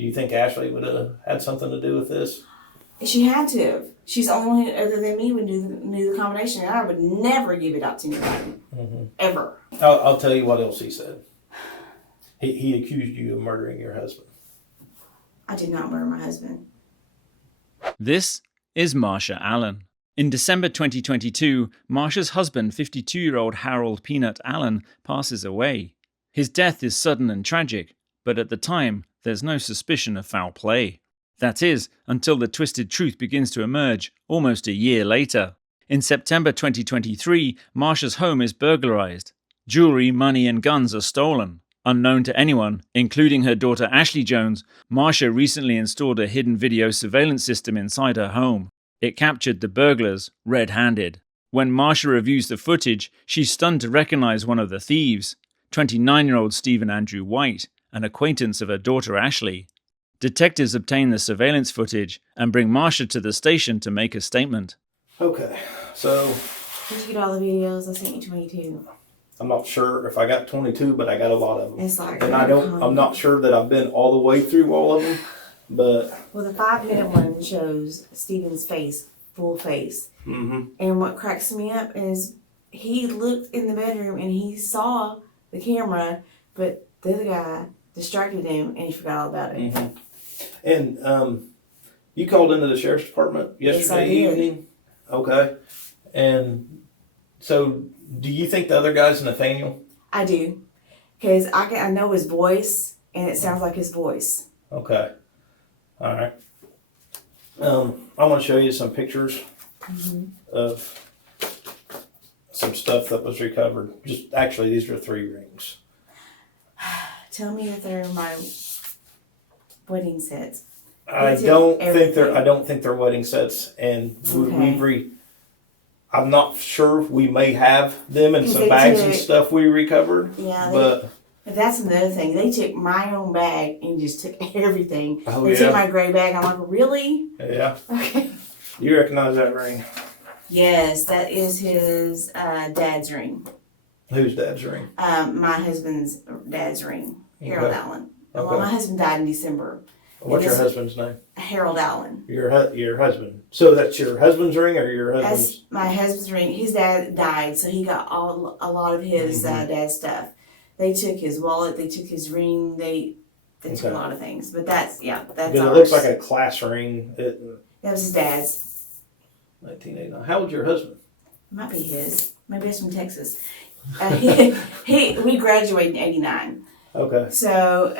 Do you think Ashley would have had something to do with this? She had to have. She's the only one other than me would knew the combination, and I would never give it out to anybody. Mm-hmm. Ever. I'll tell you what else he said. He accused you of murdering your husband. I did not murder my husband. This is Marsha Allen. In December 2022, Marsha's husband, 52-year-old Harold Peanut Allen, passes away. His death is sudden and tragic, but at the time, there's no suspicion of foul play. That is, until the twisted truth begins to emerge almost a year later. In September 2023, Marsha's home is burglarized. Jewelry, money and guns are stolen. Unknown to anyone, including her daughter Ashley Jones, Marsha recently installed a hidden video surveillance system inside her home. It captured the burglars red-handed. When Marsha reviews the footage, she's stunned to recognize one of the thieves, 29-year-old Stephen Andrew White, an acquaintance of her daughter Ashley. Detectives obtain the surveillance footage and bring Marsha to the station to make a statement. Okay, so... Did you get all the videos? I sent you 22. I'm not sure if I got 22, but I got a lot of them. It's like... And I'm not sure that I've been all the way through all of them, but... Well, the 5-minute one shows Stephen's face, full face. Mm-hmm. And what cracks me up is he looked in the bedroom and he saw the camera, but the other guy distracted him and he forgot all about it. Mm-hmm. And you called into the sheriff's department yesterday evening? Okay. And so do you think the other guy's Nathaniel? I do. Because I know his voice and it sounds like his voice. Okay. All right. I'm going to show you some pictures of some stuff that was recovered. Actually, these are 3 rings. Tell me if they're my wedding sets. I don't think they're wedding sets, and I'm not sure. We may have them in some bags and stuff we recovered. Yeah, but that's another thing. They took my own bag and just took everything. Oh, they took my gray bag. I'm like, really? Yeah. Okay. You recognize that ring? Yes, that is his dad's ring. Whose dad's ring? My husband's dad's ring, Harold Allen. Okay. Well, my husband died in December. What's your husband's name? Harold Allen. Your husband. So that's your husband's ring, or your husband's? That's my husband's ring. His dad died, so he got a lot of his dad's stuff. They took his wallet. They took his ring. They took a lot of things. But that's because ours. It looks like a class ring. That was his dad's. 1989. How old's your husband? It might be his. Maybe it's from Texas. We graduated in '89. Okay. So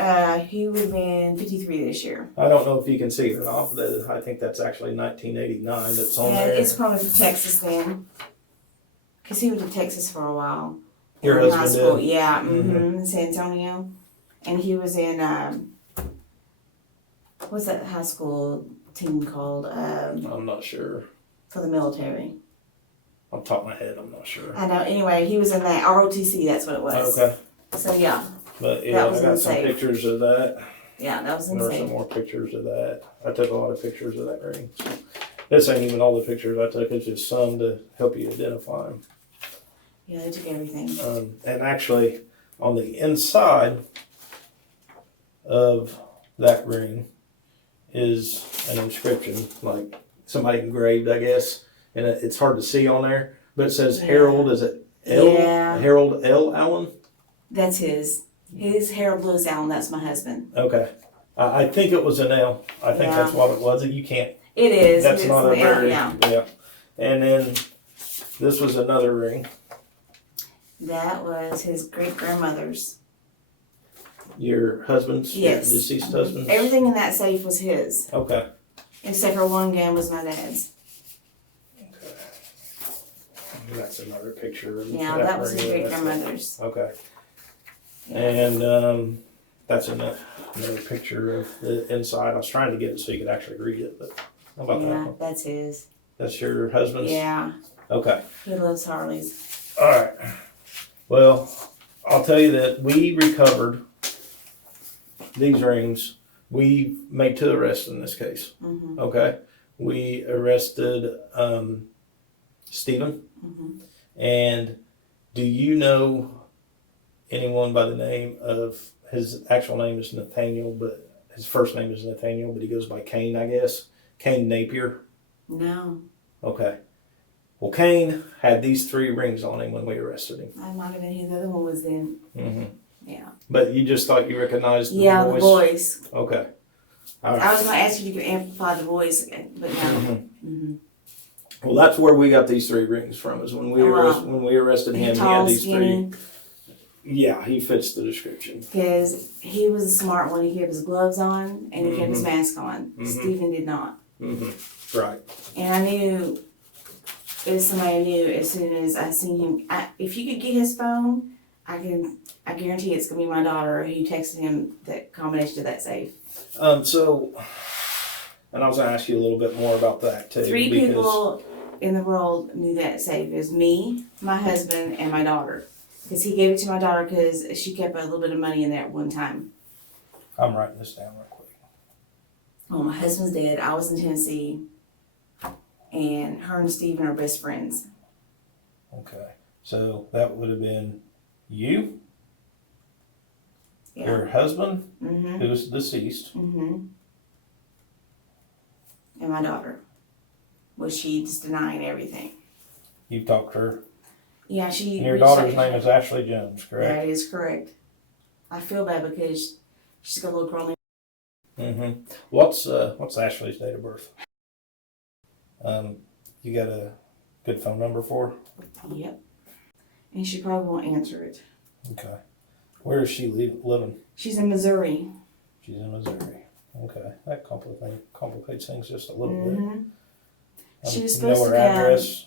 he would have been 53 this year. I don't know if you can see it or not, but I think that's actually 1989 that's on there. It's probably from Texas then. Because he went to Texas for a while. Your husband high school. did? Yeah, in San Antonio. And he was in, what's that high school team called? I'm not sure. For the military. Off the top of my head, I'm not sure. I know. Anyway, he was in that ROTC, that's what it was. Okay. So, yeah. But yeah, I got some pictures of that. Yeah, that was insane. There are some more pictures of that. I took a lot of pictures of that ring. This ain't even all the pictures I took. It's just some to help you identify them. Yeah, they took everything. And actually, on the inside of that ring is an inscription, like somebody engraved, I guess. And it's hard to see on there, but it says Harold. Is it L? Yeah. Harold L. Allen? That's his. His Harold Lewis Allen. That's my husband. Okay. I think it was an L. I think that's what it was. You can't. It is. That's not a very. Yeah. And then this was another ring. That was his great grandmother's. Your husband's? Yes. Your deceased husband's? Everything in that safe was his. Okay. Except for one gun was my dad's. Okay. That's another picture. That was his great grandmother's. Okay. And that's another picture of the inside. I was trying to get it so you could actually read it, but how about that one? That's his. That's your husband's? Yeah. Okay. He loves Harleys. All right. Well, I'll tell you that we recovered these rings. We made 2 arrests in this case. Mm-hmm. Okay. We arrested Stephen. Mm-hmm. And do you know anyone by the name of, his actual name is Nathaniel, but his first name is Nathaniel, but he goes by Kane, I guess. Kane Napier. No. Okay. Well, Kane had these 3 rings on him when we arrested him. I might have been who the other one was then. Mm-hmm. Yeah. But you just thought you recognized the voice? Yeah, the voice. Okay. All right. I was going to ask you if you could amplify the voice again, but no. Mm-hmm. Well, that's where we got these 3 rings from. Is when we arrested him. Tall, he had these skinny. 3. Yeah, he fits the description. Because he was a smart one. He kept his gloves on and he kept his mask on. Mm-hmm. Stephen did not. Mm-hmm. Right. And I knew it was somebody I knew as soon as I seen him. If you could get his phone, I guarantee it's gonna be my daughter who texted him that combination of that safe. And I was gonna ask you a little bit more about that too. 3 people in the world knew that safe. It was me, my husband, and my daughter. Because he gave it to my daughter because she kept a little bit of money in there at one time. I'm writing this down real quick. Well, my husband's dead. I was in Tennessee. And her and Stephen are best friends. Okay. So that would have been you, your husband, who was deceased. And my daughter. Well, she's denying everything. You've talked to her. Yeah, she. And your daughter's name is Ashley Jones, correct? That is correct. I feel bad because she's got a little girl. What's Ashley's date of birth? You got a good phone number for her? Yep. And she probably won't answer it. Okay. Where is she living? She's in Missouri. She's in Missouri. Okay. That complicates things just a little bit. She was supposed know her to come. address?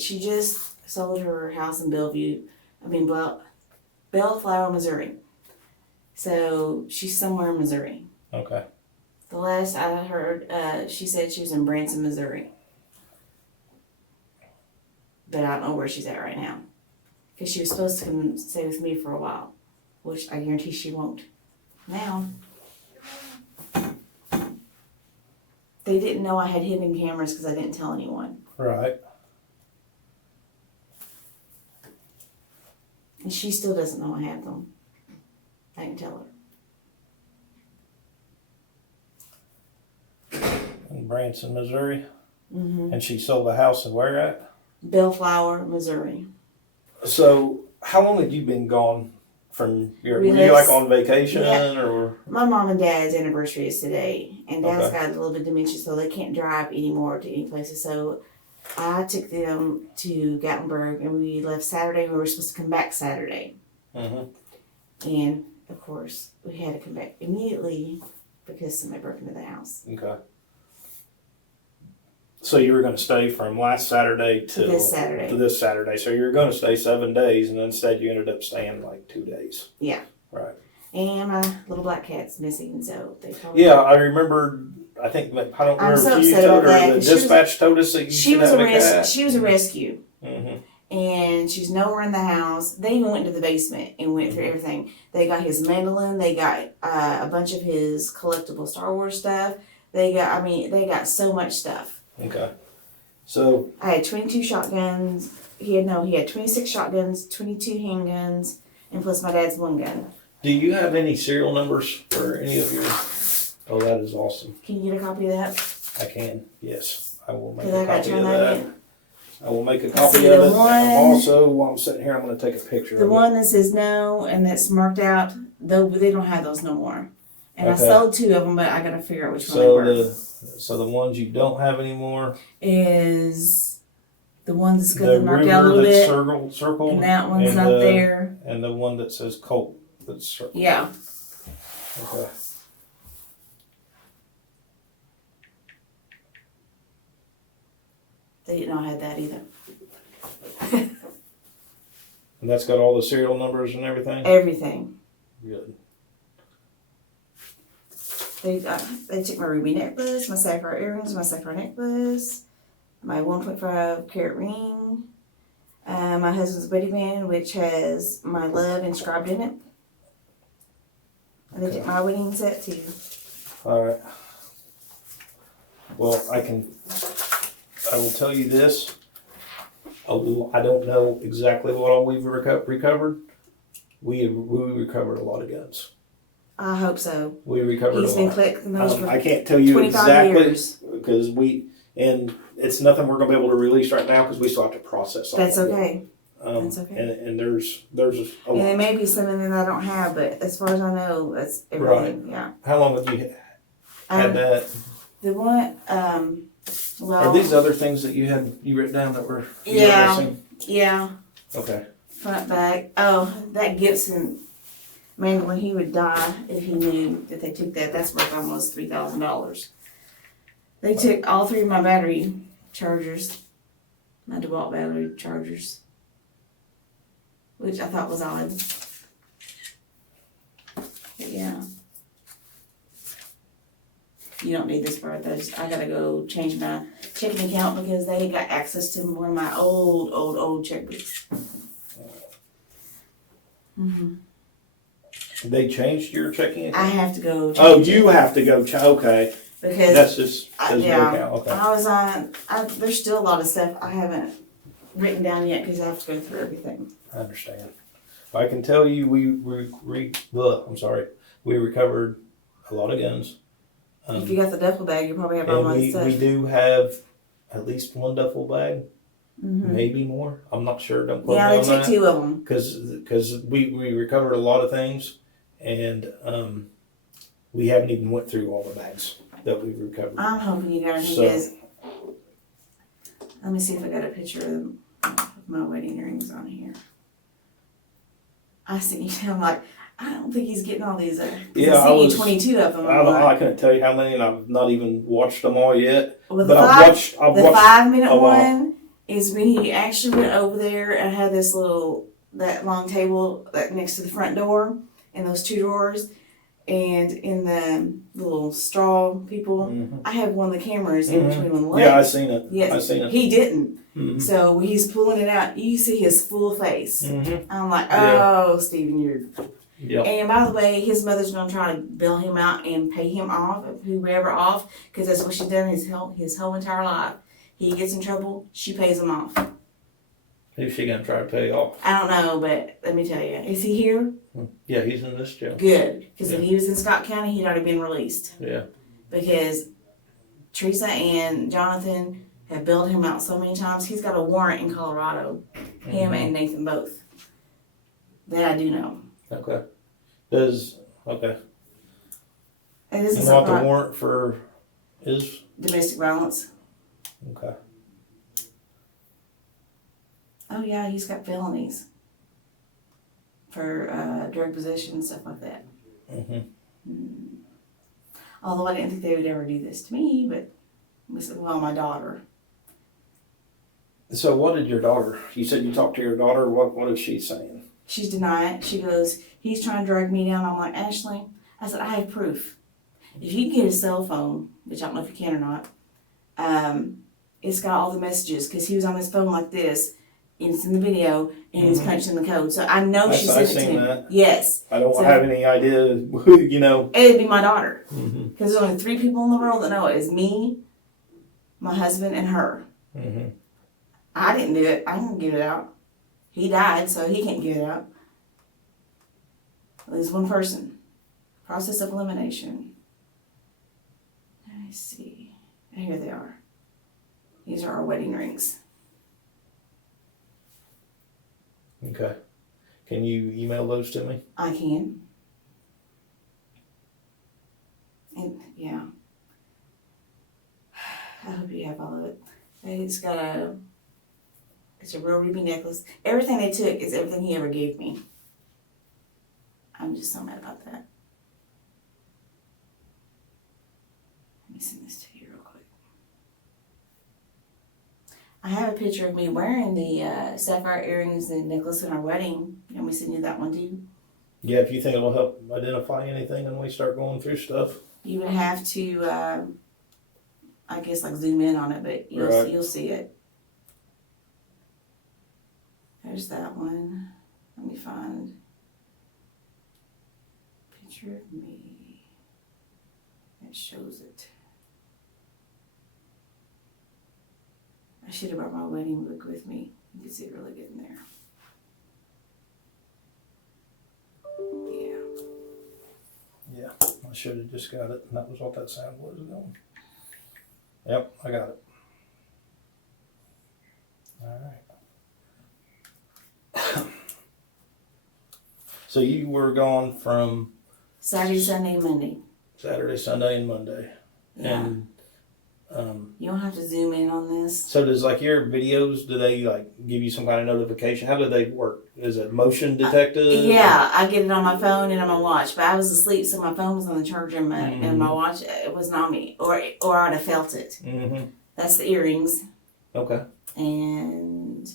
She just sold her house in Bellflower, Missouri. So she's somewhere in Missouri. Okay. The last I heard, she said she was in Branson, Missouri. But I don't know where she's at right now. Because she was supposed to come stay with me for a while. Which I guarantee she won't. Now. They didn't know I had hidden cameras because I didn't tell anyone. Right. And she still doesn't know I have them. I didn't tell her. In Branson, Missouri. And she sold the house and where at? Bellflower, Missouri. So, how long had you been gone from were you like on vacation or? My mom and dad's anniversary is today, and dad's got a little bit of dementia, so they can't drive anymore to any places. So I took them to Gatlinburg, and we left Saturday. We were supposed to come back Saturday. And, of course, we had to come back immediately because somebody broke into the house. Okay. So you were going to stay from last Saturday to this Saturday. To this Saturday. So you were going to stay 7 days, and instead you ended up staying like 2 days. Yeah. Right. And my little black cat's missing, so they told me. Yeah, I remember. I think I don't remember so if you upset told about her that, the dispatch told us that you should have a cat. She was a rescue. And she's nowhere in the house. They even went to the basement and went through everything. They got his mandolin. They got a bunch of his collectible Star Wars stuff. They got so much stuff. Okay. So I had 22 shotguns. He had 26 shotguns, 22 handguns, and plus my dad's one gun. do you have any serial numbers for any of your? Oh, that is awesome. Can you get a copy of that? I can. Yes, I will make Because I a got copy to of turn that. in. I will make a copy See, of the it. one- I'm also, while I'm sitting here, I'm going to take a picture The of one that says no and that's marked out, though they don't have those no more. And I Okay. sold 2 of them, but I gotta figure out which it. one they were. So the ones you don't have anymore, Is the one that's got the the marked out a river little that's bit, circled, and that one's and not the- there. and the one that says Colt that's circled. Yeah. Okay. They didn't know I had that either. And that's got all the serial numbers and everything. Everything. Good. They took my ruby necklace, my sapphire earrings, my sapphire necklace, my 1.5 carat ring, my husband's wedding band, which has my love inscribed in it. And they took my wedding set too. All right. Well, I will tell you this. I don't know exactly what all we've recovered. We recovered a lot of guns. I hope so. We recovered He's a been lot. collecting those for I can't tell you 25 exactly years. because and it's nothing we're going to be able to release right now because we still have to process all That's of it. okay. That's okay. And there's a And lot. there may be something that I don't have, but as far as I know, that's everything. Right. Yeah. How long have you had that? The one, well. Are these other things that you written down that were Yeah. missing? Yeah. Okay. Front, back. Oh, that Gibson, man, when he would die, if he knew that they took that, that's worth almost $3,000. They took all 3 of my battery chargers, my DeWalt battery chargers, which I thought was odd. But yeah. You don't need this part. I gotta go change my checking account because they got access to one of my old checkbooks. Mm-hmm. They changed your checking account? I have to go change Oh, you have to go. Okay. because That's just yeah, your account. Okay. I was on. There's still a lot of stuff I haven't written down yet because I have to go through everything. I understand. I can tell you, we recovered a lot of guns. If you got the duffel bag, you probably have all And my stuff. we do have at least one duffel bag, Mm-hmm. maybe more. I'm not sure. Don't quote Yeah, me they on took that. 2 of them. Because we recovered a lot of things, and we haven't even went through all the bags that we've recovered. I'm hoping you got So- his. Let me see if I got a picture of my wedding rings on here. I see. I'm like, I don't think he's getting all these. Yeah, I I see was- 22 of them. I couldn't tell you how many, and I've not even watched them all yet. Well, But I've watched. the a 5-minute lot. one is when he actually went over there and had that long table that next to the front door and those 2 drawers, and in the little straw people. Mhm. I have one of the cameras in between one of the legs. Yeah, I seen it. Yes, I seen it. he didn't. Mhm. So he's pulling it out. You see his full face. Mhm. I'm like, Yeah. oh, Stephen, you're. Yep. And by the way, his mother's gonna try to bail him out and pay him off, whoever off, because that's what she's done his whole entire life. He gets in trouble, she pays him off. Who's she gonna try to pay off? I don't know, but let me tell you, is he here? Yeah, he's in this jail. Good, because Yeah. if he was in Scott County, he'd already been released. Yeah. Because Teresa and Jonathan have bailed him out so many times. He's got a warrant in Colorado. Him and Nathan both. That I do know. Okay. Okay. And this You is know what the a warrant for is? domestic violence. Okay. Oh yeah, he's got felonies for drug possession and stuff like that. Mm-hmm. Although I didn't think they would ever do this to me, but well, my daughter. So what did your daughter, you said you talked to your daughter, what is she saying? She's denying it. She goes, he's trying to drag me down. I'm like, Ashley, I said, I have proof. If you can get his cell phone, which I don't know if you can or not, it's got all the messages because he was on his phone like this. And it's in the video, and he was punching the code. So I know she sent it to him. That. Yes. I don't have any idea who, It'd be my daughter. Mm-hmm. Because there's only 3 people in the world that know it. It's me, my husband, and her. Mm-hmm. I didn't do it. I didn't give it out. He died, so he can't give it out. There's one person. Process of elimination. Let me see. Here they are. These are our wedding rings. Okay. Can you email those to me? I can. And yeah. I hope you have all of it. It's a real ruby necklace. Everything they took is everything he ever gave me. I'm just so mad about that. Let me send this to you real quick. I have a picture of me wearing the sapphire earrings and necklace in our wedding. You want me to send you that one too? Yeah, if you think it'll help identify anything when we start going through stuff. You would have to, I guess, like zoom in on it, but you'll see it. There's that one. Let me find a picture of me that shows it. I should have brought my wedding book with me. You can see it really good in there. Yeah. should have just got it, and that was what that sound was going. Yep, I got it. All right. So you were gone from Saturday, Sunday, Monday. Saturday, Sunday, and Monday. Yeah. And You don't have to zoom in on this. so does like your videos, do they like give you some kind of notification? How do they work? Is it motion detected? Yeah, I get it on my phone and on my watch, but I was asleep, so my phone was on the charger and my watch, it wasn't on me, or I'd have felt it. Mm-hmm. That's the earrings, Okay. and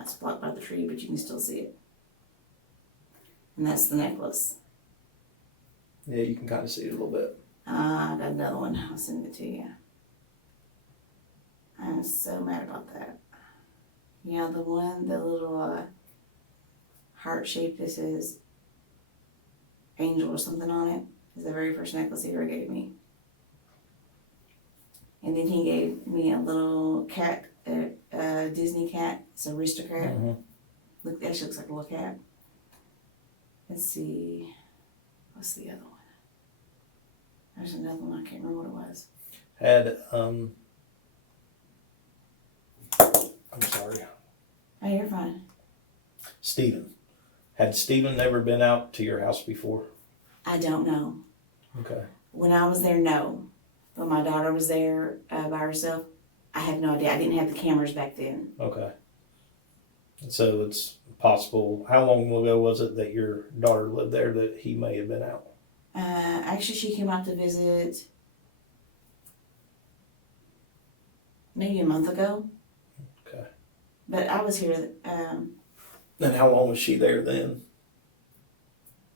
it's blocked by the tree, but you can still see it. And that's the necklace. Yeah, you can kind of see it a little bit. I got another one. I'll send it to you. I'm so mad about that. Yeah, the little heart shape that says angel or something on it is the very first necklace he ever gave me. And then he gave me a little cat, a Disney cat. It's an aristocrat. Mm-hmm. Look, that looks like a little cat. Let's see. What's the other one? There's another one. I can't remember what it was. Had I'm sorry. Oh, you're fine. Stephen. Had Stephen ever been out to your house before? I don't know. Okay. When I was there, no. When my daughter was there by herself, I have no idea. I didn't have the cameras back then. Okay. So it's possible. How long ago was it that your daughter lived there that he may have been out? Actually, she came out to visit maybe a month ago. Okay. But I was here And how long was she there then?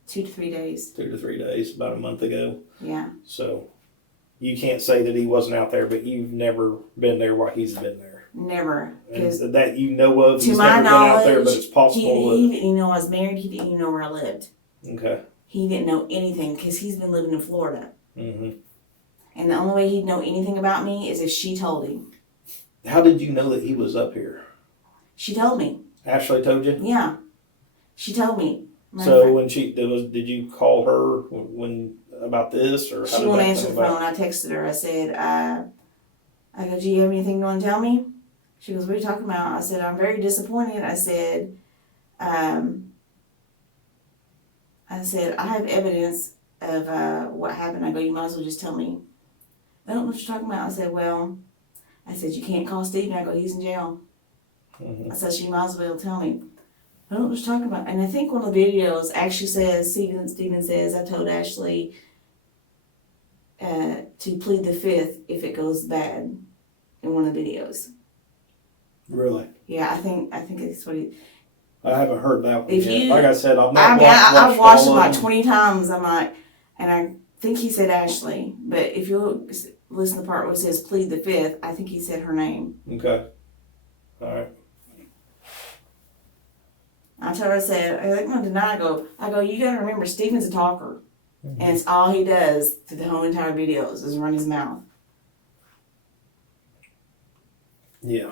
2 to 3 days. 2 to 3 days, about a month ago. Yeah. So you can't say that he wasn't out there, but you've never been there while he's been there. Never. Because And that you know of, to he's my never been out there, but knowledge, it's possible he didn't even know I was married. He didn't even know where I lived. Okay. He didn't know anything because he's been living in Florida. Mm-hmm. And the only way he'd know anything about me is if she told him. How did you know that he was up here? She told me. Ashley told you? Yeah. She told me. So when did you call her when about this, or how she did won't that answer come the about? phone. I texted her. I said, I go, do you have anything you want to tell me? She goes, what are you talking about? I said, I'm very disappointed. I said, I have evidence of what happened. I go, you might as well just tell me. I don't know what you're talking about. I said, well, you can't call Stephen. I go, he's in jail. Mm-hmm. I said, you might as well tell me. I don't know what you're talking about. And I think one of the videos actually says, Stephen says, I told Ashley to plead the fifth if it goes bad in one of the videos. Really? Yeah, I think it's what he... I haven't heard that one If yet. you- Like I said, I've not I've watched it all like of them. 20 times. I'm like, and I think he said Ashley, but if you listen to the part where it says plead the fifth, I think he said her name. Okay. All right. I told her, I said, I'm going to deny. I go, you got to remember, Stephen's a talker. Mm-hmm. And it's all he does through the whole entire videos is run his mouth. Yeah.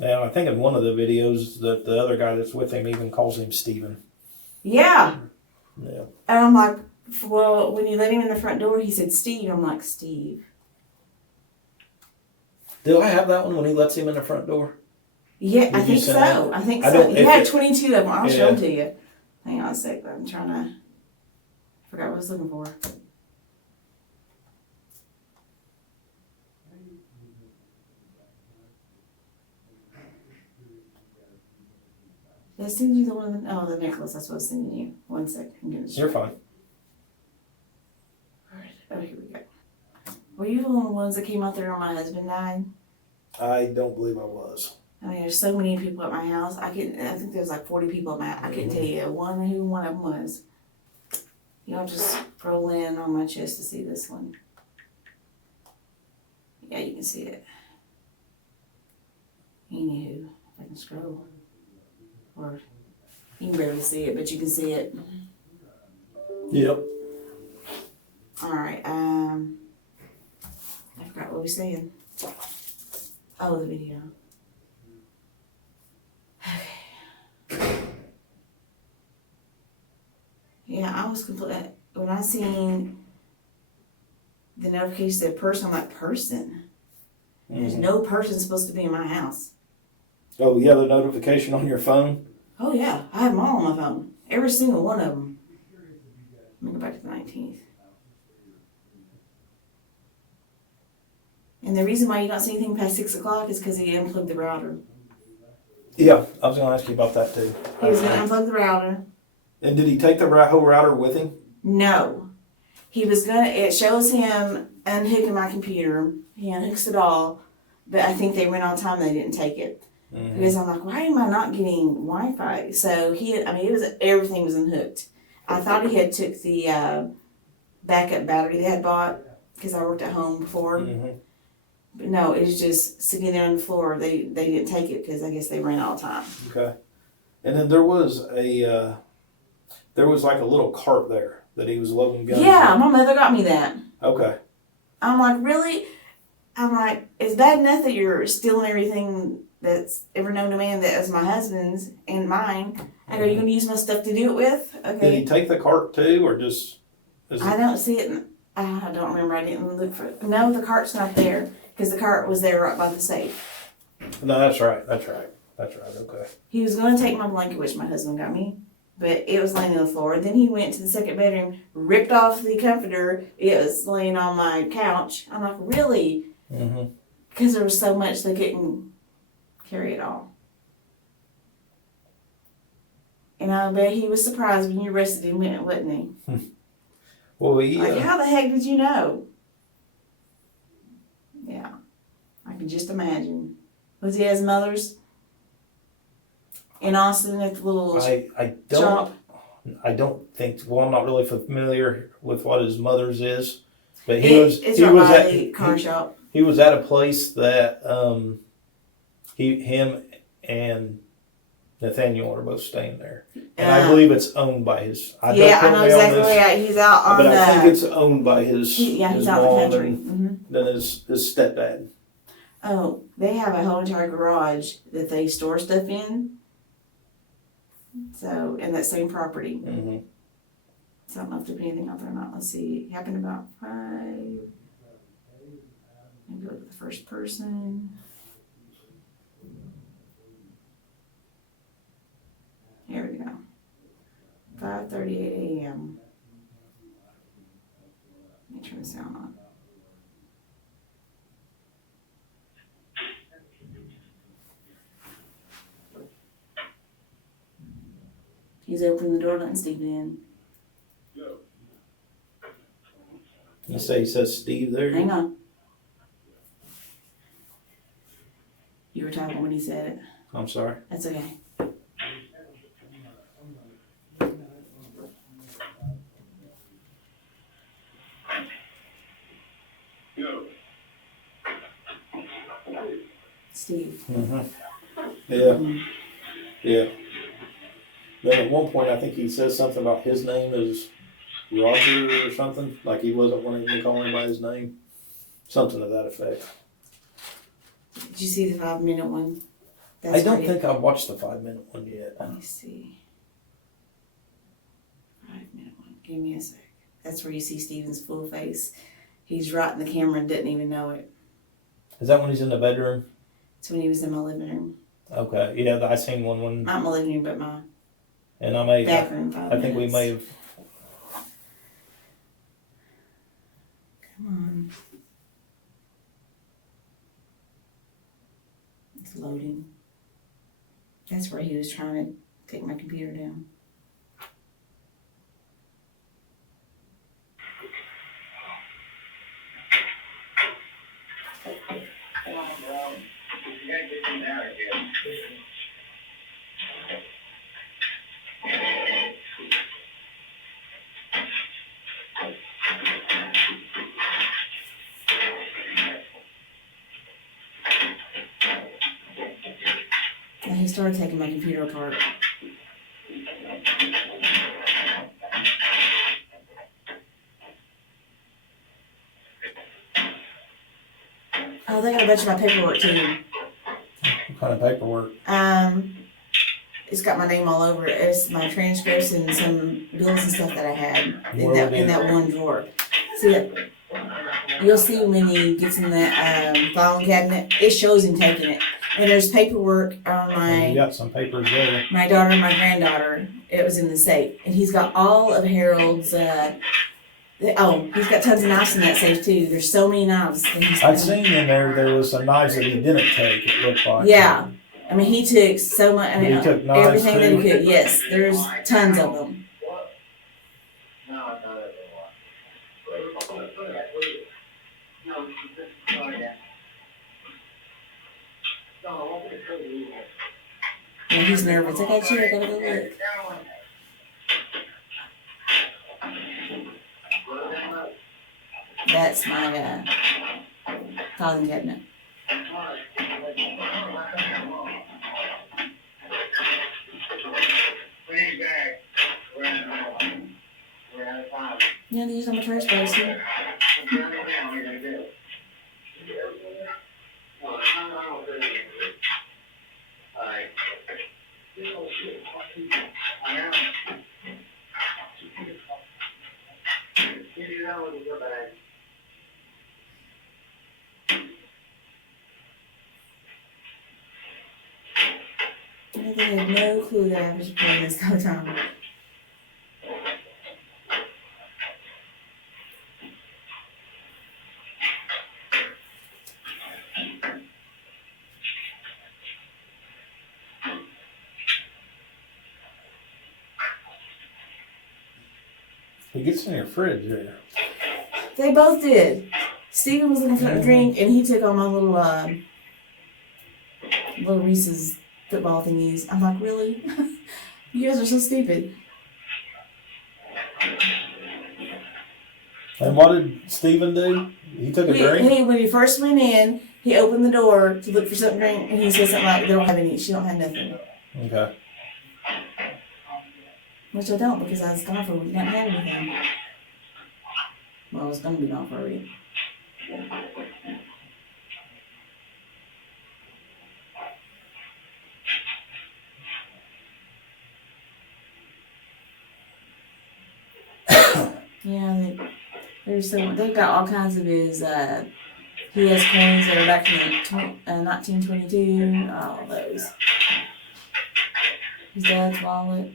And I think in one of the videos that the other guy that's with him even calls him Stephen. Yeah. Yeah. And I'm like, well, when you let him in the front door, he said Steve. I'm like, Steve. Do I have that one when he lets him in the front door? Yeah, Did I you think send so. that? I think I so. don't- You if had it- 22 of them. I'll show Yeah. them to you. Hang on a sec. I'm trying to... I forgot what I was looking for. Did I send you the one? Oh, the necklace. That's what I was sending you. 1 sec. I'm getting it You're straight. fine. Alright. Oh, here we go. Were you one of the ones that came out there when my husband died? I don't believe I was. I mean, there's so many people at my house. I think there's like 40 people at my house. I couldn't tell you who one of them was. Y'all just scroll in on my chest to see this one. Yeah, you can see it. Anywho, if I can scroll. Or, you can barely see it, but you can see it. Yep. Alright, I forgot what we were saying. Oh, the video. Okay. Yeah, I was completely, when I seen the notification said person, I'm like, person? There's no person supposed to be in my house. Oh, yeah, the notification on your phone? Oh yeah, I have them all on my phone. Every single one of them. Let me go back to the 19th. And the reason why you don't see anything past 6 o'clock is because he unplugged the router. Yeah, I was going to ask you about that too. He was going to unplug the router. And did he take the whole router with him? No. He was going to, it shows him unhooking my computer. He unhooks it all. But I think they went on time and they didn't take it. Mm-hmm. Because I'm like, why am I not getting Wi-Fi? So everything was unhooked. I thought he had took the backup battery they had bought because I worked at home before. Mm-hmm. But no, it was just sitting there on the floor. They didn't take it because I guess they ran out of time. Okay. And then there was like a little cart there that he was loading guns. Yeah, my mother got me that. Okay. I'm like, really? I'm like, it's bad enough that you're stealing everything that's ever known to man that was my husband's and mine. I go, you gonna use my stuff to do it with? Okay. Did he take the cart too, or just? I don't see it. I don't remember. I didn't look for it. No, the cart's not there because the cart was there right by the safe. No, that's right. Okay. He was going to take my blanket, which my husband got me, but it was laying on the floor. Then he went to the second bedroom, ripped off the comforter. It was laying on my couch. I'm like, really? Mm-hmm. Because there was so much they couldn't carry it all. And I bet he was surprised when you arrested him, wasn't he? Well, how the heck did you know? Yeah, I can just imagine. Was he at his mother's in Austin at the little shop? I don't think. Well, I'm not really familiar with what his mother's is, but It's right by the car shop. He was at a place that him and Nathaniel are both staying there, and I believe it's owned by his. I know exactly where he's out on. But I think it's owned by his. He's his out in the mom country. and then his stepdad. Oh, they have a whole entire garage that they store stuff in. So, in that same property. Mm-hmm. So I don't know if there'll be anything out there or not. Let's see. It happened about 5. Maybe look at the first person. Here we go. 5:38 a.m. Let me turn the sound on. He's opening the door, letting Steve in. You say he says Steve there? Hang on. You were talking when he said it. I'm sorry. That's okay. Steve. Mm-hmm. Yeah. Mm-hmm. Yeah. Then at one point, I think he says something about his name is Roger or something. Like he wasn't wanting to call him by his name. Something to that effect. Did you see the 5-minute one? I don't think I've watched the 5-minute one yet. Let me see. 5-minute one. Give me a sec. That's where you see Steven's full face. He's right in the camera and didn't even know it. Is that when he's in the bedroom? It's when he was in my living room. Okay. Yeah, I seen one when. Not my living room, but my and I may. bathroom. I think we may have. Come on. It's loading. That's where he was trying to take my computer down. And he started taking my computer apart. Oh, they got a bunch of my paperwork too. What kind of paperwork? it's got my name all over it. It's my transcripts and some bills and stuff that I had in that one drawer. See, you'll see when he gets in that filing cabinet, it shows him taking it. And there's paperwork on You got some papers there. my daughter and my granddaughter. It was in the safe. And he's got all of Harold's, he's got tons of knives in that safe too. There's so many knives. I'd seen in there was some knives that he didn't take, it looked like. Yeah. I mean, he took so much. I mean, He took knives everything that he too? could. Yes, there's tons of them. And he's nervous. I got you. I gotta go look. That's my filing cabinet. Yeah, they use them in trash bags here. They had no clue that I was playing this whole time. He gets in your fridge there. They both did. Steven was looking for a drink, and he took all my little Reese's football thingies. I'm like, really? You guys are so stupid. And what did Steven do? He took a drink? When he first went in, he opened the door to look for something to drink, and he said something like, they don't have any, she don't have nothing. Okay. Which I don't, because I was gone for a week, didn't have anything. Well, I was going to be gone for a week. Yeah, they've got all kinds of his, he has coins that are back from 1922, all those. His dad's wallet.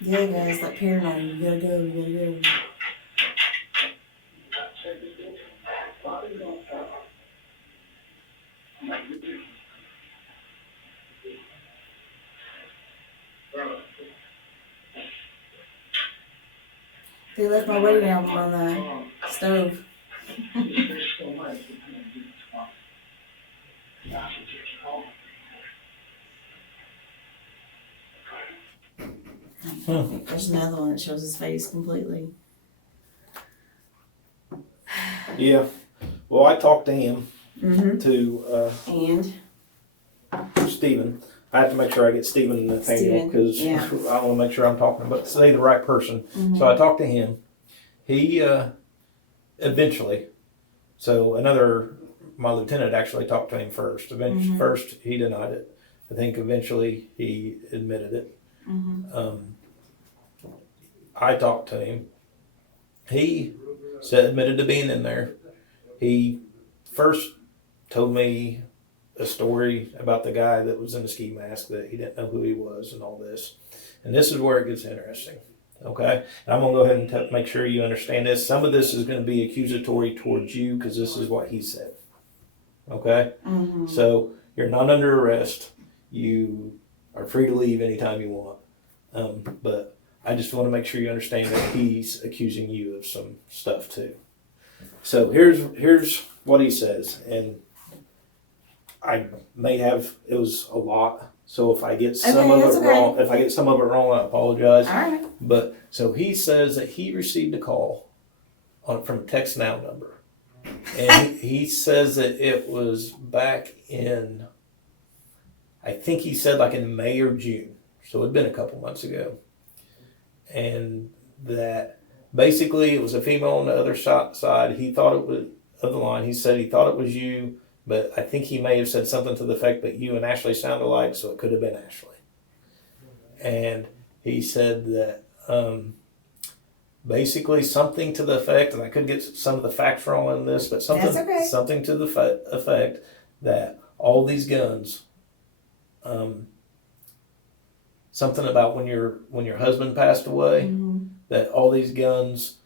Yeah, guys, like paranoid. You gotta go, you gotta go. They left my wedding album on the stove. There's another one that shows his face completely. Yeah. Well, I talked to him, Mm-hmm. to And Stephen. I have to make sure I get Stephen and Nathaniel because yeah. I want to make sure I'm talking about say the right person. Mm-hmm. So I talked to him. He eventually, my lieutenant actually talked to him first. Mm-hmm. First he denied it. I think eventually he admitted it. Mm-hmm. I talked to him. He admitted to being in there. He first told me a story about the guy that was in the ski mask, that he didn't know who he was and all this. And this is where it gets interesting. Okay? And I'm going to go ahead and make sure you understand this. Some of this is going to be accusatory towards you because this is what he said. Okay? Mm-hmm. So you're not under arrest. You are free to leave anytime you want. But I just want to make sure you understand that he's accusing you of some stuff too. So here's what he says, and I may have, it was a lot. So if I get some of it wrong, I apologize. All right. But so he says that he received a call from a text now number, and he says that it was back in, I think he said like in May or June. So it'd been a couple months ago. And that basically it was a female on the other side. He thought it was of the line. He said he thought it was you, but I think he may have said something to the effect that you and Ashley sound alike, so it could have been Ashley. And he said that basically something to the effect, and I could get some of the facts wrong on this, but something to the effect that all these guns, something about when your husband passed away, Mm-hmm. that all these guns,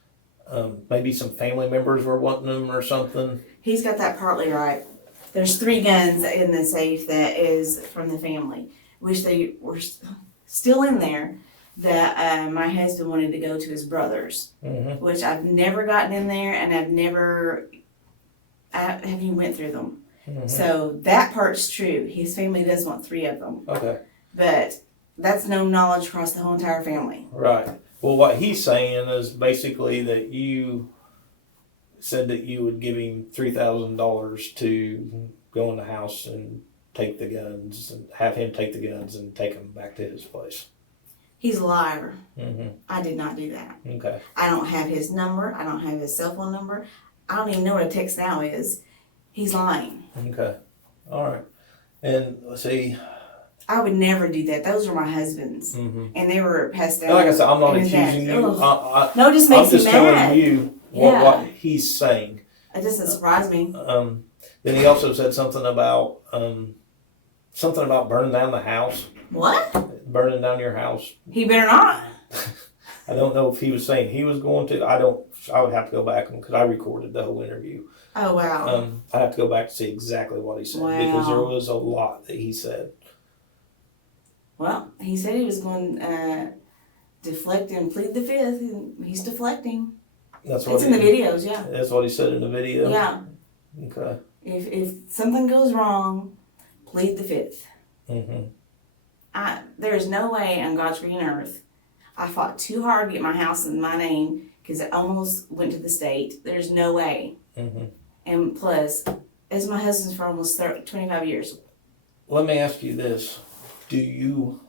maybe some family members were wanting them or something. He's got that partly right. There's 3 guns in the safe that is from the family, which they were still in there, that my husband wanted to go to his brother's, Mm-hmm. which I've never gotten in there, and I haven't even went through them. Mm-hmm. So that part's true. His family does want 3 of them. Okay. But that's no knowledge across the whole entire family. Right. Well, what he's saying is basically that you said that you would give him $3,000 to go in the house and take the guns, and have him take the guns and take them back to his place. He's a liar. Mm-hmm. I did not do that. Okay. I don't have his number. I don't have his cell phone number. I don't even know what a text now is. He's lying. Okay. All right. And let's see. I would never do that. Those were my husband's. Mm-hmm. And they were passed down. And like I said, I'm not And his accusing dad. you. Ugh. No, it just makes I'm just me telling mad. you Yeah. what he's saying. It doesn't surprise me. Then he also said something about burning down the house, What? burning down your house. He better not. I don't know if he was saying he was going to. I would have to go back because I recorded the whole interview. Oh, wow. I have to go back to see exactly what he said because there was a lot that he said. Well, he said he was going to deflect and plead the 5th, and he's deflecting. That's what It's in the videos, yeah. That's what he said in the video. Yeah. Okay. If something goes wrong, plead the 5th. Mm-hmm. There's no way on God's green earth. I fought too hard to get my house in my name because it almost went to the state. There's no way. Mm-hmm. And plus, it's my husband's for almost 25 years. Let me ask you this. Do you,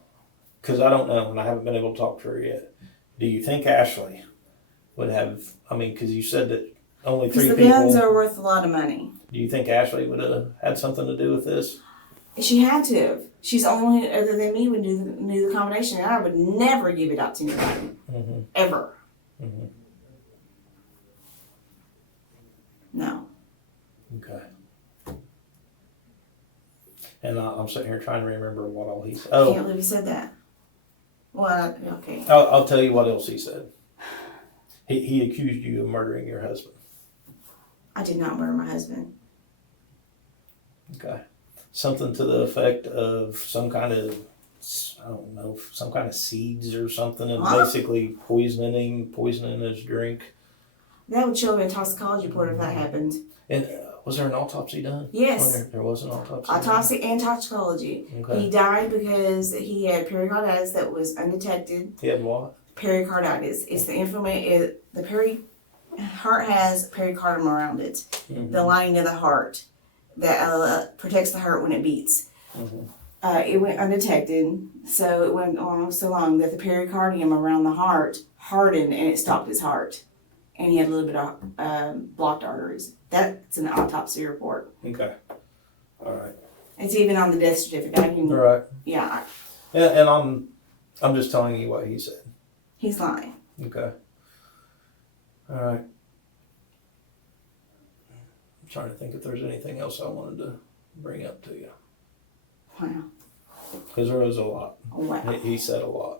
because I don't know and I haven't been able to talk to her yet, do you think Ashley would have, because you said that only 3 Because people. the guns are worth a lot of money. Do you think Ashley would have had something to do with this? She had to have. She's the only one other than me would knew the combination. And I would never give it out to anybody. Mm-hmm. Ever. Mm-hmm. No. Okay. And I'm sitting here trying to remember what all he said. I Oh, can't believe he said that. Well, okay. I'll tell you what else he said. He accused you of murdering your husband. I did not murder my husband. Okay. Something to the effect of some kind of, I don't know, some kind of seeds or something, and basically poisoning his drink. That would show up in a toxicology report if that happened. And was there an autopsy done? Yes. There was an autopsy. Autopsy and toxicology. Okay. He died because he had pericarditis that was undetected. He had what? Pericarditis. It's the inflammation. Heart has pericardium around it, the lining of the heart that protects the heart when it beats. Mm-hmm. It went undetected, so it went on so long that the pericardium around the heart hardened and it stopped his heart. And he had a little bit of blocked arteries. That's an autopsy report. Okay. All right. It's even on the death certificate. I can, All right. yeah, And I'm just telling you what he said. he's lying. Okay. All right. I'm trying to think if there's anything else I wanted to bring up to you? Wow. Because there was a lot. Wow. He said a lot.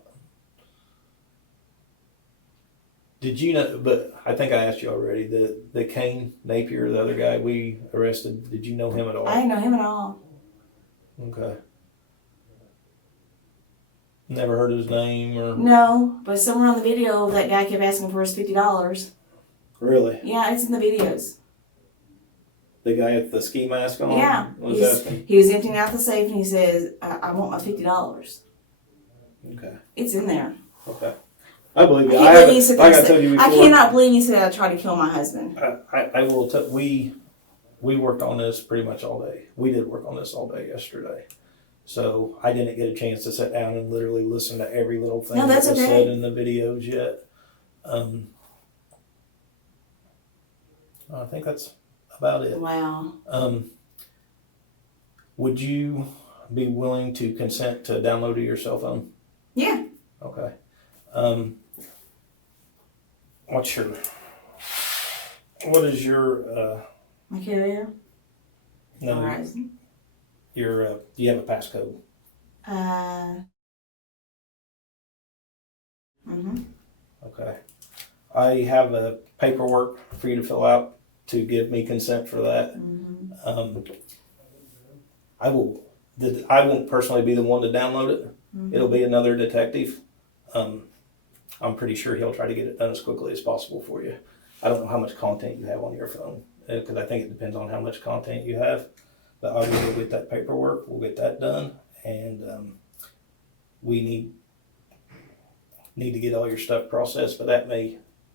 Did you know, but I think I asked you already, the Kane Napier, the other guy we arrested, did you know him at all? I didn't know him at all. Okay. Never heard his name or? No, but somewhere on the video, that guy kept asking for his $50. Really? Yeah, it's in the videos. The guy with the ski mask on? Yeah. Was asking? He was emptying out the safe and he says, I want my $50. Okay. It's in there. Okay. I believe you. I can't believe he said Like I that. told you before. I cannot believe he said I tried to kill my husband. I will tell, we worked on this pretty much all day. We did work on this all day yesterday. So I didn't get a chance to sit down and literally listen to every little thing No, that's that was okay. said in the videos yet. I think that's about it. Wow. Would you be willing to consent to download to your cell phone? Yeah. Okay. What is your, My carrier? no, Verizon. your, do you have a passcode? Okay. I have a paperwork for you to fill out to give me consent for that. I won't personally be the one to download it. It'll be another detective. I'm pretty sure he'll try to get it done as quickly as possible for you. I don't know how much content you have on your phone, because I think it depends on how much content you have. But I'll go get that paperwork. We'll get that done, and we need to get all your stuff processed. But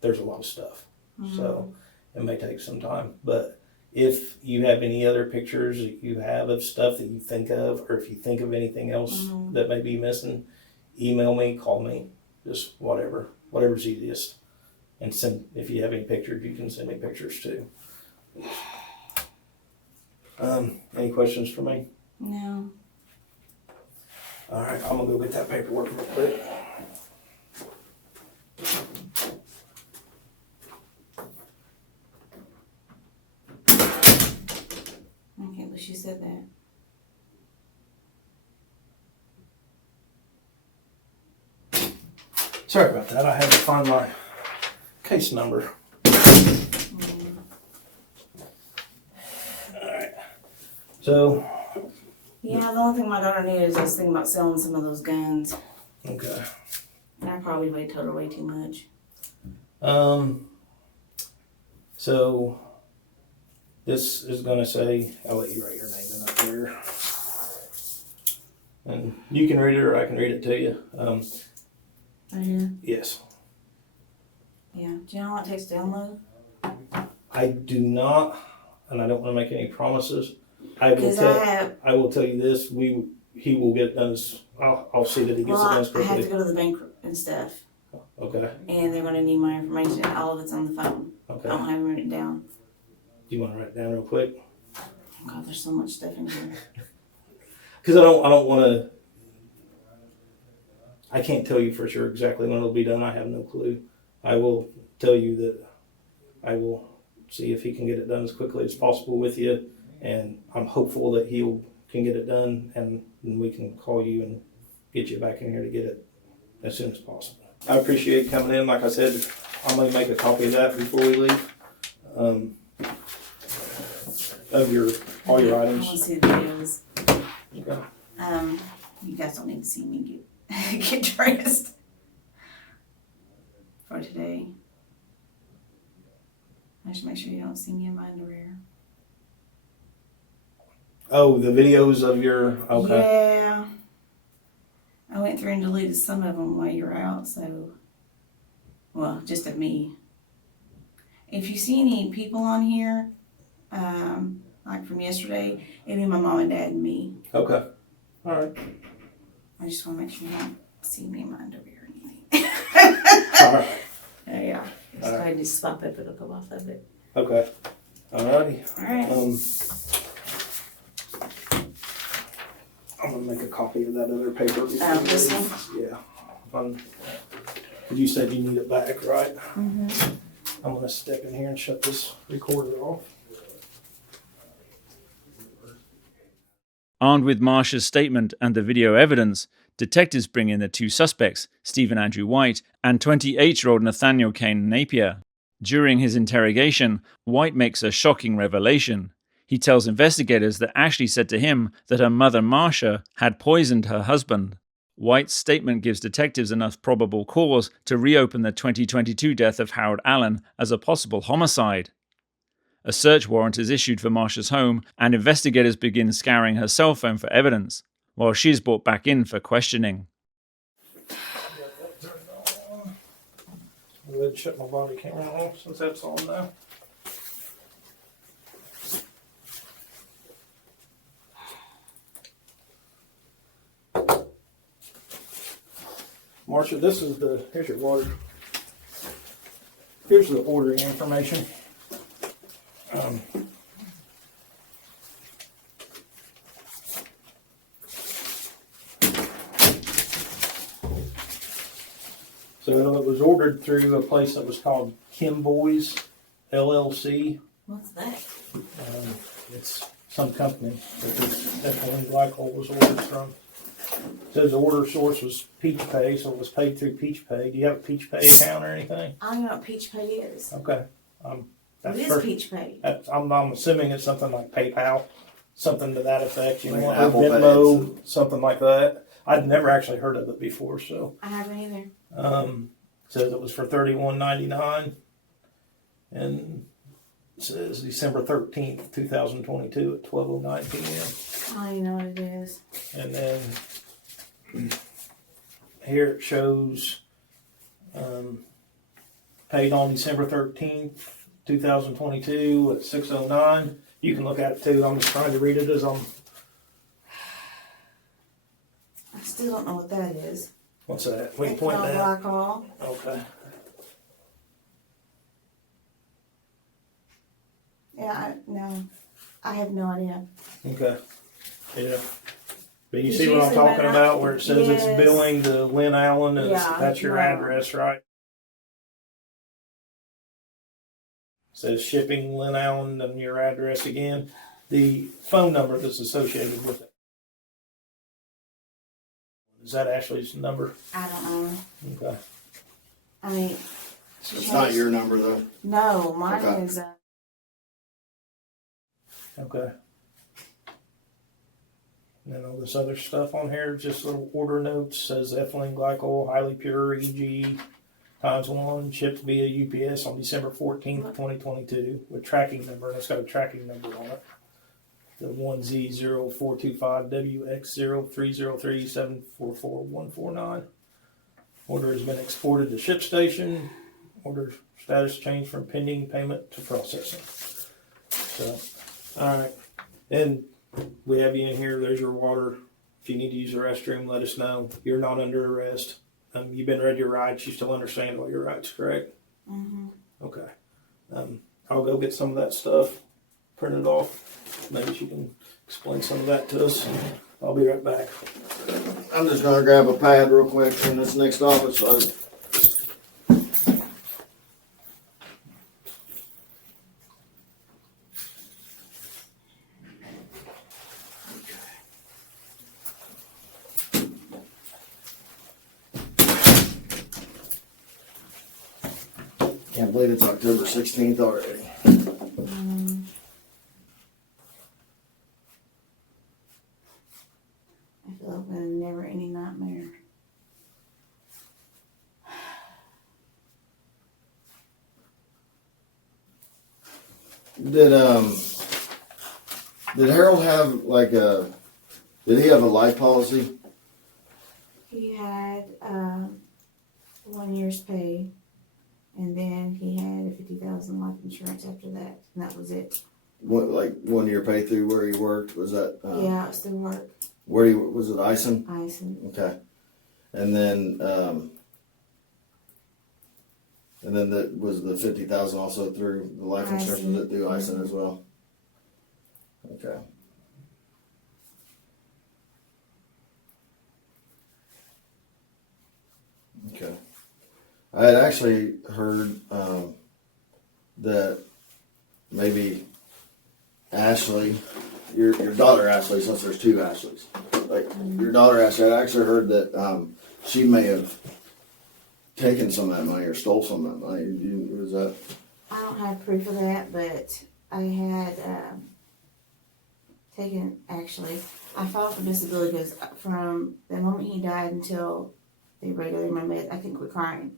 there's a lot of stuff, so it may take some time. But if you have any other pictures that you have of stuff that you think of, or if you think of anything else that may be missing, email me, call me, just whatever's easiest. And if you have any pictures, you can send me pictures too. Any questions for me? No. All right, I'm gonna go get that paperwork real quick. Okay, but she said that. Sorry about that. I had to find my case number. Alright. So. Yeah, the only thing my daughter needed is I was thinking about selling some of those guns. Okay. And I probably told her way too much. So this is gonna say, I'll let you write your name in up there. And you can read it or I can read it to you. Right here? Yes. Yeah. Do you know how long it takes to download? I do not, and I don't want to make any promises. I will tell you this: he will get it done. I'll see that he gets it done as I quickly. have to go to the bank and stuff, Okay. and they're going to need my information. All of it's on the phone. Okay. I don't have it written down. Do you want to write it down real quick? God, there's so much stuff in here. Because I don't want to. I can't tell you for sure exactly when it'll be done. I have no clue. I will tell you that I will see if he can get it done as quickly as possible with you, and I'm hopeful that he can get it done, and we can call you and get you back in here to get it as soon as possible. I appreciate you coming in. Like I said, I'm going to make a copy of that before we leave, of all your I items. want to see the videos. Okay. You guys don't need to see me get dressed for today. I should make sure you don't see me in my underwear. Oh, the videos of your, okay. Yeah. I went through and deleted some of them while you were out, so, well, just of me. If you see any people on here, like from yesterday, it'd be my mom and dad and me. Okay. All right. I just want to make sure you don't see me in my underwear or anything. All right. Yeah. Just go ahead and just swap it, it'll come off of it. Okay. All righty. All right. I'm gonna make a copy of that other paper. This one? Yeah. You said you need it back, right? Mm-hmm. I'm gonna step in here and shut this recorder off. Armed with Marsha's statement and the video evidence, detectives bring in the two suspects, Stephen Andrew White and 28-year-old Nathaniel Kane Napier. During his interrogation, White makes a shocking revelation. He tells investigators that Ashley said to him that her mother, Marsha, had poisoned her husband. White's statement gives detectives enough probable cause to reopen the 2022 death of Harold Allen as a possible homicide. A search warrant is issued for Marsha's home, and investigators begin scouring her cell phone for evidence, while she is brought back in for questioning. Go ahead and shut my body camera off since that's on now. Marsha, here's your water. Here's the ordering information. So it was ordered through a place that was called Kim Boys LLC. What's that? It's some company that this ethylene glycol was ordered from. It says the order source was Peach Pay, so it was paid through Peach Pay. Do you have a Peach Pay account or anything? I don't know what Peach Pay is. Okay. What is Peach Pay? I'm assuming it's something like PayPal, something to that effect. You know, Like or Apple Pay. Venmo, something like that. I'd never actually heard of it before, so. I haven't either. Says it was for $31.99, and it says December 13th, 2022 at 12:09 p.m. I don't even know what it is. And then here it shows paid on December 13th, 2022 at 6:09. You can look at it too. I'm just trying to read it as I'm. I still don't know what that is. What's that? We can point that. Glycol. Okay. Yeah, I have no idea. Okay. Yeah. But you It's see what I'm usually talking when about, where it says it's Yes. billing to Lynn Allen, and Yeah, that's your no. address, right? Says shipping Lynn Allen and your address again. The phone number that's associated with it. Is that Ashley's number? I don't know. Okay. I mean, It's not your number though. no, mine Okay. is. Okay. And then all this other stuff on here, just little order notes, says ethylene glycol, highly pure EG, ×1, shipped via UPS on December 14th, 2022, with tracking number, and it's got a tracking number on it. The 1Z0425WX0303744149. Order has been exported to ship station. Order status changed from pending payment to processing. So, all right. And we have you in here. There's your water. If you need to use the restroom, let us know. You're not under arrest. You've been read your rights. You still understand all your rights, correct? Mm-hmm. Okay. I'll go get some of that stuff printed off. Maybe you can explain some of that to us. I'll be right back. I'm just gonna grab a pad real quick from this next office. Can't believe it's October 16th already. I feel like a never-ending nightmare. Did Harold have did he have a life policy? He had 1 year's pay, and then he had a $50,000 life insurance after that, and that was it. What, like 1 year pay through where he worked? Was that Yeah, it still work. where he was it Ison? Ison. Okay. And then that was the 50,000 also through the life insurance, was it through Ison as well? Okay. Okay. I had actually heard that maybe Ashley your daughter Ashley, since there's two Ashleys, like your daughter Ashley, I actually heard that she may have taken some of that money or stole some of that money. Was that? I don't have proof of that, but I had taken, actually, I filed for disability because from the moment he died until they regularly my med, I couldn't quit crying.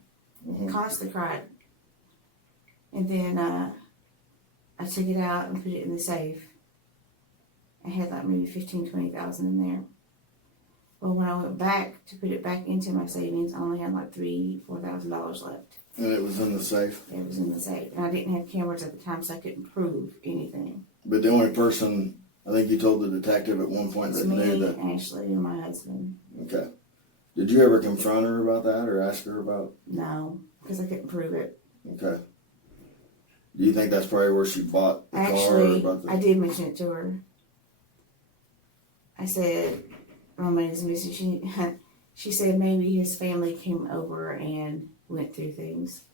Constantly cried. And then I took it out and put it in the safe. I had like maybe 15,000-20,000 in there. Well, when I went back to put it back into my savings, I only had like $3,000-$4,000 left. And it was in the safe? It was in the safe. And I didn't have cameras at the time, so I couldn't prove anything. But the only person, I think you told the detective at one point It's that knew that. Ashley, and my husband. Okay. Did you ever confront her about that or ask her about? No, because I couldn't prove it. Okay. Do you think that's probably where she bought the car? Or about the... I did mention it to her. I said, my money's missing. She said maybe his family came over and went through things.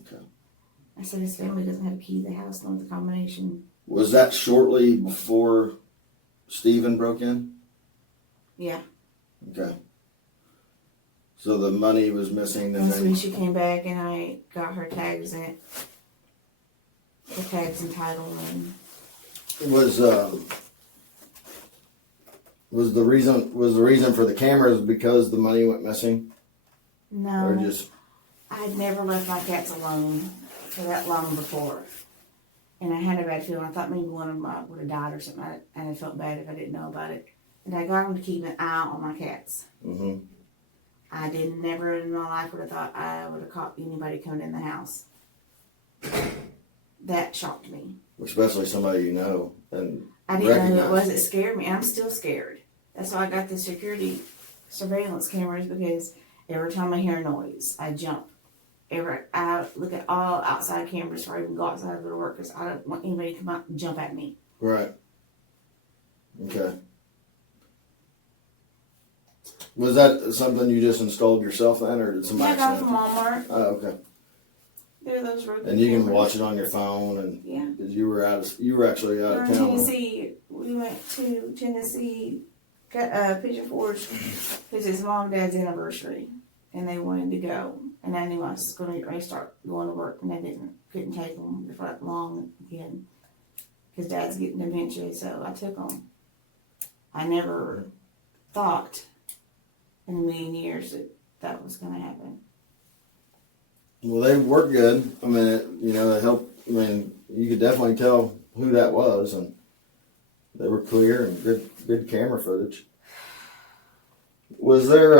Okay. I said his family doesn't have a key to the house, nor the combination. Was that shortly before Stephen broke in? Yeah. Okay. So the money was missing. And That's then when she came back and I got her tags and title and was the reason for the cameras because the money went missing? no. Or just I had never left my cats alone for that long before. And I had a bad feeling. I thought maybe one of them would have died or something. And I felt bad if I didn't know about it. And I got them to keep an eye on my cats. I never in my life would have thought I would have caught anybody coming in the house. That shocked me. especially somebody you know and I didn't know who it recognize. was. It scared me. I'm still scared. That's why I got the security surveillance cameras, because every time I hear a noise, I jump. I look at all outside cameras before I even go outside to go to work, because I don't want anybody to come out and jump at me. Right. Okay. Was that something you just installed yourself then, or did Yeah, somebody? I got it from Walmart. Oh, okay. They're those Roku And you can cameras. watch it on your phone, and Yeah. because you were actually out We're of in town. Tennessee. We went to Tennessee, Pigeon Forge, because it's mom and dad's anniversary, and they wanted to go. And I knew I was going to get ready to start going to work, and I couldn't take them for that long again, because dad's getting dementia. So I took them. I never thought in a million years that was going to happen. Well, they work good. I mean, it helped. I mean, you could definitely tell who that was, and they were clear and good camera footage. Was there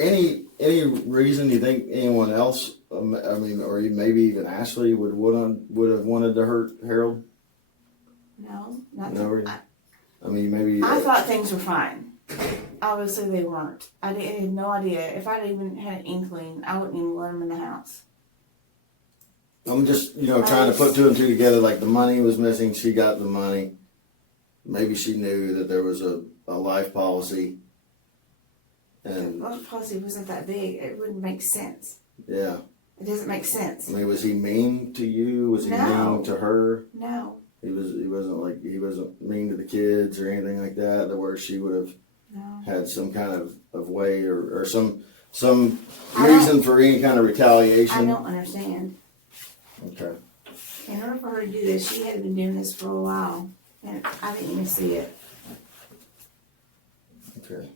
any reason you think anyone else, I mean, or maybe even Ashley would have wanted to hurt Harold? No, not No that. reason? I mean, maybe. I thought things were fine. Obviously, they weren't. I had no idea. If I'd even had an inkling, I wouldn't even let them in the house. I'm just, trying to put two and two together. Like the money was missing, she got the money. Maybe she knew that there was a life policy. And The life policy wasn't that big. It wouldn't make sense. yeah. It doesn't make sense. I mean, was he mean to you? Was he No. mean to her? No. He wasn't mean to the kids or anything like that, where she would have No. had some kind of way or some reason for any kind of retaliation. I don't understand. Okay. In order for her to do this, she had been doing this for a while, and I didn't even see it. Okay.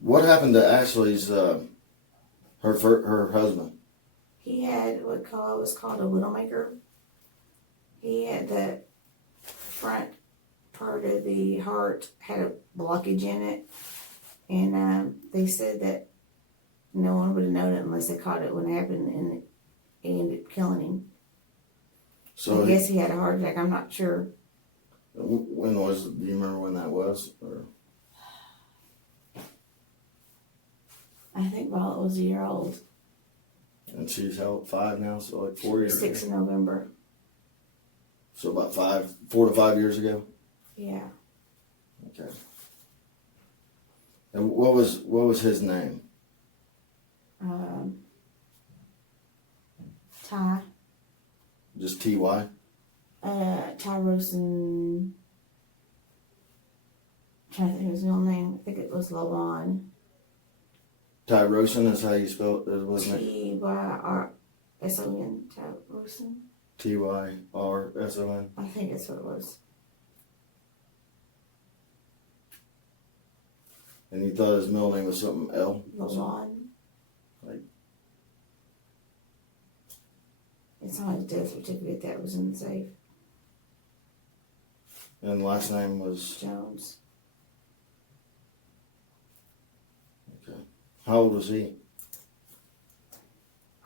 What happened to Ashley's her husband? He had what was called a widowmaker. He had the front part of the heart had a blockage in it, and they said that no one would have known it unless they caught it when it happened, and it ended up killing him. So I guess he had a heart attack. I'm not sure. When was? Do you remember when that was? Or? I think Violet was a year old. And she's 5 now, so like 4 years. 6 in November. So about 4 to 5 years ago. Yeah. Okay. And what was his name? Ty. Just T.Y.? Tyrosin. I'm trying to think of his middle name. I think it was Lawan. Tyrosin is how you spell it, wasn't it? Tyrosin. Tyrosin. Tyrson. I think that's what it was. And you thought his middle name was something L? Lawan. Like- It's on his death certificate that was in the safe. And last name was, Jones. okay. How old was he?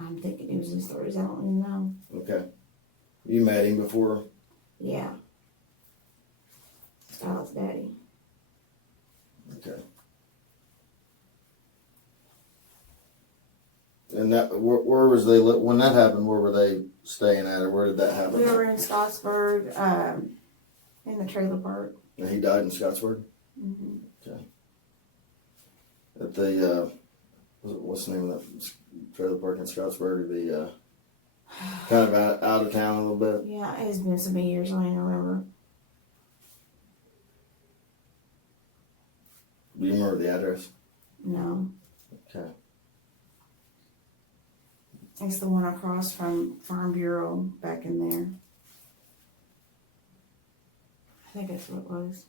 I'm thinking he was in his 30s. I don't even know. Okay. You met him before? Yeah. Skylar's daddy. Okay. And that, where was they, when that happened, where were they staying at, or where did that happen? We were in Scottsburg, in the trailer park. And he died in Scottsburg? Mm-hmm. Okay. At the, what's the name of that trailer park in Scottsburg? The, kind of out of town a little bit? Yeah, it has been so many years, I don't even remember. Do you remember the address? No. Okay. It's the one across from Farm Bureau back in there. I think that's what it was.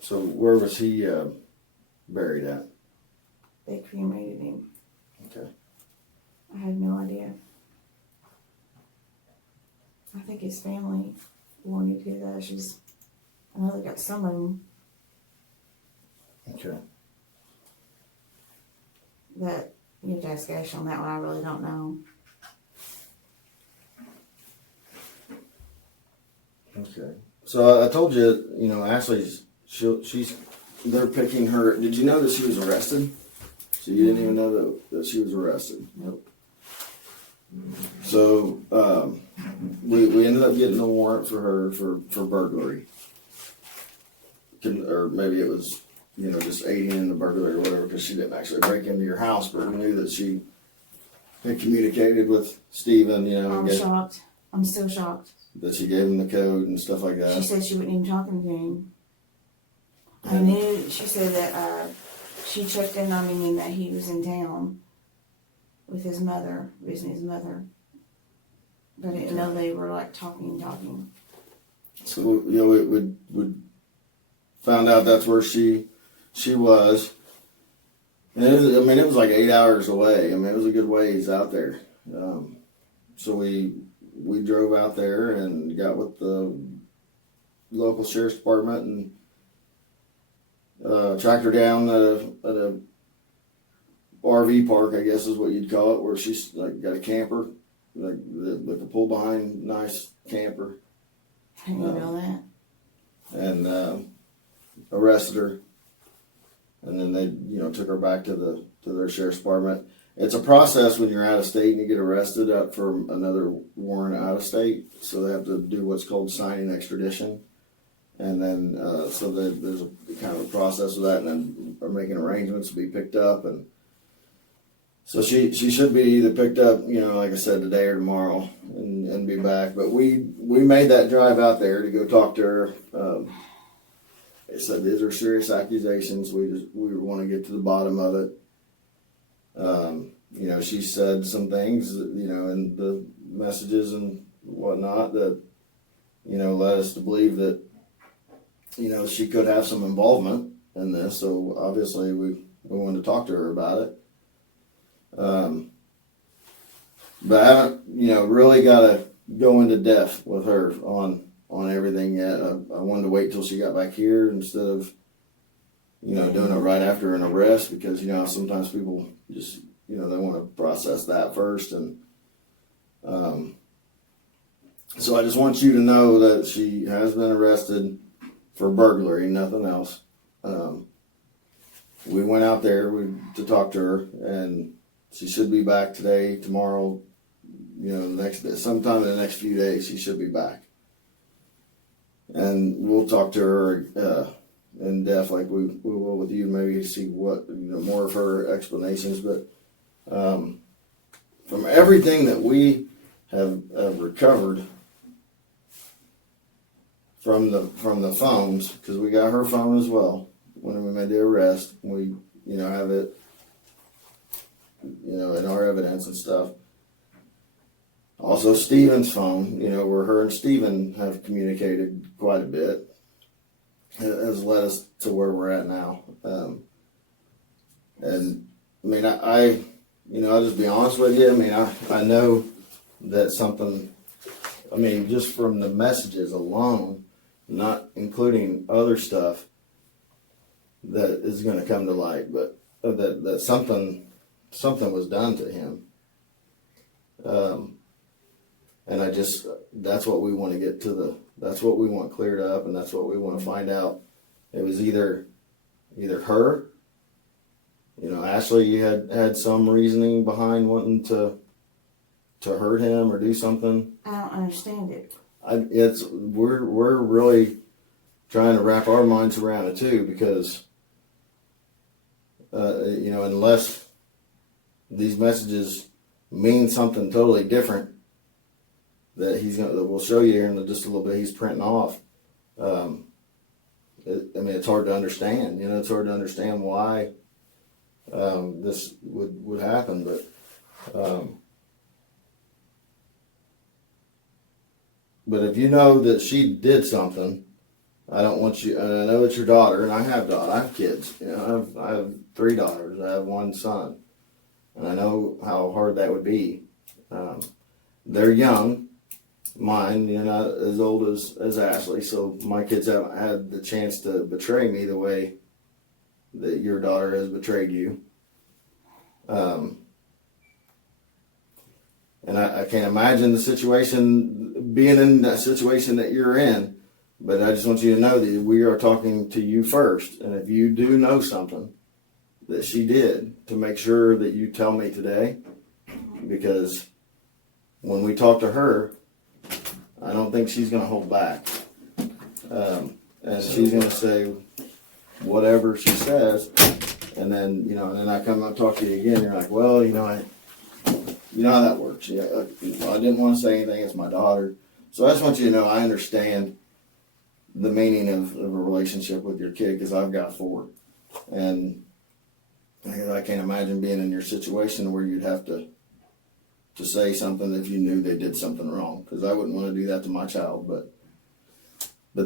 So where was he buried at? They cremated him. Okay. I had no idea. I think his family wanted his ashes. I know they got some of them Okay. that you have to ask Ash on that one. I really don't know. Okay. So I told you, you know, Ashley's, they're picking her. Did you know that she was arrested? So you didn't even know that she was arrested? Nope. So we ended up getting a warrant for her for burglary. Or maybe it was, you know, just aiding in the burglary or whatever, because she didn't actually break into your house, but we knew that she had communicated with Steven, you know, I'm shocked. I'm still shocked. that she gave him the code and stuff like She that. said she wasn't even talking to him. I knew, she said that she checked in on him and that he was in town with his mother, visiting his mother. But I didn't know they were like talking. So, you know, we found out that's where she was. And it was like 8 hours away. I mean, it was a good ways out there. So we drove out there and got with the local sheriff's department and tracked her down at a RV park, I guess is what you'd call it, where she's like got a camper, like a pull behind nice camper. I didn't even know that. And arrested her, and then they, you know, took her back to their sheriff's department. It's a process when you're out of state and you get arrested up for another warrant out of state, so they have to do what's called signing extradition, and then so there's a kind of a process with that, and then are making arrangements to be picked up, and so she should be either picked up, you know, like I said, today or tomorrow, and be back. But we made that drive out there to go talk to her. They said these are serious accusations. We want to get to the bottom of it. You know, she said some things, you know, in the messages and whatnot that, you know, led us to believe that, you know, she could have some involvement in this. So obviously we wanted to talk to her about it. But I haven't, you know, really got to go into depth with her on everything yet. I wanted to wait till she got back here instead of, you know, doing it right after an arrest, because, you know, sometimes people just, you know, they want to process that first. And so I just want you to know that she has been arrested for burglary, nothing else. We went out there to talk to her, and she should be back today, tomorrow, you know, sometime in the next few days, she should be back. And we'll talk to her in depth like we will with you, maybe see what, you know, more of her explanations. But From everything that we have recovered from the phones, because we got her phone as well when we made the arrest. We, have it, in our evidence and stuff. Also, Stephen's phone, where her and Stephen have communicated quite a bit, has led us to where we're at now. And I mean, I'll just be honest with you. I mean, I know that something, just from the messages alone, not including other stuff that is going to come to light, but that something was done to him. And that's what we want to get to that's what we want cleared up, and that's what we want to find out. It was either her, Ashley, you had some reasoning behind wanting to hurt him or do something. I don't understand it. We're really trying to wrap our minds around it too, because unless these messages mean something totally different that we'll show you here in just a little bit, he's printing off. It's hard to understand. It's hard to understand why this would happen, but if you know that she did something, I don't want you. And I know it's your daughter, and I have kids. I have 3 daughters. I have 1 son, and I know how hard that would be. They're young. Mine, not as old as Ashley, so my kids haven't had the chance to betray me the way that your daughter has betrayed you. And I can't imagine being in that situation that you're in, but I just want you to know that we are talking to you first, and if you do know something that she did, to make sure that you tell me today, because when we talk to her, I don't think she's going to hold back. And she's going to say whatever she says. And then, and then I come and talk to you again. You're like, well, you know how that works. Yeah, I didn't want to say anything. It's my daughter. So I just want you to know I understand the meaning of a relationship with your kid, because I've got 4. And I can't imagine being in your situation where you'd have to say something if you knew they did something wrong, because I wouldn't want to do that to my child. But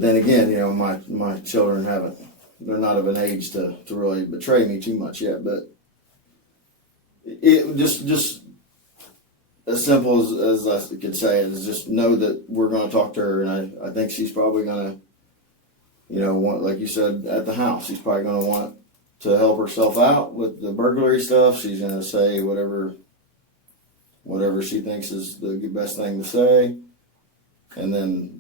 then again, my children they're not of an age to really betray me too much yet. But it just as simple as I could say it is just know that we're going to talk to her, and I think she's probably going to, want, like you said, at the house, she's probably going to want to help herself out with the burglary stuff. She's going to say whatever she thinks is the best thing to say. And then,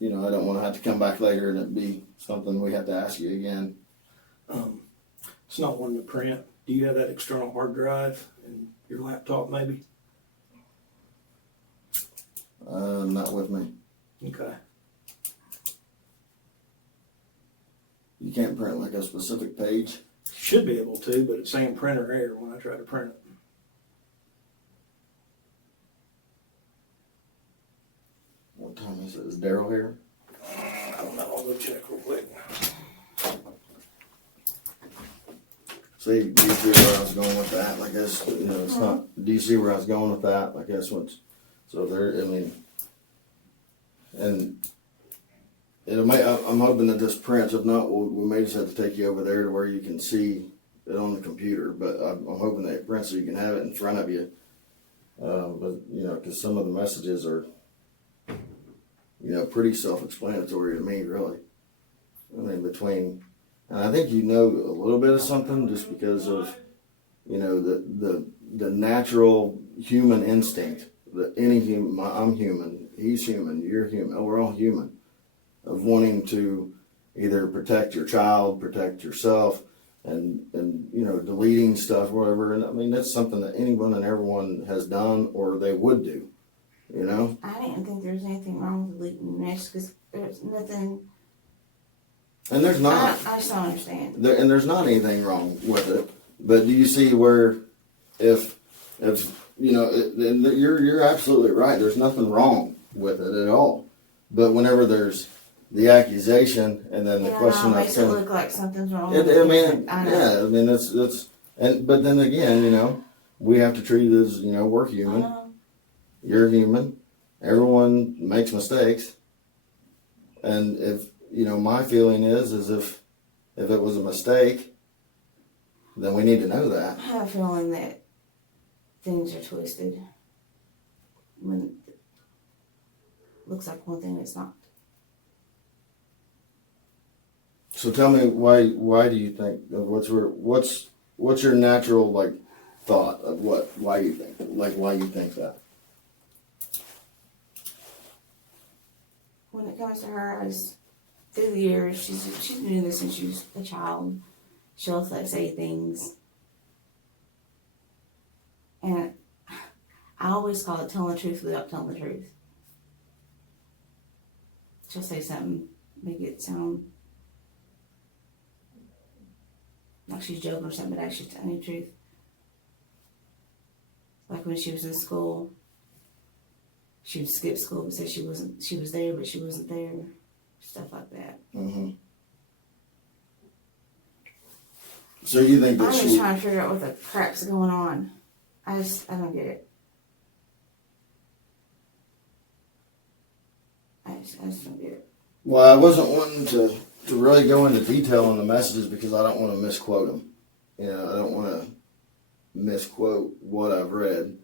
I don't want to have to come back later and it be something we have to ask you again. It's not one to print. Do you have that external hard drive in your laptop maybe? Not with me. Okay. You can't print like a specific page? Should be able to, but it's saying printer error when I try to print it. What time is it? Is Daryl here? I don't know. I'll go check real quick. See, do you see where I was going with that? Like, that's, it's not, do you see where I was going with that? Like, that's what's, so there, and I'm hoping that this prints. If not, we may just have to take you over there to where you can see it on the computer, but I'm hoping that it prints so you can have it in front of you. But, because some of the messages are, pretty self-explanatory to me, really. Between, and I think a little bit of something just because of, the natural human instinct that any human, I'm human, he's human, you're human, we're all human, of wanting to either protect your child, protect yourself, and deleting stuff, whatever. And that's something that anyone and everyone has done or they would do. I didn't think there was anything wrong with deleting the message, because there's nothing. And there's not. I just don't understand. And there's not anything wrong with it. But do you see where if if you're absolutely right. There's nothing wrong with it at all. But whenever there's the accusation and then the question of makes it look like something's wrong. but then again, we have to treat it as, we're human. You're human. Everyone makes mistakes. And if, my feeling is if it was a mistake, then we need to know that. I have a feeling that things are twisted when it looks like one thing it's not. So tell me why do you think, what's your natural thought of why you think that? When it comes to her, through the years, she's been doing this since she was a child. She'll say things, and I always call it telling the truth without telling the truth. She'll say something, make it sound like she's joking or something, but actually telling the truth. Like when she was in school, she would skip school and say she was there, but she wasn't there. Stuff like that. Mm-hmm. So you think that I'm just trying to figure out what the crap's going on. I don't get it. I just don't get it. Well, I wasn't wanting to really go into detail on the messages because I don't want to misquote them. I don't want to misquote what I've read.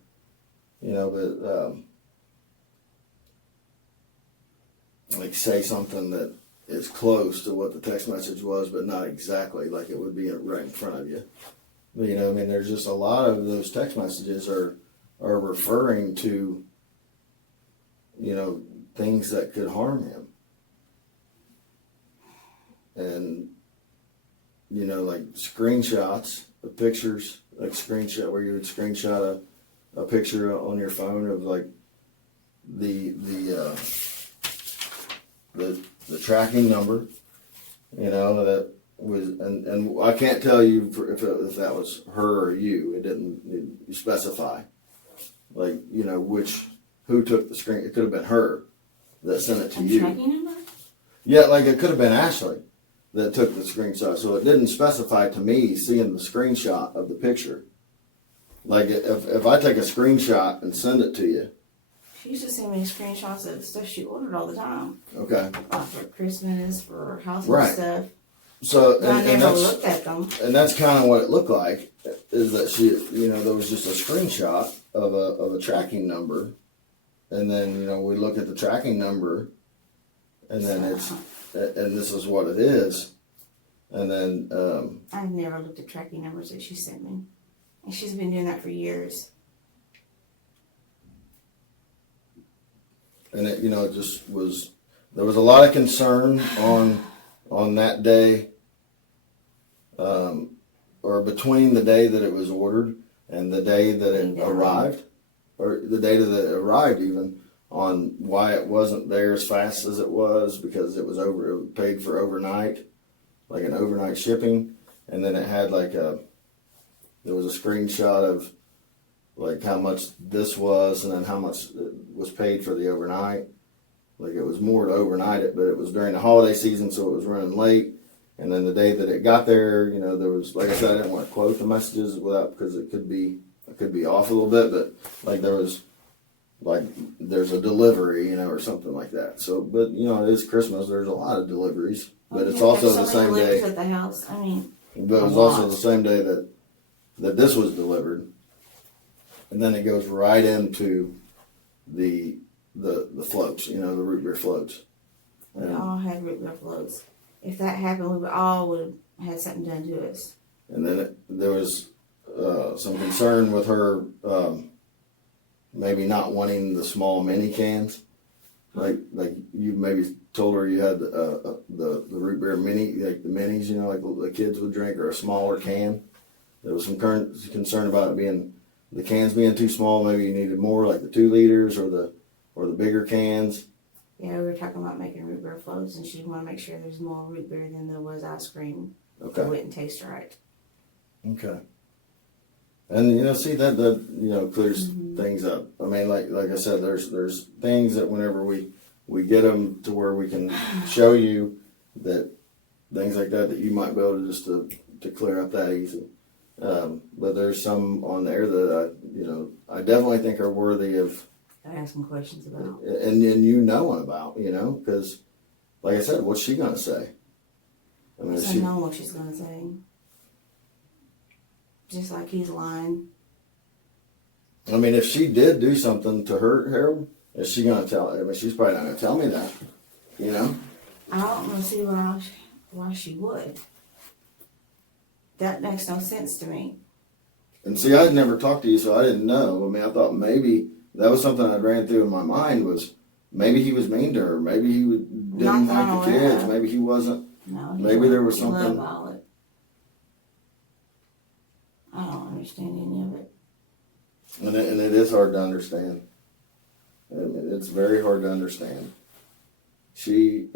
But say something that is close to what the text message was, but not exactly like it would be right in front of you. But, there's just a lot of those text messages are referring to, things that could harm him. And, screenshots of pictures, where you would screenshot a picture on your phone of the tracking number, that was, and I can't tell you if that was her or you. It didn't specify, who took the screen. It could have been her that sent it to you. Tracking number? Yeah, it could have been Ashley that took the screenshot. So it didn't specify to me seeing the screenshot of the picture. If I take a screenshot and send it to you. She used to send me screenshots of stuff she ordered all the time. Okay. For Christmas, for household Right. stuff. So But I never looked at them. And that's kind of what it looked like. Is that she? There was just a screenshot of a tracking number, and then we look at the tracking number, and then and this is what it is, and then I've never looked at tracking numbers that she sent me, and she's been doing that for years. And it just was, there was a lot of concern on that day, or between the day that it was ordered and the day that it arrived, or the day that it arrived even, on why it wasn't there as fast as it was, because it was paid for overnight, like an overnight shipping, and then it had there was a screenshot of how much this was, and then how much was paid for the overnight. It was more to overnight it, but it was during the holiday season, so it was running late. And then the day that it got there, there was, like I said, I didn't want to quote the messages because it could be off a little bit, but there was there's a delivery, or something like that. So, but it is Christmas. There's a lot of deliveries, but it's also the same day. At the house. But it was also the same day that this was delivered. And then it goes right into the floats, the root beer floats. We all had root beer floats. If that happened, we all would have had something done to us. And then there was some concern with her maybe not wanting the small mini cans. Like you maybe told her you had the root beer mini, like the minis, like the kids would drink, or a smaller can. There was some concern about it the cans being too small. Maybe you needed more, like the 2 liters or the bigger cans. Yeah, we were talking about making root beer floats, and she'd want to make sure there's more root beer than there was ice cream. Okay. It wouldn't taste right. Okay. And see that clears things up. I mean, like I said, there's things that whenever we get them to where we can show you that things like that you might be able to just to clear up that easy. But there's some on there that I definitely think are worthy of asking questions about. and about, because like I said, what's she gonna say? I mean, I know what she's gonna say. Just like he's lying. I mean, if she did do something to hurt Harold, is she gonna tell? I mean, she's probably not gonna tell me that, I don't want to see why she would. That makes no sense to me. And see, I'd never talked to you, so I didn't know. I mean, I thought maybe that was something I ran through in my mind was maybe he was mean to her. Maybe he didn't like the kids. Maybe he wasn't. No, maybe there was he something. loved Violet. I don't understand any of it. And it is hard to understand. It's very hard to understand. She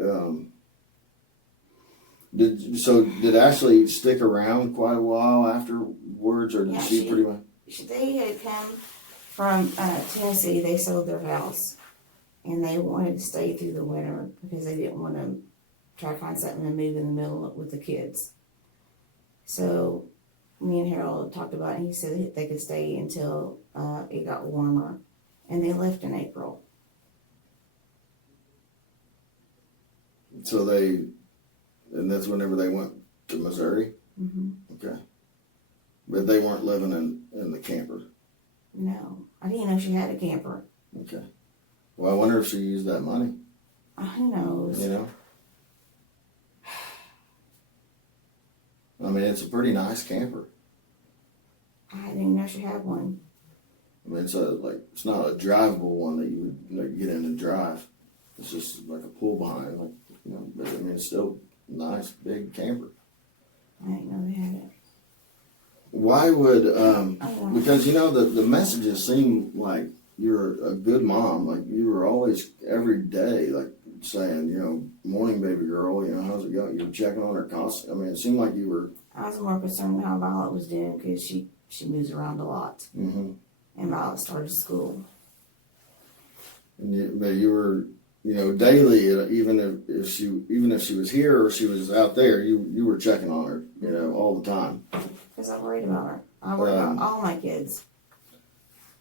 did Ashley stick around quite a while afterwards, or did she pretty much? They had come from Tennessee. They sold their house, and they wanted to stay through the winter because they didn't want to try to find something to move in the middle with the kids. So me and Harold talked about it, and he said they could stay until it got warmer, and they left in April. So and that's whenever they went to Missouri? Mm-hmm. Okay. But they weren't living in the camper? No. I didn't know she had a camper. Okay. Well, I wonder if she used that money. Who knows? I mean, it's a pretty nice camper. I didn't even know she had one. I mean, it's not a drivable one that you would get in and drive. It's just like a pull behind, but I mean, it's still a nice big camper. I didn't know they had it. Why would, because the messages seem like you're a good mom. Like you were always every day, like saying, morning baby girl, how's it going? You were checking on her constantly. I mean, it seemed like you were. I was more concerned how Violet was doing because she moves around a lot. Mm-hmm. And Violet started school. But you were, daily, even if she was here or she was out there, you were checking on her, all the time. Because I worried about her. I worried about all my kids.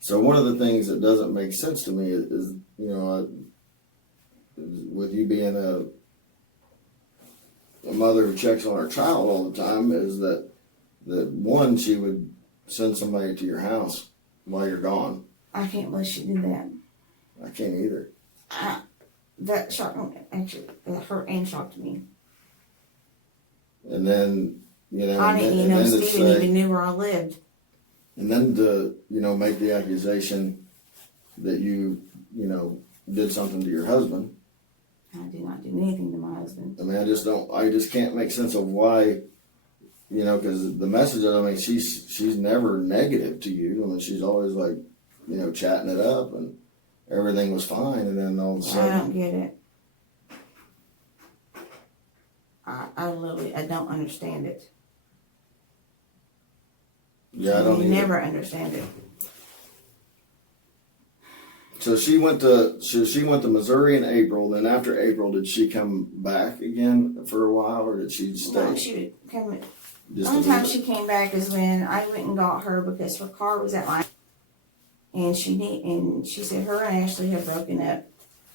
So one of the things that doesn't make sense to me is with you being a mother who checks on her child all the time, is that one, she would send somebody to your house while you're gone. I can't believe she did that. I can't either. That shocked me. Actually, it hurt and shocked me. And then, I didn't even know Stephen even knew where I lived. And then to, make the accusation that you did something to your husband. I did not do anything to my husband. I mean, I just can't make sense of why, because the message, I mean, she's never negative to you. I mean, she's always like, chatting it up and everything was fine. And then all of a sudden. I don't get it. I don't understand it. Yeah, I don't either. Never understand it. So she went to Missouri in April. Then after April, did she come back again for a while, or did she stay? No, she would come. The Just only time she came back is when I went and got her because her car was at my. And she said her and Ashley had broken up.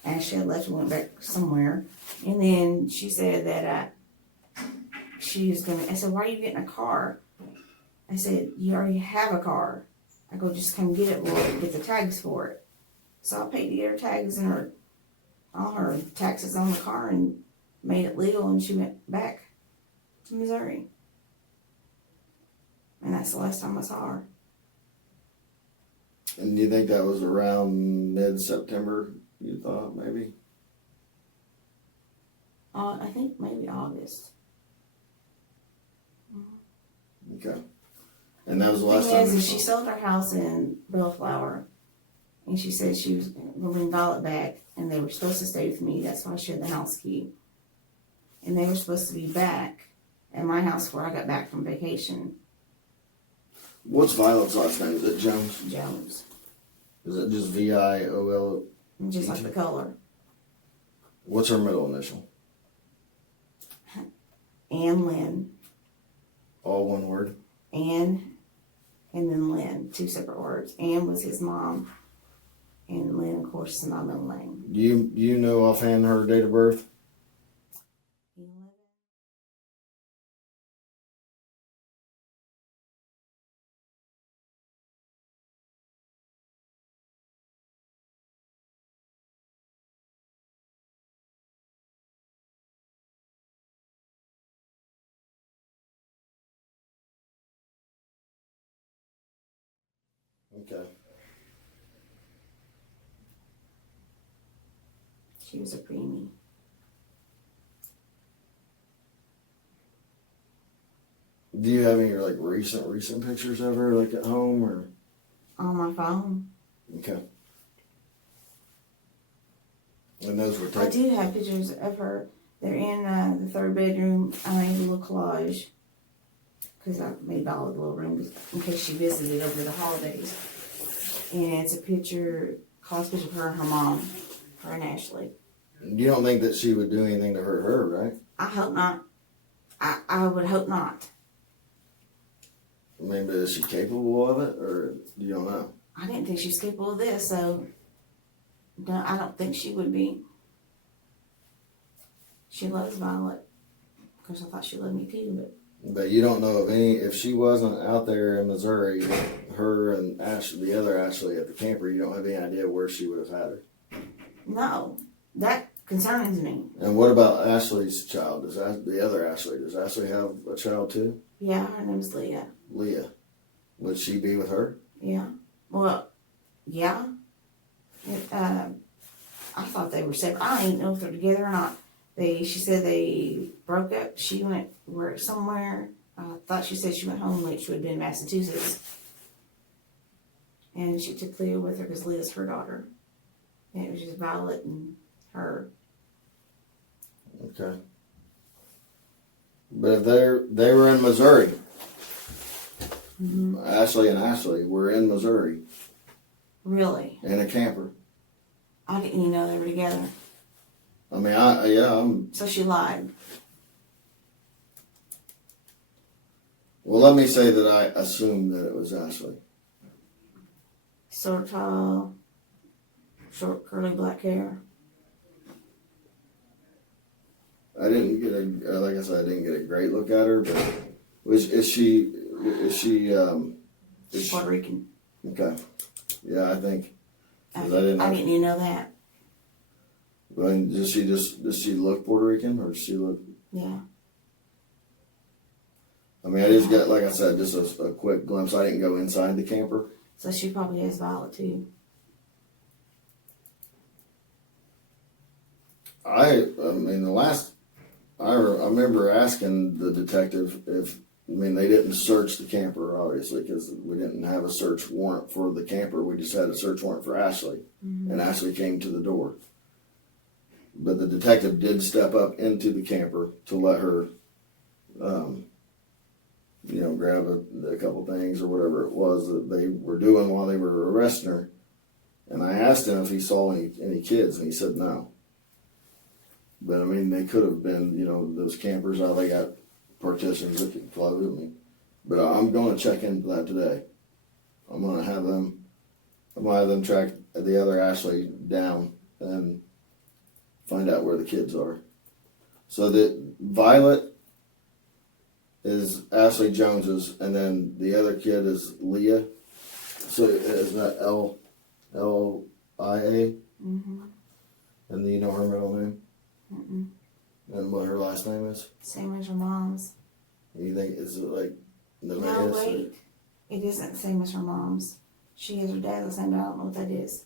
Ashley had left and went back somewhere, and then she said that she was gonna. I said, "Why are you getting a car?" I said, "You already have a car." I go, "Just come get it. We'll get the tags for it." So I paid to get her tags and all her taxes on the car and made it legal, and she went back to Missouri. And that's the last time I saw her. And do you think that was around mid-September, you thought, maybe? I think maybe August. Okay. And that was the last time. The thing is, she sold her house in Bellflower, and she said she was going to bring Violet back, and they were supposed to stay with me. That's why she had the house key. And they were supposed to be back at my house before I got back from vacation. What's Violet's last name? Is it Jones? Jones. Is it just VIOL? Just like the color. What's her middle initial? Ann Lynn. All one word? Ann and then Lynn. 2 separate words. Ann was his mom. And Lynn, of course, is an unknown name. Do you know offhand her date of birth? Okay. She was a preemie. Do you have any like recent pictures of her, like at home or? On my phone. Okay. And those were I taken. do have pictures of her. They're in the 3rd bedroom. I made a little collage because I made all the little rooms in case she visited over the holidays. And it's a picture, collage picture of her and her mom, her and Ashley. You don't think that she would do anything to hurt her, right? I hope not. I would hope not. I mean, but is she capable of it, or you don't know? I didn't think she was capable of this, so no, I don't think she would be. She loves Violet. Of course, I thought she loved me too, But you don't know of any. If she wasn't out there in Missouri, her and Ashley, the other Ashley at the camper, you don't have any idea where she would have had her. no, that concerns me. And what about Ashley's child? The other Ashley? Does Ashley have a child too? Yeah, her name's Leah. Leah. Would she be with her? Yeah. Well, yeah. I thought they were separate. I don't even know if they're together or not. She said they broke up. She went work somewhere. I thought she said she went home, which would have been in Massachusetts. And she took Leah with her because Leah's her daughter. And it was just Violet and her. Okay. But if they were in Missouri, Ashley and Ashley were in Missouri Really? in a camper. I didn't even know they were together. I mean, I'm. So she lied. Well, let me say that I assumed that it was Ashley. Sort of tall, short, curly black hair. I didn't get like I said, I didn't get a great look at her, but is she She's Puerto Rican. okay? Yeah, I think. I 'Cause didn't even know that. But does she look Puerto Rican, or does she look? Yeah. I mean, I just got, like I said, just a quick glimpse. I didn't go inside the camper. So she probably has Violet too. I mean, I remember asking the detective they didn't search the camper, obviously, because we didn't have a search warrant for the camper. We just had a search warrant for Ashley, and Ashley came to the door. But the detective did step up into the camper to let her, grab a couple things or whatever it was that they were doing while they were arresting her. And I asked him if he saw any kids, and he said no. But I mean, they could have been, those campers, how they got partitions that could close. But I'm going to check into that today. I'm going to have them track the other Ashley down and find out where the kids are. So that Violet is Ashley Jones's, and then the other kid is Leah. So is that L-I-A? Mm-hmm. And do you know her middle name? Mm-mm. And what her last name is? Same as her mom's. You think, is it like No, Nevaeh? wait. It isn't the same as her mom's. She has her dad's the same, but I don't know what that is.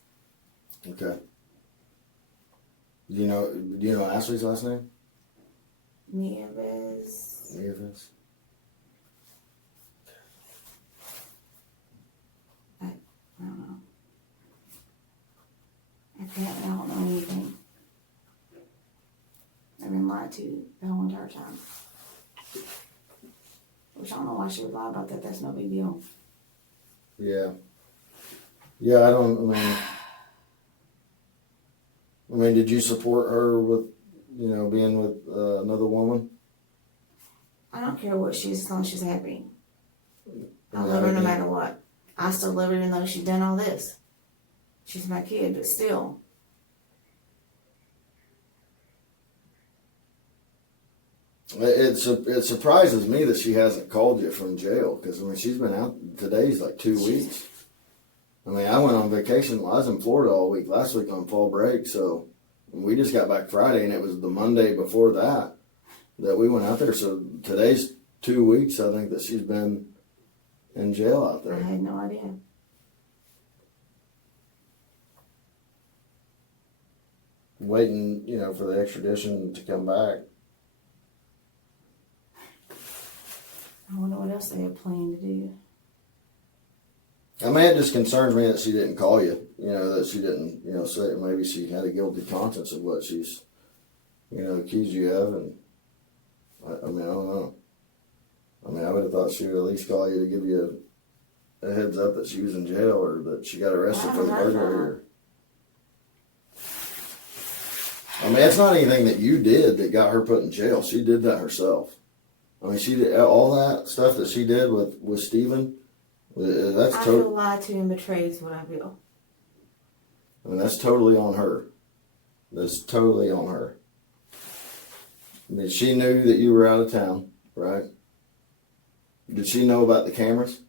Okay. Do you know Ashley's last name? Nieves. Nieves. I don't know. Apparently, I don't know anything. I've been lied to the whole entire time. Which I don't know why she would lie about that. That's no big deal. Yeah. Yeah, I mean, did you support her with, being with another woman? I don't care what she is as long as she's happy. I Yeah, love her no yeah. matter what. I still love her even though she's done all this. She's my kid, but still. It surprises me that she hasn't called you from jail, because I mean she's been out. Today's like 2 weeks. I mean, I went on vacation. I was in Florida all week last week on fall break, so we just got back Friday, and it was the Monday before that we went out there. So today's 2 weeks. I think that she's been in jail out I there, had no idea. waiting, for the extradition to come back. I wonder what else they have planned to do. I mean, it just concerns me that she didn't call you. That she didn't, say maybe she had a guilty conscience of what she's, accused you of. And I mean, I don't know. I mean, I would have thought she would at least call you to give you a heads up that she was in jail or that she got arrested for the burglary. I mean, it's not anything that you did that got her put in jail. She did that herself. I mean, she did all that stuff that she did with Stephen. That's I feel lied to and betrayed is what I feel. I mean, that's totally on her. That's totally on her. I mean, she knew that you were out of town, right? Did she know about the cameras?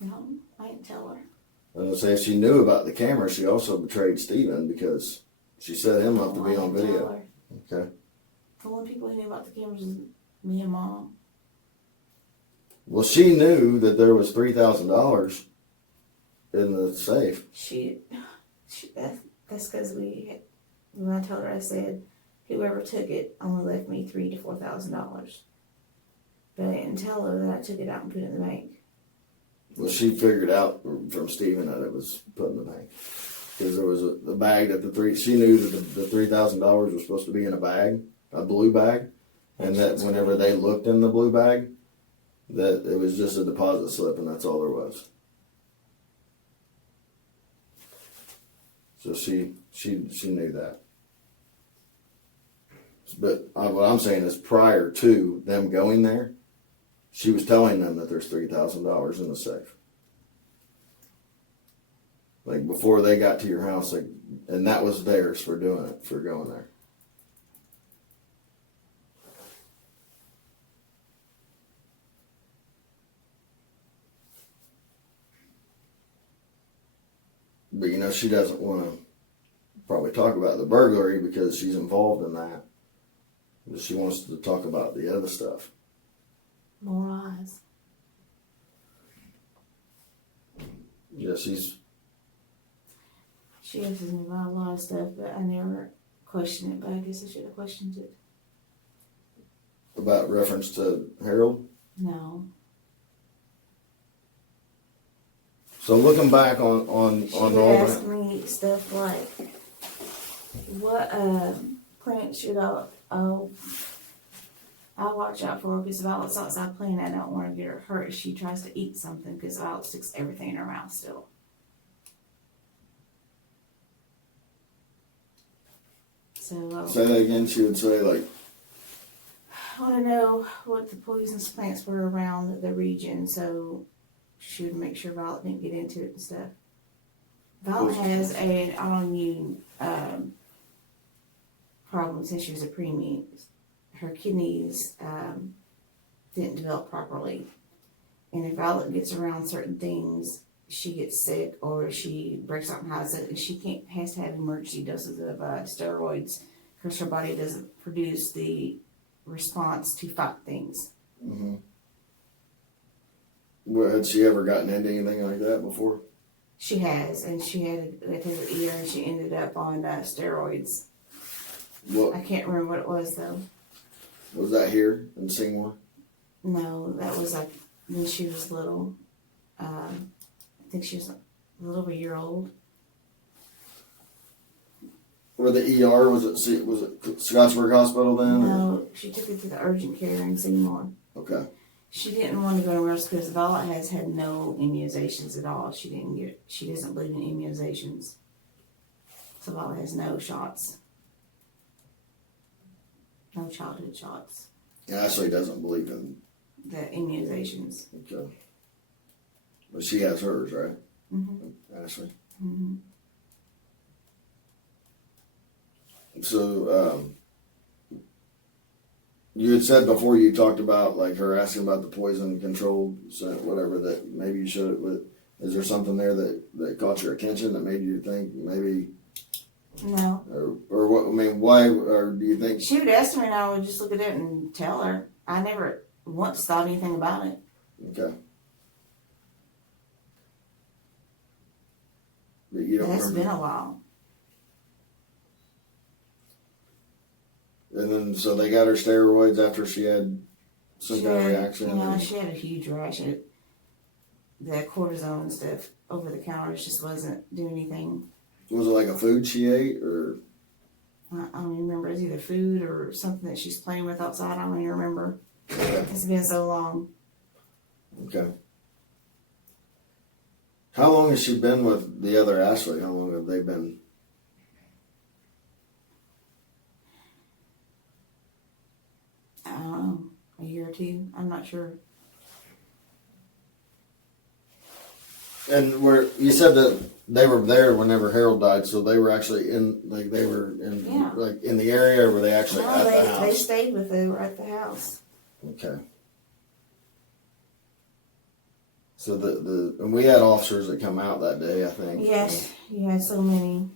No, I didn't tell her. I was gonna say, if she knew about the cameras, she also betrayed Stephen because she set him up to be on video. Okay. The only people who knew about the cameras was me and Mom. Well, she knew that there was $3,000 in the safe. That's because when I told her, I said, whoever took it only left me $3,000 to $4,000. But I didn't tell her that I took it out and put it in the bank. Well, she figured out from Stephen that it was put in the bank. Because there was a bag that she knew that the $3,000 was supposed to be in a bag, a blue bag. And that whenever they looked in the blue bag, that it was just a deposit slip and that's all there was. So she knew that. But what I'm saying is prior to them going there, she was telling them that there's $3,000 in the safe. Like before they got to your house, and that was theirs for doing it, for going there. But she doesn't want to probably talk about the burglary because she's involved in that. But she wants to talk about the other stuff. More eyes. Yeah, she asks me about a lot of stuff, but I never question it, but I guess I should have questioned it. About reference to Harold? No. So looking back on She all would that. ask me stuff like, what plant should I'll watch out for, because Violet's outside playing. I don't want to get her hurt if she tries to eat something, because Violet sticks everything in her mouth still. So Say that again. She would say like, I want to know what the poisonous plants were around the region, so she would make sure Violet didn't get into it and stuff. Violet has an autoimmune problem since she was a preemie. Her kidneys didn't develop properly, and if Violet gets around certain things, she gets sick or she breaks out and has it, and she has to have emergency doses of steroids because her body doesn't produce the response to fight things. mm-hmm. Well, had she ever gotten into anything like that before? She has, and she had to take her ear, and she ended up on steroids. What I can't remember what it was though. was that here in Seymour? No, that was like when she was little. I think she was a little over a year old. Or the ER, was it Scottsburg Hospital then? No, she took it to the urgent care in Seymour. Okay. She didn't want to go to nurse because Violet has had no immunizations at all. She doesn't believe in immunizations. So Violet has no shots. No childhood shots. Ashley doesn't believe in. The immunizations. Okay. But she has hers, right? Mm-hmm. Ashley. Mm-hmm. So, you had said before you talked about like her asking about the poison control, so whatever, that maybe you should. Is there something there that caught your attention that made you think maybe? No. Or what? I mean, why? Or do you think She would ask me, and I would just look at it and tell her. I never once thought anything about it. Okay. But you don't It's remember. been a while. And then, so they got her steroids after she had some kind of reaction. Yeah, she had a huge reaction. The cortisone and stuff over the counter just wasn't doing anything. Was it like a food she ate, or? I don't even remember. It's either food or something that she's playing with outside. I don't even remember. Okay. It's been so long. Okay. How long has she been with the other Ashley? How long have they been? I don't know. A year or two. I'm not sure. And where you said that they were there whenever Harold died, so they were actually in, like they were in, Yeah. like in the area, or were they actually No, at the they house? stayed with her at the house. Okay. So and we had officers that come out that day, I think. Yes, you had so many.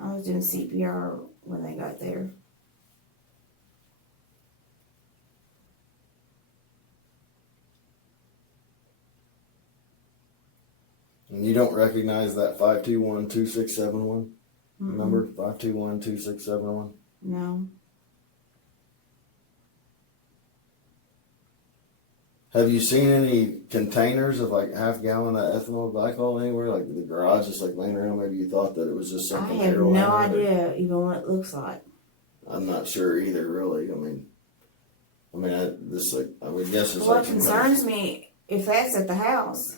I was doing CPR when they got there. And you don't recognize that 521-2671 number? 521-2671. No. Have you seen any containers of like half-gallon of ethanol glycol anywhere? Like the garage, just like laying around? Maybe you thought that it was just I something. have Harold no had, or- idea even what it looks like. I'm not sure either, really. I mean, I would guess it's What like. concerns me, if that's at the house,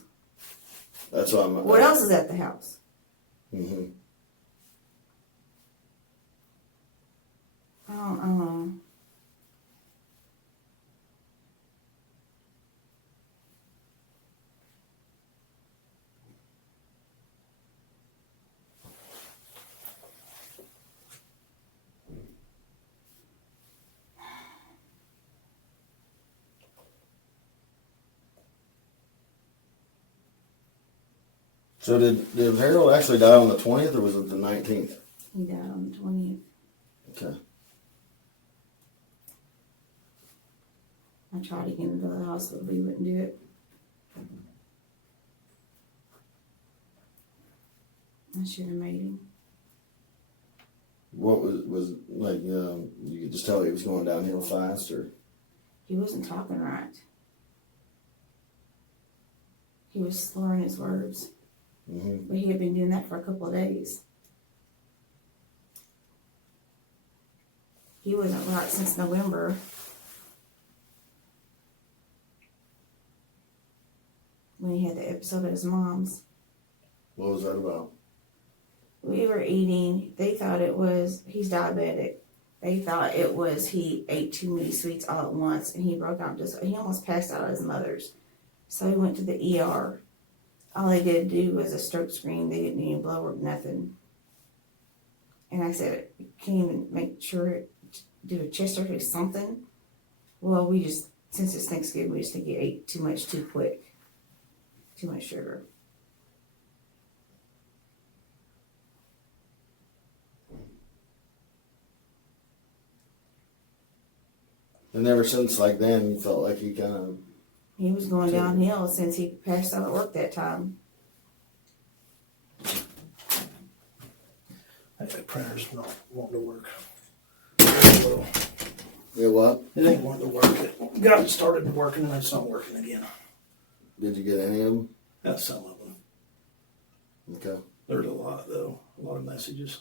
That's what I'm. what else is at the house? Mm-hmm. I don't know. So did Harold actually die on the 20th, or was it the 19th? He died on the 20th. Okay. I tried to get him to the hospital, but he wouldn't do it. I should have made him. What was like? You could just tell he was going downhill fast, or. He wasn't talking right. He was slurring his words. Mm-hmm. But he had been doing that for a couple of days. He wasn't right since November. When he had the episode at his mom's. What was that about? We were eating, they thought it was, he's diabetic. They thought it was he ate too many sweets all at once and he broke out he almost passed out at his mother's. So he went to the ER. All they did do was a stroke screen. They didn't need a blood work, nothing. And I said, can you even make sure, do a chest x-ray, something? Well, since it's Thanksgiving, we just think he ate too much too quick. Too much sugar. And ever since like then, you felt like he kind of. He was going downhill since he passed out at work that time. That printer's not wanting to work. Yeah, what? It ain't wanting to work. It got it started working and it's not working again. Did you get any of them? That's some of them. Okay. There's a lot though. A lot of messages.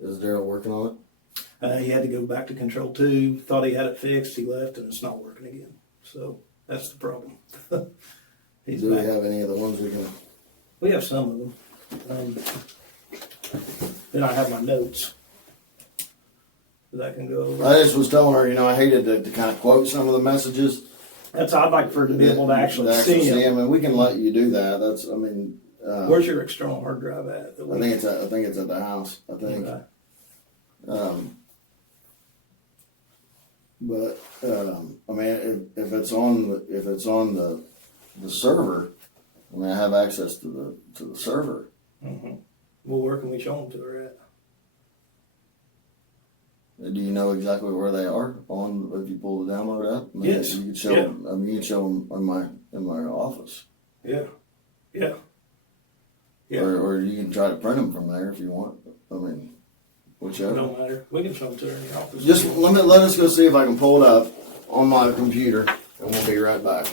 Is Daryl working on it? He had to go back to control 2, thought he had it fixed, he left, and it's not working again. So that's the problem. He's Do we back. have any of the ones we can? We have some of them. Then I have my notes that I can go over. I just was telling her, I hated to kind of quote some of the messages. I'd like for her to be able to actually see them. and we can let you do that. Where's your external hard drive at? I think it's at the house. I think. Okay. But I mean, if it's on the server, I mean, I have access to the server. Mm-hmm. Well, where can we show them to her at? Do you know exactly where they are if you pull the download app? I mean, Yes. You can show them. I mean, you can show them in my office. Yeah. Yeah. Yeah. Or you can try to print them from there if you want. I mean, whichever. It don't matter. We can show them to her in the office. Just let us go see if I can pull it up on my computer, and we'll be right back.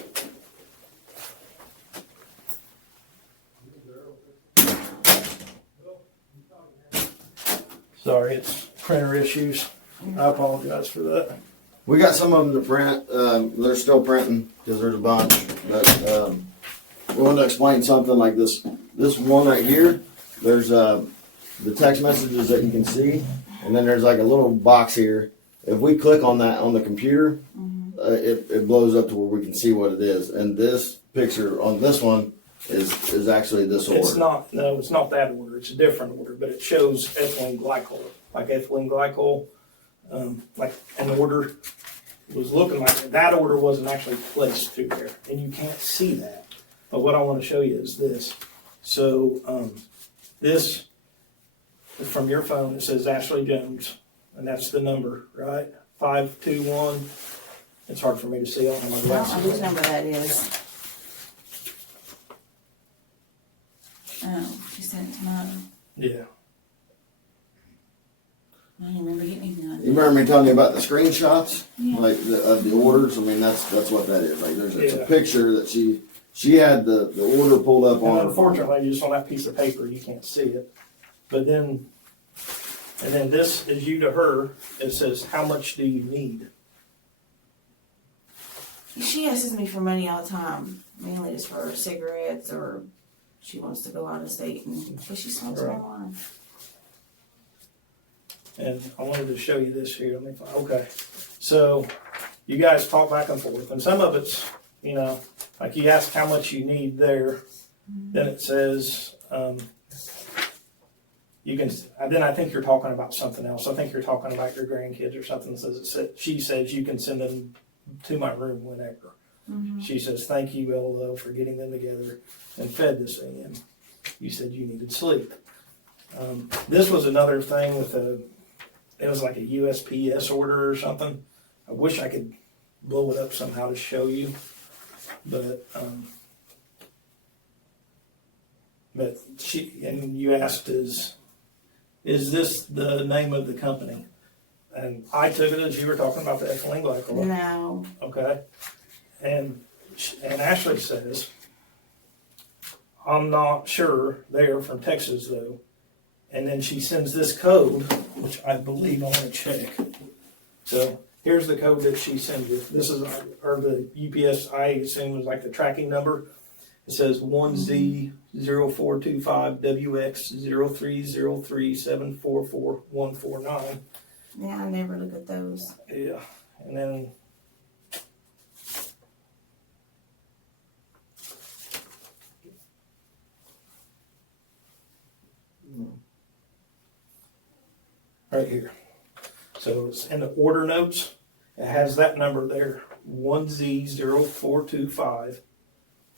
Sorry, it's printer issues. I apologize for that. We got some of them to print. They're still printing because there's a bunch. But we wanted to explain something like this. This one right here, there's the text messages that you can see, and then there's like a little box here. If we click on that on the computer, it blows up to where we can see what it is. And this picture on this one is actually this order. It's not that order. It's a different order, but it shows ethylene glycol. Like ethylene glycol, like an order was looking like it. That order wasn't actually placed through there, and you can't see that. But what I want to show you is this. So this from your phone, it says Ashley Jones, and that's the number, right? 521. It's hard for me to see. I don't have my I don't know glasses. whose number that is. Oh, she sent it to mine. Yeah. I don't remember getting none. You remember me telling you about the screenshots, Yeah. like of the orders? I mean, that's what that is. Like, there's a Yeah. picture that she had the order pulled up on. And unfortunately, just on that piece of paper, you can't see it. But then, and then this is you to her. It says, "How much do you need?" She asks me for money all the time, mainly just for cigarettes or she wants to go out of state, but she smokes Right. marijuana. And I wanted to show you this here. Let me find. Okay, so you guys talk back and forth, and some of it's, like you ask how much you need there. Then it says, you can. Then I think you're talking about something else. I think you're talking about your grandkids or something. She says you can send them to my room whenever. Mm-hmm. She says, "Thank you, LOL, for getting them together and fed this thing in. You said you needed sleep." This was another thing with it was like a USPS order or something. I wish I could blow it up somehow to show you, but you asked, is this the name of the company? And I took it as you were talking about the ethylene glycol. No. Okay. And Ashley says, "I'm not sure. They're from Texas though." And then she sends this code, which I believe I want to check. So here's the code that she sends you. This is, or the UPS, I assume is like the tracking number. It says 1Z0425WX0303744149. Yeah, I never look at those. Yeah. And then right here. So it's in the order notes. It has that number there, 1Z0425,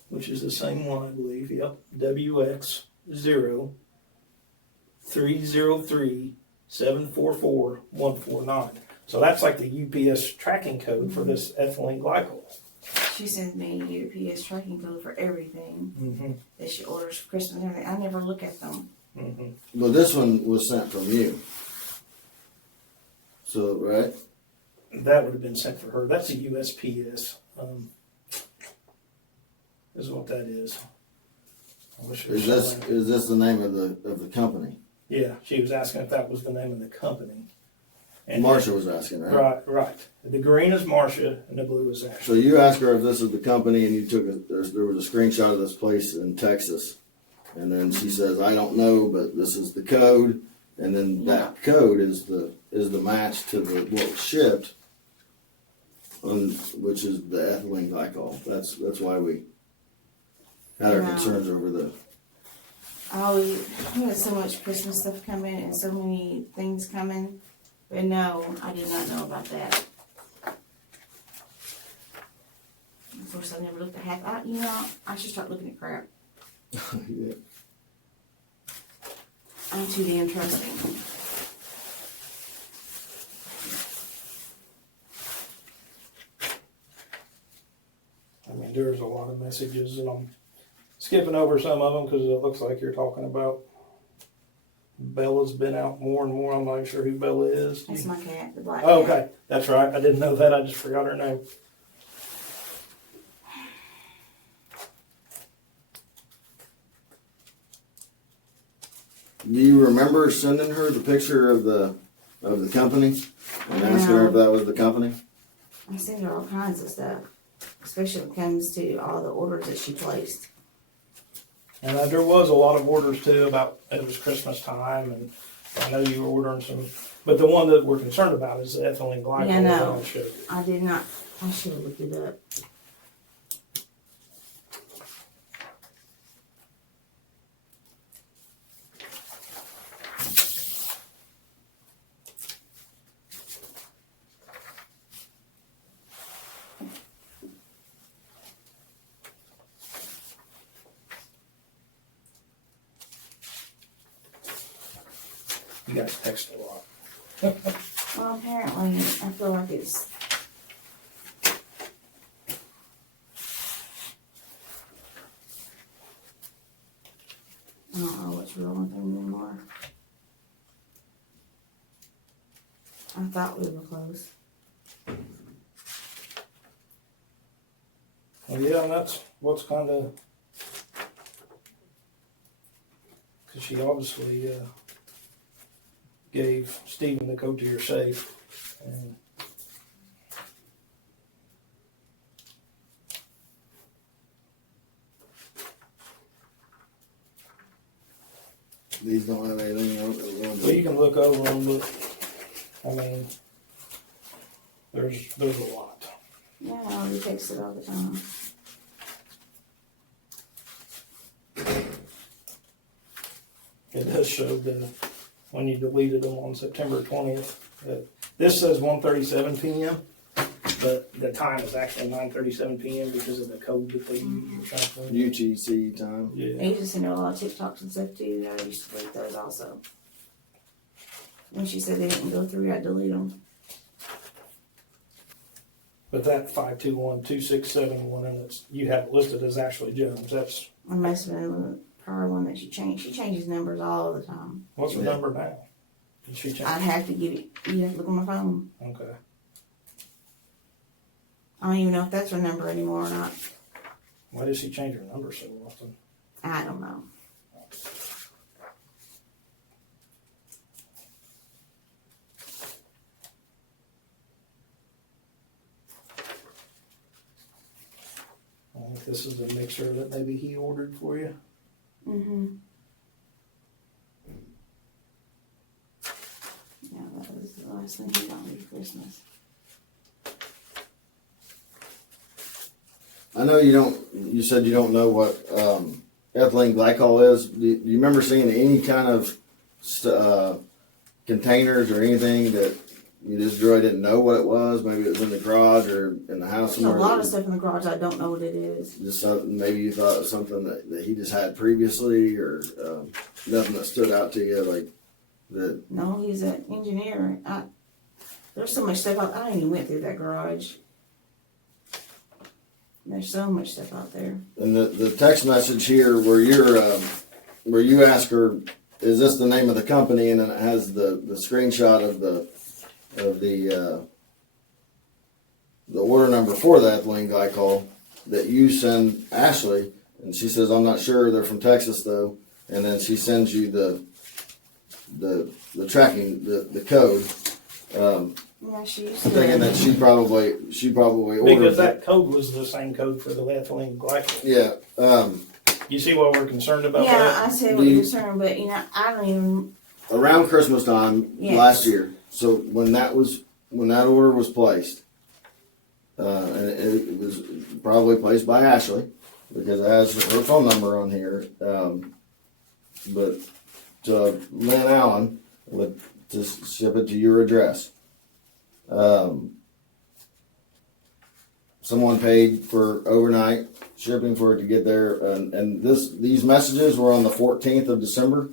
which is the same one, I believe. Yep, WX0303744149. So that's like the UPS tracking code for this ethylene glycol. She sends me UPS tracking code for everything Mm-hmm. that she orders for Christmas and everything. I never look at them. Mm-hmm. Well, this one was sent from you. So, right? That would have been sent for her. That's a USPS. Is what that is. I wish it was showing. Is this the name of the company? Yeah, she was asking if that was the name of the company. And Marsha was asking, right? Right, right. The green is Marsha and the blue is Ashley. So you asked her if this is the company, and you took there was a screenshot of this place in Texas, and then she says, "I don't know, but this is the code," and then that code is the match to what was shipped, which is the ethylene glycol. That's why we had our concerns over the. We had so much Christmas stuff coming and so many things coming, but no, I did not know about that. Of course, I never looked at half. I should start looking at crap. Yeah. I'm too damn trusting. I mean, there's a lot of messages, and I'm skipping over some of them because it looks like you're talking about Bella's been out more and more. I'm not even sure who Bella is. That's my cat, the black Oh, cat. okay, that's right. I didn't know that. I just forgot her name. Do you remember sending her the picture of the company and asking her if that was the company? I send her all kinds of stuff, especially when it comes to all the orders that she placed. And there was a lot of orders too about it was Christmas time, and I know you were ordering some. But the one that we're concerned about is the ethylene glycol. Yeah, that no. I showed you. I did not. I should have looked it up. You guys text a lot. Well, apparently, I feel like it's. I don't know what's real with them anymore. I thought we were close. Well, yeah, and that's what's kind of because she obviously gave Stephen the code to your safe, and These don't have anything on so you can look over them, but I mean, there's a lot. Yeah, we text it all the time. It does show when you deleted them on September 20th. This says 1:37 p.m., but the time is actually 9:37 p.m. because of the code that they use or something. UTC time. I Yeah. used to send her a lot of TikToks and stuff too. I used to delete those also. When she said they didn't go through, I delete them. But that 521-267 and it's you have it listed as Ashley Jones. That's I must have been the prior one that she changed. She changes numbers all the time. what's the Yeah. number now? Did she change? I'd have to give it. You have to look on my phone. Okay. I don't even know if that's her number anymore or not. Why does she change her number so often? I don't know. I think this is a mixer that maybe he ordered for you. Mm-hmm. Yeah, that was the last thing he got me for Christmas. I know you don't. You said you don't know what ethylene glycol is. Do you remember seeing any kind of containers or anything that you just really didn't know what it was? Maybe it was in the garage or in the house There's a somewhere. lot of stuff in the garage I don't know what it is. Just something, maybe you thought it was something that he just had previously, or nothing that stood out to you like that. No, he's an engineer. There's so much stuff out. I even went through that garage. There's so much stuff out there. And the text message here where where you ask her, is this the name of the company, and then it has the screenshot of the order number for the ethylene glycol that you send Ashley, and she says, I'm not sure, they're from Texas though, and then she sends you the tracking, the code, Yeah, she used to. thinking that she probably ordered Because it. that code was the same code for the ethylene glycol. Yeah. You see why we're concerned about Yeah, that? I see what you're saying, but I don't even. Around Christmas time Yes. last year. So when that order was placed, and it was probably placed by Ashley because it has her phone number on here. But to Lynn Allen to ship it to your address. Someone paid for overnight shipping for it to get there, and these messages were on the 14th of December.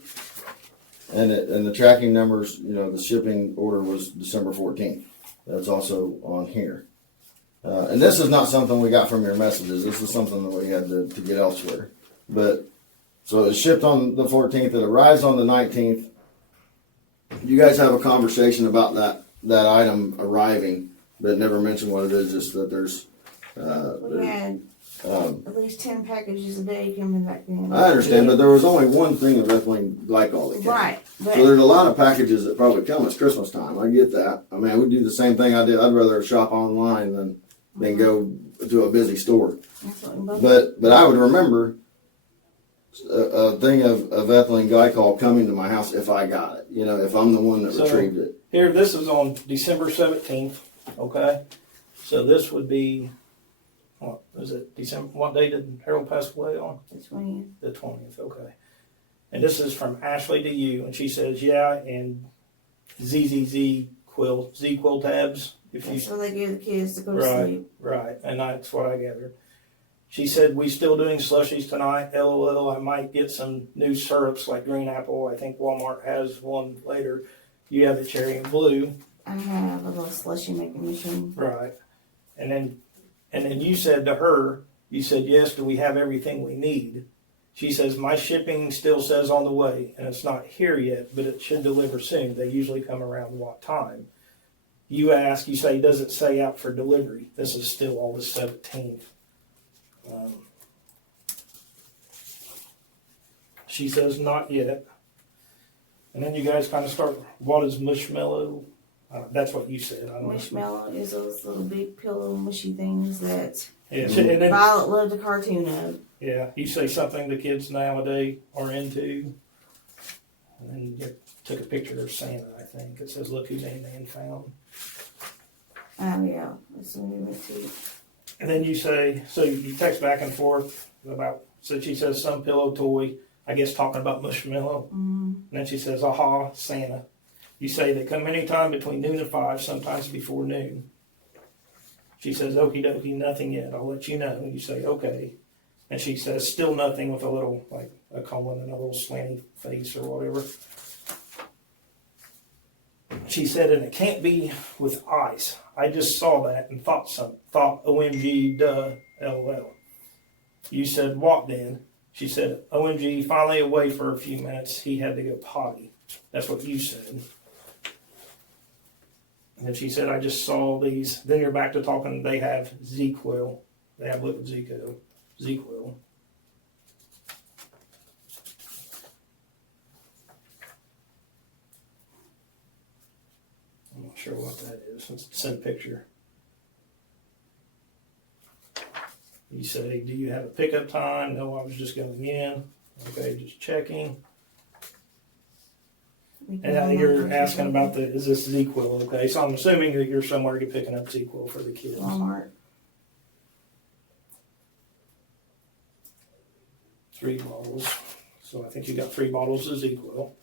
And the tracking numbers, the shipping order was December 14th. That's also on here. And this is not something we got from your messages. This is something that we had to get elsewhere. But so it was shipped on the 14th. It arrives on the 19th. You guys have a conversation about that item arriving, but never mention what it is. Just that there's. We had at least 10 packages a day coming back in. I understand, but there was only one thing of ethylene glycol that came. Right, but So there's a lot of packages that probably come. It's Christmas time. I get that. I mean, I would do the same thing I did. I'd rather shop online than go to a busy store. that's what we both. But I would remember a thing of ethylene glycol coming to my house if I got it. If I'm the one that So- retrieved it. Here, this is on December 17th, okay? So this would be, what is it, December, what day did Harold pass away on? The 20th. The 20th, okay. And this is from Ashley to you, and she says, yeah, and Z quill tabs. If you, That's what they give the kids to go to Right. sleep. right, and that's what I gathered. She said, we still doing slushies tonight, LOL, I might get some new syrups like green apple, I think Walmart has one later. You have the cherry and blue. I have a little slushy making machine. Right. And then you said to her, you said, yes, do we have everything we need? She says, my shipping still says on the way, and it's not here yet, but it should deliver soon. They usually come around what time? You ask, you say, does it say out for delivery? This is still August 17th. She says, not yet. And then you guys kind of start, what is mushmallow? That's what you said. I don't know. Marshmallow is those little big pillow mushy things that Yeah, and then, Violet loved a cartoon of. yeah, you say something the kids nowadays are into, and then you took a picture of Santa, I think. It says, look who's Ant-Man found. Oh yeah, that's what we went to. And then you say, so you text back and forth about, so she says some pillow toy, I guess talking about Mushmallow. Mm-hmm. And then she says, aha, Santa. You say they come anytime between noon and 5, sometimes before noon. She says, okie dokie, nothing yet. I'll let you know. And you say, okay. And she says, still nothing with a little, like a colon and a little slanty face or whatever. She said, and it can't be with ice. I just saw that and thought OMG, duh, LOL. You said, what then? She said, OMG, finally away for a few minutes. He had to go potty. That's what you said. And she said, I just saw these. Then you're back to talking, they have Z-Quill. They have liquid Z-Quill. I'm not sure what that is. Let's send a picture. You say, do you have a pickup time? No, I was just going in. Okay, just checking. And you're asking about is this Z-Quill, okay? So I'm assuming that you're somewhere you're picking up Z-Quill for the kids. Walmart. 3 bottles. So I think you got 3 bottles of Z-Quill.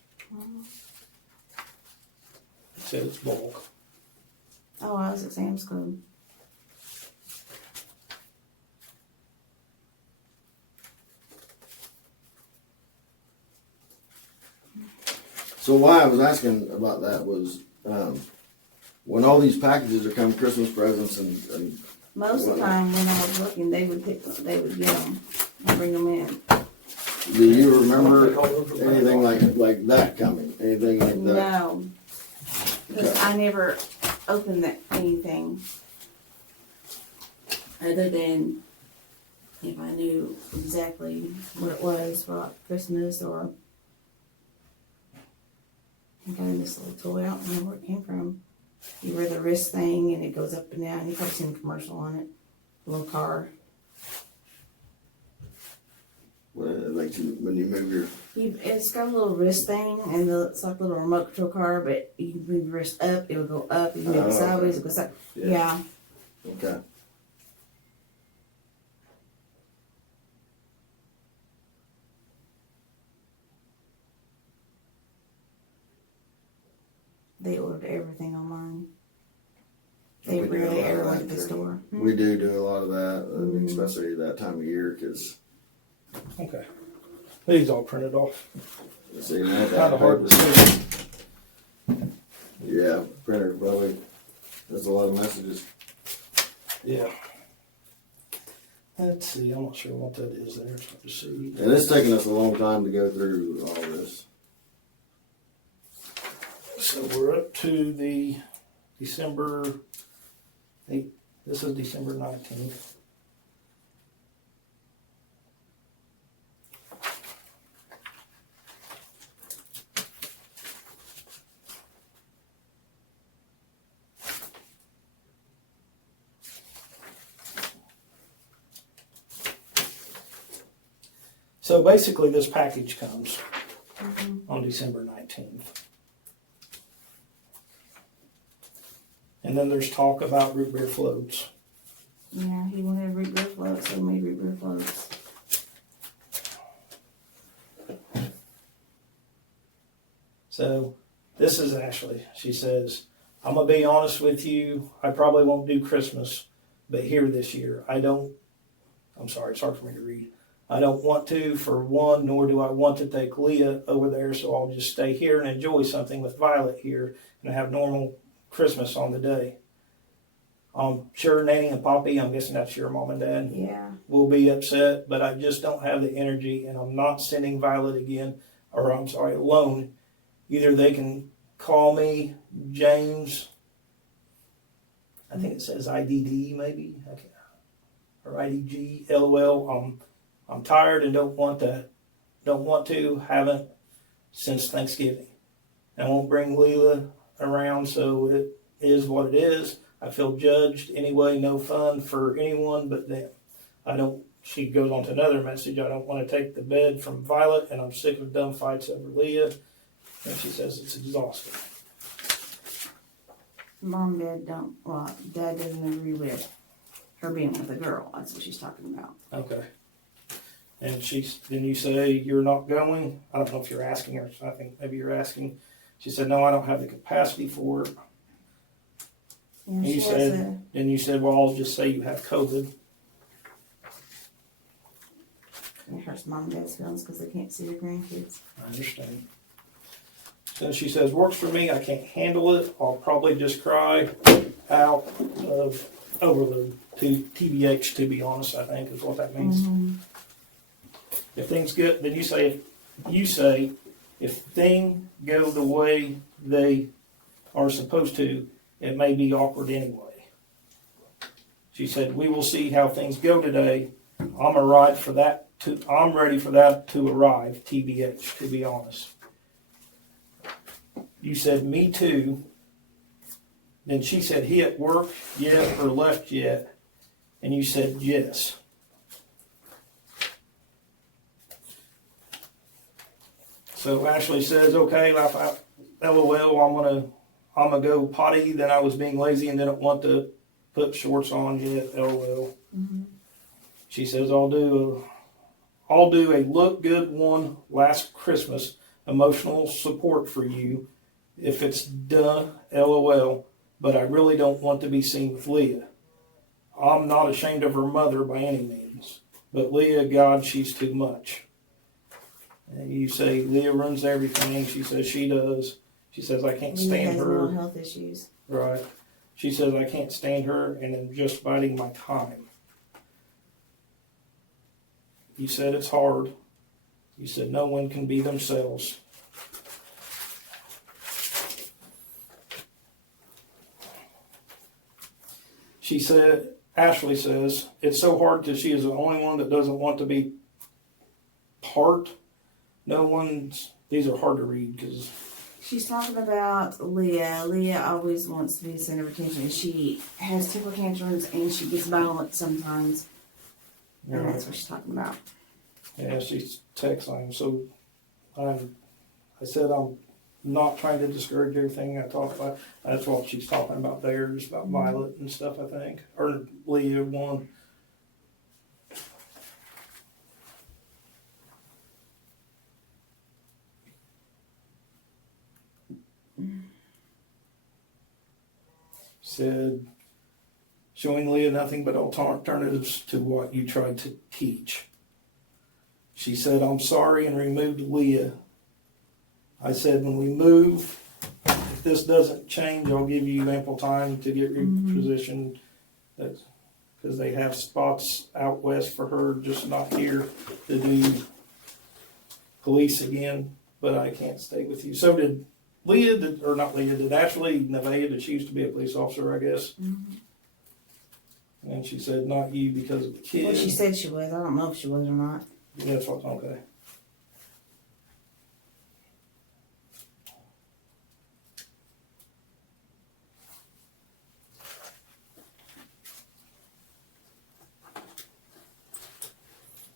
It says it's bulk. Oh, I was at Sam's Club. So why I was asking about that was when all these packages are coming, Christmas presents and Most of the time when I was looking, they would get them and bring them in. do you remember anything like that coming? Anything like that? No, because I never opened anything other than if I knew exactly what it was for Christmas or I got this little toy. I don't remember where it came from. You wear the wrist thing and it goes up and down. You've probably seen a commercial on it. A little car. Like when you move your. It's got a little wrist thing, and it's like a little remote control car, but you can move your wrist up, it'll go up. You can move it sideways, it'll go sideways. Yeah. Okay. They ordered everything online. They We do a rarely lot of ever that went to the too. store. We do a lot of that, especially that time of year, because. Okay. These all printed off. See, Kind of hard to see. Yeah, printer probably. There's a lot of messages. Yeah. Let's see, I'm not sure what that is there. It's hard to see. And it's taken us a long time to go through all this. So we're up to the December 8th. This is December 19th. So basically this package comes on December 19th. And then there's talk about root beer floats. Yeah, he wanted root beer floats, so we made root beer floats. So this is Ashley. She says, I'm going to be honest with you. I probably won't do Christmas, but here this year. I'm sorry, it's hard for me to read. I don't want to, for one, nor do I want to take Leah over there, so I'll just stay here and enjoy something with Violet here and have normal Christmas on the day. I'm sure Nanny and Poppy, I'm guessing that's your mom and dad, Yeah. will be upset, but I just don't have the energy, and I'm not sending Violet again, or I'm sorry, alone. Either they can call me James, I think it says IDD maybe, or IDG, LOL. I'm tired and don't want to, haven't since Thanksgiving. I won't bring Leela around, so it is what it is. I feel judged anyway, no fun for anyone but them. She goes on to another message, I don't want to take the bed from Violet, and I'm sick of dumb fights over Leah. And she says it's exhausting. Mom, Dad doesn't agree with her being with a girl. That's what she's talking about. Okay. And then you say you're not going. I don't know if you're asking her. I think maybe you're asking. She said, no, I don't have the capacity for it. Yeah, And you said, well, I'll just say you have COVID. It hurts Mom and Dad's feelings because they can't see their grandkids. I understand. So she says, works for me. I can't handle it. I'll probably just cry out of overload to TBH, to be honest, I think is what that means. Mm-hmm. If things get, then you say, if things go the way they are supposed to, it may be awkward anyway. She said, we will see how things go today. I'm ready for that to arrive, TBH, to be honest. You said, me too. Then she said, he at work yet or left yet? And you said, yes. So Ashley says, okay, LOL, I'm gonna go potty. Then I was being lazy and didn't want to put shorts on yet, LOL. Mm-hmm. She says, I'll do a look good one last Christmas, emotional support for you if it's done, LOL, but I really don't want to be seen with Leah. I'm not ashamed of her mother by any means, but Leah, God, she's too much. And you say, Leah runs everything. She says she does. She says, I can't stand her. Mental health issues. Right. She says, I can't stand her and I'm just biding my time. You said it's hard. You said no one can be themselves. She said, Ashley says, it's so hard because she is the only one that doesn't want to be part. These are hard to read because She's talking about Leah. Leah always wants to be the center of attention, and she has temper tantrums, and she gets violent sometimes. And that's what she's talking about. Yeah, she's texting. So I said I'm not trying to discourage everything I talk about. That's what she's talking about there, just about Violet and stuff, I think. Or Leah one. Said, showing Leah nothing but alternatives to what you tried to teach. She said, I'm sorry, and removed Leah. I said, when we move, if this doesn't change, I'll give you ample time to get repositioned. Because they have spots out west for her, just not here to do police again. But I can't stay with you. So did Leah, or not Leah, did Ashley Nevaeh, did she used to be a police officer, I guess? And she said, not you because of the kid. Well, she said she was. I don't know if she was or not. That's what's okay.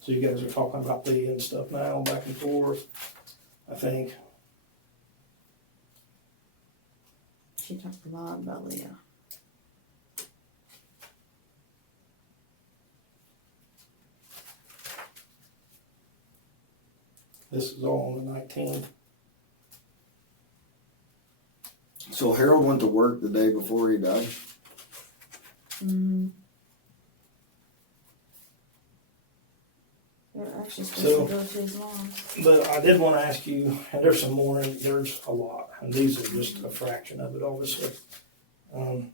So you guys are talking about Leah and stuff now, back and forth, I think. She talked a lot about Leah. This is all on the 19th. So Harold went to work the day before he died. They're actually supposed to go to his mom. But I did want to ask you, and there's some more, and there's a lot, and these are just a fraction of it, obviously. Okay.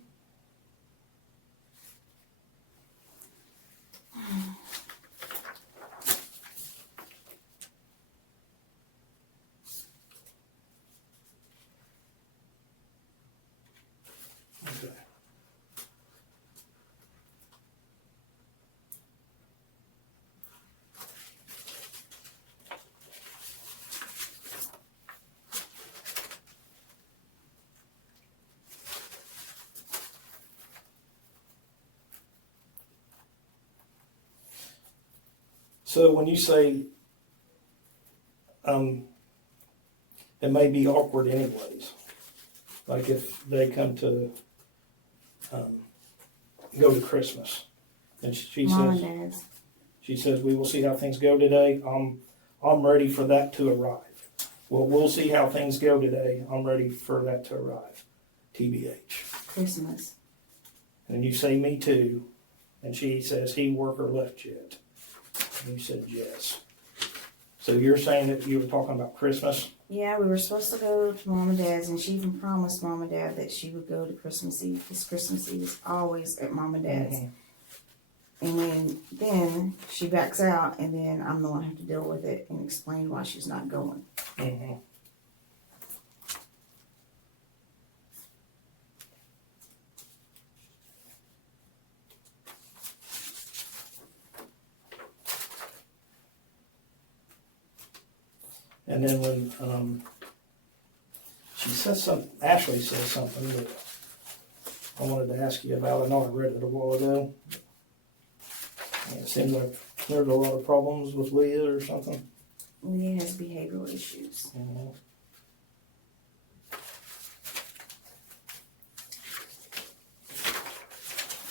So when you say it may be awkward anyways, like if they come to go to Christmas, and she Mom says, and Dad's. she says, we will see how things go today. I'm ready for that to arrive. Well, we'll see how things go today. I'm ready for that to arrive. TBH. Christmas. And you say, me too. And she says, he work or left yet. And you said, yes. So you're saying that you were talking about Christmas? Yeah, we were supposed to go to Mom and Dad's, and she even promised Mom and Dad that she would go to Christmas Eve, because Christmas Eve is always at Mom and Dad's. And then she backs out, and then I'm the one who have to deal with it and explain why she's not going. And then when she says something, Ashley says something that I wanted to ask you about. I know I read it a while ago. And it seems like there's a lot of problems with Leah or something. Leah has behavioral issues.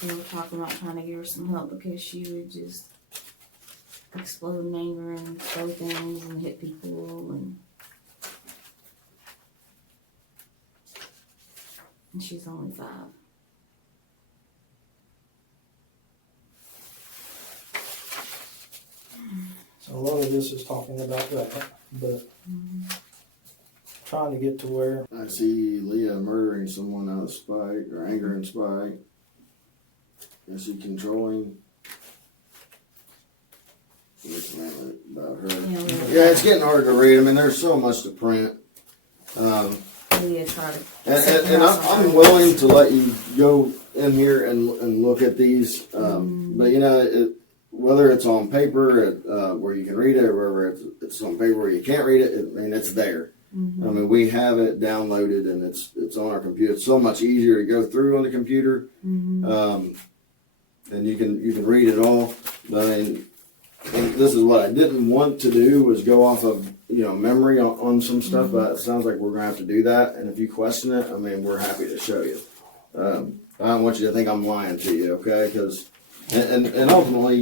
We were talking about trying to give her some help because she would just explode in anger and throw things and hit people, and she's only 5. So a lot of this is talking about that, but trying to get to where I see Leah murdering someone out of spite or anger and spite. Is she controlling? What's about her? Yeah, it's getting hard to read. I mean, there's so much to print. Leah tried to. And I'm willing to let you go in here and look at these. But you know, whether it's on paper where you can read it, or whether it's on paper where you can't read it, I mean, it's there. I mean, we have it downloaded and it's on our computer. It's so much easier to go through on the computer. And you can read it all. But I mean, and this is what I didn't want to do, was go off of, memory on some stuff, but it sounds like we're gonna have to do that. And if you question it, I mean, we're happy to show you. I don't want you to think I'm lying to you, okay? Because and ultimately,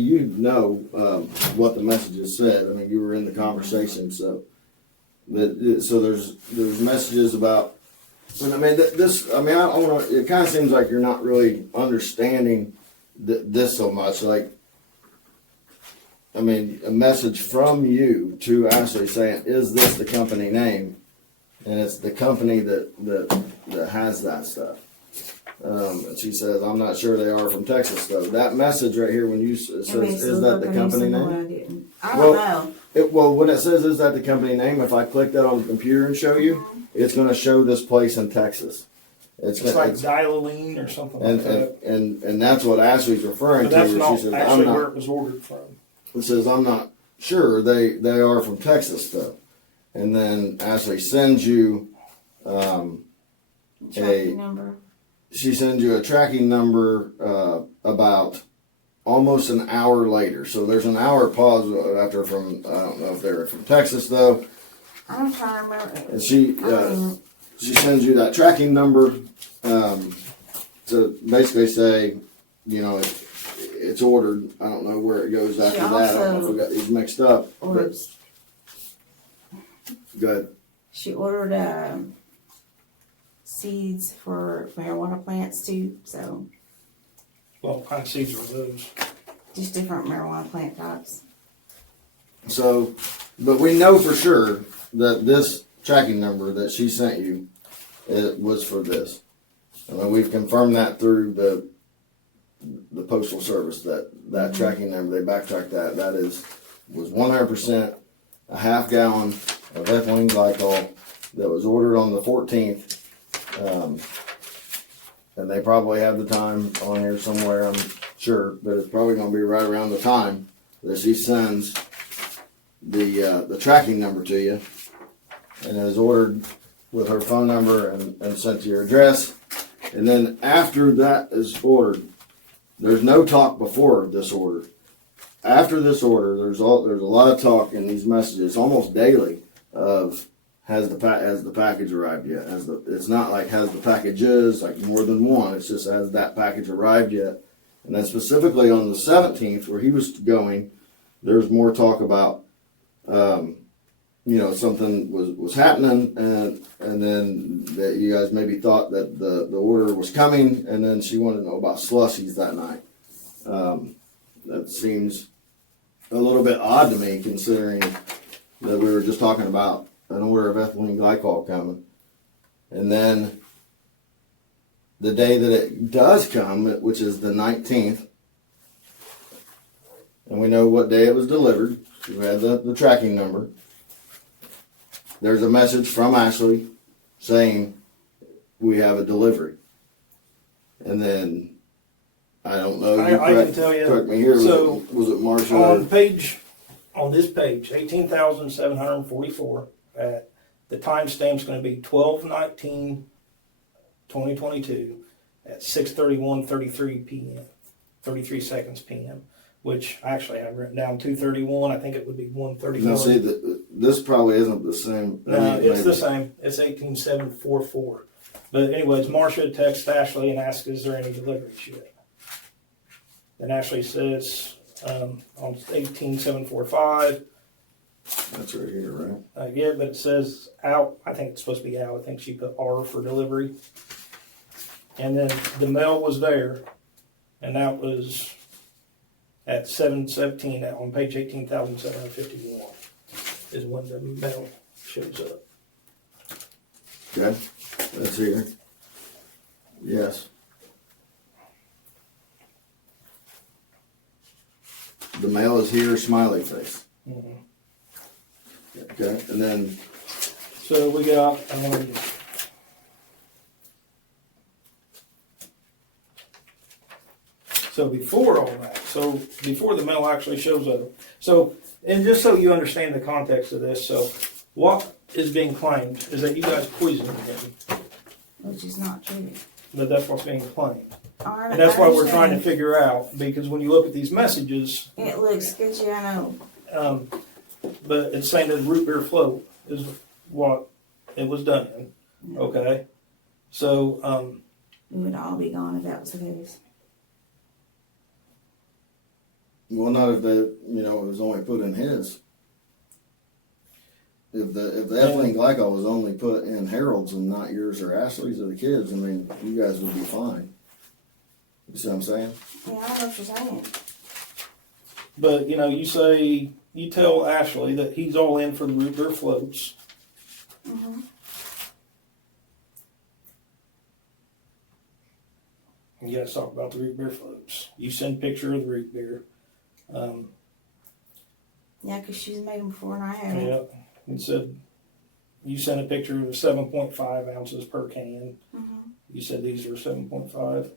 what the messages said. I mean, you were in the conversation, so there's messages about. And I mean, I don't want to. It kind of seems like you're not really understanding this so much. Like, I mean, a message from you to Ashley saying, "Is this the company name?" And it's the company that has that stuff. And she says, "I'm not sure they are from Texas, though." That message right here, when you says, "Is that the company name?" I don't know. Well, when it says, "Is that the company name?" If I click that on the computer and show you, it's going to show this place in Texas. It's like Dialine or something like that. And that's what Ashley's referring But to. that's not She says, actually where it was ordered from. It says, "I'm not sure they are from Texas, though." And then Ashley sends you Tracking number. She sends you a tracking number about almost an hour later. So there's an hour pause after from, I don't know if they were from Texas, though. I'm trying to remember. And she sends you that tracking number to basically say, it's ordered. I don't know where it goes after that. I don't know if we got these mixed up. Go ahead. She ordered seeds for marijuana plants too, so Well, what kind of seeds are those? just different marijuana plant types. So, but we know for sure that this tracking number that she sent you, it was for this. I mean, we've confirmed that through the postal service that tracking number. They backtracked that. That was 100% a half gallon of ethylene glycol that was ordered on the 14th. And they probably have the time on here somewhere, I'm sure, but it's probably going to be right around the time that she sends the tracking number to you, and it is ordered with her phone number and sent to your address. And then after that is ordered, there's no talk before this order. After this order, there's a lot of talk in these messages, almost daily, of has the package arrived yet? It's not like has the packages, like more than one. It's just has that package arrived yet? And then specifically on the 17th, where he was going, there's more talk about, something was happening, and then that you guys maybe thought that the order was coming, and then she wanted to know about slushies that night. That seems a little bit odd to me, considering that we were just talking about an order of ethylene glycol coming. And then the day that it does come, which is the 19th, and we know what day it was delivered, we had the tracking number. There's a message from Ashley saying we have a delivery. And then, I don't know, I can tell you. Correct me here, So, was it Marsha? On this page, 18,744, the timestamp's going to be 12/19/2022 at 6:31:33 p.m. 33 seconds p.m. Which actually I've written down 2:31. I think it would be 1:31. No, see, this probably isn't the same. No, it's the same. It's 18,744. But anyways, Marsha texts Ashley and asks, "Is there any deliveries yet?" And Ashley says on 18,745. That's right here, right? Yeah, but it says out. I think it's supposed to be out. I think she put R for delivery. And then the mail was there, and that was at 7:17 on page 18,751 is when the mail shows up. Okay, that's here. Yes. The mail is here, smiley face. Mm-hmm. Okay, and then So we got, so before all that, so before the mail actually shows up, so, and just so you understand the context of this, so What is being claimed is that you guys poisoned him, which is not true. but that's what's being claimed. I And that's why we're trying to understand. figure out, because when you look at these messages, It looks sketchy, I know. but it's saying that root beer float is what it was done in, okay? So, We would all be gone if that was the case. Well, not if the, you know, it was only put in his. If the ethylene glycol was only put in Harold's and not yours or Ashley's or the kids, I mean, you guys would be fine. You see what I'm saying? Yeah, I know what you're saying. but you know, you tell Ashley that he's all in for the root beer floats. Mm-hmm. You guys talk about the root beer floats. You send a picture of the root beer. Yeah, because she's made them before and I haven't. Yeah, and said you sent a picture of 7.5 ounces per can. Mm-hmm. You said these are 7.5.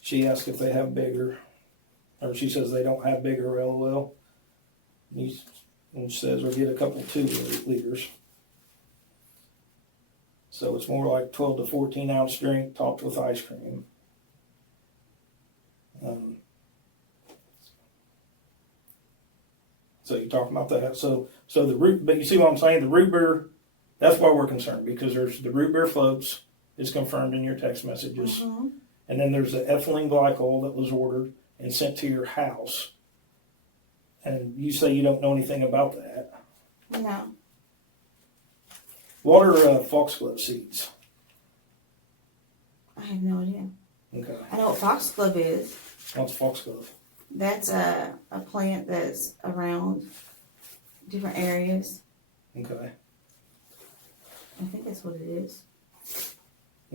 She asked if they have bigger, or she says they don't have bigger. LOL. And she says, or get a couple 2 liters. So it's more like 12 to 14 ounce drink topped with ice cream. So you're talking about that. So the root, but you see what I'm saying? The root beer, that's why we're concerned, because there's the root beer floats is confirmed in your text messages. Mm-hmm. And then there's the ethylene glycol that was ordered and sent to your house. And you say you don't know anything about that. No. What are foxglove seeds? I have no idea. Okay. I know what foxglove is. What's foxglove? That's a plant that's around different areas. Okay. I think that's what it is.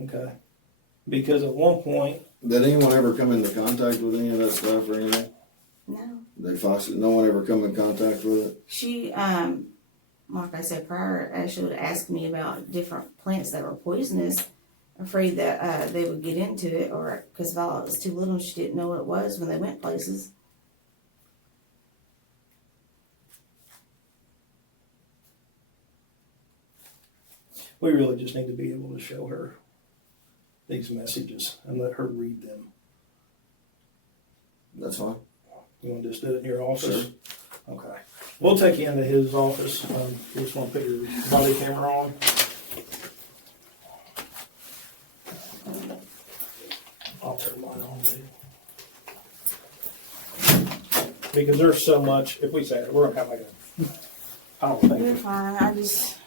Okay. Because at one point, Did anyone ever come into contact with any of that stuff or anything? No. No one ever come in contact with it? She, like I said prior, she would ask me about different plants that were poisonous, afraid that they would get into it, or because Violet was too little and she didn't know what it was when they went places. we really just need to be able to show her these messages and let her read them. That's fine. You want to just do it in your office? Sure. Okay. We'll take you into his office. You just want to put your body camera on. I'll turn mine on too. Because there's so much, if we say it, we're going to have like a, I don't You're think. fine. I just,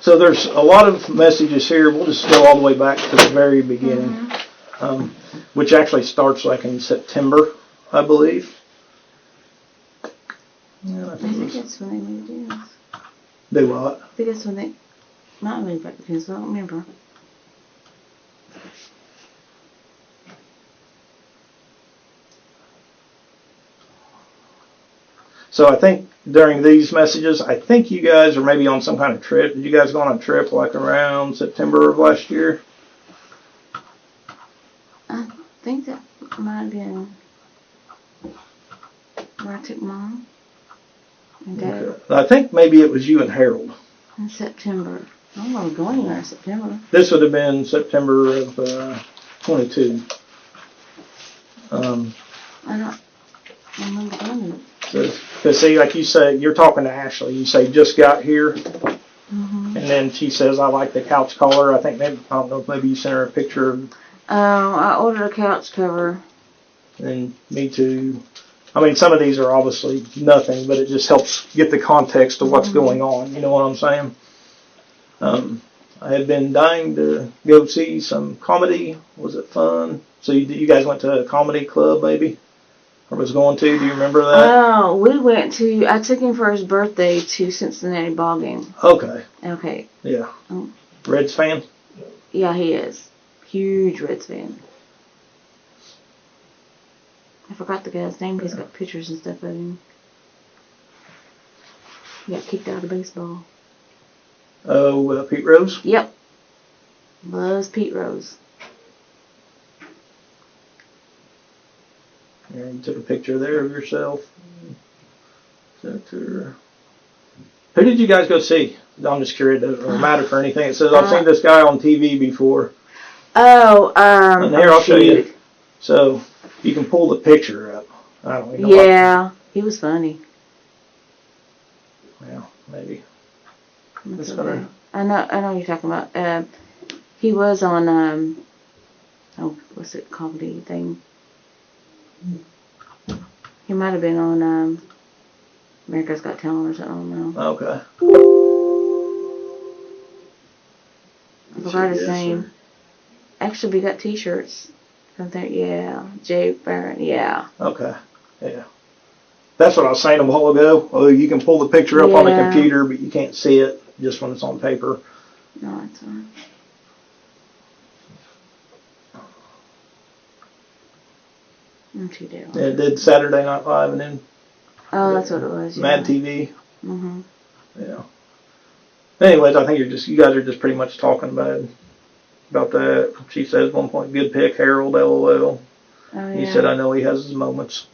So there's a lot of messages here. We'll just go all the way back to the very beginning, which actually starts like in September, I believe. Yeah, I think that's when they moved in. Do what? I think that's when they might move back to Painesville. I don't remember. So I think during these messages, I think you guys are maybe on some kind of trip. Did you guys go on a trip like around September of last year? I think that might have been where I took Mom and Dad Okay. I think maybe it was you and Harold. in September. I don't remember going anywhere in September. This would have been September of 22. I don't remember going it. Because see, like you say, you're talking to Ashley. You say, just got here. Mm-hmm. And then she says, I like the couch color. I think maybe, I don't know, maybe you sent her a picture of, I ordered a couch cover. and me too. I mean, some of these are obviously nothing, but it just helps get the context of what's going on. You know what I'm saying? I had been dying to go see some comedy. Was it fun? So you guys went to a comedy club, maybe? Or was going to? Do you remember that? Oh, I took him for his birthday to Cincinnati ball game. Okay. Okay. Yeah. Oh. Reds fan? Yeah, he is. Huge Reds fan. I forgot the guy's name. He's got pictures and stuff of him. He got kicked out of baseball. Oh, Pete Rose? Yep. Loves Pete Rose. Yeah, you took a picture there of yourself. Center. Who did you guys go see? I'm just curious. It doesn't really matter for anything. It says, I've seen this guy on TV before. Oh, And here, I'll show you. So, you can pull the picture up. I don't even know. Yeah, he was funny. Well, maybe. That's It's okay. gonna- I know what you're talking about. He was on, what's it, comedy thing? He might have been on, America's Got Talent or something, I don't know. Okay. I forgot his name. Actually, we got t-shirts from there, yeah. Jay Barron, yeah. Okay. Yeah. That's what I was saying a while ago. Oh, you can pull the picture up on the Yeah. computer, but you can't see it just when it's on paper. No, it's not. I'm too down. It did Saturday Night Live and then Oh, that's what it was, yeah. Mad TV. Mm-hmm. Yeah. Anyways, I think you guys are just pretty much talking about that. She says 1 point, good pick, Harold, LOL. Oh, He yeah. said, I know he has his moments.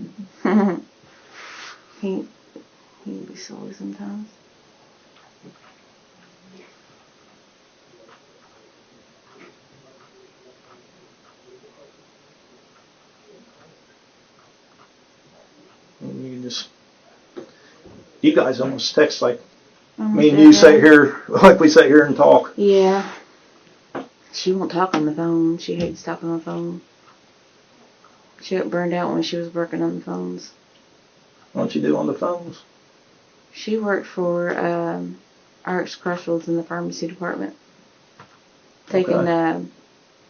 he can be silly sometimes. And you guys almost text like Almost me and you every sit day. here, like we sit here and talk. Yeah. She won't talk on the phone. She hates talking on the phone. She got burned out when she was working on the phones. What you do on the phones? She worked for RX Crossroads in the pharmacy department. Taking Okay.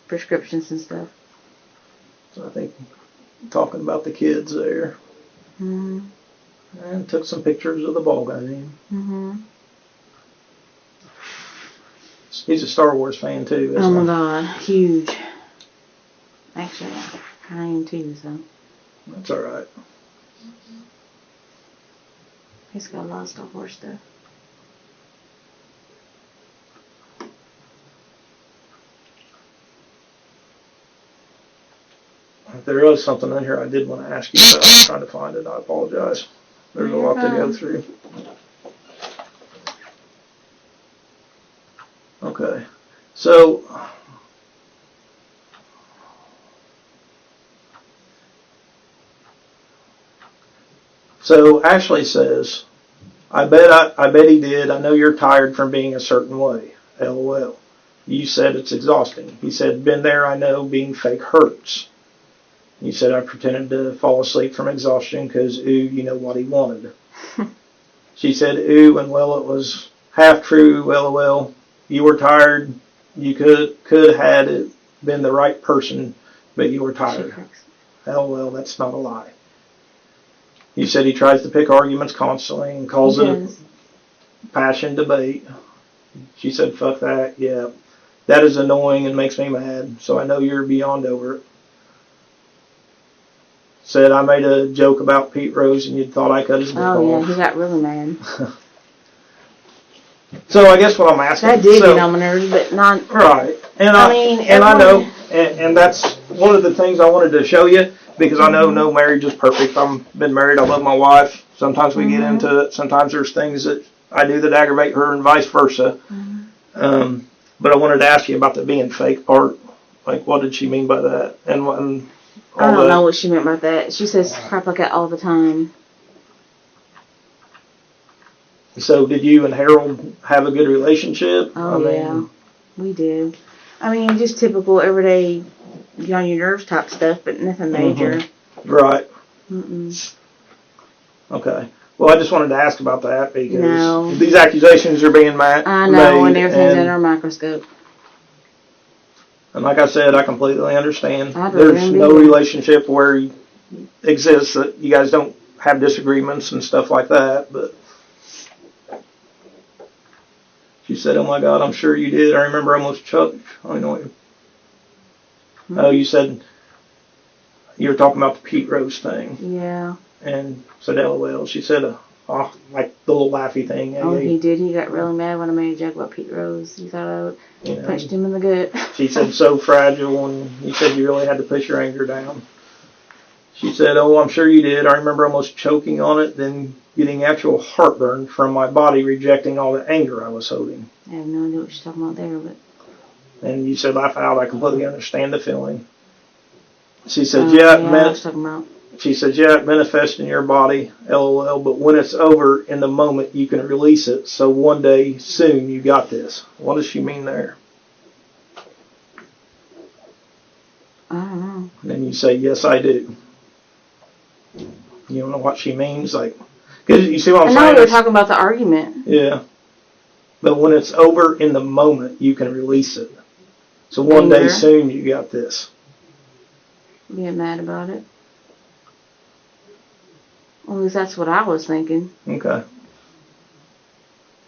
Prescriptions and stuff. So I think talking about the kids there. Mm-hmm. And took some pictures of the ball game. Mm-hmm. He's a Star Wars fan too. Oh my Isn't God, huge. Actually, I am too, so. he? That's alright. He's got a lot of Star Wars stuff. If there was something in here I did want to ask you about, I'm trying to find it. I apologize. There's a lot to go through. Okay. So, Ashley says, I bet he did. I know you're tired from being a certain way. LOL. You said it's exhausting. He said, been there, I know, being fake hurts. You said, I pretended to fall asleep from exhaustion because, ooh, you know what he wanted. She said, ooh, and well, it was half true, LOL. You were tired. You could had it been the right person, but you were tired. LOL, that's not a lie. You said he tries to pick arguments constantly and calls it a passion debate. She said, fuck that, yeah. That is annoying and makes me mad, so I know you're beyond over it. Said I made a joke about Pete Rose and you thought I cut his dick off. Oh yeah, he got really mad. So I guess what I'm asking. That did get on my nerves, but not. Right, and I know, and that's one of the things I wanted to show you because I know no marriage is perfect. I've been married. I love my wife. Sometimes we get into it. Sometimes there's things that I do that aggravate her and vice versa. But I wanted to ask you about the being fake part. Like, what did she mean by that? And I don't know what she meant by that. She says crap like that all the time. So did you and Harold have a good relationship? Oh, yeah. We did. I mean, just typical everyday get on your nerves type stuff, but nothing major. Right. Mm-mm. Okay. Well, I just wanted to ask about that because No. these accusations are being made. I know, and everything's under a microscope. And like I said, I completely understand. I There's don't no either. relationship where it exists that you guys don't have disagreements and stuff like that. But she said, "Oh my God, I'm sure you did. I remember I almost choked." I know. Oh, you said you were talking about the Pete Rose thing. Yeah. And said, "LOL." She said, like the little laughy thing. Oh, he did. He got really mad when I made a joke about Pete Rose. He thought I punched him in the gut. She said, so fragile, and you said you really had to push your anger down. She said, oh, I'm sure you did. I remember almost choking on it. Then getting actual heartburn from my body rejecting all the anger I was holding. I have no idea what you're talking about there, but. And you said, laugh out, I completely understand the feeling. She said, I was talking about. She says, yeah, it manifests in your body, LOL, but when it's over in the moment, you can release it. So one day soon, you got this. What does she mean there? I don't know. And then you say, yes, I do. You don't know what she means? Like, because you see what I'm saying? I know we were talking about the argument. Yeah. But when it's over in the moment, you can release it. So one day soon, you got this. Being mad about it. Well, at least that's what I was thinking. Okay.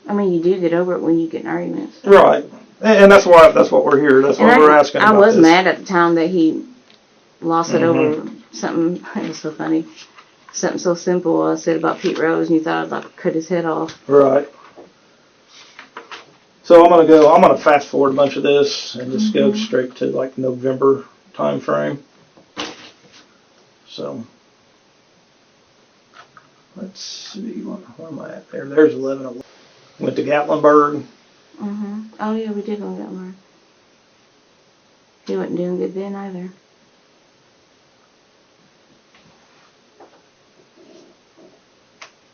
I mean, you do get over it when you get in arguments. Right. And that's what we're here. That's what we're asking about. I was this. mad at the time that he lost it over something. It was so funny. Something so simple I said about Pete Rose, and you thought I'd like cut his head off. Right. So I'm gonna fast forward a bunch of this and just go straight to like November time frame. So let's see, where am I at there? There's 11. Went to Gatlinburg. Oh yeah, we did go to Gatlinburg. He wasn't doing good then either.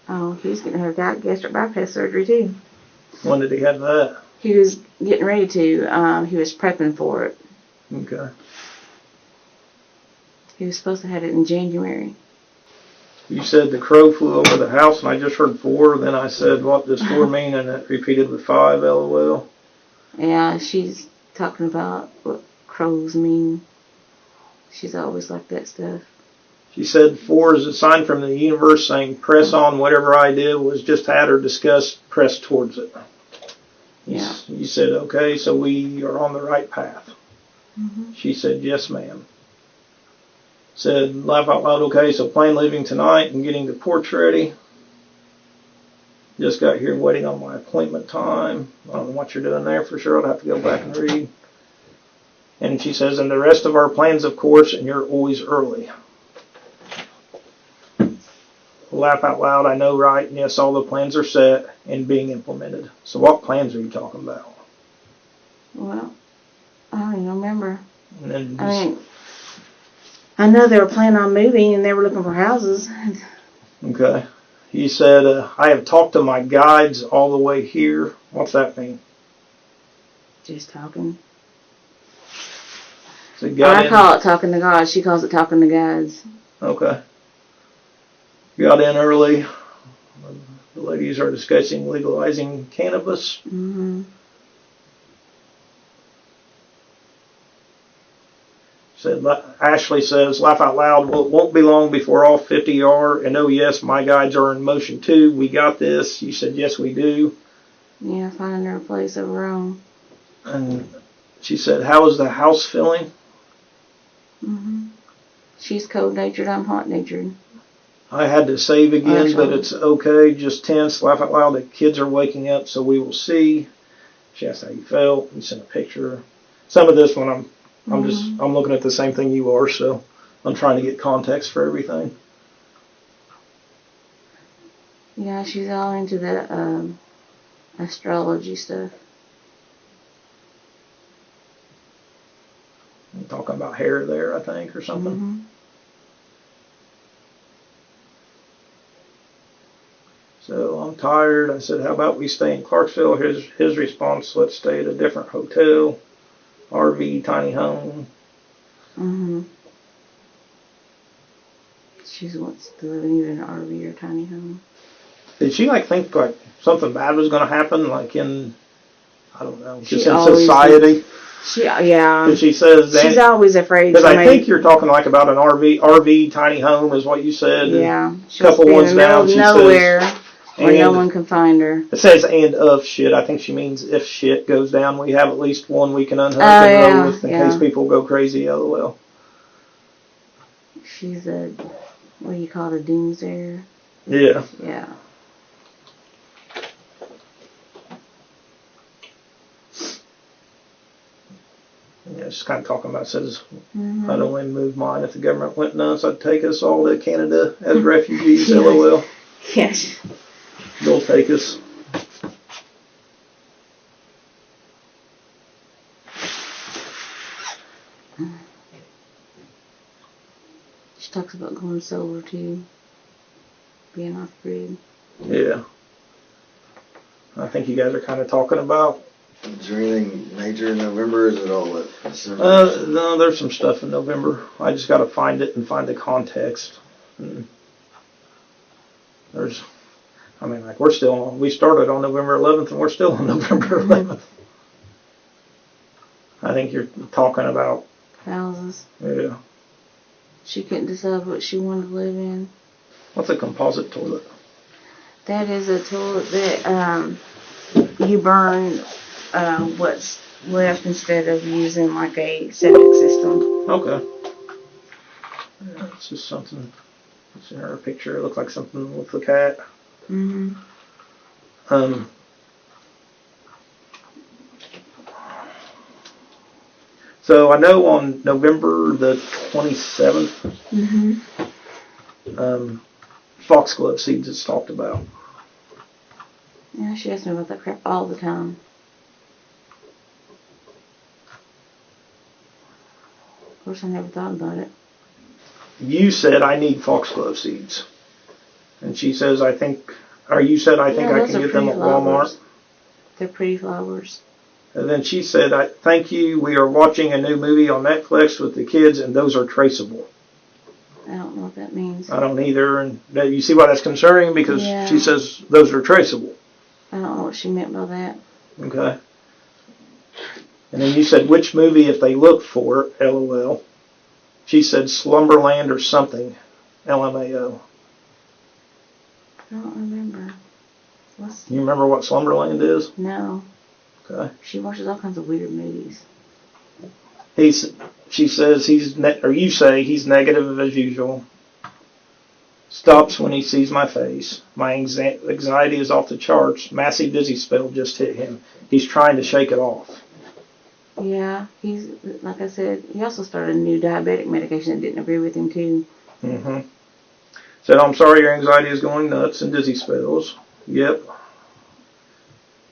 Oh, he was getting her gastric bypass surgery too. When did he have that? He was getting ready to. He was prepping for it. Okay. He was supposed to have it in January. You said the crow flew over the house, and I just heard 4. Then I said, what does 4 mean? And it repeated with 5, LOL. Yeah, she's talking about what crows mean. She's always like that stuff. She said 4 is a sign from the universe saying, press on whatever idea was just had or discussed, press towards it. Yeah. You said, okay, so we are on the right path. She said, yes, ma'am. Said, laugh out loud, okay, so plan leaving tonight and getting the porch ready. Just got here waiting on my appointment time. I don't know what you're doing there for sure. I'll have to go back and read. And she says, and the rest of our plans, of course, and you're always early. Laugh out loud, I know, right? And yes, all the plans are set and being implemented. So what plans are you talking about? Well, I don't even remember. And then I mean, I know they were planning on moving and they were looking for houses. okay. He said, I have talked to my guides all the way here. What's that mean? Just talking. So I call it talking to God. She calls it talking to guides. Okay. Got in early. The ladies are discussing legalizing cannabis. Said, Ashley says, laugh out loud, well, it won't be long before all 50 are, and oh yes, my guides are in motion too. We got this. You said, yes, we do. Yeah, finding her a place of her own. And she said, how is the house feeling? She's cold-natured, I'm hot-natured. I had to save again, but it's okay. Just tense. Laugh out loud. The kids are waking up, so we will see. She asked how you felt. You sent a picture. Some of this one I'm looking at the same thing you are, so I'm trying to get context for everything. Yeah, she's all into that astrology stuff. I'm talking about hair there, I think, or something. So I'm tired. I said, how about we stay in Clarksville? His response, let's stay at a different hotel, RV, tiny home. She wants to live in either an RV or tiny home. Did she think like something bad was going to happen, like in, I don't know, just in always society? Yeah. She says she's always afraid. Because I think you're talking like about an RV tiny home is what you said. Yeah. A couple ones down. She nowhere where no one can find her. It says and of shit. I think she means if shit goes down, we have at least one we can unhook and roll with in case people go crazy. LOL. She's a, what do you call it, a doomsayer? Yeah. Yeah. Yeah, just kind of talking about, says, I'd only move mine if the government went nuts. I'd take us all to Canada as refugees, LOL. Yes. They'll take us. She talks about going solar too. Being off grid. Yeah. I think you guys are kind of talking about. Is there anything major in November? Or is it all at December? No, there's some stuff in November. I just got to find it and find the context. And there's, I mean, like we started on November 11th and we're still on November 11th. I think you're talking about. Houses. Yeah. She couldn't decide what she wanted to live in. What's a composite toilet? That is a toilet that you burn what's left instead of using like a septic system. Okay. Yeah, it's just something. It's in her picture. It looks like something with the cat. Mm-hmm. So I know on November the 27th, Mm-hmm. foxglove seeds is talked about. Yeah, she asks me about that crap all the time. Of course, I never thought about it. You said I need foxglove seeds, and she says I think, or you said I think I those can are get them pretty at Walmart. flowers. They're pretty flowers. And then she said, thank you. We are watching a new movie on Netflix with the kids, and those are traceable. I don't know what that means. I don't either, and you see why that's concerning because Yeah. she says those are traceable. I don't know what she meant by that. Okay. And then you said which movie if they look for it, LOL. She said Slumberland or something, LMAO. I don't remember. You remember what Slumberland is? No. Okay. She watches all kinds of weird movies. She says you say he's negative as usual. Stops when he sees my face. My anxiety is off the charts. Massive dizzy spell just hit him. He's trying to shake it off. Yeah, he's, like I said, he also started a new diabetic medication that didn't agree with him too. Mm-hmm. Said, I'm sorry your anxiety is going nuts and dizzy spells. Yep.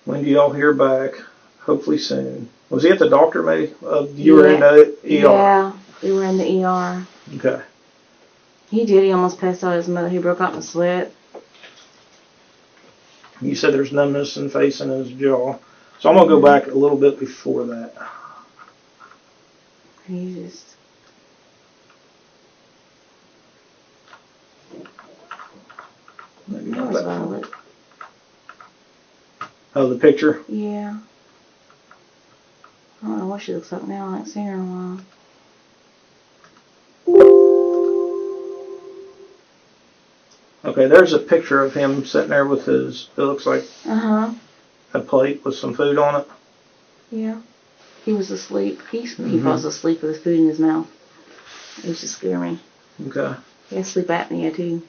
When do y'all hear back? Hopefully soon. Was he at the doctor maybe? You were in the ER. Yeah, we were in the ER. Okay. He did. He almost passed out his mother. He broke out in a sweat. You said there's numbness in face and his jaw. So I'm going to go back a little bit before that. He just... Maybe That not was that far. Violet. Oh, the picture? Yeah. I don't know what she looks like now. I haven't seen her in a while. Okay, there's a picture of him sitting there with it looks like Uh-huh. a plate with some food on it. Yeah. He was asleep. He falls asleep with his food in his mouth. It used to scare me. Okay. He had sleep apnea too.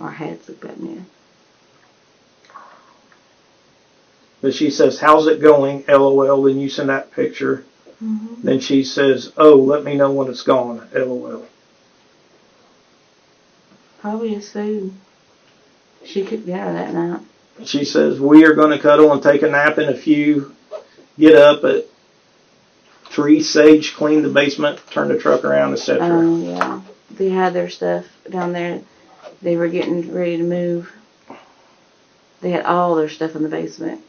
Or had sleep apnea. But she says, how's it going? LOL. Then you send that picture. Mm-hmm. Then she says, oh, let me know when it's gone. LOL. Probably his food. She cooked dinner that night. She says, we are going to cuddle and take a nap in a few. Get up at 3, Sage, clean the basement, turn the truck around, etc. Oh, yeah. They had their stuff down there. They were getting ready to move. They had all their stuff in the basement.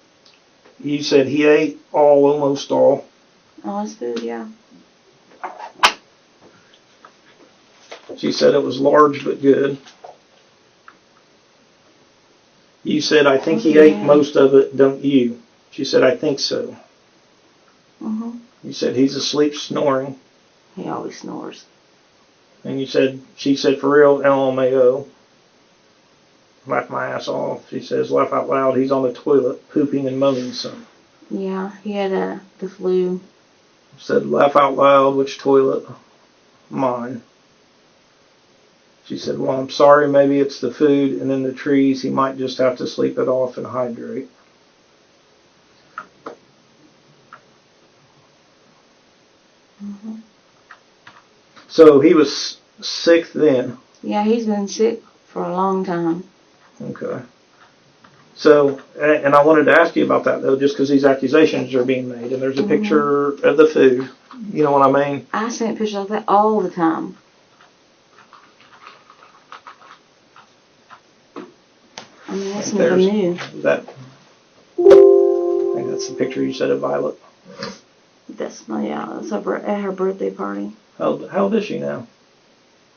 You said he ate almost all. All his food, yeah. She said it was large but good. You said, I think he ate most of it, don't you? She said, I think so. Mm-hmm. You said, he's asleep snoring. He always snores. And she said, for real, LMAO. Laughed my ass off. She says, laugh out loud, he's on the toilet, pooping and moaning some. Yeah, he had the flu. Said, laugh out loud, which toilet? Mine. She said, well, I'm sorry, maybe it's the food and then the trees. He might just have to sleep it off and hydrate. Mm-hmm. So he was sick then. Yeah, he's been sick for a long time. Okay. So, and I wanted to ask you about that though, just because these accusations are being made, and there's a picture of the food. You know what I mean? I sent pictures like that all the time. I mean, that's nothing new. That, I think that's the picture you said of Violet. That's at her birthday party. How old is she now?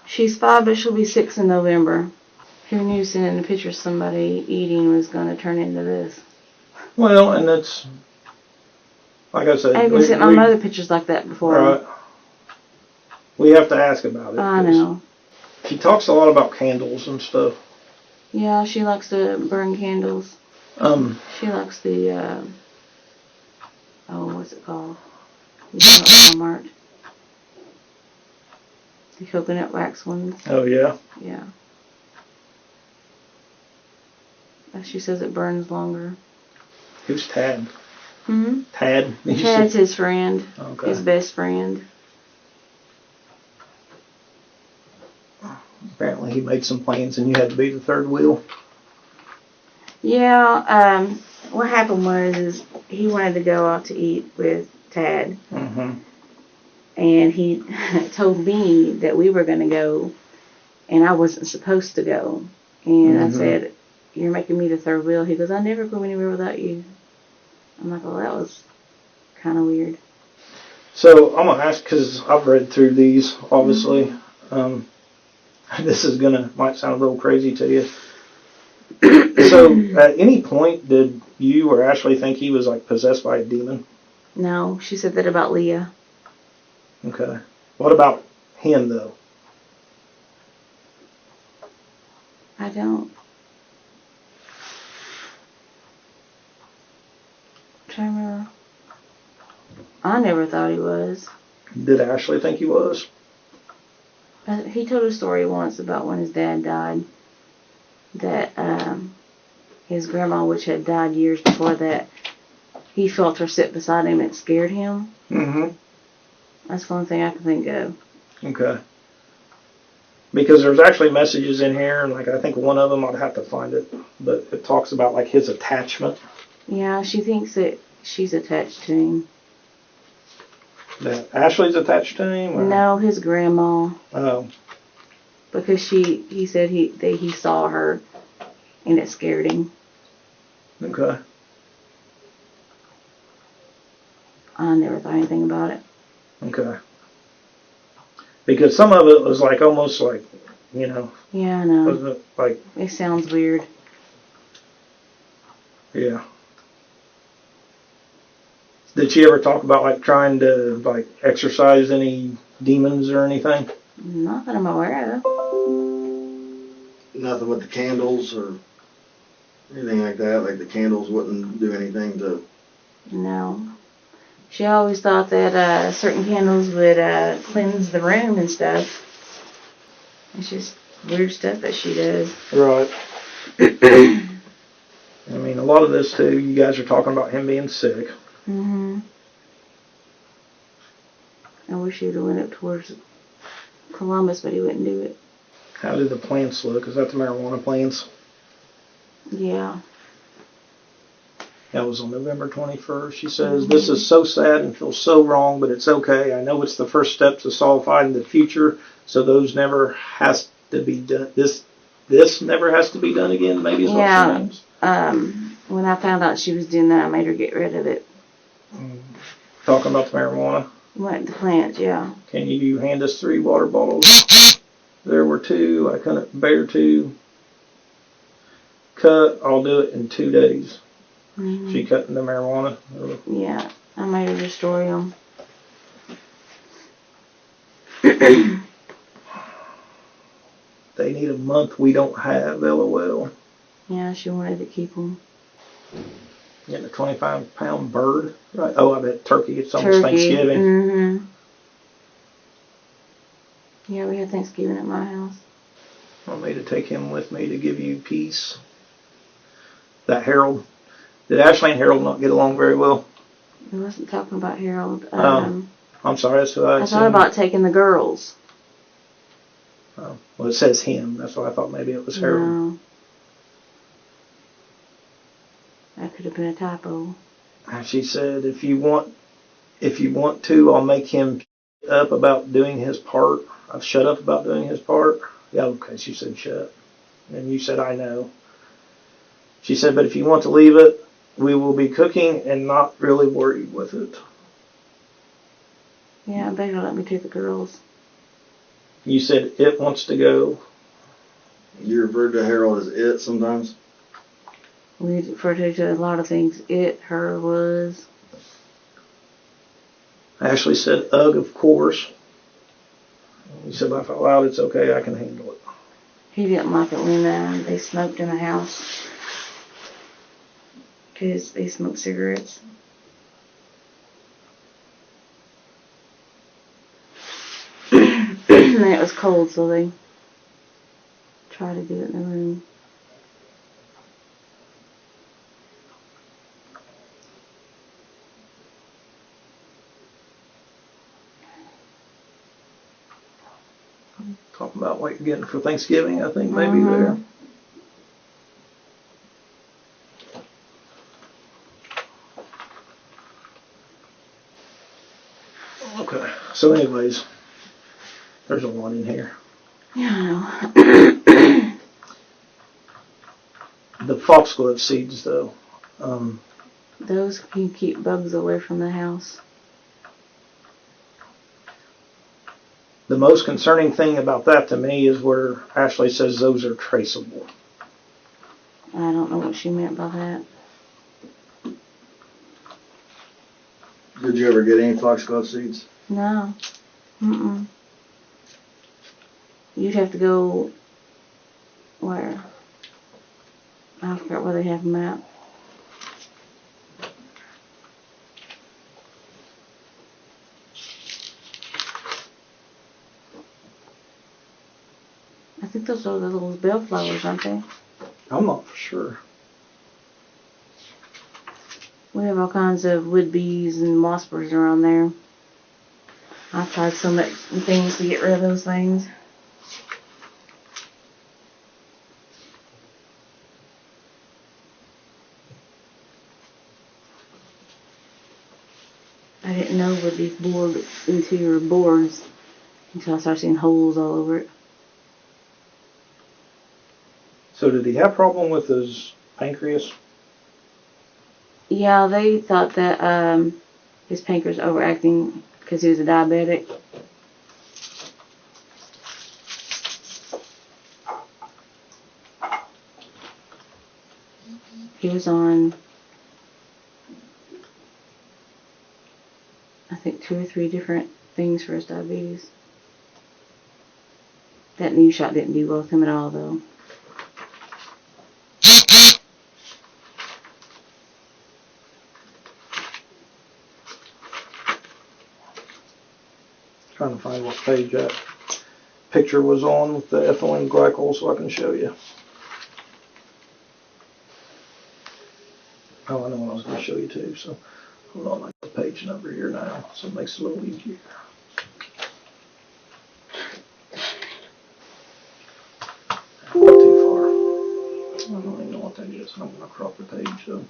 She's 5, but she'll be 6 in November. Who knew sending a picture of somebody eating was going to turn into this? Well, and that's, like I said, I even sent my mother pictures like that before. Right. We have to ask about it. I know. She talks a lot about candles and stuff. Yeah, she likes to burn candles. She likes the, what's it called? You know, at Walmart. The coconut wax ones. Oh, yeah? Yeah. She says it burns longer. Who's Tad? Hmm? Tad? Tad's his friend. Okay. His best friend. Apparently he made some plans and you had to be the third wheel. Yeah, what happened was he wanted to go out to eat with Tad. Mm-hmm. And he told me that we were going to go and I wasn't supposed to go. And I said, "You're making me the third wheel." He goes, "I never go anywhere without you." I'm like, "Well, that was kind of weird." So I'm going to ask, because I've read through these, obviously. This is might sound a little crazy to you. So at any point did you or Ashley think he was like possessed by a demon? No, she said that about Leah. Okay. What about him though? I don't. I'm trying to remember. I never thought he was. Did Ashley think he was? He told a story once about when his dad died. That his grandma, which had died years before that, he felt her sit beside him and it scared him. Mm-hmm. That's the only thing I can think of. Okay. Because there's actually messages in here, and like I think one of them, I'd have to find it, but it talks about like his attachment. Yeah, she thinks that she's attached to him. That Ashley's attached to him? Or? No, his grandma. Oh. Because he said he saw her and it scared him. Okay. I never thought anything about it. Okay. Because some of it was like almost like, you know. Yeah, I know. Wasn't it like? It sounds weird. Yeah. Did she ever talk about like trying to like exorcise any demons or anything? Not that I'm aware of. Nothing with the candles or anything like that. Like the candles wouldn't do anything to. No. She always thought that certain candles would cleanse the room and stuff. It's just weird stuff that she does. Right. I mean, a lot of this too, you guys are talking about him being sick. Mm-hmm. I wish he would have went up towards Columbus, but he wouldn't do it. How did the plants look? Is that the marijuana plants? Yeah. That was on November 21st. She says, "This is so sad and feels so wrong, but it's okay. I know it's the first step to solidifying the future, so those never has to be done. This never has to be done again." Maybe is what she means. When I found out she was doing that, I made her get rid of it. Talking about the marijuana. What, the plants, yeah. Can you hand us 3 water bottles? There were 2. I couldn't bear 2. Cut. I'll do it in 2 days. Mm-hmm. She cutting the marijuana. Yeah, I made her destroy them. They need a month we don't have. LOL. Yeah, she wanted to keep them. Getting a 25-pound bird. Right. Oh, I bet turkey. It's almost Turkey. Thanksgiving. Mm-hmm. Yeah, we had Thanksgiving at my house. Want me to take him with me to give you peace? That Harold. Did Ashley and Harold not get along very well? I wasn't talking about Harold. I'm sorry. That's what I I thought about taking the girls. Oh, well, it says him. That's why I thought maybe it was Harold. No. That could have been a typo. And she said, if you want to, I'll make him shut up about doing his part. I've shut up about doing his part. Yeah, okay, she said shut. And you said, I know. She said, but if you want to leave it, we will be cooking and not really worried with it. Yeah, I better let me take the girls. You said it wants to go. You referred to Harold as it sometimes? We refer to a lot of things. It, her, was. Ashley said, ugh, of course. He said, laugh out loud, it's okay, I can handle it. He didn't like it when they smoked in the house. Because they smoked cigarettes. And it was cold, so they tried to do it in the room. Talking about what you're getting for Thanksgiving, I think, maybe there. Okay, so anyways, there's a lot in here. Yeah, I know. The foxglove seeds, though. Those can keep bugs away from the house. The most concerning thing about that to me is where Ashley says those are traceable. I don't know what she meant by that. Did you ever get any foxglove seeds? No. Mm-mm. You'd have to go where? I forgot where they have them at. I think those are the little bellflowers, aren't they? I'm not for sure. We have all kinds of wood bees and waspers around there. I've tried so much things to get rid of those things. I didn't know wood bees bored into your boards until I started seeing holes all over it. So did he have a problem with his pancreas? Yeah, they thought that his pancreas overacting because he was a diabetic. He was on, I think, 2 or 3 different things for his diabetes. That new shot didn't do well with him at all, though. Trying to find what page that picture was on with the ethylene glycol so I can show you. Oh, I know what I was going to show you too, so hold on, I got the page number here now, so it makes it a little easier. Not too far. I don't even know what that is. I'm going to crop the page though.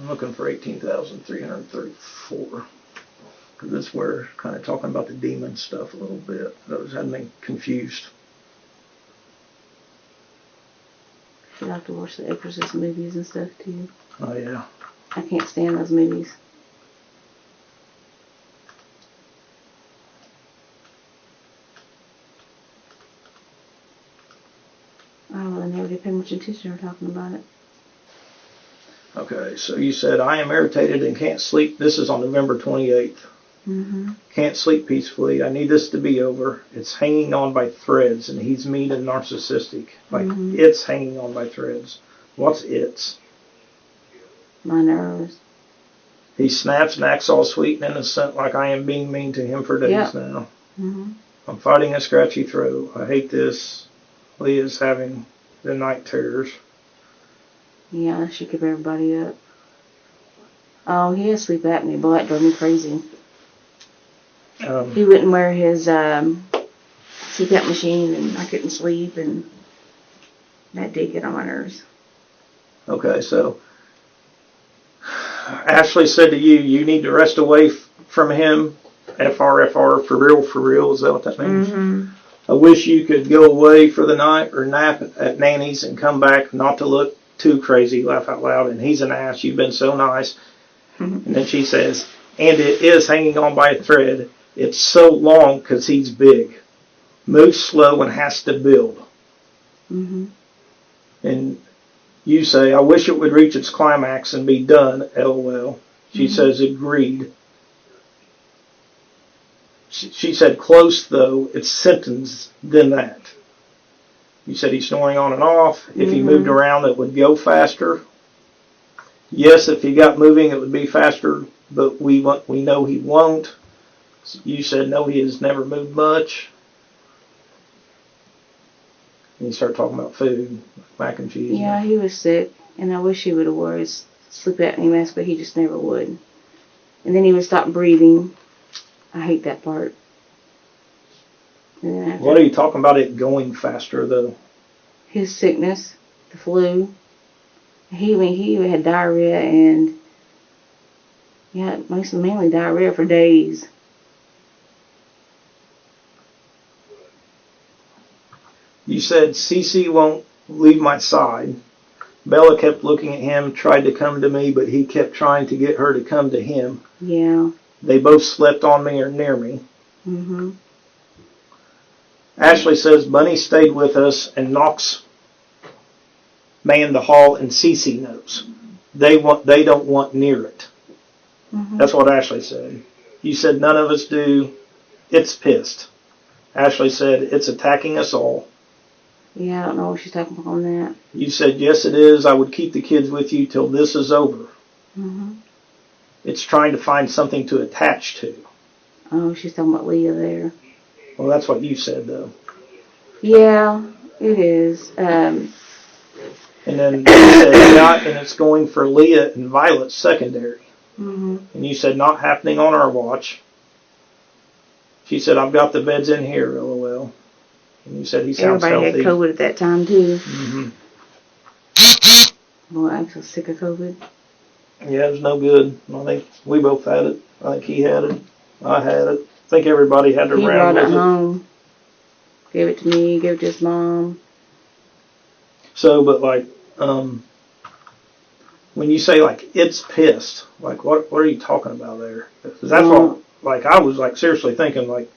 I'm looking for 18,334. Because that's where kind of talking about the demon stuff a little bit. Those had me confused. I like to watch the Exorcist movies and stuff too. Oh yeah. I can't stand those movies. I really never did pay much attention to her talking about it. Okay, so you said, I am irritated and can't sleep. This is on November 28th. Mm-hmm. Can't sleep peacefully. I need this to be over. It's hanging on by threads, and he's mean and narcissistic. Like, it's hanging on by threads. What's it's? My nerves. He snaps and acts all sweet and innocent like I am being mean to him for days now. Mm-hmm. I'm fighting a scratchy throat. I hate this. Leah's having the night terrors. Yeah, she kept everybody up. Oh, he has sleep apnea. Boy, that drove me crazy. He wouldn't wear his CPAP machine, and I couldn't sleep, and that did get on my nerves. Okay, so Ashley said to you, you need to rest away from him. FR, for real, is that what that means? Mm-hmm. I wish you could go away for the night or nap at Nanny's and come back, not to look too crazy, laugh out loud, and he's an ass, you've been so nice. Mm-hmm. And then she says, and it is hanging on by a thread. It's so long because he's big. Moves slow and has to build. Mm-hmm. And you say, I wish it would reach its climax and be done, LOL. She says, agreed. She said, close though, it's symptoms, then that. You said he's snoring on and off. If he moved around, it would go faster. Yes, if he got moving, it would be faster, but we know he won't. You said, no, he has never moved much. And you start talking about food, mac and cheese. Yeah, he was sick, and I wish he would have wore his sleep apnea mask, but he just never would. And then he would stop breathing. I hate that part. What are you talking about it going faster, though? His sickness, the flu. He had diarrhea and, yeah, mainly diarrhea for days. You said, Cece won't leave my side. Bella kept looking at him, tried to come to me, but he kept trying to get her to come to him. Yeah. They both slept on me or near me. Mm-hmm. Ashley says, Bunny stayed with us and Knox manned the hall and Cece knows. They don't want near it. Mm-hmm. That's what Ashley said. You said, none of us do. It's pissed. Ashley said, it's attacking us all. Yeah, I don't know what she's talking about on that. You said, yes, it is. I would keep the kids with you till this is over. Mm-hmm. It's trying to find something to attach to. Oh, she's talking about Leah there. Well, that's what you said, though. Yeah, it is. And then you said, yeah, and it's going for Leah and Violet secondary. Mm-hmm. And you said, not happening on our watch. She said, I've got the beds in here, LOL. And you said, he sounds Everybody healthy. had COVID at that time, too. Mm-hmm. Boy, I'm so sick of COVID. Yeah, it was no good. I think we both had it. I think he had it. I had it. I think everybody had to He round brought it with it. home. Gave it to me, gave it to his mom. So, but like, when you say like it's pissed, like what are you talking about there? 'Cause that's what, like, I was like seriously thinking like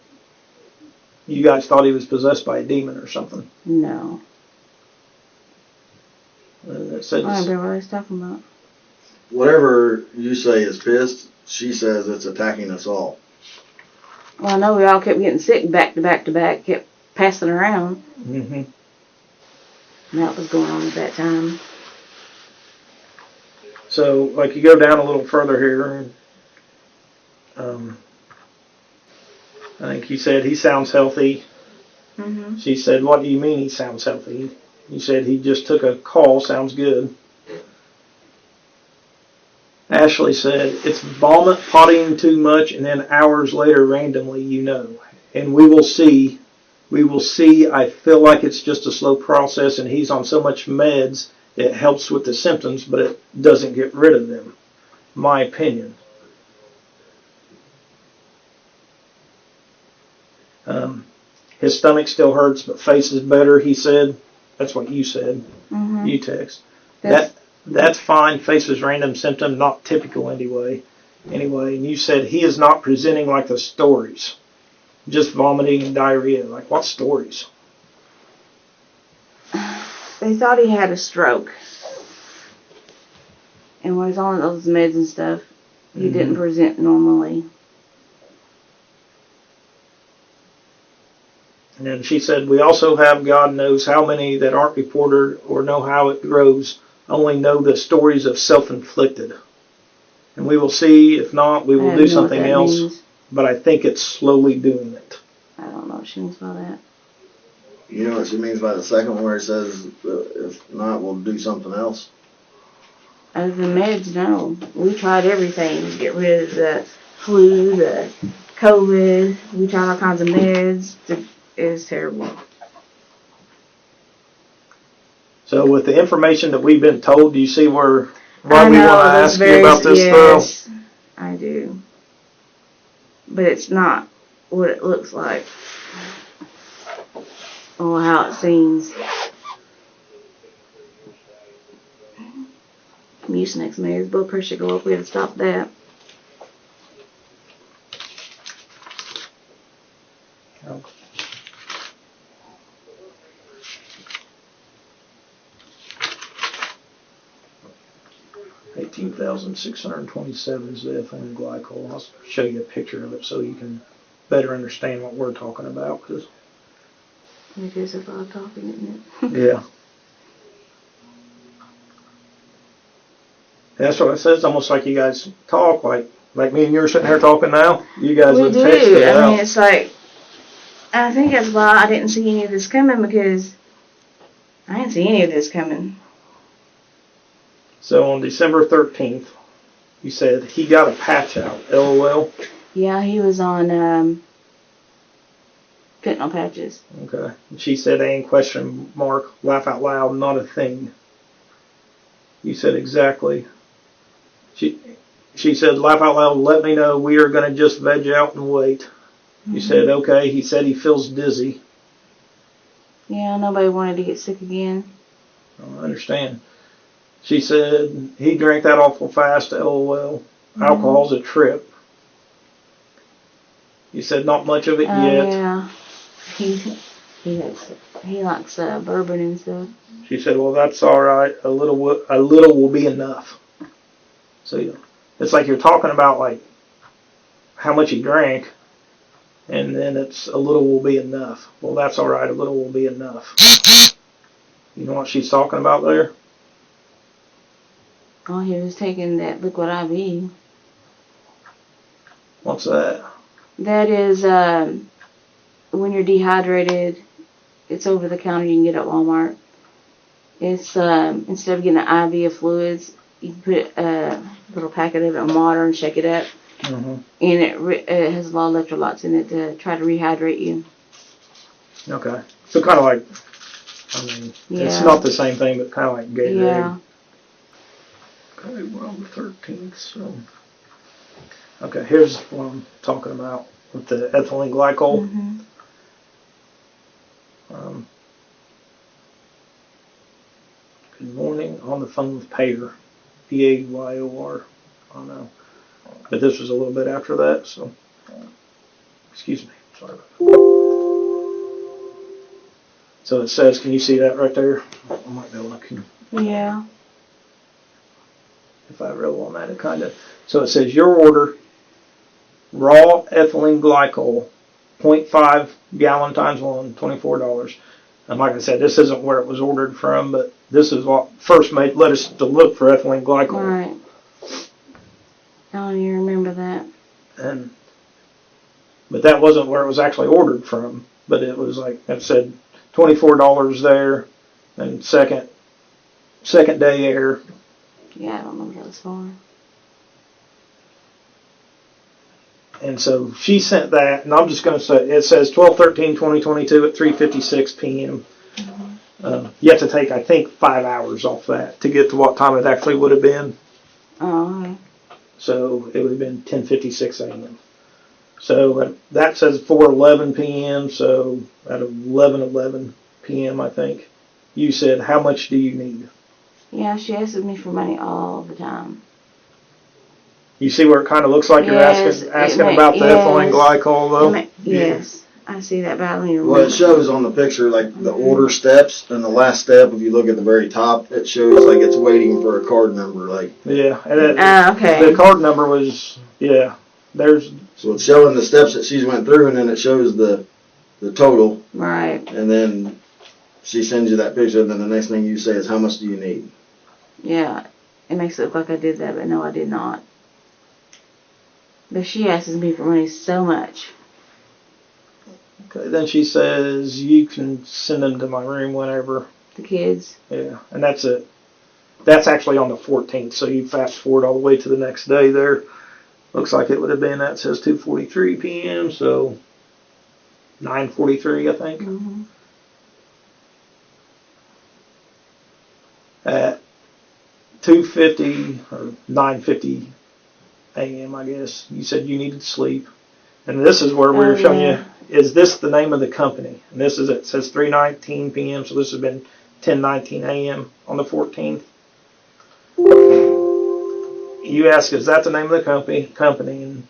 you guys thought he was possessed by a demon or something. No. It said I don't remember what I was talking about. Whatever you say is pissed, she says it's attacking us all. Well, I know we all kept getting sick back to back to back, kept passing around. Mm-hmm. And that was going on at that time. So, like, you go down a little further here. I think he said he sounds healthy. Mm-hmm. She said, what do you mean he sounds healthy? He said he just took a call, sounds good. Ashley said, it's vomit, pottying too much, and then hours later, randomly, you know. And we will see. I feel like it's just a slow process, and he's on so much meds, it helps with the symptoms, but it doesn't get rid of them. My opinion. His stomach still hurts, but face is better, he said. That's what you said. Mm-hmm. You text. That's fine. Face is random symptom, not typical anyway. And you said he is not presenting like the stories. Just vomiting and diarrhea. Like, what stories? They thought he had a stroke. And when he's on those meds and stuff, he didn't present normally. And then she said, we also have God knows how many that aren't reported or know how it grows, only know the stories of self-inflicted. And we will see. If not, we will do something else. Means. But I think it's slowly doing it. I don't know what she means by that. You know what she means by the second one where it says, if not, we'll do something else? Other than meds, no. We tried everything to get rid of the flu, the COVID. We tried all kinds of meds. It was terrible. So with the information that we've been told, do you see where why we want to ask you about this, yes, I do. But it's not what it looks like or how it seems. Mucinex made his blood pressure go up. We had to stop that. though. 18,627 is the ethylene glycol. I'll show you a picture of it so you can better understand what we're talking about. Cause, It is a lot of talking, isn't it? yeah. That's what I said. It's almost like you guys talk like me and you are sitting here talking now. You guys We would do. text it I out. mean, it's like, I think that's why I didn't see any of this coming, because I didn't see any of this coming. So on December 13th, you said he got a patch out. LOL. Yeah, he was on fentanyl patches. Okay. And she said, "ain't question mark, laugh out loud, not a thing." You said exactly. She said, "Laugh out loud, let me know. We are going to just veg out and wait." Mm-hmm. You said, "Okay." He said he feels dizzy. Yeah, nobody wanted to get sick again. I understand. She said, he drank that awful fast, LOL. Mm-hmm. Alcohol's a trip. You said, not much of it yet. Yeah. He likes bourbon and stuff. She said, well, that's all right. A little will be enough. So it's like you're talking about like how much he drank, and then it's a little will be enough. Well, that's all right. A little will be enough. You know what she's talking about there? Oh, he was taking that liquid IV. What's that? That is when you're dehydrated. It's over the counter. You can get it at Walmart. It's instead of getting an IV of fluids, you can put a little packet of it in water and shake it up. Mm-hmm. And it has a lot of electrolytes in it to try to rehydrate you. Okay. So kind of like, I mean, it's not the same thing, but kind of like Gatorade. Yeah. Okay, we're on the 13th, so. Okay, here's what I'm talking about with the ethylene glycol. Mm-hmm. Good morning, on the phone with Payor. Payor. I don't know. But this was a little bit after that, so. Excuse me. Sorry about that. So it says, can you see that right there? I might be able to. Yeah. If I roll on that, it kind of. So it says, your order, raw ethylene glycol, 0.5 gallon times 1, $24. And like I said, this isn't where it was ordered from, but this is what first led us to look for ethylene glycol. Right. I don't even remember that. But that wasn't where it was actually ordered from. But it was like it said, $24 there, and second day air. Yeah, I don't know what that was for. And so she sent that, and I'm just going to say, it says 12/13/2022 at 3:56 p.m. Mm-hmm. You have to take, I think, 5 hours off that to get to what time it actually would have been. Oh, okay. So it would have been 10:56 a.m. So that says 4:11 p.m. So at 11:11 p.m. I think you said, how much do you need? Yeah, she asks me for money all the time. You see where it kind of looks like you're asking about the ethylene glycol though? Yes, I see that, but I don't even Well, it shows on the picture like the order steps, and the last step, if you look at the very top, it shows like it's waiting for a card number. Like yeah, and okay. The card number was there's. So it's showing the steps that she's went through, and then it shows the total. Right. And then she sends you that picture, and then the next thing you say is, how much do you need? Yeah, it makes it look like I did that, but no, I did not. But she asks me for money so much. Okay, then she says, you can send them to my room whenever. The kids. Yeah, and that's it. That's actually on the 14th, so you fast forward all the way to the next day there. Looks like it would have been, that says 2:43 p.m., so 9:43, I think. Mm-hmm. At 2:50 or 9:50 a.m. I guess you said you needed sleep, and this is where we were showing you. Is this the name of the company? And this is, it says 3:19 p.m. So this has been 10:19 a.m. on the 14th. You asked, is that the name of the company? And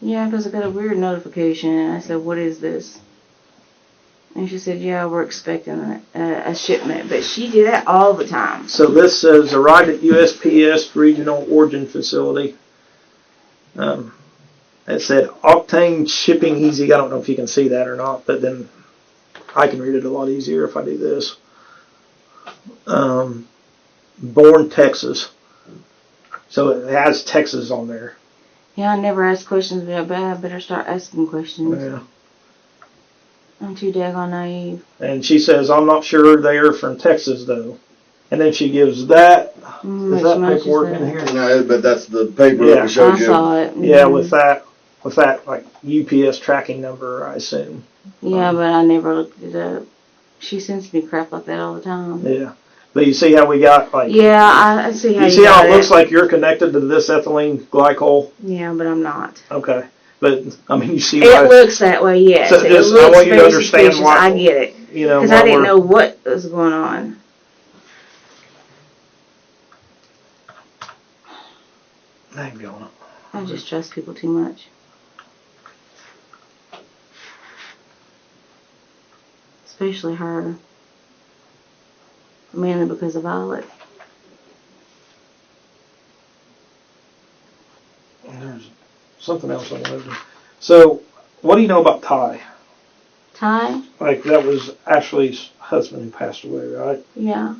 Yeah, because I got a weird notification, and I said, "What is this?" And she said, "Yeah, we're expecting a shipment," but she did that all the time. so this says arrived at USPS Regional Origin Facility. It said Octane Shipping Easy. I don't know if you can see that or not, but then I can read it a lot easier if I do this. Bourne, Texas. So it has Texas on there. Yeah, I never asked questions, but I better start asking questions. Yeah. I'm too daggone naive. And she says, I'm not sure they are from Texas, though. And then she gives that. Is that paperwork in here? No, but that's the paper Yeah. that we showed I you. saw it. Yeah, with that like UPS tracking number, I assume. Yeah, but I never looked it up. She sends me crap like that all the time. Yeah. But you see how we got like. Yeah, I see how you you see how got it looks like you're connected to this ethylene glycol? Yeah, but I'm not. Okay. But, I mean, you see It looks that way, yes. So It just, looks I want you to very understand suspicious. why. I get it. You know, Because I didn't know what was going on. Hang on. I just trust people too much. Especially her. Mainly because of Violet. There's something else I wanted to. So, what do you know about Ty? Ty? Like, that was Ashley's husband who passed away, right? Yeah.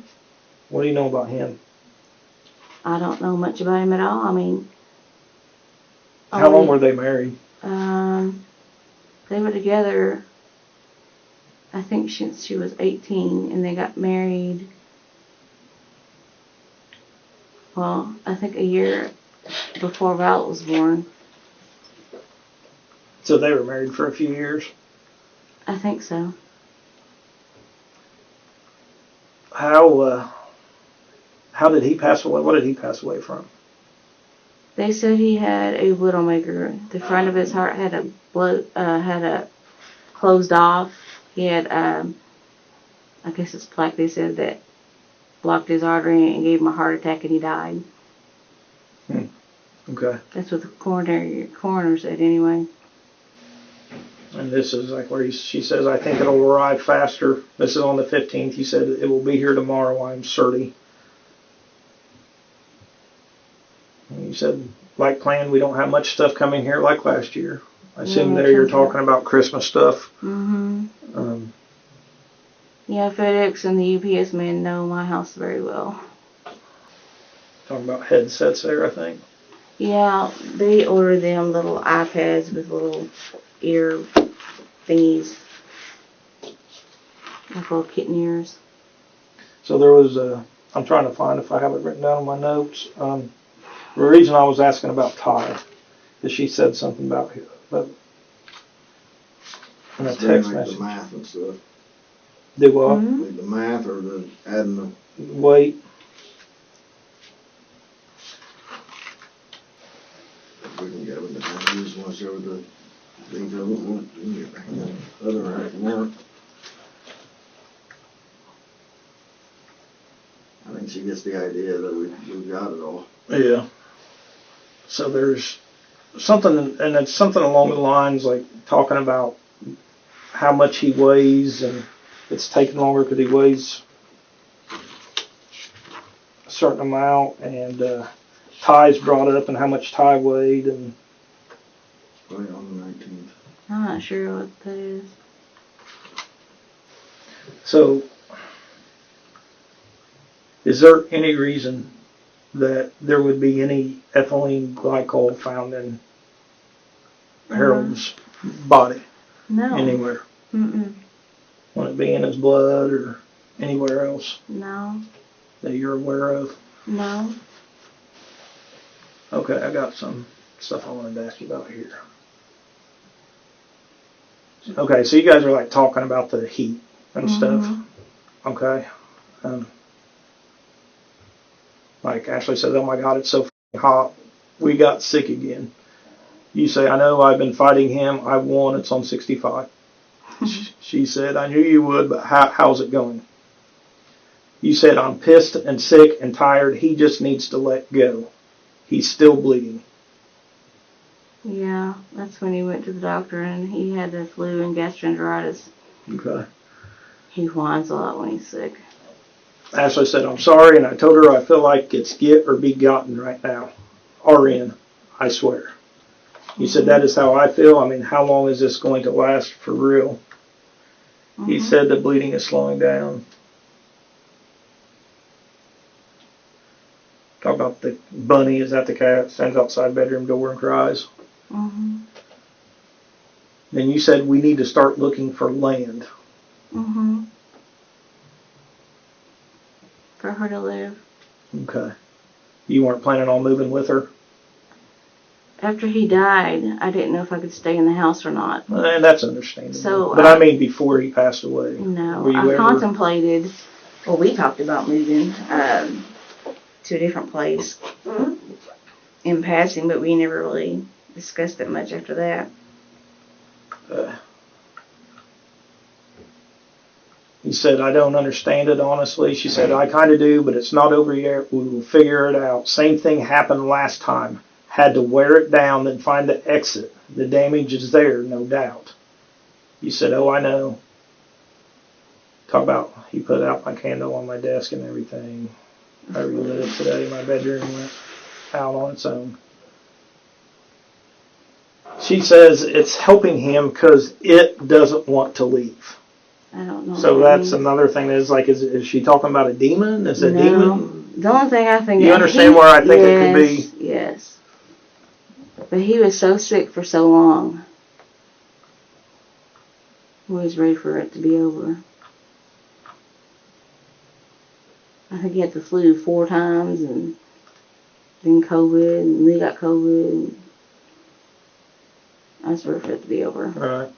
What do you know about him? I don't know much about him at all. I mean... How long were they married? They were together, I think, since she was 18, and they got married, well, I think a year before Violet was born. So they were married for a few years? I think so. How did he pass away? What did he pass away from? They said he had a widowmaker. The front of his heart had a closed off. He had, I guess it's plaque. They said that blocked his artery and gave him a heart attack, and he died. Okay. That's what the coroner said, anyway. And this is like where she says, I think it'll arrive faster. This is on the 15th. He said, it will be here tomorrow, I'm certain. And he said, like planned, we don't have much stuff coming here like last year. I assume there you're talking about Christmas stuff. Mm-hmm. Yeah, FedEx and the UPS men know my house very well. Talking about headsets there, I think. Yeah, they order them little iPads with little ear thingies. Like little kitten ears. So there was I'm trying to find if I have it written down in my notes. The reason I was asking about Ty is she said something about in a text message. The math and stuff. Did what? Mm-hmm. Like the math or the adding the... Wait. We can get them, but I just want to show the things I want to other work. I think she gets the idea that we've got it all. Yeah. So there's something, and it's something along the lines like talking about how much he weighs, and it's taking longer because he weighs a certain amount, and Ty's brought up and how much Ty weighed, and Right on the 19th. I'm not sure what that is. so is there any reason that there would be any ethylene glycol found in Harold's body No. anywhere? Mm-mm. Would it be in his blood or anywhere else No. that you're aware of? No. Okay, I got some stuff I wanted to ask you about here. Okay, so you guys are like talking about the heat and stuff. Okay. Like Ashley said, oh my God, it's so hot. We got sick again. You say, I know I've been fighting him. I won. It's on 65. She said, I knew you would, but how's it going? You said, I'm pissed and sick and tired. He just needs to let go. He's still bleeding. Yeah, that's when he went to the doctor and he had the flu and gastroenteritis. Okay. He whines a lot when he's sick. Ashley said, I'm sorry, and I told her I feel like it's get or be gotten right now. RN, I swear. He said, that is how I feel. I mean, how long is this going to last for real? He said the bleeding is slowing down. Talk about the bunny, is that the cat? Stands outside bedroom door and cries. Then you said we need to start looking for land. For her to live. Okay. You weren't planning on moving with her? After he died, I didn't know if I could stay in the house or not. And that's understandable. So, but I mean before he passed away. No, Were you I ever... contemplated, well, we talked about moving to a different place in passing, but we never really discussed it much after that. He said, I don't understand it, honestly. She said, I kind of do, but it's not over yet. We will figure it out. Same thing happened last time. Had to wear it down, then find the exit. The damage is there, no doubt. You said, oh, I know. Talk about, he put out my candle on my desk and everything. I relit it today. My bedroom went out on its own. She says it's helping him because it doesn't want to leave. I don't know. So that's another thing. Is like, is she talking about a demon? Is a demon? The only thing I think. You understand where I think it could be? Yes. But he was so sick for so long. We was ready for it to be over. I think he had the flu 4 times, and then COVID, and we got COVID. And I was ready for it to be over. Right.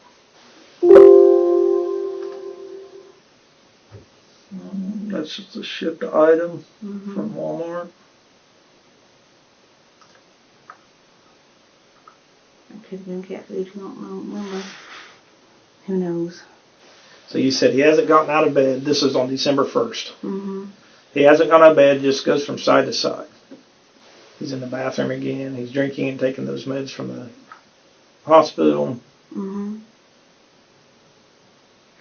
That's just a shipped item from Walmart. It could have been cat food. I don't remember. Who knows? So you said he hasn't gotten out of bed. This is on December 1st. He hasn't gone out of bed, just goes from side to side. He's in the bathroom again. He's drinking and taking those meds from the hospital.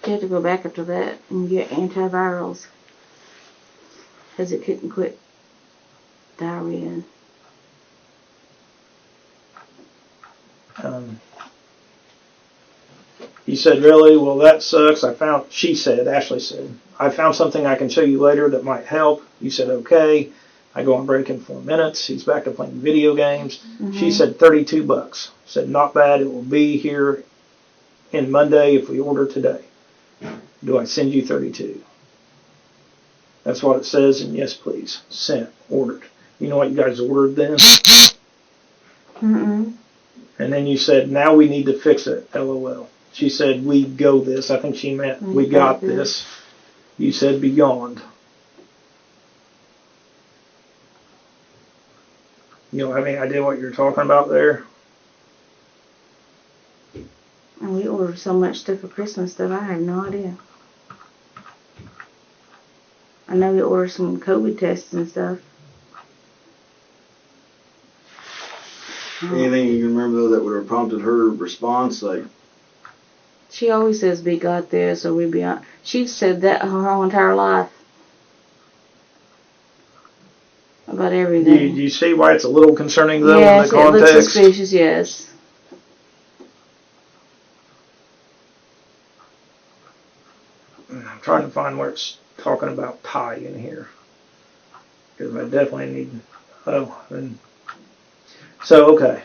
He had to go back after that and get antivirals because it couldn't quit diarrhea. He said, really? Well, that sucks. Ashley said, I found something I can show you later that might help. You said, okay. I go on break in 4 minutes. He's back to playing video games. She said $32. Said, not bad. It will be here in Monday if we order today. Do I send you 32? That's what it says, and yes, please. Sent. Ordered. You know what you guys ordered then? And then you said, now we need to fix it, LOL. She said, we go this. I think she meant, we got this. You said, beyond. You don't have any idea what you're talking about there? And we ordered so much stuff for Christmas that I have no idea. I know we ordered some COVID tests and stuff. Anything you can remember though that would have prompted her response, like? She always says we got this or we beyond. She's said that her whole entire life. About everything. Do you see why it's a little concerning though yes, in the context? It looks suspicious, yes. I'm trying to find where it's talking about tie in here. Because I definitely need... So, okay.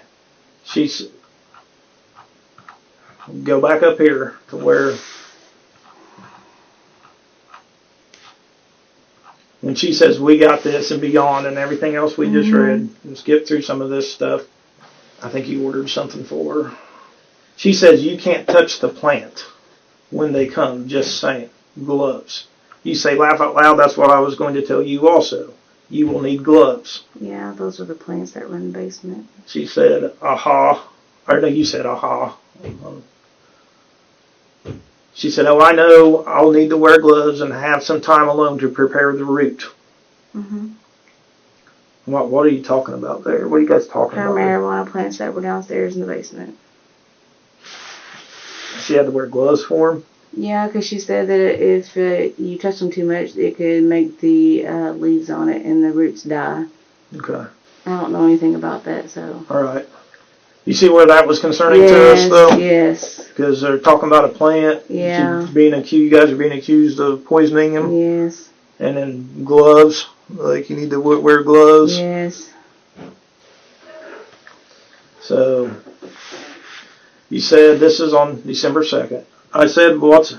She's... Go back up here to where... When she says, we got this and beyond and everything else we just read, and skip through some of this stuff. I think you ordered something for her. She says, you can't touch the plant when they come, just saying. Gloves. You say, laugh out loud, that's what I was going to tell you also. you will need gloves. Yeah, those are the plants that were in the basement. She said, aha. Or no, you said, aha. She said, oh, I know I'll need to wear gloves and have some time alone to prepare the root. Mm-hmm. What are you talking about there? What are you guys talking Her about there? marijuana plants that were downstairs in the basement. She had to wear gloves for them? Yeah, because she said that if you touch them too much, it could make the leaves on it and the roots die. Okay. I don't know anything about that, so. All right. You see where that was concerning to us, though? Yes. Because they're talking about a plant. Yeah. You guys are being accused of poisoning him. Yes. And then gloves. Like, you need to wear gloves. Yes. So, you said this is on December 2nd. I said, what's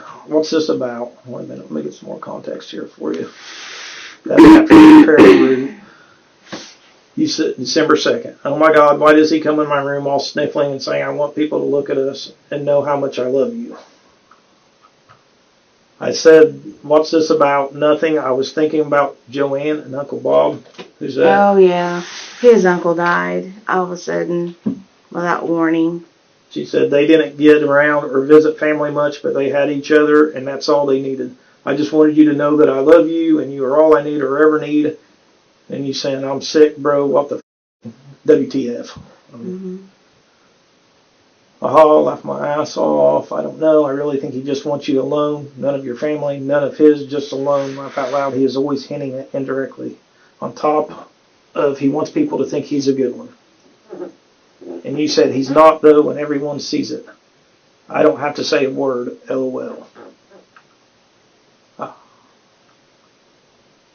this about? Wait a minute, let me get some more context here for you. That's after you prepare the root. You said December 2nd. Oh my God, why does he come in my room all sniffling and saying, I want people to look at us and know how much I love you? I said, what's this about? Nothing. I was thinking about Joanne and Uncle Bob. Who's that? Oh, yeah. His uncle died all of a sudden without warning. She said they didn't get around or visit family much, but they had each other, and that's all they needed. I just wanted you to know that I love you, and you are all I need or ever need. And you saying, I'm sick, bro. What the WTF? Mm-hmm. Aha, laugh my ass off. I don't know. I really think he just wants you alone. None of your family, none of his, just alone. Laugh out loud. He is always hinting it indirectly. On top of he wants people to think he's a good one. And you said he's not, though, and everyone sees it. I don't have to say a word, LOL. Ah.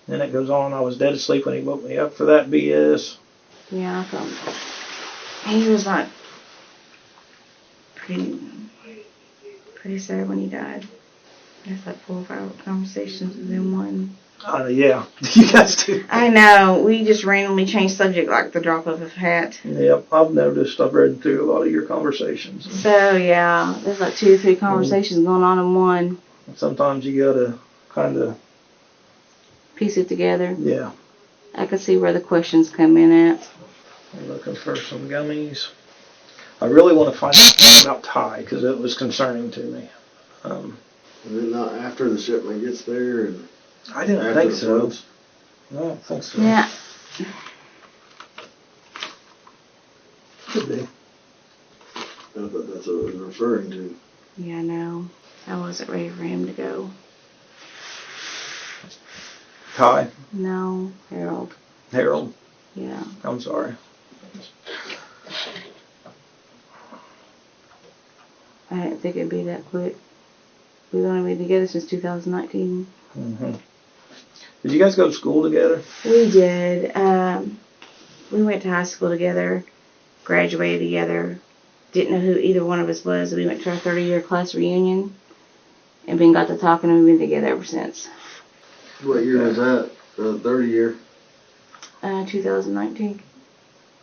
Then it goes on, I was dead asleep when he woke me up for that BS. Yeah, I thought he was like pretty sad when he died. It's like 4 or 5 conversations within one. Yeah, you guys do. I know. We just randomly change subject like the drop of a hat. Yep, I've noticed. I've read through a lot of your conversations. So, yeah, there's like 2 or 3 conversations going on in one. Sometimes you gotta kind of Piece it together. Yeah. I could see where the questions come in at. I'm looking for some gummies. I really want to find out about Ty because it was concerning to me. And then not after the shipment gets there and I didn't after think the so. floods. I don't think so. Yeah. Could be. I thought that's what it was referring to. Yeah, I know. I wasn't ready for him to go. Ty? No, Harold. Harold? Yeah. I'm sorry. I didn't think it'd be that quick. We've only been together since 2019. Mm-hmm. Did you guys go to school together? We did. We went to high school together, graduated together. Didn't know who either one of us was. We went to our 30-year class reunion and then got to talking, and we've been together ever since. What year was that? 30 year? 2019.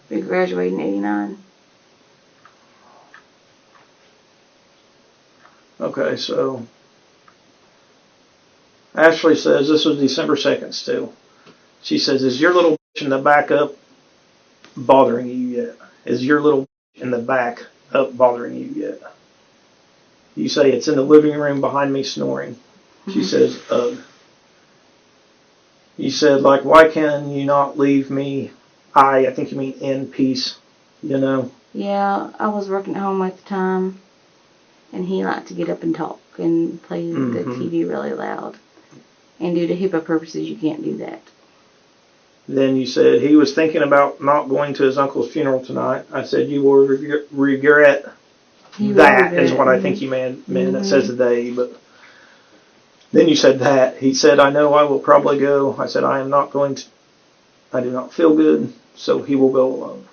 We graduated in 89. Okay, so Ashley says this was December 2nd still. She says, is your little bitch in the back up bothering you yet? Is your little bitch in the back up bothering you yet? You say it's in the living room behind me snoring. She says, ugh. You said, like, why can you not leave me, I think you mean in peace, you know? Yeah, I was working at home at the time, and he liked to get up and talk and play the TV really loud. And due to HIPAA purposes, you can't do that. Then you said he was thinking about not going to his uncle's funeral tonight. I said you will regret that is what I think you meant. It says today, but then you said that. He said, I know I will probably go. I said, I am not going to. I do not feel good, so he will go alone.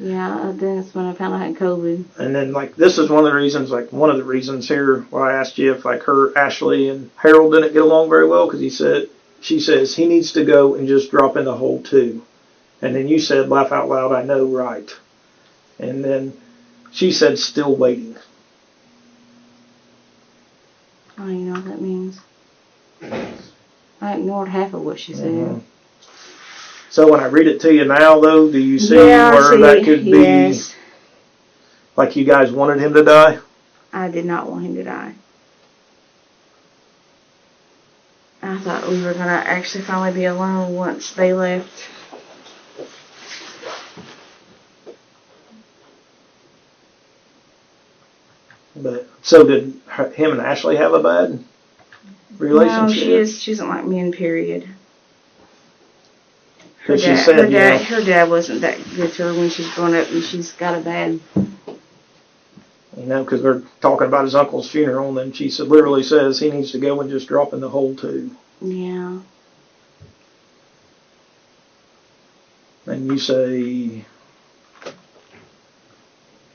Yeah, then that's when I found out I had COVID. And then, like, this is one of the reasons here why I asked you if, like, Ashley and Harold didn't get along very well, because she says he needs to go and just drop in the hole too. And then you said, laugh out loud, I know, right. And then she said, still waiting. I don't even know what that means. I ignored half of what she said. So when I read it to you now, though, do you see Yeah, where see, that could be yes. like you guys wanted him to die? I did not want him to die. I thought we were going to actually finally be alone once they left. But so did him and Ashley have a bad relationship? No, she doesn't like men, period. Her 'Cause she dad, said, you know, her dad wasn't that good to her when she's grown up, and she's got a bad. you know, because they're talking about his uncle's funeral, and then she said, literally says he needs to go and just drop in the hole too. Yeah. And you say,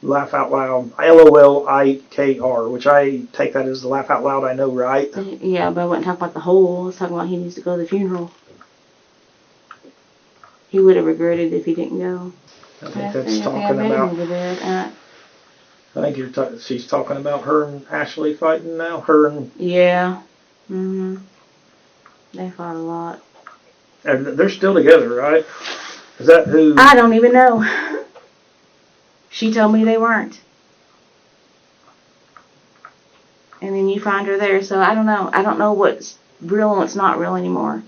laugh out loud, LOLIKR, which I take that as the laugh out loud I know, right? Yeah, but I wasn't talking about the hole. I was talking about he needs to go to the funeral. He would have regretted if he didn't go. I think that's I talking bet about. him over there. I think she's talking about her and Ashley fighting now. Her and Yeah. They fought a lot. and they're still together, right? Is that who? I don't even know. She told me they weren't. And then you find her there, so I don't know. I don't know what's real and what's not real anymore.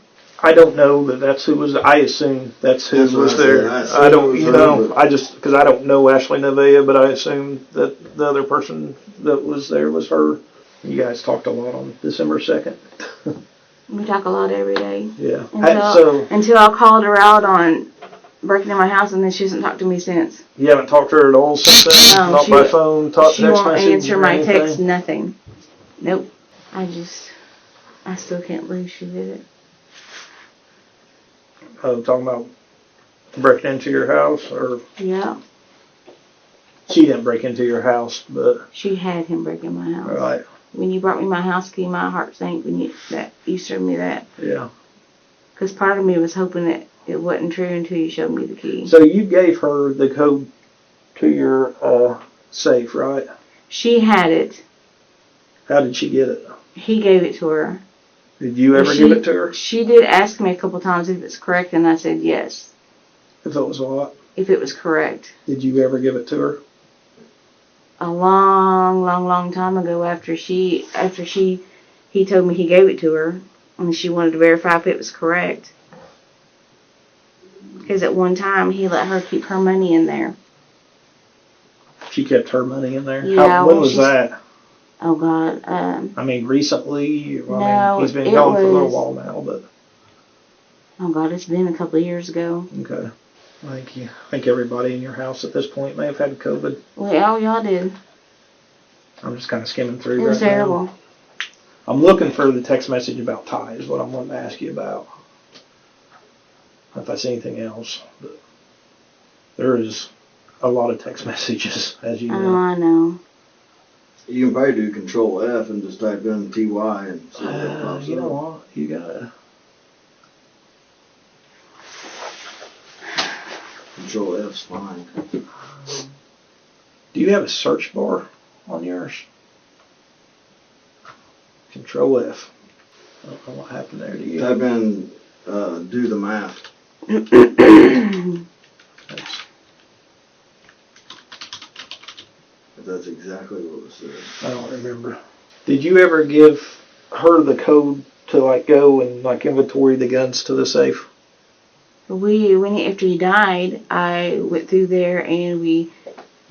I don't know that that's who was. I assume that's who That's what was I said. there. I assumed I it don't, was you her, know, but- I just because I don't know Ashley Nevaeh, but I assumed that the other person that was there was her. You guys talked a lot on December 2nd. We talk a lot every day. Yeah. Until, until I called her out on breaking in my house, and then she hasn't talked to me since. You haven't talked to her at all since then? No, Not by phone, text she won't message, answer or my anything? text, nothing. Nope. I still can't believe she did it. Oh, talking about breaking into your house, or Yeah. she didn't break into your house, but She had him break in my house. right, When you brought me my house key, my heart sank when you showed me that. yeah. Because part of me was hoping that it wasn't true until you showed me the key. So you gave her the code to your safe, right? She had it. How did she get it? He gave it to her. Did you ever give it to her? She did ask me a couple times if it's correct, and I said yes. If it was what? If it was correct. Did you ever give it to her? A long time ago, after he told me he gave it to her, and she wanted to verify if it was correct. Because at one time he let her keep her money in there. She kept her money in there? Yeah. When was that? Oh God. I mean, recently? I No, mean, he's been it gone for a little was- while now, but Oh God, it's been a couple of years ago. okay. I think everybody in your house at this point may have had COVID. Well, y'all did. I'm just kind of skimming through It was right now. terrible. I'm looking for the text message about Ty is what I'm wanting to ask you about. If I see anything else. But there is a lot of text messages, as you Oh, know. I know. You can probably do Control F and just type in TY and see what pops You know up. what? You gotta. Control F's fine. Do you have a search bar on yours? Control F. I don't know what happened there to you. Type in do the math. That's exactly what was said. I don't remember. Did you ever give her the code to like go and like inventory the guns to the safe? After he died, I went through there and we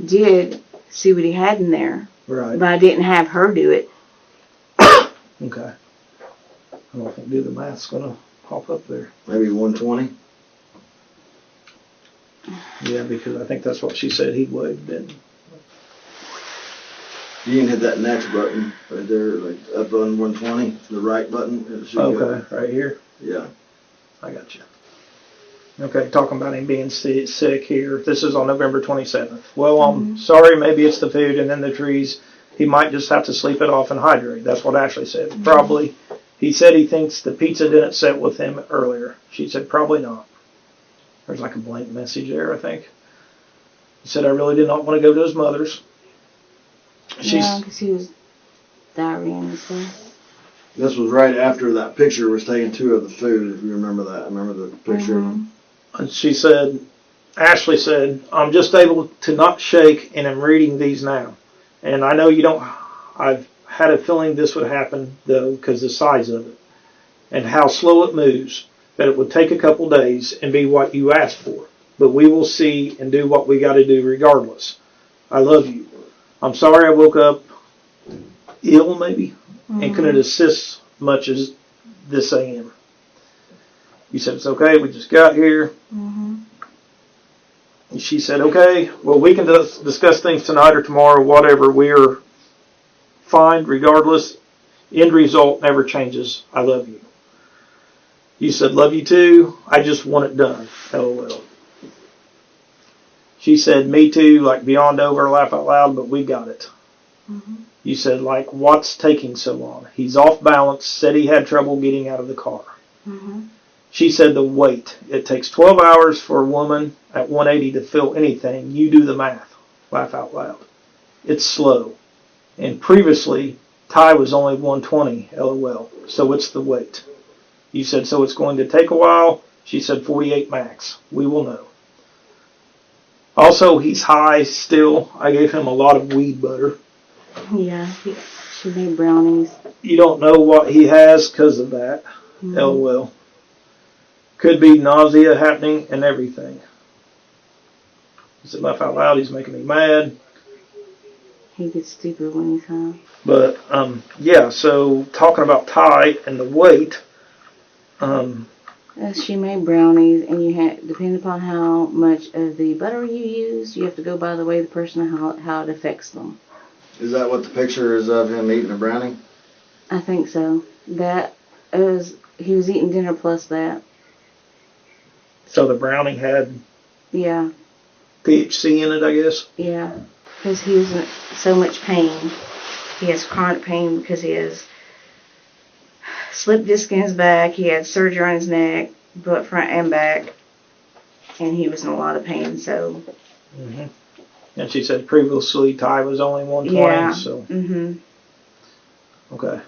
did see what he had in there. Right. But I didn't have her do it. Okay. I don't think do the math's gonna pop up there. Maybe 120. Yeah, because I think that's what she said he would. Then. You can hit that next button right there, like up on 120, the right button. It should go. Okay, right here. Yeah. I got you. Okay, talking about him being sick here. This is on November 27th. Well, I'm sorry, maybe it's the food and then the trees. He might just have to sleep it off and hydrate. That's what Ashley said. Probably. He said he thinks the pizza didn't sit with him earlier. She said probably not. There's like a blank message there, I think. He said, I really did not want to go to his mother's. Yeah, because he was diarrhea and stuff. This was right after that picture was taken too of the food, if you remember that. I remember the picture. And she said, Ashley said, I'm just able to not shake and I'm reading these now. And I know you don't, I've had a feeling this would happen though, because the size of it and how slow it moves, that it would take a couple days and be what you asked for. But we will see and do what we got to do regardless. I love you. I'm sorry I woke up ill maybe and couldn't assist much as this AM. You said, it's okay, we just got here. And she said, okay, well, we can discuss things tonight or tomorrow, whatever. We're fine regardless. End result never changes. I love you. You said, love you too. I just want it done. LOL. She said, me too, like beyond over, laugh out loud, but we got it. You said, like, what's taking so long? He's off balance, said he had trouble getting out of the car. She said the wait. It takes 12 hours for a woman at 180 to feel anything. You do the math. Laugh out loud. It's slow. And previously, Ty was only 120, LOL. So it's the wait. You said, so it's going to take a while. She said 48 max. We will know. Also, he's high still. I gave him a lot of weed butter. Yeah, she made brownies. You don't know what he has because of that. LOL. Could be nausea happening and everything. He said, laugh out loud, he's making me mad. He gets stupid when he's high. But, yeah, so talking about Ty and the weight, She made brownies, and you had, depending upon how much of the butter you use, you have to go by the way the person, how it affects them. Is that what the picture is of him eating a brownie? I think so. He was eating dinner plus that. so the brownie had Yeah, THC in it, I guess. yeah. Because he was in so much pain. He has chronic pain because he has slip disc in his back. He had surgery on his neck, both front and back. And he was in a lot of pain, so. And she said previously Ty was only 120, Yeah. so. Okay.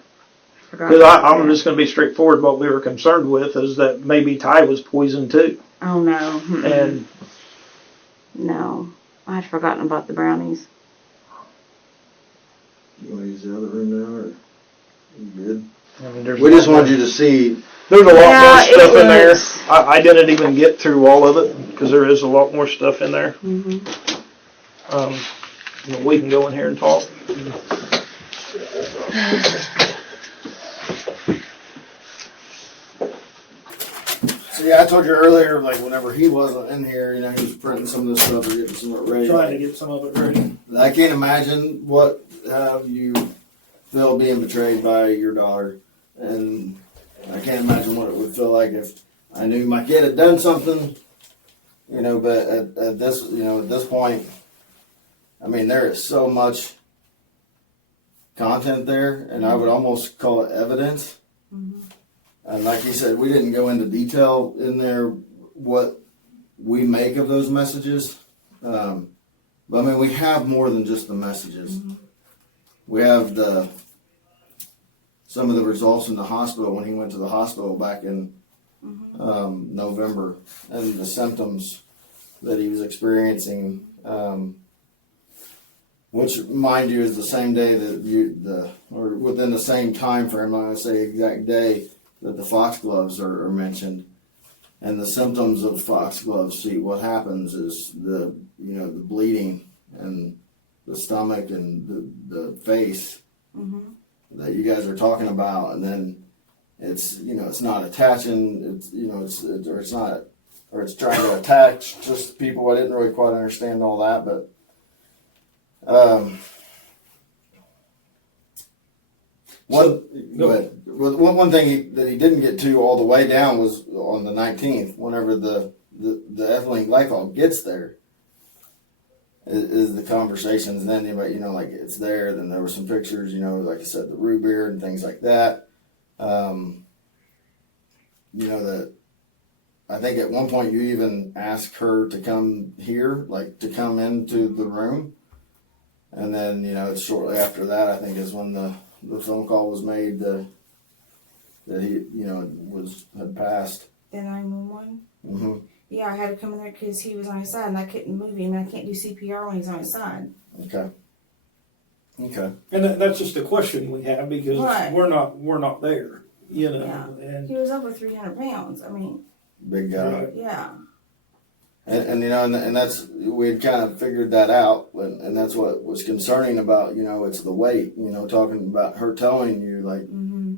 Forgot Because about I'm that. just going to be straightforward. What we were concerned with is that maybe Ty was poisoned too. Oh, no. And No. I had forgotten about the brownies. You want to use the other room now, or you good? I mean, there's We just a lot wanted you to see. There's a lot Yeah, more stuff it in there. was- I didn't even get through all of it because there is a lot more stuff in there. But we can go in here and talk. So yeah, I told you earlier, like whenever he wasn't in here, he was printing some of this stuff or getting some of it ready. Trying to get some of it ready. I can't imagine how you feel being betrayed by your daughter, and I can't imagine what it would feel like if I knew my kid had done something, But at this point, I mean, there is so much content there, and I would almost call it evidence. And like you said, we didn't go into detail in there what we make of those messages. But I mean, we have more than just the messages. We have some of the results in the hospital when he went to the hospital back in November, and the symptoms that he was experiencing, which, mind you, is the same day that or within the same time frame. I'm going to say exact day that the foxgloves are mentioned, and the symptoms of foxgloves. See, what happens is the bleeding and the stomach and the face that you guys are talking about, and then it's not attaching. It's trying to attach just people. I didn't really quite understand all that, but one thing that he didn't get to all the way down was on the 19th, whenever the ethylene glycol gets there, is the conversations. And then like it's there. Then there were some pictures, like I said, the root beer and things like that. That I think at one point you even asked her to come here, like to come into the room. And then, it's shortly after that, I think, is when the phone call was made that he, had passed. The 911? Mm-hmm. Yeah, Yeah, I had to come in there because he was on his side and I couldn't move him. And I can't do CPR when he's on his side. Okay. Okay. And that's just a question we have because Right. we're not there, you know. Yeah. And He was over 300 pounds. I mean, Big guy. Right. yeah. And you know, and that's, we had kind of figured that out, and that's what was concerning about, you know, it's the weight, you know, talking about her telling you, like,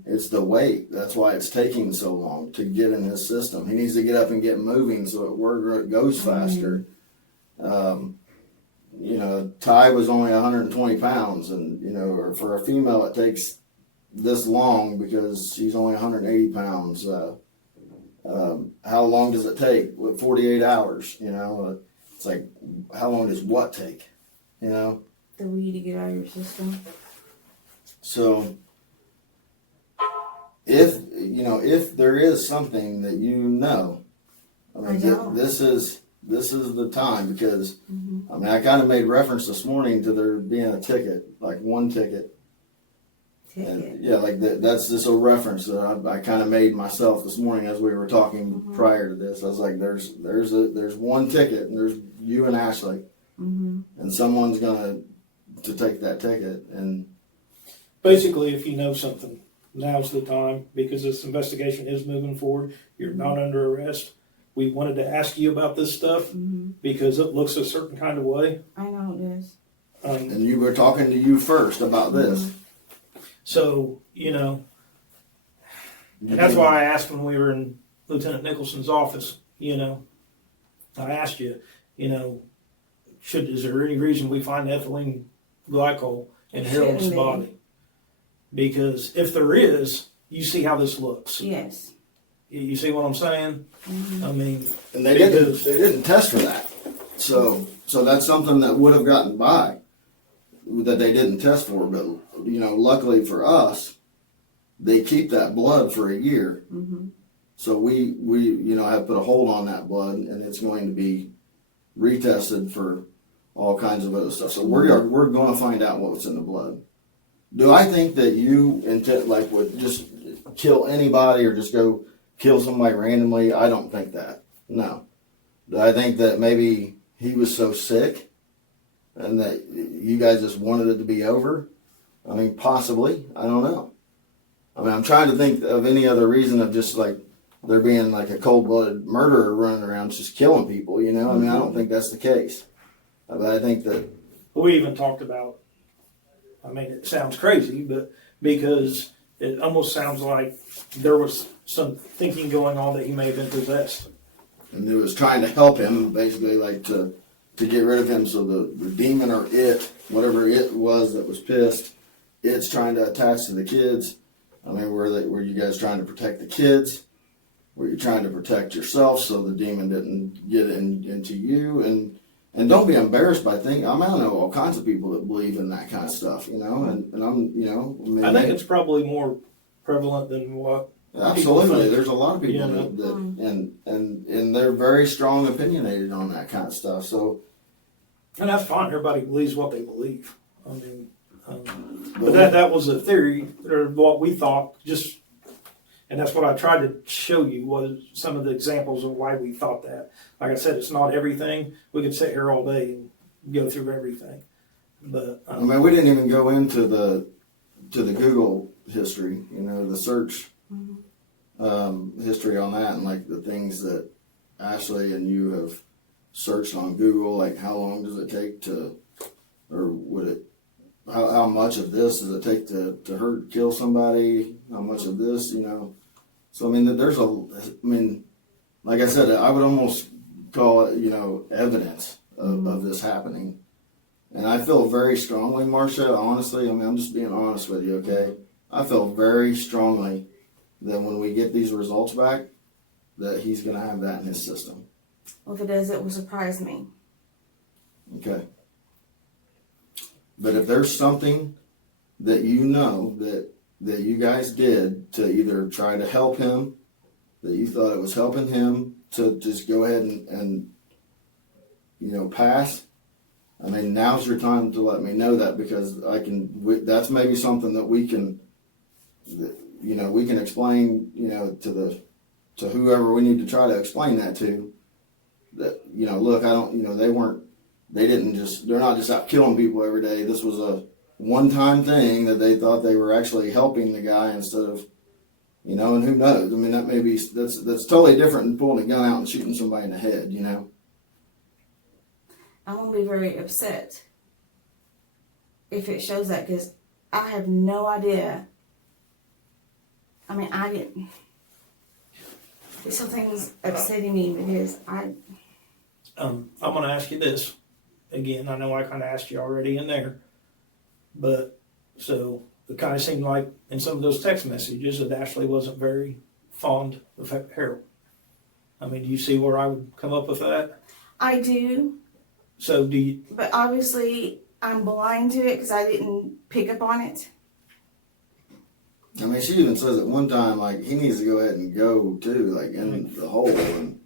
it's the weight. That's why it's taking so long to get in his system. He needs to get up and get moving so it goes faster. You know, Ty was only 120 pounds, and, you know, or for a female, it takes this long because she's only 180 pounds. How long does it take? 48 hours, you know? It's like, how long does what take, you know? The weed to get out of your system. So, if there is something that you know, I mean, I don't. this is the time, because, I mean, I kind of made reference this morning to there being a ticket, like one ticket. And, yeah, like that's just a reference that I kind of made myself this morning as we were talking prior to this. I was like, there's one ticket, and there's you and Ashley, and someone's gonna to take that ticket. And basically, if you know something, now's the time because this investigation is moving forward. You're not under arrest. We wanted to ask you about this stuff because it looks a certain kind of way. I know it is. And you were talking to you first about this. So, you know, and that's why I asked when we were in Lieutenant Nicholson's office, you know, I asked you, you know, is there any reason we find ethylene glycol in Harold's Shouldn't be. body? Because if there is, you see how this looks. Yes. You see what I'm saying? I mean, And they didn't test for that. So that's something that would have gotten by that they didn't test for. But, you know, luckily for us, they keep that blood for a year. So we you know, have put a hold on that blood, and it's going to be retested for all kinds of other stuff. So we're going to find out what's in the blood. Do I think that you would just kill anybody or just go kill somebody randomly? I don't think that. No. Do I think that maybe he was so sick and that you guys just wanted it to be over? I mean, possibly. I don't know. I mean, I'm trying to think of any other reason of just like there being like a cold-blooded murderer running around just killing people, you know? I mean, I don't think that's the case. But I think that... we even talked about, I mean, it sounds crazy, but because it almost sounds like there was some thinking going on that he may have been possessed. And it was trying to help him, basically, like to get rid of him. So the demon or it, whatever it was that was pissed, it's trying to attach to the kids. I mean, were you guys trying to protect the kids? Were you trying to protect yourself so the demon didn't get into you? And don't be embarrassed by thinking. I know all kinds of people that believe in that kind of stuff, you know. And I'm, you know, I think it's probably more prevalent than what. Absolutely, there's a lot of people that and they're very strong opinionated on that kind of stuff. So, and that's fine. Everybody believes what they believe. I mean, but that was a theory or what we thought. And that's what I tried to show you was some of the examples of why we thought that. Like I said, it's not everything. We could sit here all day and go through everything. But I mean, we didn't even go into the Google history. You know, the search. History on that, and like the things that Ashley and you have searched on Google, like how long does it take or would it, how much of this does it take to kill somebody? How much of this, you know? So I mean, like I said, I would almost call it, you know, evidence of this happening. And I feel very strongly, Marsha, honestly, I mean, I'm just being honest with you, okay? I feel very strongly that when we get these results back, that he's going to have that in his system. Well, if it does, it will surprise me. Okay. But if there's something that you know that you guys did to either try to help him, that you thought it was helping him to just go ahead and you know, pass, I mean, now's your time to let me know that, because that's maybe something that we can, you know, we can explain, you know, to whoever we need to try to explain that to, that, look, I don't, they're not just out killing people every day. This was a one-time thing that they thought they were actually helping the guy instead of, and who knows? I mean, that may be, that's totally different than pulling a gun out and shooting somebody in the head, I'm going to be very upset if it shows that, because I have no idea. I mean, I didn't. Something's upsetting me because I'm going to ask you this. Again, I know I kind of asked you already in there. But, so, it kind of seemed like in some of those text messages that Ashley wasn't very fond of Harold. I mean, do you see where I would come up with that? I do. So, do you... But obviously, I'm blind to it because I didn't pick up on it. I mean, she even says at one time, like, he needs to go ahead and go, too, like, in the hole. And,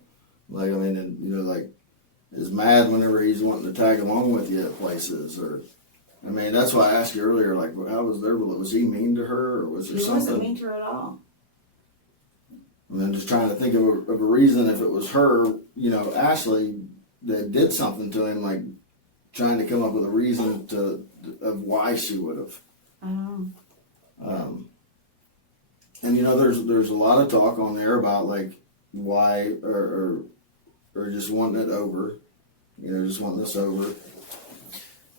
like, I mean, and, like, is mad whenever he's wanting to tag along with you at places. Or, I mean, that's why I asked you earlier, like, how was he mean to her? Or was there something? He wasn't mean to her at all. I mean, I'm just trying to think of a reason if it was her, Ashley, that did something to him, like, trying to come up with a reason of why she would have. And there's a lot of talk on there about like why or just wanting it over, just wanting this over.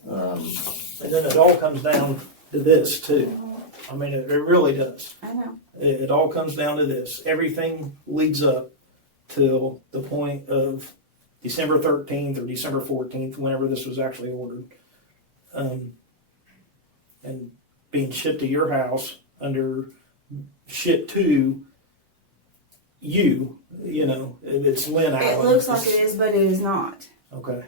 And then it all comes down to this too. I mean, it really does. I know. It all comes down to this. Everything leads up till the point of December 13th or December 14th, whenever this was actually ordered, and being shipped to your house under ship to you. It's Lynn Allen. It looks like it is, but it is not. Okay.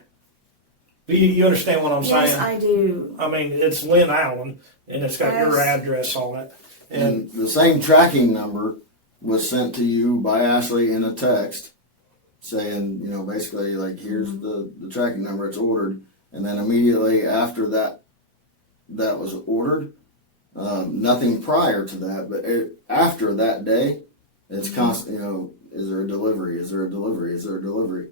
But you understand what I'm saying? Yes, I do. I mean, it's Lynn Allen, and it's got your address on it. And the same tracking number was sent to you by Ashley in a text saying, basically like, here's the tracking number, it's ordered. And then immediately after that was ordered, nothing prior to that, but after that day, it's constant, is there a delivery? Is there a delivery? Is there a delivery?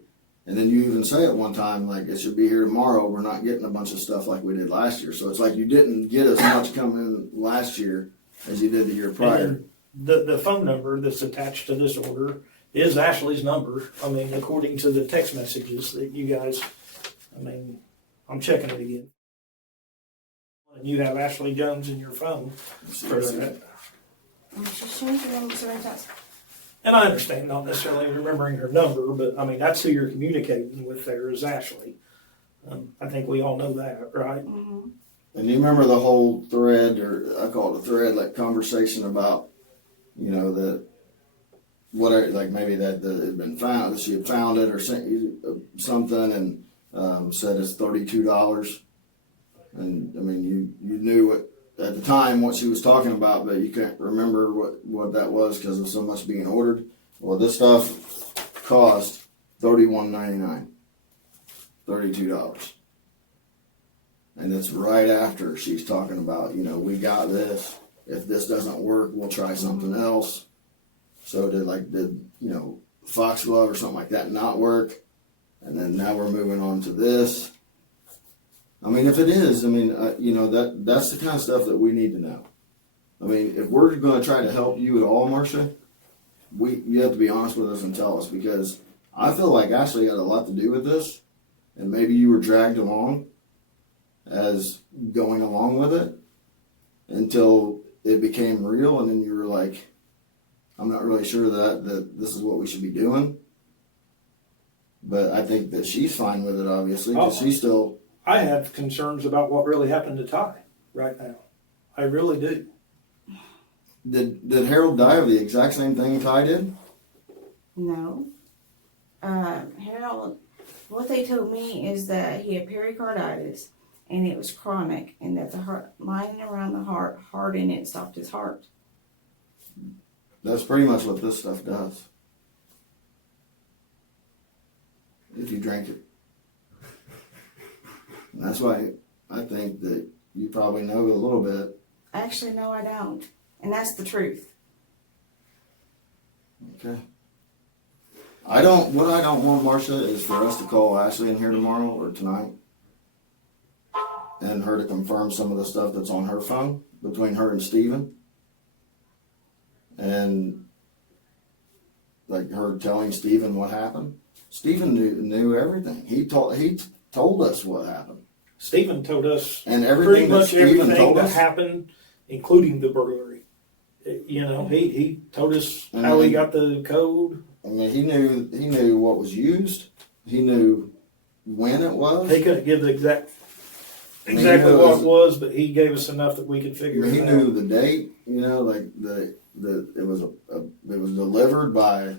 And then you even say at one time, like, it should be here tomorrow. We're not getting a bunch of stuff like we did last year. So it's like you didn't get as much coming last year as you did the year prior. The phone number that's attached to this order is Ashley's number. I mean, according to the text messages that you guys, I'm checking it again. And you have Ashley Jones in your phone for that. She's changed her number so many times. And I understand not necessarily remembering her number, but that's who you're communicating with there is Ashley. I think we all know that, right? Mm-hmm. And you remember the whole thread, or I call it a thread, like conversation about, that whatever, like maybe that it had been found, that she had found it or sent you something and said it's $32. And I mean, you knew what at the time what she was talking about, but you can't remember what that was because of so much being ordered. Well, this stuff cost $31.99, $32. And it's right after she's talking about, we got this. If this doesn't work, we'll try something else. So did Foxglove or something like that not work? And then now we're moving on to this. I mean, if it is, that's the kind of stuff that we need to know. I mean, if we're going to try to help you at all, Marsha, you have to be honest with us and tell us, because I feel like Ashley had a lot to do with this, and maybe you were dragged along as going along with it until it became real, and then you were like, I'm not really sure that this is what we should be doing. But I think that she's fine with it, obviously, because she's still... I have concerns about what really happened to Ty right now. I really do. Did Harold die of the exact same thing Ty did? No. Harold, what they told me is that he had pericarditis and it was chronic, and that the heart lining around the heart hardened and stopped his heart. That's pretty much what this stuff does. If you drink it. And that's why I think that you probably know a little bit. Actually, no, I don't. And that's the truth. Okay. What I don't want, Marsha, is for us to call Ashley in here tomorrow or tonight and her to confirm some of the stuff that's on her phone between her and Steven. And like her telling Steven what happened. Steven knew everything. He told us what happened. Stephen told us And pretty everything that much Steven everything told that us. happened, including the burglary. You know, he told us how he got the code. I mean, he knew what was used. He knew when it was. He couldn't give the exactly knew what it was, but he gave us enough that we could I figure mean, he it knew out. the date. You know, like it was delivered by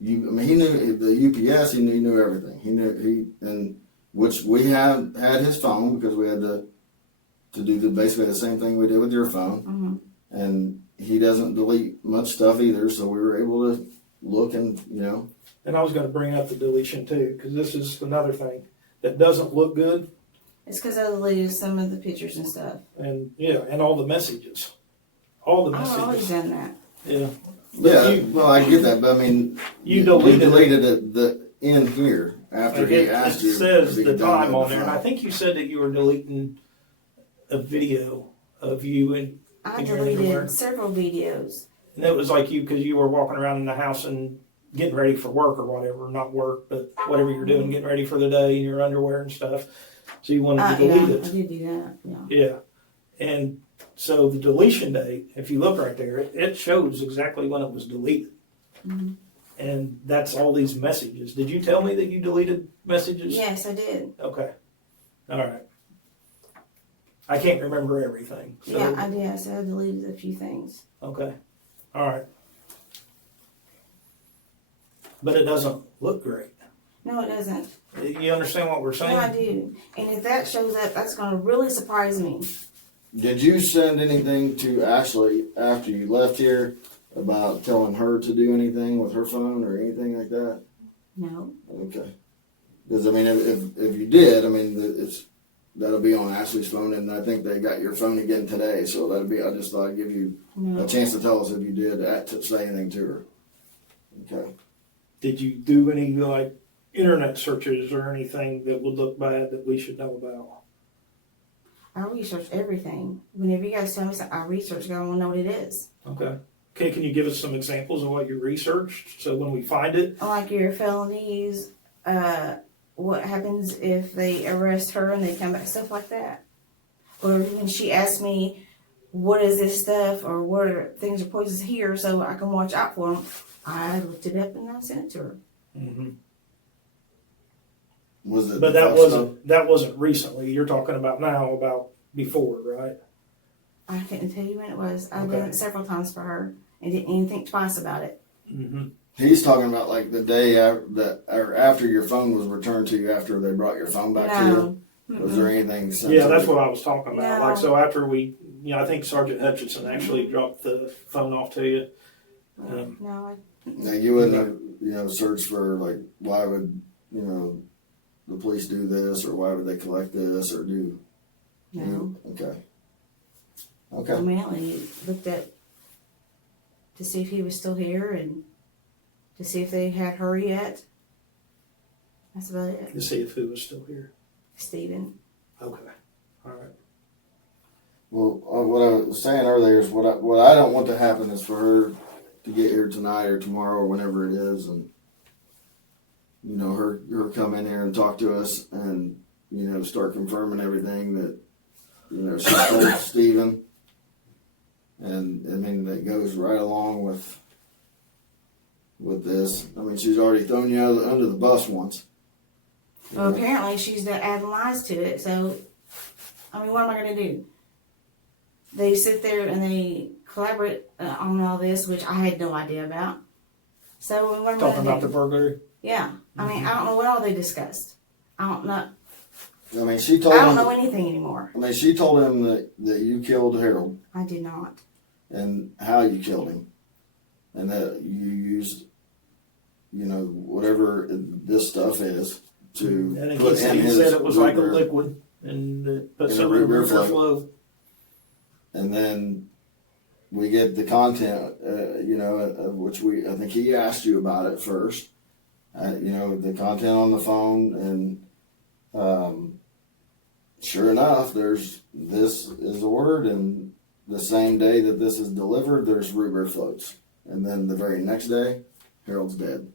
you. I mean, he knew the UPS. He knew everything. And which we had his phone because we had to do basically the same thing we did with your phone. Mm-hmm. And he doesn't delete much stuff either, so we were able to look and, you know. And I was going to bring up the deletion too, because this is another thing that doesn't look good. It's because I deleted some of the pictures and stuff. And yeah, and all the messages. All the I've always messages. done that. Yeah. Yeah, well, I get that, but I mean, You deleted it the in here after Like he it asked you. says if he the could time download on there, and I file. think you said that you were deleting a video of you, and I in your underwear. deleted several videos. it was like you, because you were walking around in the house and getting ready for work or whatever, not work, but whatever you're doing, getting ready for the day in your underwear and stuff. So you wanted to delete Yeah, it. I did do that. Yeah. Yeah. And so the deletion date, if you look right there, it shows exactly when it was deleted. Mm-hmm. And that's all these messages. Did you tell me that you deleted messages? Yes, I did. Okay. All right. I can't remember everything. So, Yeah, I did. So I deleted a few things. okay. All right. But it doesn't look great. No, it doesn't. You understand what we're saying? No, I do. And if that shows up, that's going to really surprise me. Did you send anything to Ashley after you left here about telling her to do anything with her phone or anything like that? No. Okay. Because I mean, if you did, I mean, that'll be on Ashley's phone, and I think they got your phone again today. So that'll be. I just thought I'd give you No. a chance to tell us if you did to say anything to her. Okay. Did you do any like internet searches or anything that would look bad that we should know about? I research everything. Whenever you guys tell me something, I research it. I want to know what it is. Okay. Okay, can you give us some examples of what you researched so when we find it? Like your felonies, what happens if they arrest her and they come back, stuff like that. Or when she asked me, what is this stuff, or what are things are poisons here, so I can watch out for them, I looked it up and I sent it to her. Mm-hmm. Was it? But the that first wasn't recently. You're talking about now, about before, right? I couldn't tell you when it was. I've Okay. done it several times for her and didn't even think twice about it. Mm-hmm. He's talking about like the day or after your phone was returned to you after they brought your phone back to you. No. Was there anything? Yeah, that's what I was talking about. No. Like, so after we, I think Sergeant Hutchinson actually dropped the phone off to you. No, Now you wouldn't have, searched for like why would the police do this or why would they collect this or do? no. Okay. I Okay. mainly looked at to see if he was still here and to see if they had her yet. That's about it. To see if who was still here. Stephen. Okay. All right. Well, what I was saying earlier is what I don't want to happen is for her to get here tonight or tomorrow or whenever it is, and her come in here and talk to us and start confirming everything that she told Stephen, and I mean that goes right along with this. I mean, she's already thrown you under the bus once. Well, apparently she's adding lies to it. So, I mean, what am I going to do? They sit there and they collaborate on all this, which I had no idea about. So, what am I Talking going to about do? the burglary. Yeah. I mean, I don't know what all they discussed. I don't know. I mean, she told I don't him. know anything anymore. I mean, she told him that you killed Harold I did not. and how you killed him, and that you used, whatever this stuff is to I think put he in his said it was like a rear- liquid and put In some the in the rear rear flow. flow. And then we get the content, which I think he asked you about it first, the content on the phone, and sure enough, this is ordered, and the same day that this is delivered, there's root beer floats. And then the very next day, Harold's dead.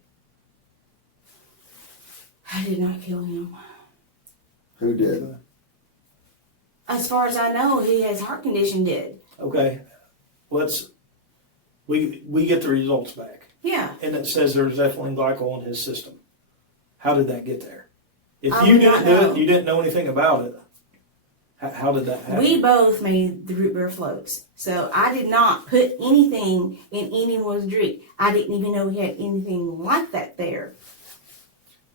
I did not kill him. Who did? As far as I know, he has heart condition did. Okay, we get the results back, Yeah. and it says there's ethylene glycol in his system. How did that get there? If I you would didn't not do know. it, you didn't know anything about it. How did that happen? We both made the root beer floats. So I did not put anything in anyone's drink. I didn't even know he had anything like that there.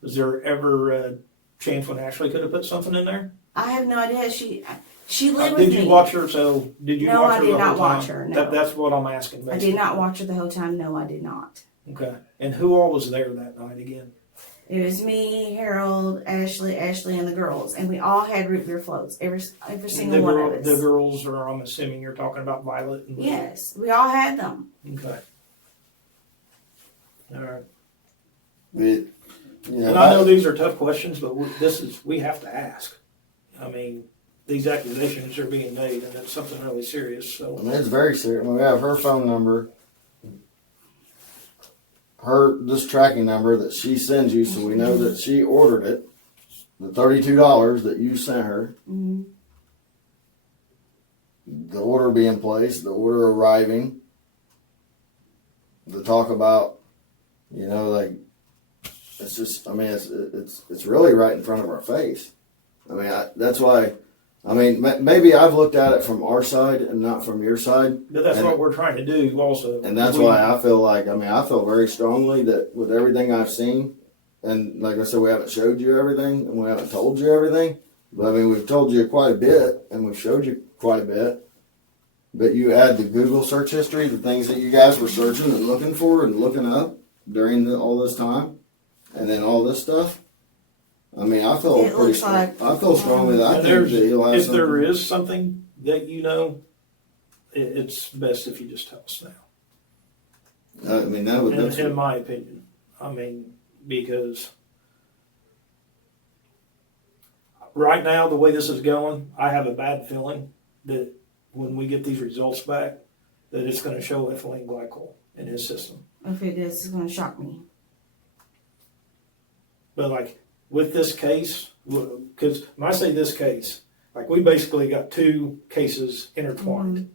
Was there ever a chance when Ashley could have put something in there? I have no idea. She lived with Did me. you watch her? So did you No, watch I her did the not whole time? watch her, no. That's what I'm asking. I Basically. did not watch her the whole time. No, I did not. Okay, and who all was there that night again? It was me, Harold, Ashley, and the girls, and we all had root beer floats. Every single one of us. The girls, or I'm assuming you're talking about Violet. And Yes, we all had them. Okay. All right. Yeah, And I know these are tough questions, but we have to ask. I mean, these accusations are being made, and it's something really serious. So it's very serious. We have her phone number, this tracking number that she sends you, so we know that she ordered it. The $32 that you sent her, Mm-hmm. the order being placed, the order arriving, the talk about, it's just, it's really right in front of our face. That's why. Maybe I've looked at it from our side and not from your side. but that's what we're trying to do also. And that's why I feel I feel very strongly that with everything I've seen, and like I said, we haven't showed you everything and we haven't told you everything, but we've told you quite a bit and we've showed you quite a bit. But you add the Google search history, the things that you guys were searching and looking for and looking up during all this time, and then all this stuff. I feel It looks like- I feel strongly that I And think that he'll have if there something. is something that it's best if you just tell us now. That's In my opinion, because right now the way this is going, I have a bad feeling that when we get these results back, that it's going to show ethylene glycol in his system. If it is, it's going to shock me. But with this case, because when I say this case, we basically got two cases intertwined. Mm-hmm.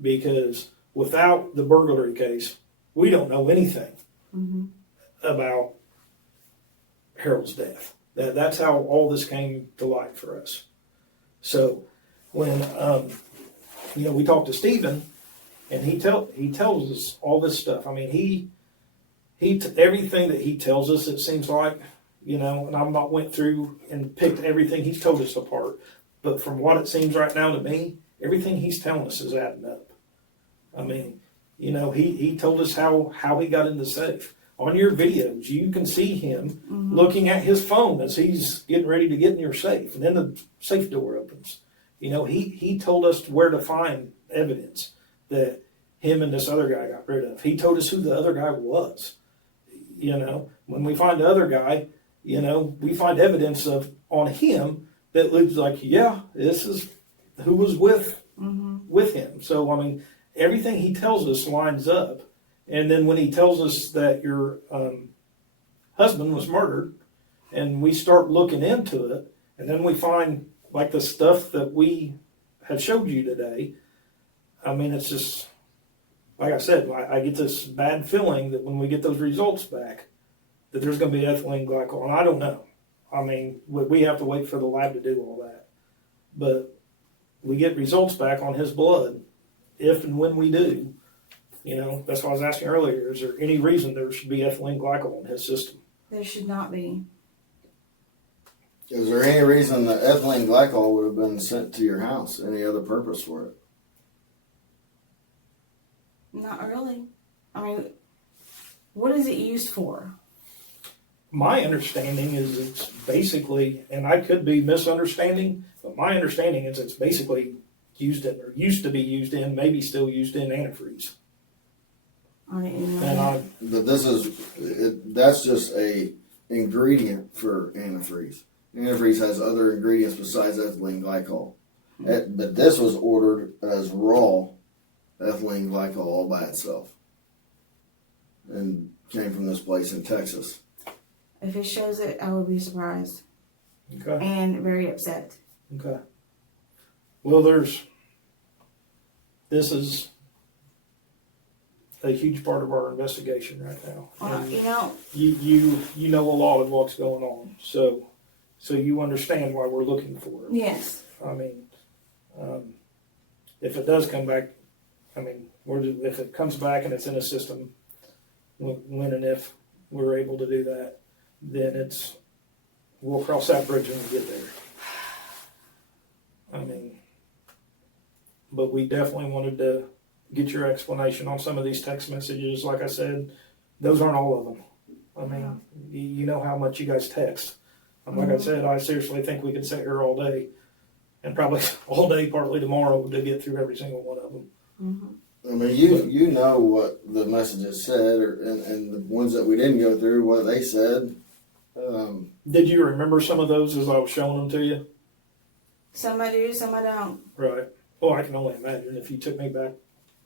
Because without the burglary case, we don't know anything Mm-hmm. about Harold's death. That's how all this came to light for us. So when we talked to Stephen, and he tells us all this stuff. Everything that he tells us, it seems like, and I'm not went through and picked everything he's told us apart, but from what it seems right now to me, everything he's telling us is adding up. He told us how he got in the safe. On your videos, you can see him looking at his phone as he's getting ready to get in your safe, and then the safe door opens. He told us where to find evidence that him and this other guy got rid of. He told us who the other guy was. When we find the other guy, we find evidence on him that looks like, yeah, this is who was with him. So, everything he tells us lines up. And then when he tells us that your husband was murdered, and we start looking into it, and then we find the stuff that we have showed you today, it's just, like I said, I get this bad feeling that when we get those results back, that there's going to be ethylene glycol, and I don't know. We have to wait for the lab to do all that. But we get results back on his blood, if and when we do. That's why I was asking earlier, is there any reason there should be ethylene glycol in his system? There should not be. Is there any reason that ethylene glycol would have been sent to your house? Any other purpose for it? Not really. What is it used for? My understanding is it's basically, and I could be misunderstanding, but my understanding is it's basically used to be used in, maybe still used in antifreeze. I didn't know And that. But that's just a ingredient for antifreeze. Antifreeze has other ingredients besides ethylene glycol. But this was ordered as raw ethylene glycol all by itself. And came from this place in Texas. If it shows it, I would be surprised Okay. and very upset. Okay. Well, this is a huge part of our investigation right now. And You know, you know a lot of what's going on, so you understand why we're looking for it. yes. I mean, if it does come back, I mean, if it comes back and it's in a system, when and if we're able to do that, then we'll cross that bridge when we get there. I mean, but we definitely wanted to get your explanation on some of these text messages. Like I said, those aren't all of them. I mean, you know how much you guys text. And like I said, I seriously think we could sit here all day, and probably all day, partly tomorrow, to get through every single one of them. Mm-hmm. I mean, you know what the messages said, and the ones that we didn't go through, what they said. Did you remember some of those as I was showing them to you? Some I do, some I don't. Right. Well, I can only imagine if you took me back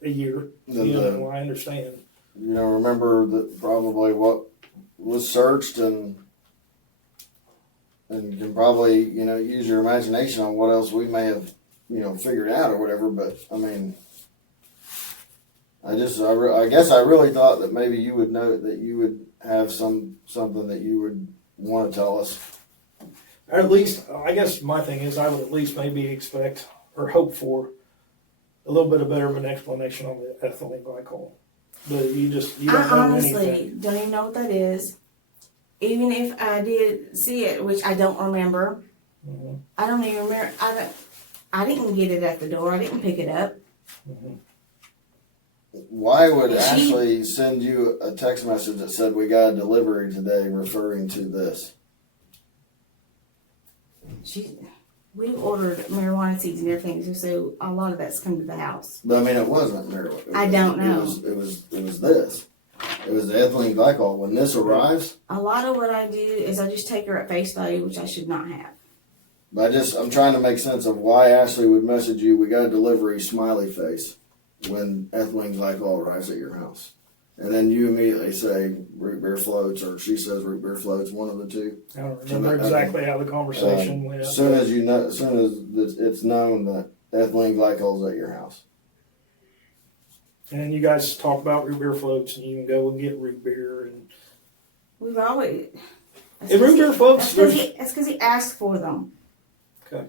a year. I understand. Remember that probably what was searched and can probably, use your imagination on what else we may have, figured out or whatever. But I mean, I guess I really thought that maybe you would know that you would have something that you would want to tell us. Or at least, I guess my thing is I would at least maybe expect or hope for a little bit better of an explanation on the ethylene glycol. But you don't know honestly anything. don't even know what that is. Even if I did see it, which I don't remember, Mm-hmm. I don't even remember. I didn't get it at the door. I didn't pick it up. Mm-hmm. Why would Ashley send you a text message that said we got a delivery today referring to this? We've ordered marijuana seeds and everything, so a lot of that's come to the house. But I mean, it wasn't marijuana. I don't know. It was this. It was the ethylene glycol. When this arrives, A lot of what I do is I just take her at face value, which I should not have. but I'm trying to make sense of why Ashley would message you, we got a delivery, smiley face, when ethylene glycol arrives at your house. And then you immediately say root beer floats, or she says root beer floats, one of the two. I don't remember exactly how the conversation went. As soon as it's known that ethylene glycol's at your house. And you guys talk about root beer floats, and you can go and get root beer. And We've always. root beer floats. That's because he asked for them. Okay.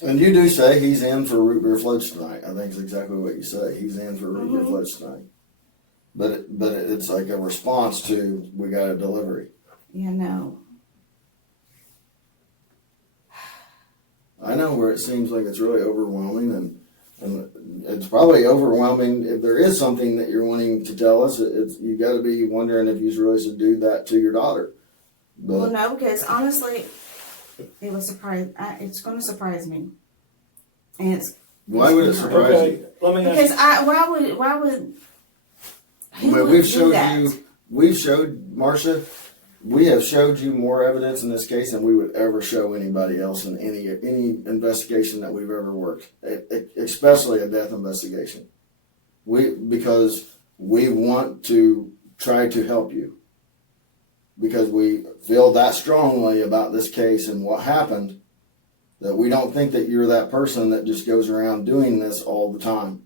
And you do say he's in for root beer floats tonight. I think it's exactly what you say. He's in for root beer floats tonight. But it's like a response to we got a delivery. Yeah, no. I know where it seems like it's really overwhelming, and it's probably overwhelming. If there is something that you're wanting to tell us, you got to be wondering if you really should do that to your daughter. But, Well, no, because honestly, it was it's going to surprise me, and it's why would it surprise Okay. you? Let me ask because you. why would I mean, we've showed Marsha, we have showed you more evidence in this case than we would ever show anybody else in any investigation that we've ever worked, especially a death investigation. Because we want to try to help you, because we feel that strongly about this case and what happened, that we don't think that you're that person that just goes around doing this all the time.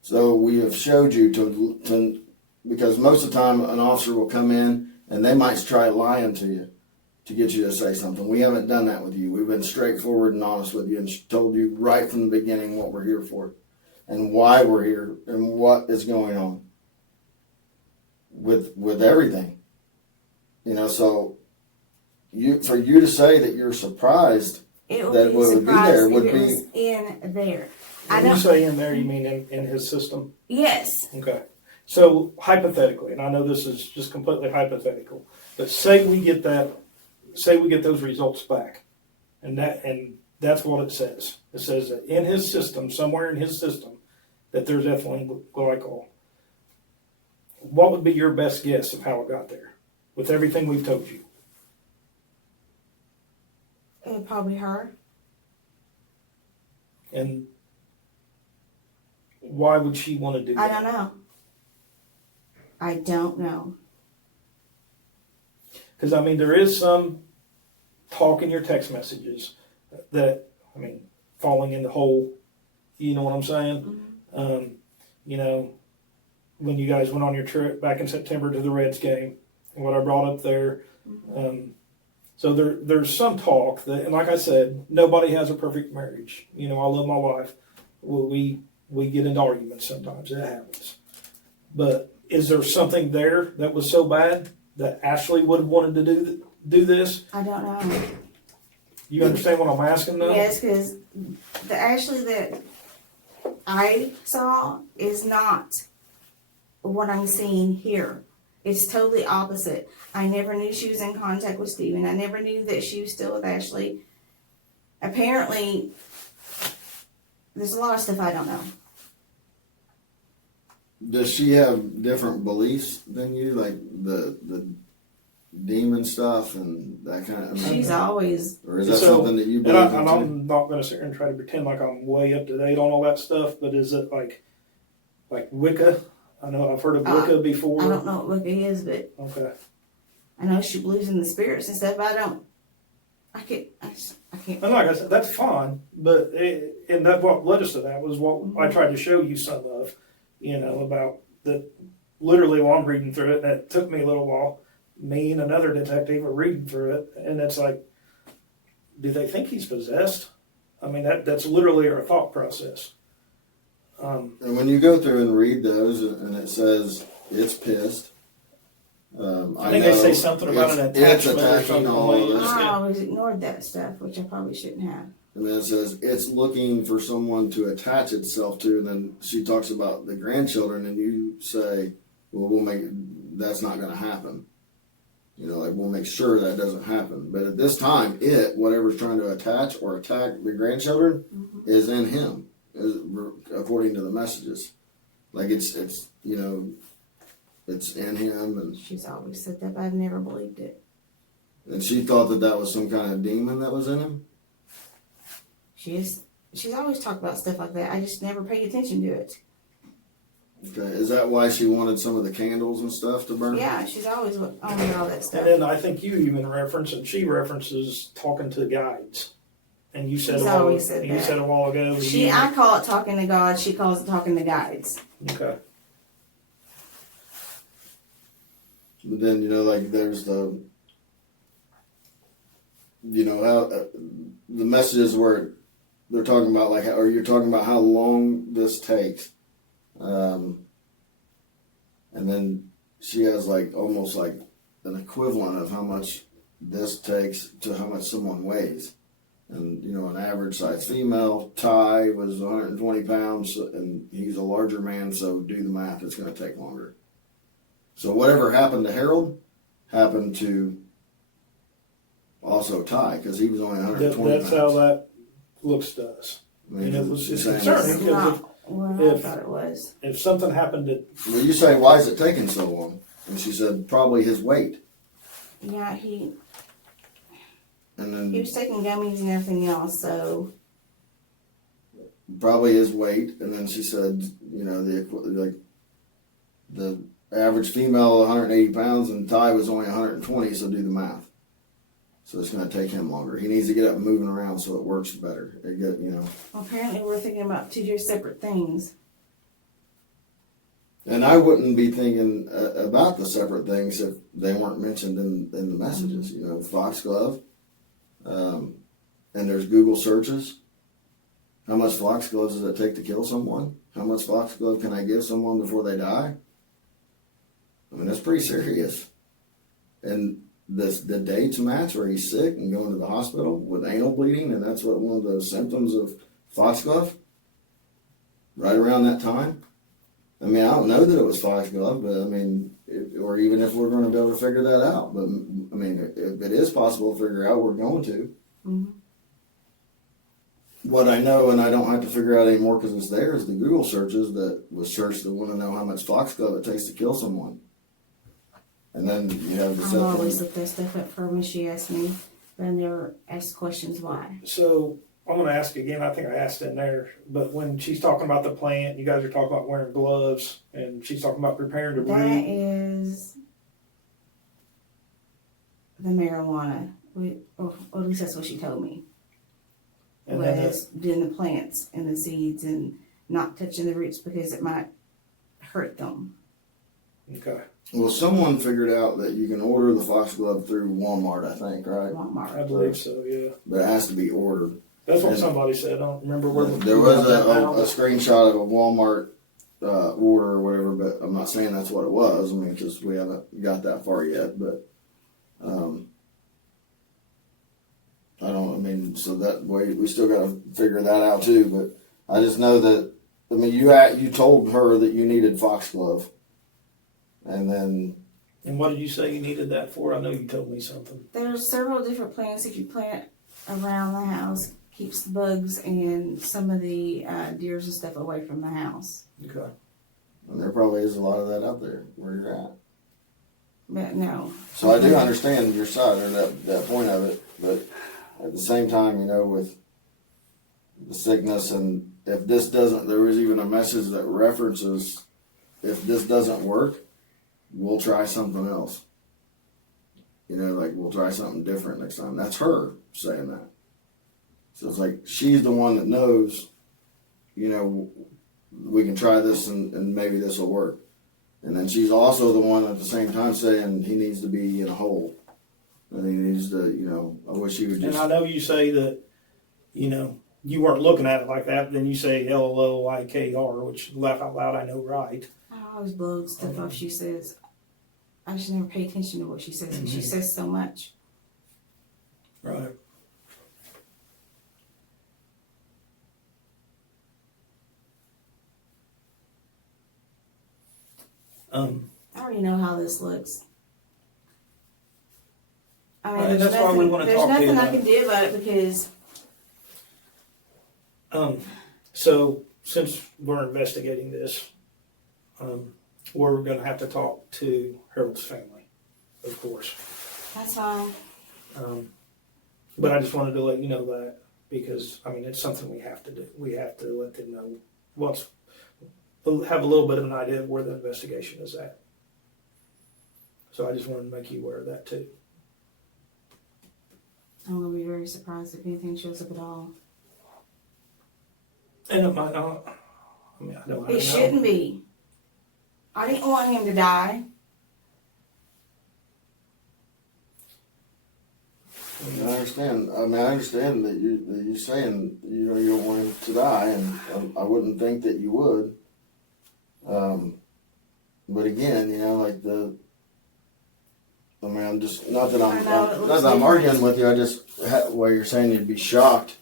So we have showed you to because most of the time an officer will come in and they might try lying to you to get you to say something. We haven't done that with you. We've been straightforward and honest with you and told you right from the beginning what we're here for and why we're here and what is going on with everything. So for you to say that you're surprised it would that be what would be surprised there if would it be was in there. When you say in there, you mean in his system? Yes. Okay. So hypothetically, and I know this is just completely hypothetical, but say we get those results back, and that's what it says. It says that in his system, somewhere in his system, that there's ethylene glycol. What would be your best guess of how it got there with everything we've told you? Probably her. And why would she want to do that? I don't know. I don't know. Because, I mean, there is some talk in your text messages that, I mean, falling in the hole, you know what I'm saying? Mm-hmm. You know, when you guys went on your trip back in September to the Reds game, and what I brought up there. So there's some talk that, and like I said, nobody has a perfect marriage. You know, I love my wife. We get into arguments sometimes. It happens. But is there something there that was so bad that Ashley would have wanted to do this? I don't know. You understand what I'm asking though? Yes, because the Ashley that I saw is not what I'm seeing here. It's totally opposite. I never knew she was in contact with Steven. I never knew that she was still with Ashley. Apparently, there's a lot of stuff I don't know. Does she have different beliefs than you, like the demon stuff and that kind of? I mean, She's always. or is that So, something that you And, believe in too? I'm not going to sit here and try to pretend like I'm way up to date on all that stuff, but is it like Wicca? I know I've heard of Wicca before. I don't know what Wicca is, but Okay. I know she believes in the spirits and stuff. But I don't. I can't. And like I said, that's fine, but and that what led us to that was what I tried to show you some of, you know, about that. Literally, while I'm reading through it, and it took me a little while. Me and another detective are reading through it, and it's like, do they think he's possessed? I mean, that's literally our thought process. And when you go through and read those, and it says it's pissed. I think they say something about an it's attachment or attacking something. all of this. I always ignored that stuff, which I probably shouldn't have. And then it says it's looking for someone to attach itself to. And then she talks about the grandchildren, and you say, well, that's not going to happen. You know, like we'll make sure that doesn't happen. But at this time, whatever's trying to attach or attack the grandchildren is in him, according to the messages. Like it's you know, it's in him. And She's always said that, but I've never believed it. and she thought that was some kind of demon that was in him. She's always talked about stuff like that. I just never paid attention to it. Okay, is that why she wanted some of the candles and stuff to burn? Yeah, she's always on all that stuff. And then I think you even reference, and she references talking to guides. And you said She's a while, always said you that. said a while ago. I call it talking to God. She calls it talking to guides. Okay. But then, you know, like there's the, you know, how the messages where they're talking about like, or you're talking about how long this takes. And then she has like almost like an equivalent of how much this takes to how much someone weighs. And, you know, an average size female, Ty, was 120 pounds, and he's a larger man, so do the math, it's going to take longer. So whatever happened to Harold happened to also Ty, because he was only 120 That's pounds. how that looks to us. I mean, And it was you're just saying- concerning It's because not what I thought it was. if something happened to, Well, you say, why is it taking so long? And she said, probably his weight. Yeah, he And then was taking gummies and everything else, so probably his weight. And then she said, you know, the average female 180 pounds, and Ty was only 120, so do the math. So it's going to take him longer. He needs to get up and moving around so it works better. apparently we're thinking about two separate things. And I wouldn't be thinking about the separate things if they weren't mentioned in the messages. You know, foxglove, and there's Google searches. How much foxglove does it take to kill someone? How much foxglove can I give someone before they die? I mean, that's pretty serious. And the dates match where he's sick and going to the hospital with anal bleeding, and that's one of the symptoms of foxglove. Right around that time. I mean, I don't know that it was foxglove, but I mean, or even if we're going to be able to figure that out. But I mean, if it is possible to figure out, we're going to. Mm-hmm. what I know, and I don't have to figure out anymore because it's there, is the Google searches that was searched that want to know how much foxglove it takes to kill someone. And then you have the I've set always one. looked that stuff up for her when she asked me, but I never asked questions why. So I'm going to ask again. I think I asked in there, but when she's talking about the plant, you guys are talking about wearing gloves, and she's talking about preparing to That root. is the marijuana. Or at least that's what she told me. And then Was doing the plants and the seeds and not touching the roots because it might hurt them. Okay. Well, someone figured out that you can order the foxglove through Walmart, I think, right? Walmart. I believe so. Yeah. But it has to be ordered. That's what And somebody said. I don't remember where. There was a screenshot of a Walmart order or whatever, but I'm not saying that's what it was. I mean, because we haven't got that far yet. But so that way we still got to figure that out too. But I just know that, I mean, you told her that you needed foxglove, and then. And what did you say you needed that for? I know you told me something. There's several different plants if you plant around the house. Keeps the bugs and some of the deers and stuff away from the house. Okay. And there probably is a lot of that out there where you're at. But no. So I do understand your side or that point of it, but at the same time, with the sickness, and if this doesn't, there was even a message that references, if this doesn't work, we'll try something else. Like we'll try something different next time. That's her saying that. So it's like she's the one that knows, we can try this and maybe this will work. And then she's also the one at the same time saying he needs to be in a hole. And he needs to, I wish he would just. And I know you say that, you weren't looking at it like that, but then you say LOIKR, which laugh out loud, I know right. I always blow stuff off she says. I just never pay attention to what she says because she says so much. Right. I already know how this looks. I mean, And that's why we want to there's talk to you nothing I about can do about it because so since we're investigating this, we're going to have to talk to Harold's family, of course. that's fine. But I just wanted to let you know that because, it's something we have to do. We have to let them know have a little bit of an idea of where the investigation is at. So I just wanted to make you aware of that too. I'm gonna be very surprised if anything shows up at all. And it might not. I don't know. It shouldn't be. I didn't want him to die. I understand. I understand that you're saying you don't want him to die, and I wouldn't think that you would. But again, I'm just not that I know, it looks I'm arguing different. with you. I just where you're saying you'd be shocked.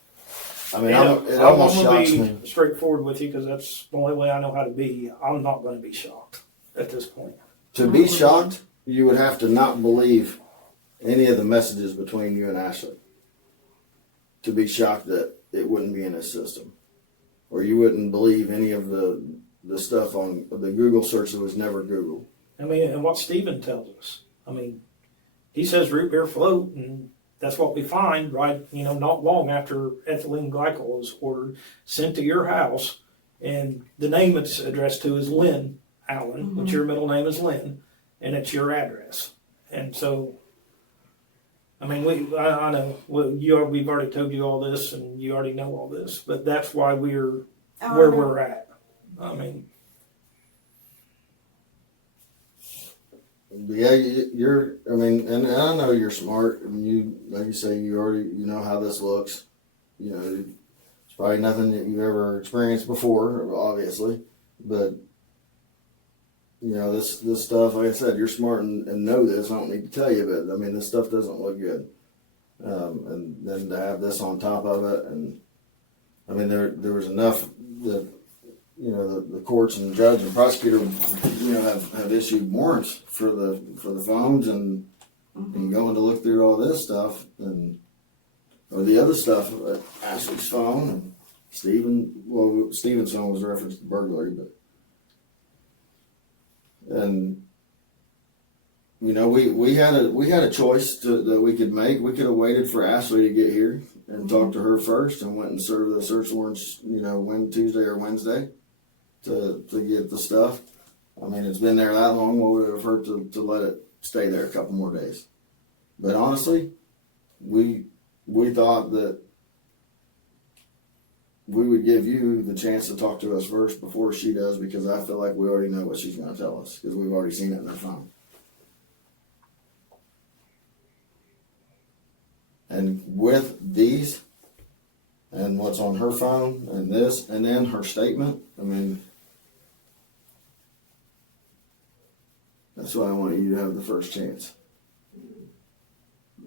It I'm almost gonna shocks be me. straightforward with you because that's the only way I know how to be. I'm not going to be shocked at this point. To be shocked, you would have to not believe any of the messages between you and Ashley. To be shocked that it wouldn't be in his system, or you wouldn't believe any of the stuff on the Google search that was never Googled. And what Stephen tells us. He says root beer float, and that's what we find, right? Not long after ethylene glycol is ordered, sent to your house, and the name it's addressed to is Lynn Allen, which your middle name is Lynn, and it's your address. And so, I know we've already told you all this, and you already know all this, but that's why we're where we're at. Yeah, and I know you're smart, and you, like you say, you already, know how this looks. It's probably nothing that you've ever experienced before, obviously, but, this stuff, like I said, you're smart and know this. I don't need to tell you, but, this stuff doesn't look good. And then to have this on top of it, and, there was enough that, the courts and judge and prosecutor, have issued warrants for the phones and going to look through all this stuff, and or the other stuff, Ashley's phone and Stephen's phone was referenced to burglary, and we had a choice that we could make. We could have waited for Ashley to get here and talked to her first, and went and served the search warrants, Tuesday or Wednesday, to get the stuff. I mean, it's been there that long. What would it have hurt to let it stay there a couple more days? But honestly, we thought that we would give you the chance to talk to us first before she does, because I feel like we already know what she's going to tell us, because we've already seen it in her phone. And with these and what's on her phone and this and then her statement, I mean, that's why I want you to have the first chance.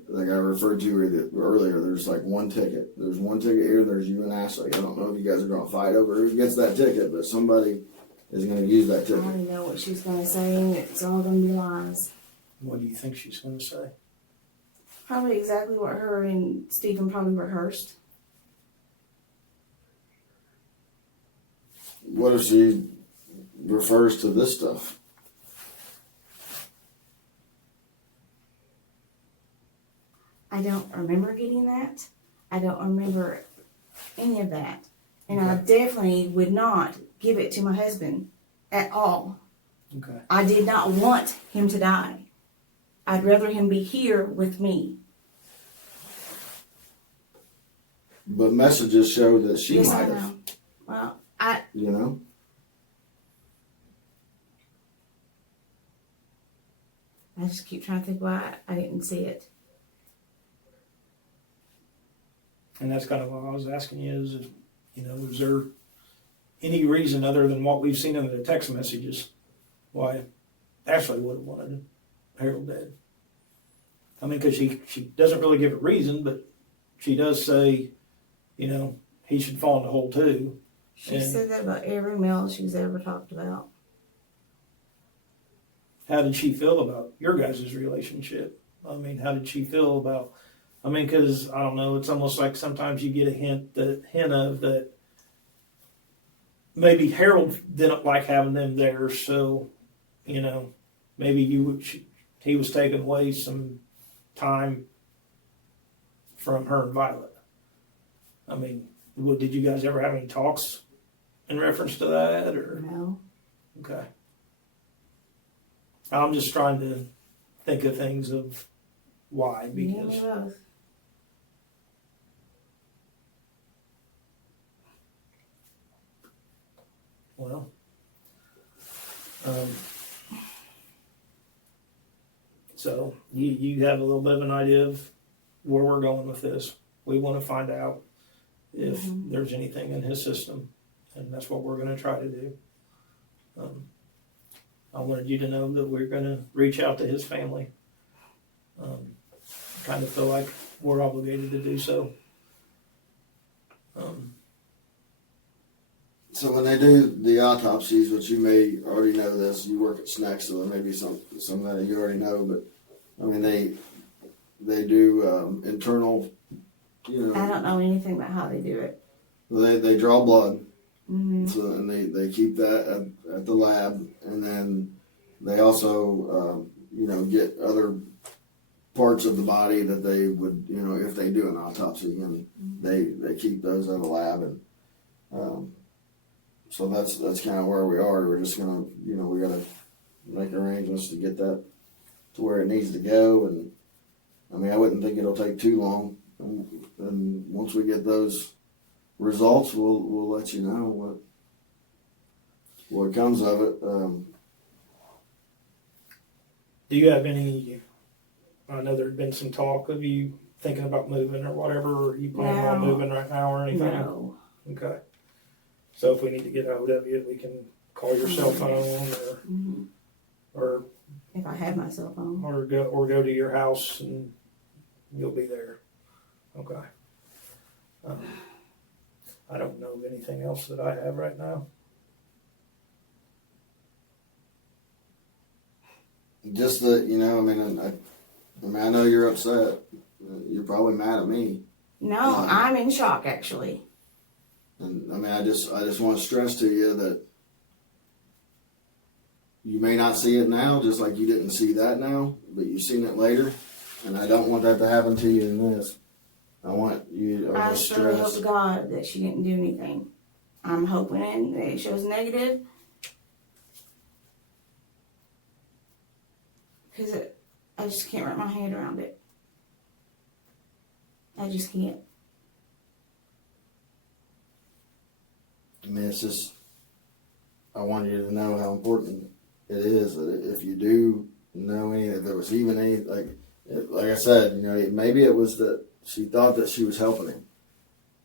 Like I referred to earlier, there's like one ticket. There's one ticket here, there's you and Ashley. I don't know if you guys are going to fight over who gets that ticket, but somebody is going to use that I ticket. already know what she's going to say, and it's all going to be lies. What do you think she's going to say? Probably exactly what her and Stephen probably rehearsed. What if she refers to this stuff? I don't remember getting that. I don't remember any of that. And I definitely would not give it to my husband at all. Okay. I did not want him to die. I'd rather him be here with me. But messages show that she Yes, might I have. know. Well, I just keep trying to think why I didn't see it. And that's kind of what I was asking you is there any reason other than what we've seen in the text messages why Ashley would have wanted Harold dead? I mean, because she doesn't really give a reason, but she does say, he should fall in the hole too. She said that about every male she's ever talked about. How did she feel about your guys' relationship? I mean, how did she feel about, because I don't know, it's almost like sometimes you get a hint of that maybe Harold didn't like having them there, so, maybe he was taking away some time from her and Violet. I mean, did you guys ever have any talks in reference to that, or? No. Okay. I'm just trying to think of things of why, Me and because me both. well, so you have a little bit of an idea of where we're going with this. We want to find out if there's anything in his system, and that's what we're going to try to do. I wanted you to know that we're going to reach out to his family. Kind of feel like we're obligated to do so. So when they do the autopsies, which you may already know this, you work at SNEC, so there may be some that you already know, but they do internal, I don't know anything about how they do it. They draw blood, so and they keep that at the lab, and then they also get other parts of the body that they would if they do an autopsy, and they keep those in the lab, and so that's kind of where we are. We're just gonna we gotta make arrangements to get that to where it needs to go, and I wouldn't think it'll take too long. And once we get those results, we'll let you know what comes of it. Do you have any? I know there'd been some talk of you thinking about moving or whatever. Or are you planning on No. moving right now or anything? No. Okay. So if we need to get out of you, we can call your cell phone or If I had my cell phone. or go to your house and you'll be there. Okay. I don't know of anything else that I have right now. Just that I know you're upset. You're probably mad at me. No, I'm in shock, actually. And I mean, I just want to stress to you that you may not see it now, just like you didn't see that now, but you've seen it later. And I don't want that to happen to you in this. I want you I to just really hope stress. to God that she didn't do anything. I'm hoping that it shows negative. Because I just can't wrap my head around it. I just can't. I mean, it's just, I want you to know how important it is that if you do know any, if there was even any, like I said, you know, maybe it was that she thought that she was helping him.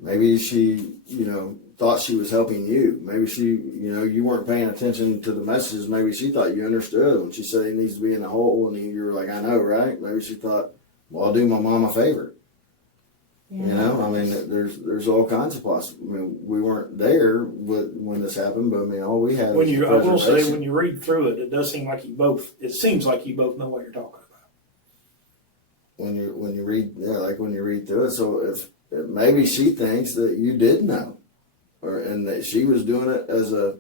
Maybe she, you know, thought she was helping you. Maybe she, you know, you weren't paying attention to the messages. Maybe she thought you understood when she said he needs to be in the hole, and you were like, I know, right? Maybe she thought, well, I'll do my mom a favor. Yeah. You know, I mean, there's all kinds of possible. I mean, we weren't there when this happened, but I mean, all we had. When was you, I will say, preservation. when you read through it, it does seem like you both. It seems like you both know what you're talking about. When you read, yeah, like when you read through it. So if maybe she thinks that you did know, and that she was doing it as a.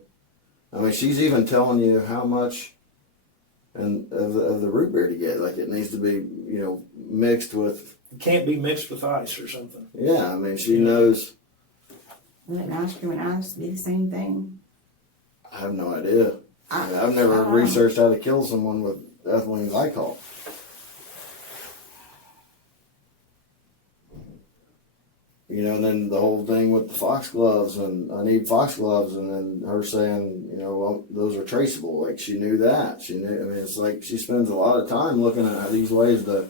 I mean, she's even telling you how much, and of the root beer to get. Like it needs to be, you know, mixed with. It can't be mixed with ice or something. Yeah, I mean, she knows. Wouldn't ice cream and ice be the same thing? I have no idea. I mean, I've never I don't know. researched how to kill someone with ethylene glycol. You know, and then the whole thing with the foxgloves, and I need foxgloves, and then her saying, you know, well, those are traceable. Like she knew that. She knew. I mean, it's like she spends a lot of time looking at these ways to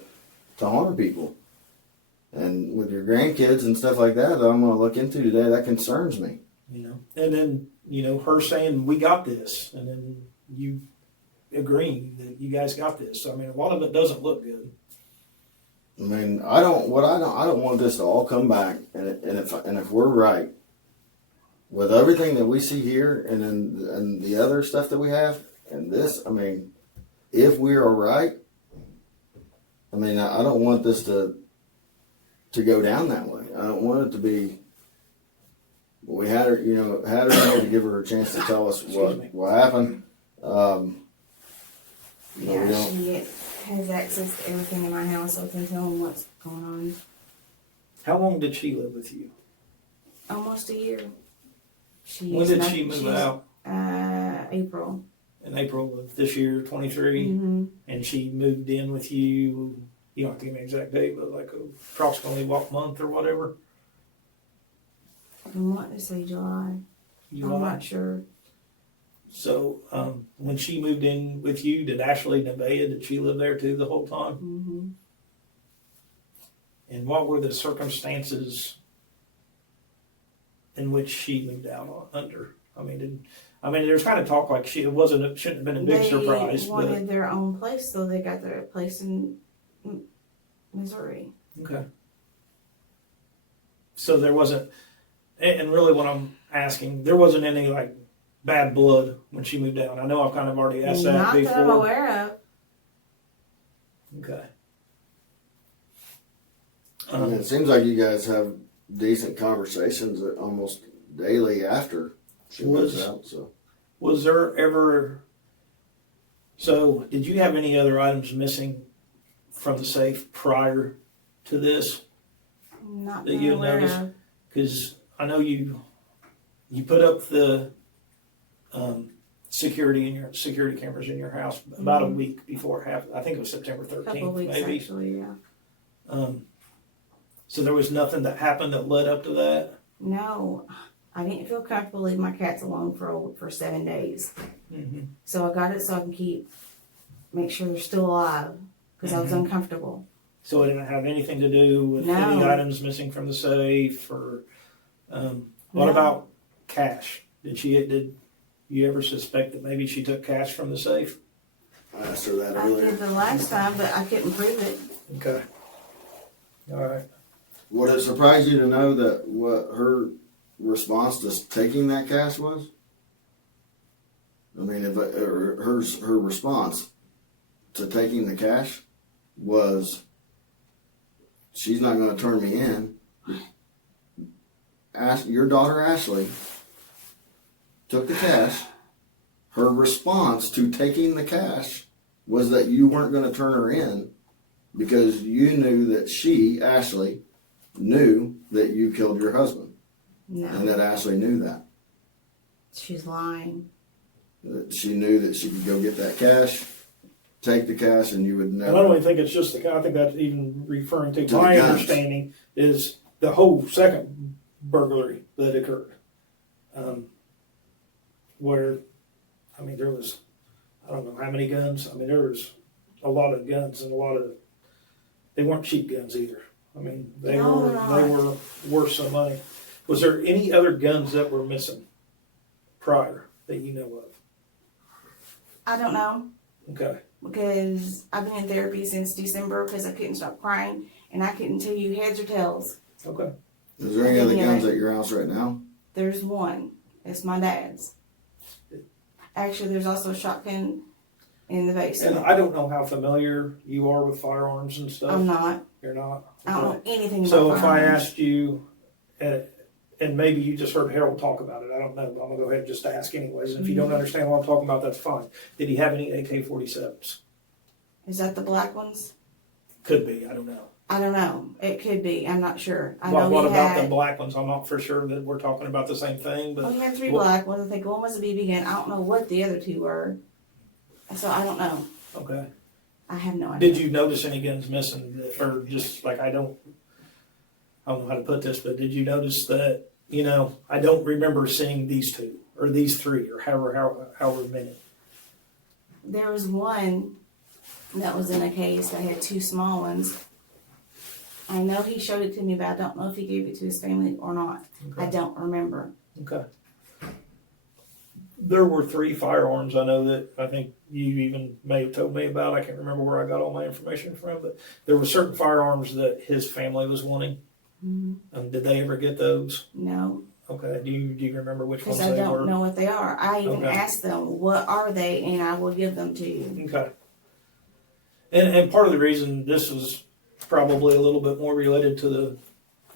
harm people. And with your grandkids and stuff like that I'm going to look into today, that concerns me. You know, and then you know her saying we got this, and then you agreeing that you guys got this. So, I mean, a lot of it doesn't look good. I mean, I don't want this to all come back, and if we're right with everything that we see here, and the other stuff that we have, and this, I mean, if we are right, I mean, I don't want this to go down that way. I don't want it to be. We had her, you know, to give her a chance to tell us what happened. You know, we Yeah, don't. she has access to everything in my house, so I can tell them what's going on. How long did she live with you? Almost a year. When did she move out? April. In April of this year, 23, Mm-hmm. and she moved in with you. You don't have to give me an exact date, but like approximately what month or whatever. I want to say July. July. I'm not sure. So when she moved in with you, did Ashley Nevaeh, did she live there too the whole time? Mm-hmm. And what were the circumstances in which she moved out under? I mean, there's kind of talk like shouldn't have been a big surprise. They wanted their own place, so they got their place in Missouri. Okay. So there wasn't, and really what I'm asking, there wasn't any like bad blood when she moved out. I know I've kind of already asked that Not before. that I'm aware of. Okay. I mean, it seems like you guys have decent conversations almost daily after she moves out. So, was there ever? So, did you have any other items missing from the safe prior to this Not that that you I'm had aware noticed? of. Because I know you put up the security cameras in your house about a week before I think it was September 13th, A couple of weeks maybe. actually, yeah. So there was nothing that happened that led up to that. No, I didn't feel comfortable leaving my cats alone for 7 days. Mm-hmm. So I got it so I can make sure they're still alive because I was uncomfortable. So it didn't have anything to do with No. any items missing from the safe, or what No. about cash? Did you ever suspect that maybe she took cash from the safe? I asked her that I earlier. did the last time, but I couldn't prove it. Okay. All right. Would it surprise you to know that what her response to taking that cash was? I mean, if her response to taking the cash was, she's not going to turn me in. Your daughter Ashley took the cash. Her response to taking the cash was that you weren't going to turn her in because you knew that she, Ashley, knew that you killed your husband. No. And that Ashley knew that. She's lying. That she knew that she could go get that cash, take the cash, and you would And I never. don't even think it's just the guy. I think that's even referring to To my the guns. understanding is the whole second burglary that occurred. Where, I mean, there was, I don't know how many guns. I mean, there was a lot of guns and they weren't cheap guns either. I mean, they were worth some money. Was there any other guns that were missing prior that you know of? I don't know. Okay. Because I've been in therapy since December because I couldn't stop crying and I couldn't tell you heads or tails. Okay. Is there any other guns at your house right now? There's one. It's my dad's. Actually, there's also a shotgun in the And basement. I don't know how familiar you are with firearms and stuff. I'm not. You're not? I don't know anything about So if I firearms. asked you, and maybe you just heard Harold talk about it, I don't know, but I'm gonna go ahead and just ask anyways. And if you don't understand what I'm talking about, that's fine. Did he have any AK-47s? Is that the black ones? Could be, I don't know. I don't know. It could be. I'm not sure. I What know what he about the had. black ones? I'm not for sure that we're talking about the same thing, Well, but he had three what- black ones. I think one was a BB gun. I don't know what the other two were. So I don't know. okay. I have no idea. Did you notice any guns missing, or just like I don't know how to put this, but did you notice that, I don't remember seeing these two or these three or however many? There was one that was in a case that had two small ones. I know he showed it to me, but I don't know if he gave it to his family or not. I don't remember. Okay. There were 3 firearms I know that I think you even may have told me about. I can't remember where I got all my information from, but there were certain firearms that his family was wanting. Did they ever get those? No, Okay. Do you remember which ones because I they don't were? know what they are. I even Okay. asked them, what are they, and I will give them to you. Okay. And part of the reason this was probably a little bit more related to the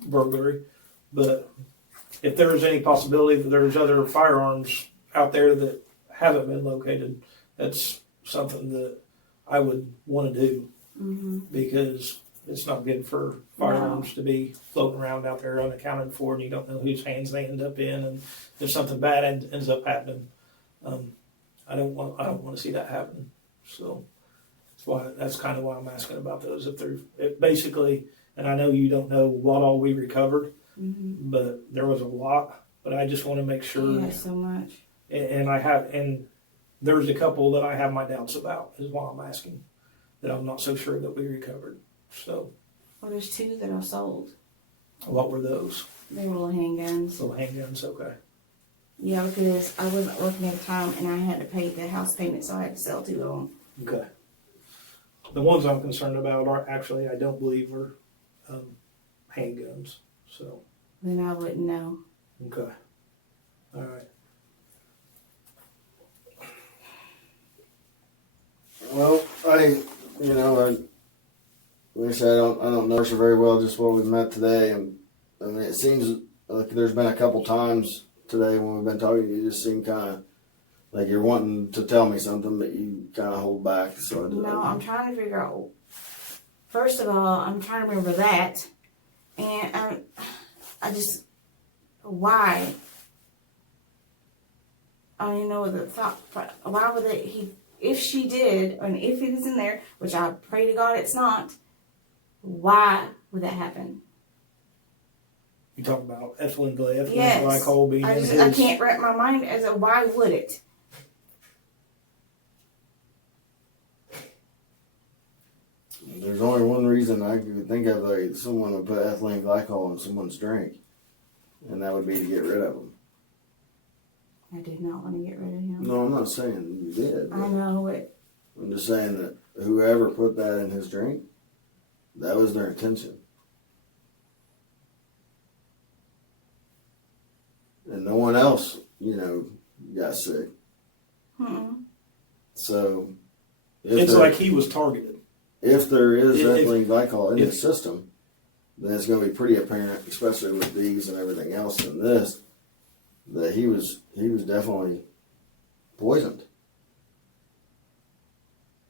burglary, but if there was any possibility that there's other firearms out there that haven't been located, that's something that I would want to do because it's not good for firearms to be floating around out there unaccounted for, and you don't know whose hands they end up in, and if something bad ends up happening, I don't want to see that happen. So that's kind of why I'm asking about those. If basically, and I know you don't know what all we recovered, but there was a lot. But I just want to make sure. He has so much. And there's a couple that I have my doubts about, is why I'm asking, that I'm not so sure that we recovered. So, Well, there's 2 that are sold. what were those? They were little handguns. Little handguns, okay. Yeah, because I wasn't working at the time and I had to pay the house payment, so I had to sell 2 of them. Okay. The ones I'm concerned about are actually, I don't believe, are handguns. So, Then I wouldn't know. okay. All right. Well, like I said, I don't know Marsha very well, just what we've met today, and I mean, it seems like there's been a couple times today when we've been talking, you just seem kind of like you're wanting to tell me something, but you kind of hold back. So No, I'm trying to figure out. First of all, I'm trying to remember that, and I just why. I don't even know what the thought. Why would he? If she did, and if it is in there, which I pray to God it's not. Why would that happen? You talk about ethylene Yes. glycol being in his. I can't wrap my mind as a why would it? There's only one reason I could think of, like someone would put ethylene glycol in someone's drink, and that would be to get rid of them. I did not want to get rid of him. No, I'm not saying you did. I know it. I'm just saying that whoever put that in his drink, that was their intention. And no one else, got sick. So, It's like he was targeted. if there is If- ethylene glycol in his system, then it's going to be pretty apparent, especially with these and everything else in this, that he was definitely poisoned.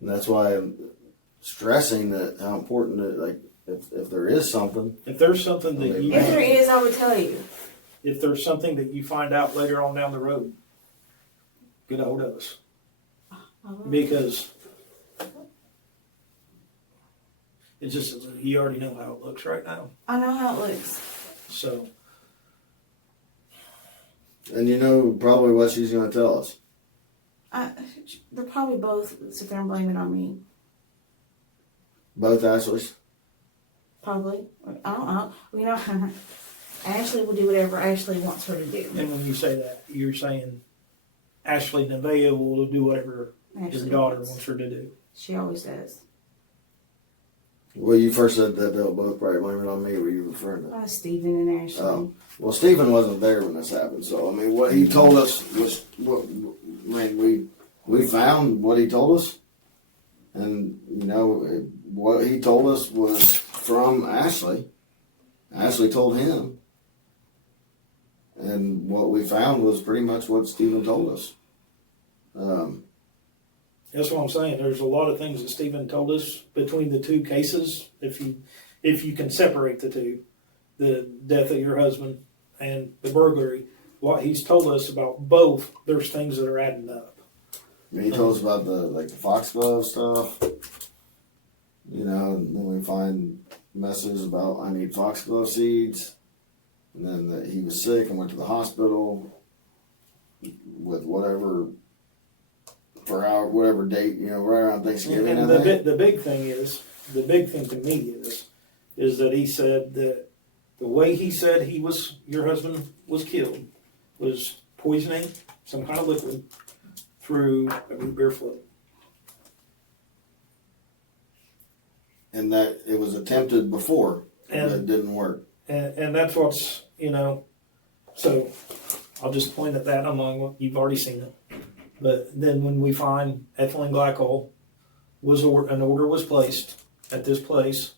And that's why I'm stressing that how important that, like, if there is something. If there's something that you, If there is, I would tell you. if there's something that you find out later on down the road, get a hold of us. Because it's just, you already know how it looks right now. I know how it looks. So, And you know probably what she's going to tell us. They're probably both sit there and blame it on me. Both Ashleys. Probably. I don't know. You know, Ashley will do whatever Ashley wants her to do. and when you say that, you're saying Ashley Nevaeh will do whatever your Ashley daughter wants. wants her to do. She always does. Well, you first said that they'll both probably blame it on me. Were you referring to? Stephen and Ashley. Oh. Well, Stephen wasn't there when this happened, so I mean, what he told us was what. I mean, we found what he told us, and you know what he told us was from Ashley. Ashley told him, and what we found was pretty much what Stephen told us. That's what I'm saying. There's a lot of things that Stephen told us between the two cases. If you can separate the two, the death of your husband and the burglary, what he's told us about both, there's things that are adding up. And he told us about the foxglove stuff. You know, and then we find messages about I need foxglove seeds, and then that he was sick and went to the hospital with whatever whatever date, you know, right around Thanksgiving. And the big thing to me is that he said that the way he said your husband was killed was poisoning some kind of liquid through a root beer float. And that it was attempted before, And- but it didn't work. And that's what's, you know, so I'll just point at that among what you've already seen it. But then when we find ethylene glycol, an order was placed at this place.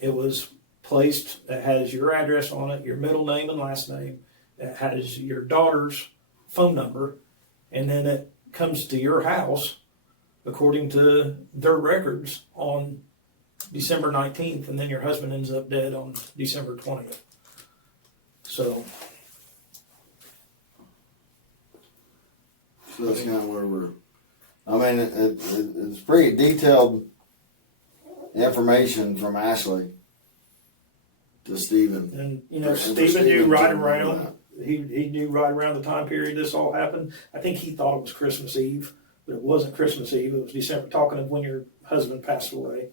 It was placed that has your address on it, your middle name and last name. It has your daughter's phone number, and then it comes to your house according to their records on December 19th, and then your husband ends up dead on December 20th. So that's kind of where we're. I mean, it's pretty detailed information from Ashley to Stephen. And you know, For Stephen knew Stephen right to know around. that. He knew right around the time period this all happened. I think he thought it was Christmas Eve, but it wasn't Christmas Eve. It was December. Talking of when your husband passed away,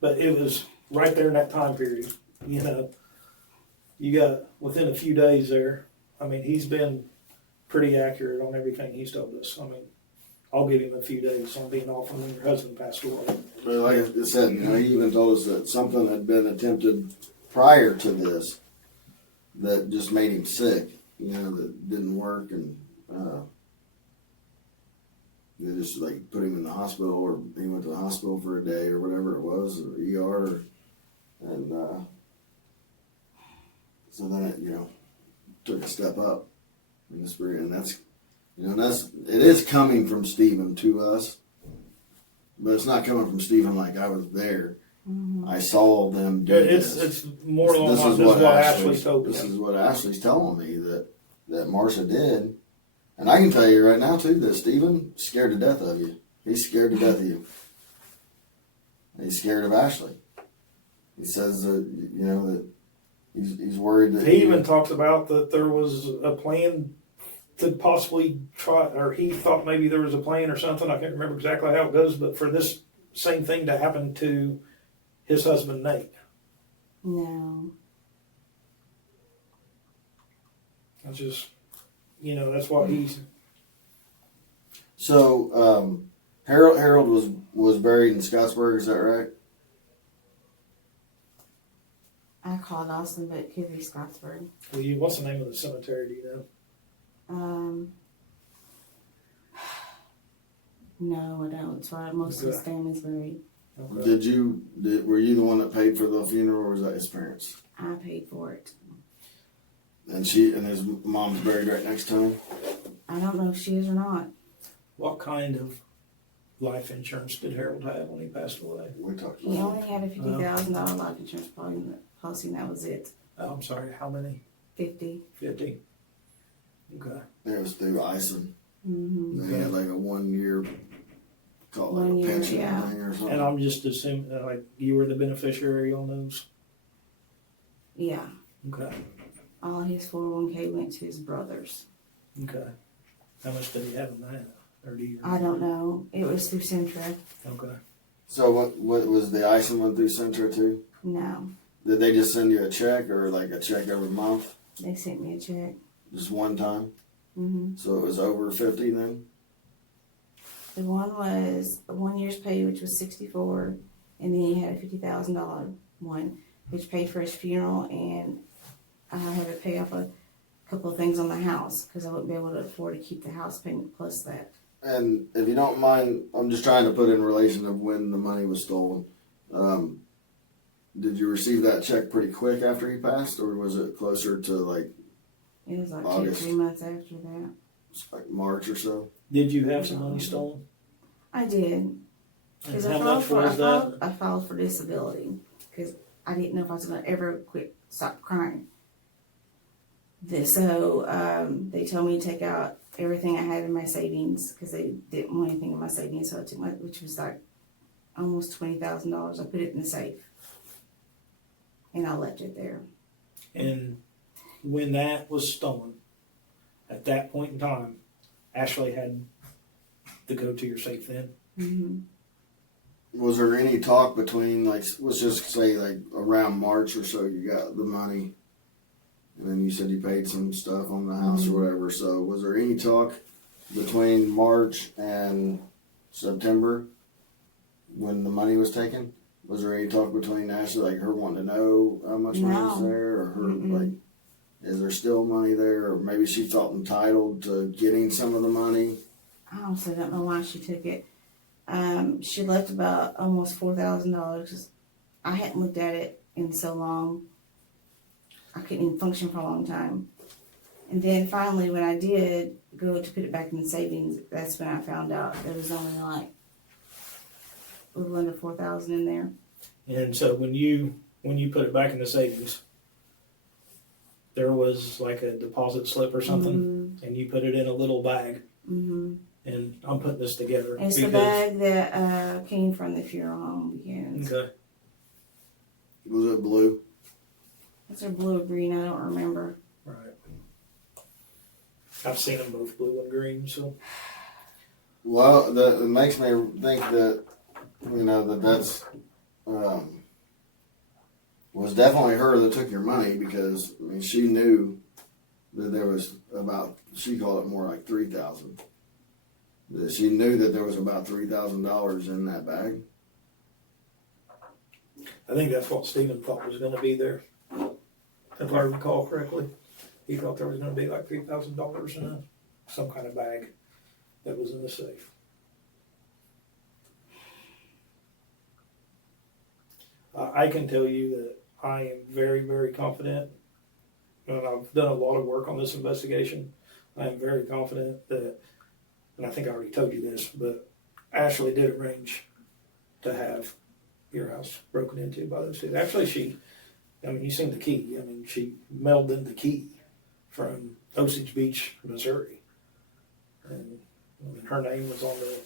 but it was right there in that time period. You know, you got within a few days there. I mean, he's been pretty accurate on everything he's told us. I mean, I'll give him a few days on being off when your husband passed away. But like I said, you know, he even told us that something had been attempted prior to this that just made him sick, you know, that didn't work, and they just like put him in the hospital, or he went to the hospital for a day or whatever it was, or ER, and so then it, you know, took a step up in the spirit, and that's, you know, it is coming from Stephen to us, but it's not coming from Stephen like I was there. Mm-hmm. I saw them do this. It's more along This lines is of what what Ashley told This me. is what Ashley's telling me that Marsha did, and I can tell you right now too that Stephen scared to death of you. He's scared to death of you. He's scared of Ashley. He says that, you know, that he's worried that He even talks about that there was a plan to possibly try, or he thought maybe there was a plan or something. I can't remember exactly how it goes, but for this same thing to happen to his husband Nate. No. That's just, you know, that's what he's. So Harold was buried in Scottsburg. Is that right? I called Austin, but it could be Scottsburg. What's the name of the cemetery? Do you know? No, I don't. It's where most of his family's buried. Okay. Were you the one that paid for the funeral, or was that his parents? I paid for it. And his mom's buried right next to him? I don't know if she is or not. What kind of life insurance did Harold have when he passed away? We talked He about only had a $50,000 life insurance policy, and that was it. Oh, I'm sorry, how many? 50. 50? Okay. it was through Ison. Mm-hmm. They had like a 1 year, call it like 1 a year, pension yeah. thing or something. And I'm just assuming, like, you were the beneficiary on those? Yeah. Okay. All his 401k went to his brothers. Okay. How much did he have in that? Or do you? I don't know. It was through Centra. Okay. So what was the Ison one through Centra too? No. Did they just send you a check, or like a check every month? They sent me a check. Just one time? Mm-hmm. So it was over 50 then? The one was 1 year's pay, which was 64, and then he had a $50,000 one, which paid for his funeral, and I had to pay off a couple of things on the house because I wouldn't be able to afford to keep the house payment plus that. And if you don't mind, I'm just trying to put in relation of when the money was stolen. Did you receive that check pretty quick after he passed, or was it closer to like It was like August. 2 or 3 months after that. March or so? Did you have some money stolen? I did. And Because how much was that? I filed for disability because I didn't know if I was going to ever stop crying. So they told me to take out everything I had in my savings because they didn't want anything in my savings. So I took which was like almost $20,000. I put it in the safe and I left it there. And when that was stolen, at that point in time, Ashley had to go to your safe then? Mm-hmm. Was there any talk between, like, let's just say like around March or so you got the money, and then you said you paid some stuff on the house or whatever, so was there any talk between March and September when the money was taken? Was there any talk between Ashley, like her wanting to know how much money was No. there, or her Mm-mm. like, is there still money there, or maybe she felt entitled to getting some of the money? I honestly don't know why she took it. She left about almost $4,000. I hadn't looked at it in so long. I couldn't even function for a long time. And then finally, when I did go to put it back in the savings, that's when I found out there was only like a little under 4,000 in there. And so when you put it back in the savings, there was like a deposit slip or something, and you put it in a little bag. Mm-hmm. And I'm putting this together. It's the bag that came from the funeral home begins. Okay. Was it blue? It's a blue or green, I don't remember. Right. I've seen them both blue and green, so. Well, it makes me think that, you know, that's was definitely her that took your money, because I mean, she knew that there was about, she called it more like 3,000. That she knew that there was about $3,000 in that bag. I think that's what Stephen thought was going to be there. If I recall correctly, he thought there was going to be like $3,000 in some kind of bag that was in the safe. I can tell you that I am very, very confident, and I've done a lot of work on this investigation. I am very confident that, and I think I already told you this, but Ashley did arrange to have your house broken into by those two. Actually, you seen the key. She mailed them the key from Osage Beach, Missouri. And her name was on the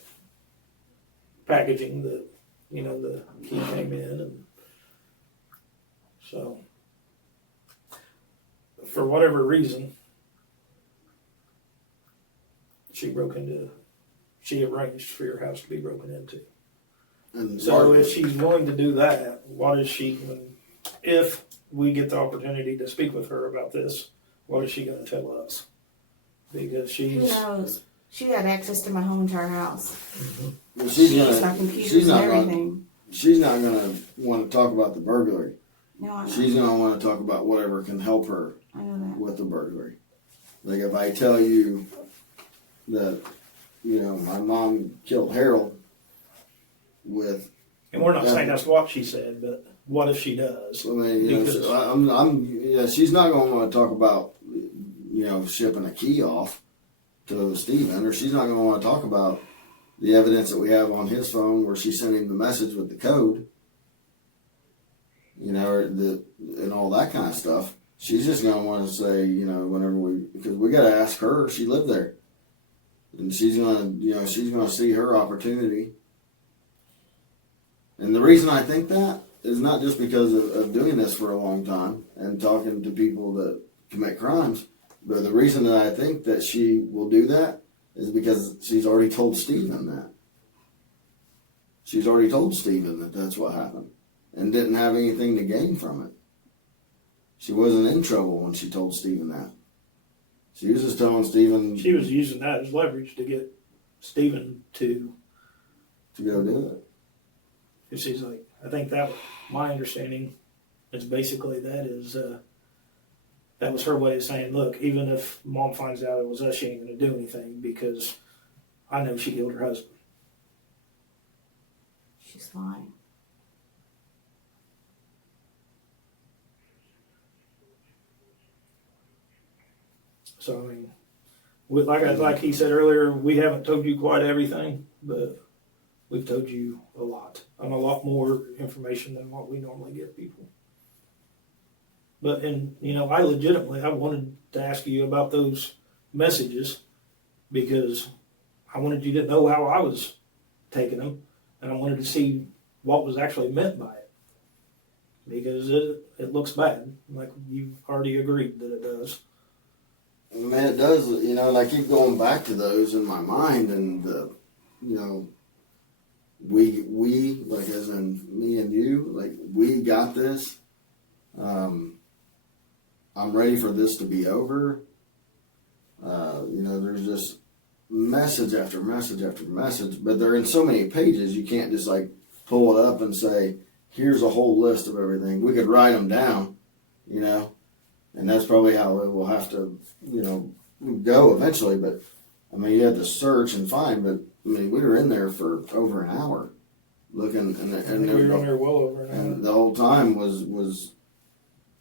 packaging that, the key came in. And so, for whatever reason, she arranged for your house to be broken into. And So if she's willing to do that, if we get the opportunity to speak with her about this, what is she going to tell us? Because Who knows? She had access to my whole entire house. well, She used my computers and everything. She's not going to want to talk about the burglary. No, I know. She's going to want to talk about whatever can help her I know that. with the burglary. Like if I tell you that, my mom killed Harold with And we're not Yeah. saying that's what she said, but what if she does? I mean, you know, Because- yeah, she's not going to want to talk about, you know, shipping a key off to Stephen, or she's not going to want to talk about the evidence that we have on his phone where she sent him the message with the code, you know, or and all that kind of stuff. She's just going to want to say, you know, because we got to ask her, she lived there. And she's going to see her opportunity. And the reason I think that is not just because of doing this for a long time and talking to people that commit crimes, but the reason that I think that she will do that is because she's already told Stephen that. She's already told Stephen that that's what happened and didn't have anything to gain from it. She wasn't in trouble when she told Stephen that. She was just telling Stephen She was using that as leverage to get Stephen to go do it. Because she's like, I think that my understanding is basically that was her way of saying, look, even if Mom finds out it was us, she ain't going to do anything because I know she killed her husband. She's lying. So I mean, like he said earlier, we haven't told you quite everything, but we've told you a lot. And a lot more information than what we normally give people. But, and, you know, I wanted to ask you about those messages because I wanted you to know how I was taking them. And I wanted to see what was actually meant by it. Because it looks bad. Like you've already agreed that it does. Man, it does, you know, and I keep going back to those in my mind, and, you know, we, like as in me and you, like, we got this. I'm ready for this to be over. You know, there's just message after message after message, but they're in so many pages, you can't just like pull it up and say, here's a whole list of everything. We could write them down, you know, and that's probably how it will have to, you know, go eventually. But I mean, you had to search and find, but I mean, we were in there for over an hour looking, and We were on there well over an hour. and the whole time was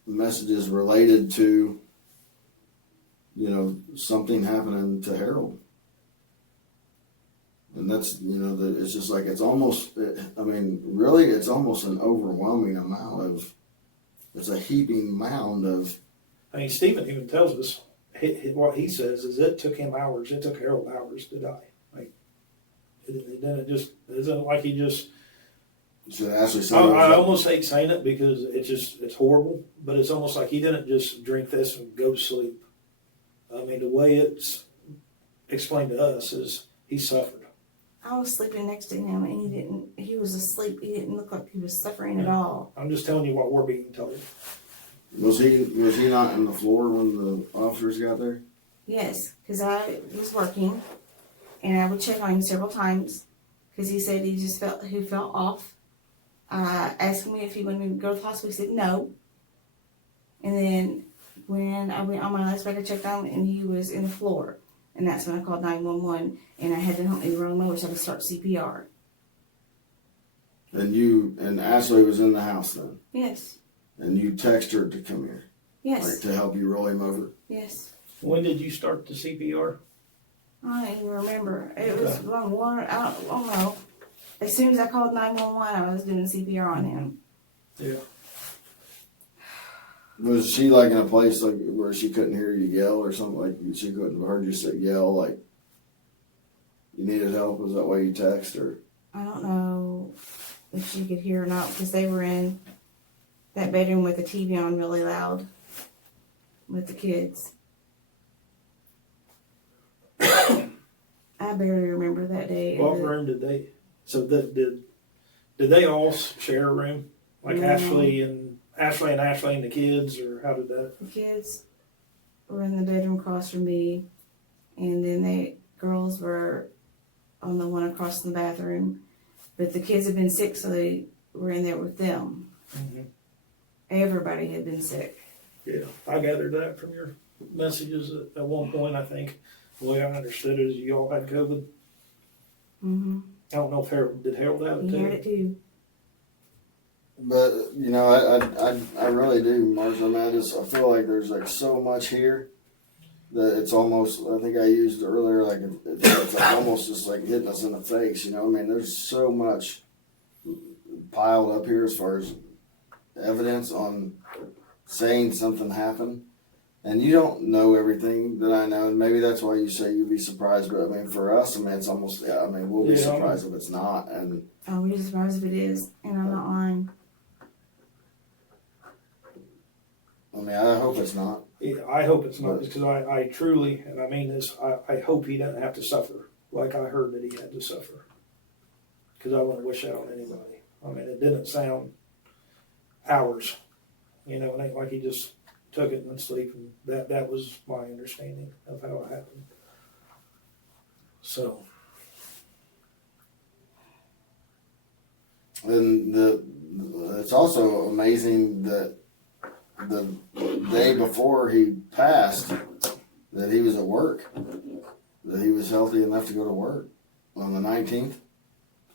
messages related to, you know, something happening to Harold. And that's, you know, it's just like, it's almost, I mean, really, it's almost an overwhelming amount of, it's a heaping mound of. I mean, Stephen even tells us, what he says is it took him hours, it took Harold hours to die. Like, it isn't like he just, So Ashley said, I almost hate saying it because it's horrible, but it's almost like he didn't just drink this and go to sleep. I mean, the way it's explained to us is he suffered. I was sleeping next to him and he was asleep. He didn't look like he was suffering at all. I'm just telling you what we're being told. was he not on the floor when the officers got there? Yes, because I was working and I would check on him several times because he said he felt off. Asked me if he wanted me to go to the hospital. He said no. And then when I went on my last break, I checked on him and he was in the floor. And that's when I called 911 and I had to help me run over so I could start CPR. And Ashley was in the house then? Yes. And you text her to come here? Yes. Like to help you roll him over? Yes. When did you start the CPR? I don't even remember. It was one, I don't know. As soon as I called 911, I was doing CPR on him. Yeah. Was she like in a place like where she couldn't hear you yell or something? Like she couldn't have heard you yell like you needed help? Was that why you text her? I don't know if she could hear or not because they were in that bedroom with the TV on really loud with the kids. I barely remember that day. What room did they? So did they all share a room? Like No. Ashley and the kids, or how did that? The kids were in the bedroom across from me, and then the girls were on the one across from the bathroom. But the kids had been sick, so they were in there with them. Mm-hmm. Everybody had been sick. Yeah, I gathered that from your messages at one point. I think the way I understood it is you all had COVID. Mm-hmm. I don't know if Harold have it He too. had it too. But you know, I really do, Marsha. I mean, I feel like there's like so much here that it's almost. I think I used earlier, like it's like almost just like hitting us in the face. You know, I mean, there's so much piled up here as far as evidence on saying something happened, and you don't know everything that I know, and maybe that's why you say you'd be surprised. But I mean, for us, I mean, it's almost. Yeah, I mean, we'll be surprised if it's not, and. Oh, we're just surprised if it is, and I'm not lying. I mean, I hope it's not. I hope it's not, because I truly, and I mean this, I hope he doesn't have to suffer like I heard that he had to suffer. Because I wouldn't wish that on anybody. I mean, it didn't sound hours. You know, it ain't like he just took it and went to sleep. And that was my understanding of how it happened. So. And it's also amazing that the day before he passed, that he was at work, that he was healthy enough to go to work on the 19th.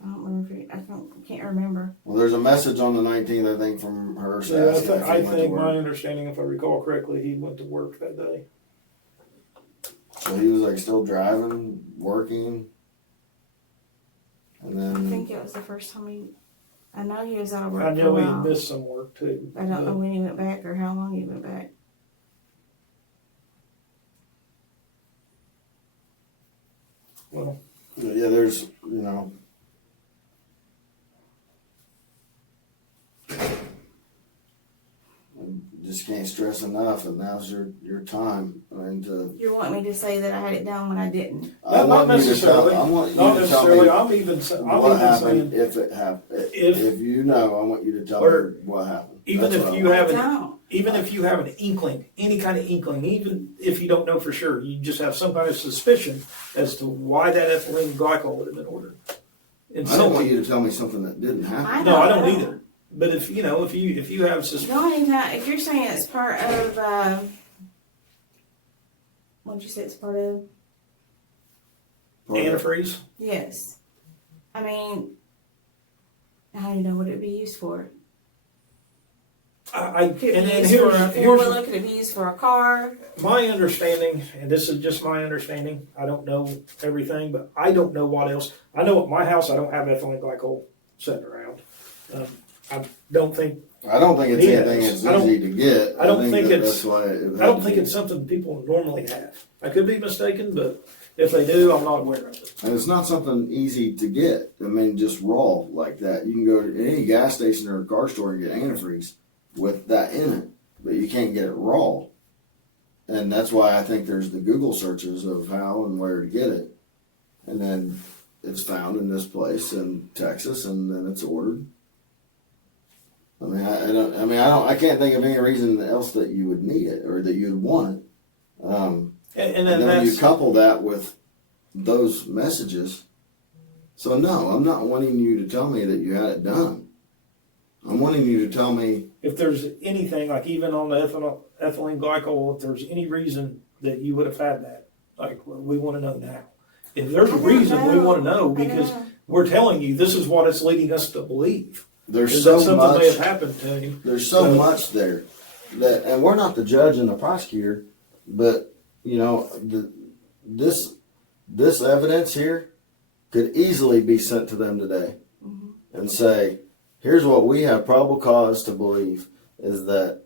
I don't remember. Can't remember. Well, there's a message on the 19th, I think, from her. Yeah, I think my understanding, if I recall correctly, he went to work that day. So he was like still driving, working, and then I think it was the first time he. I know he was out of work. I know for a he while. missed some work too. I don't know when he went back or how long he went back. Well, yeah, there's you just can't stress enough, and now's your time. I mean, You want me to say that I had it down when I didn't? not necessarily. I want you Not to tell necessarily. me I'm even saying if it happened. if- If you know, I want you to tell Or me what happened. even That's if what I you want. have I an don't. even if you have an inkling, any kind of inkling, even if you don't know for sure, you just have some kind of suspicion as to why that ethylene glycol would have been ordered. And I don't want you to tell me something that didn't happen. No, I don't either. But if you know, if you have suspicion, No, if you're saying it's part of, what'd you say it's part of? antifreeze, Yes. I mean, I don't even know what it'd be used for. and Could it be then used for a here's four-wheeler? Could it be used for a car? my understanding, and this is just my understanding. I don't know everything, but I don't know what else. I know at my house I don't have ethylene glycol sitting around. I don't think it's He anything has. that's easy to get. I don't think it's- that's why. I don't think it's something people normally have. I could be mistaken, but if they do, I'm not aware of it. And it's not something easy to get. I mean, just raw like that. You can go to any gas station or car store and get antifreeze with that in it, but you can't get it raw. And that's why I think there's the Google searches of how and where to get it. And then it's found in this place in Texas, and then it's ordered. I mean, I can't think of any reason else that you would need it or that you'd want it. And And then then you that's couple that with those messages. So no, I'm not wanting you to tell me that you had it done. I'm wanting you to tell me. if there's anything like even on the ethylene glycol, if there's any reason that you would have had that, like we want to know now. If there's a reason, we want to know because we're telling you this is what it's leading us to believe. There's Is so that something may have much. happened to you? There's so much there that, and we're not the judge and the prosecutor, but you know, this evidence here could easily be sent to them today and say, here's what we have probable cause to believe is that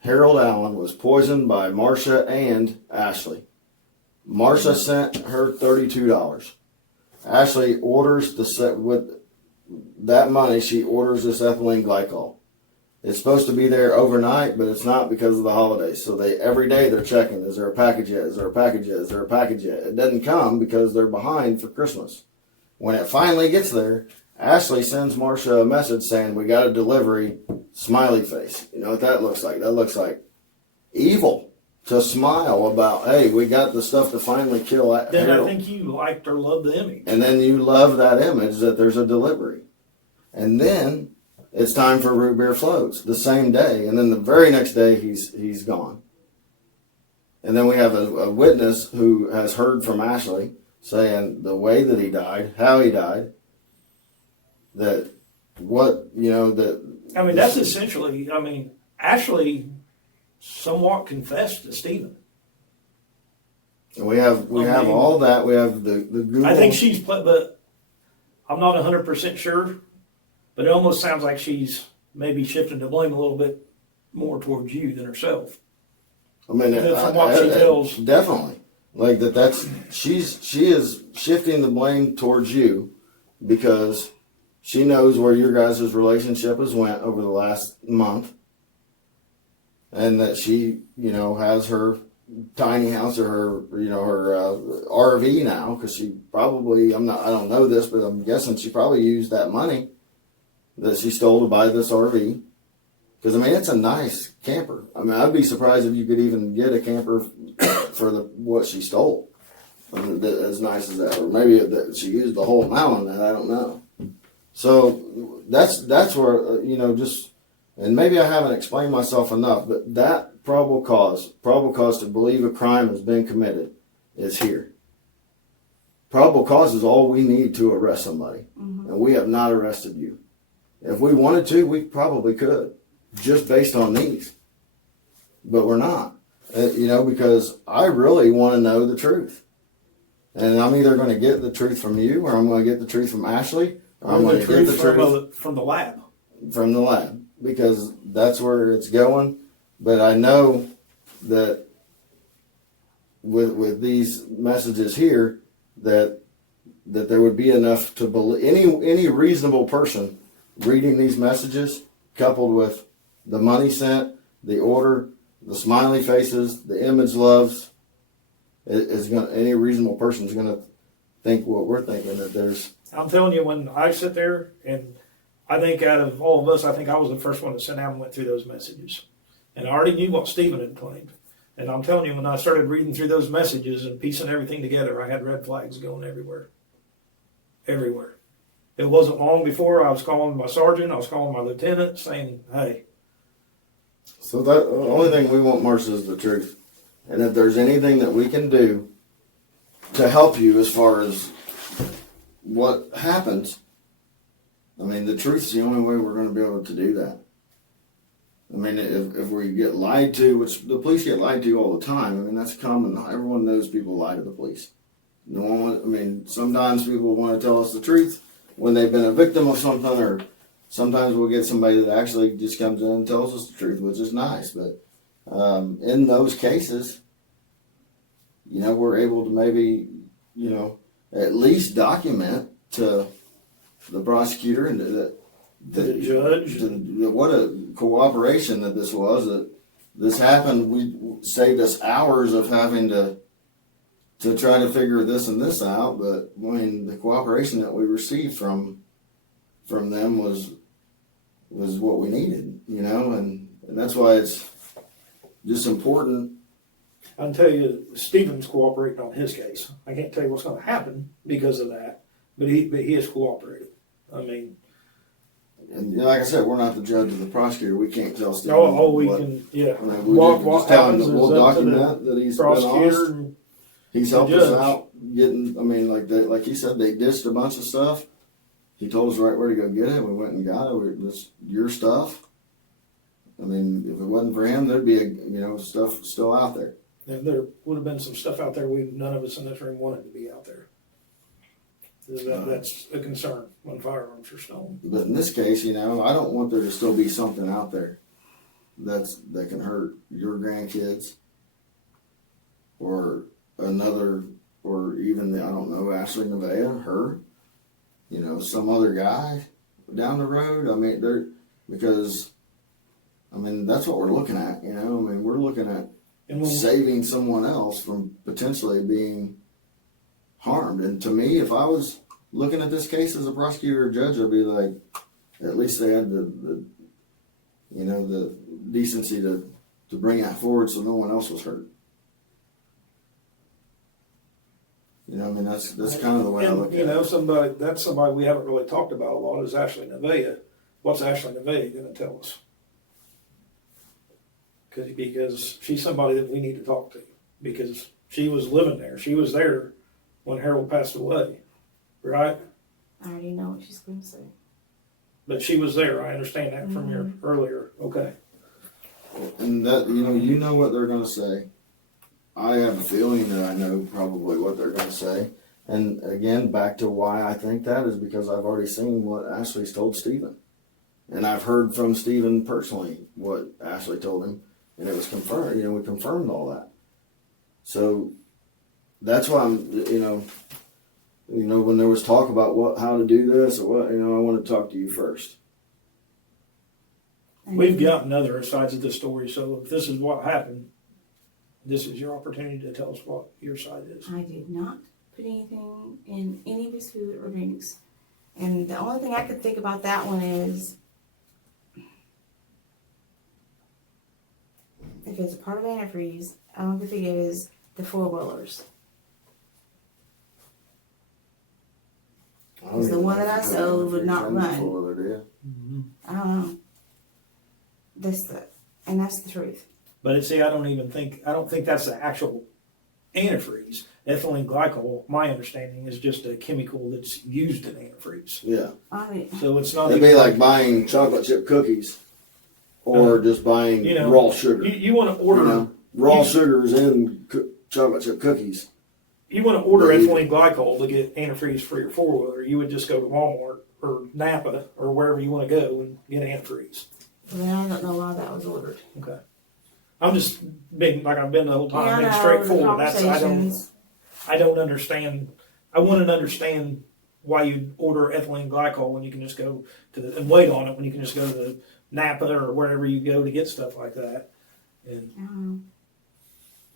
Harold Allen was poisoned by Marsha and Ashley. Marsha sent her $32. Ashley orders the set with that money. She orders this ethylene glycol. It's supposed to be there overnight, but it's not because of the holidays. So every day they're checking, is there a package yet? Is there a package yet? Is there a package yet? It doesn't come because they're behind for Christmas. When it finally gets there, Ashley sends Marsha a message saying, we got a delivery, smiley face. You know what that looks like? That looks like evil to smile about, hey, we got the stuff to finally kill Then Harold. I think you liked or loved the image. And then you love that image that there's a delivery. And then it's time for root beer floats the same day. And then the very next day he's gone. And then we have a witness who has heard from Ashley saying the way that he died, how he died, that I mean, that's essentially, Ashley somewhat confessed to Stephen. And we have all that. We have the Google. I think but I'm not 100% sure, but it almost sounds like she's maybe shifting the blame a little bit more towards you than herself. I mean, From what she tells. definitely like that. She is shifting the blame towards you because she knows where your guys' relationship has went over the last month, and that she, has her tiny house or her, her RV now, because she probably, I don't know this, but I'm guessing she probably used that money that she stole to buy this RV. Because it's a nice camper. I'd be surprised if you could even get a camper for what she stole. As nice as that, or maybe that she used the whole amount on that. I don't know. So that's where and maybe I haven't explained myself enough, but that probable cause to believe a crime has been committed is here. Probable cause is all we need to arrest somebody, and we have not arrested you. If we wanted to, we probably could, just based on these, but we're not. Because I really want to know the truth, and I'm either going to get the truth from you, or I'm going to get the truth from Ashley, or I'm going to get the truth from the lab. From the lab, because that's where it's going. But I know that with these messages here, that there would be enough to believe any reasonable person reading these messages, coupled with the money sent, the order, the smiley faces, the image loves, any reasonable person is going to think what we're thinking, that there's. I'm telling you, when I sit there, and I think out of all of us, I think I was the first one to sit down and went through those messages. And I already knew what Stephen had claimed. And I'm telling you, when I started reading through those messages and piecing everything together, I had red flags going everywhere. Everywhere. It wasn't long before I was calling my sergeant, I was calling my lieutenant, saying, hey. So the only thing we want, Marsha, is the truth. And if there's anything that we can do to help you as far as what happens, the truth is the only way we're going to be able to do that. If we get lied to, which the police get lied to all the time, that's common. Everyone knows people lie to the police. No one, sometimes people want to tell us the truth when they've been a victim of something, or sometimes we'll get somebody that actually just comes in and tells us the truth, which is nice. But in those cases, we're able to maybe, at least document to the prosecutor and the judge. What a cooperation that this was. That this happened. We saved us hours of having to try to figure this and this out. But the cooperation that we received from them was what we needed. And that's why it's just important. I'll tell you, Stephen's cooperating on his case. I can't tell you what's going to happen because of that, but he is cooperating. And like I said, we're not the judge or the prosecutor. We can't tell Stephen. What just tell him happens that we'll is up to document that he's been prosecutor honest. and He's helped us out getting. Like he said, they ditched a bunch of stuff. He told us right where to go get it. We went and got it. That's your stuff. If it wasn't for him, there'd be stuff still out there. And there would have been some stuff out there none of us in this room wanted to be out there. That's a concern when firearms are stolen. But in this case, I don't want there to still be something out there that can hurt your grandkids or another, or even I don't know, Ashley Nevaeh, her, some other guy down the road. Because that's what we're looking at. We're looking at saving someone else from potentially being harmed. And to me, if I was looking at this case as a prosecutor or judge, I'd be like, at least they had the decency to bring that forward so no one else was hurt. That's kind of the way I look at it. That's somebody we haven't really talked about a lot is Ashley Nevaeh. What's Ashley Nevaeh going to tell us? Because she's somebody that we need to talk to, because she was living there. She was there when Harold passed away, right? I already know what she's going to say. But she was there. I understand that from your earlier. Okay. And that, you know what they're going to say. I have a feeling that I know probably what they're going to say. And again, back to why I think that is because I've already seen what Ashley's told Stephen. And I've heard from Stephen personally what Ashley told him. And it was confirmed, we confirmed all that. So that's why I'm, when there was talk about how to do this or what, I want to talk to you first. We've gotten other sides of the story, so if this is what happened, this is your opportunity to tell us what your side is. I did not put anything in any of his food or drinks. And the only thing I could think about that one is if it's a part of antifreeze, I don't think it is the four-wheelers. Because the one that I sold would not run. I don't know. That's the truth. But see, I don't think that's the actual antifreeze. Ethylene glycol, my understanding, is just a chemical that's used in antifreeze. Yeah. So it's not. It'd be like buying chocolate chip cookies or just buying raw sugar. You want to order raw sugars in chocolate chip cookies. You want to order ethylene glycol to get antifreeze for your four-wheeler. You would just go to Walmart or Napa or wherever you want to go and get antifreeze. Well, I don't know why that was ordered. Okay. I'm just being like I've been the whole time, Yeah, being I know, straightforward. the I don't understand. I wouldn't understand why you order ethylene glycol when you can just go and wait on it when you can just go to the Napa or wherever you go to get stuff like that. And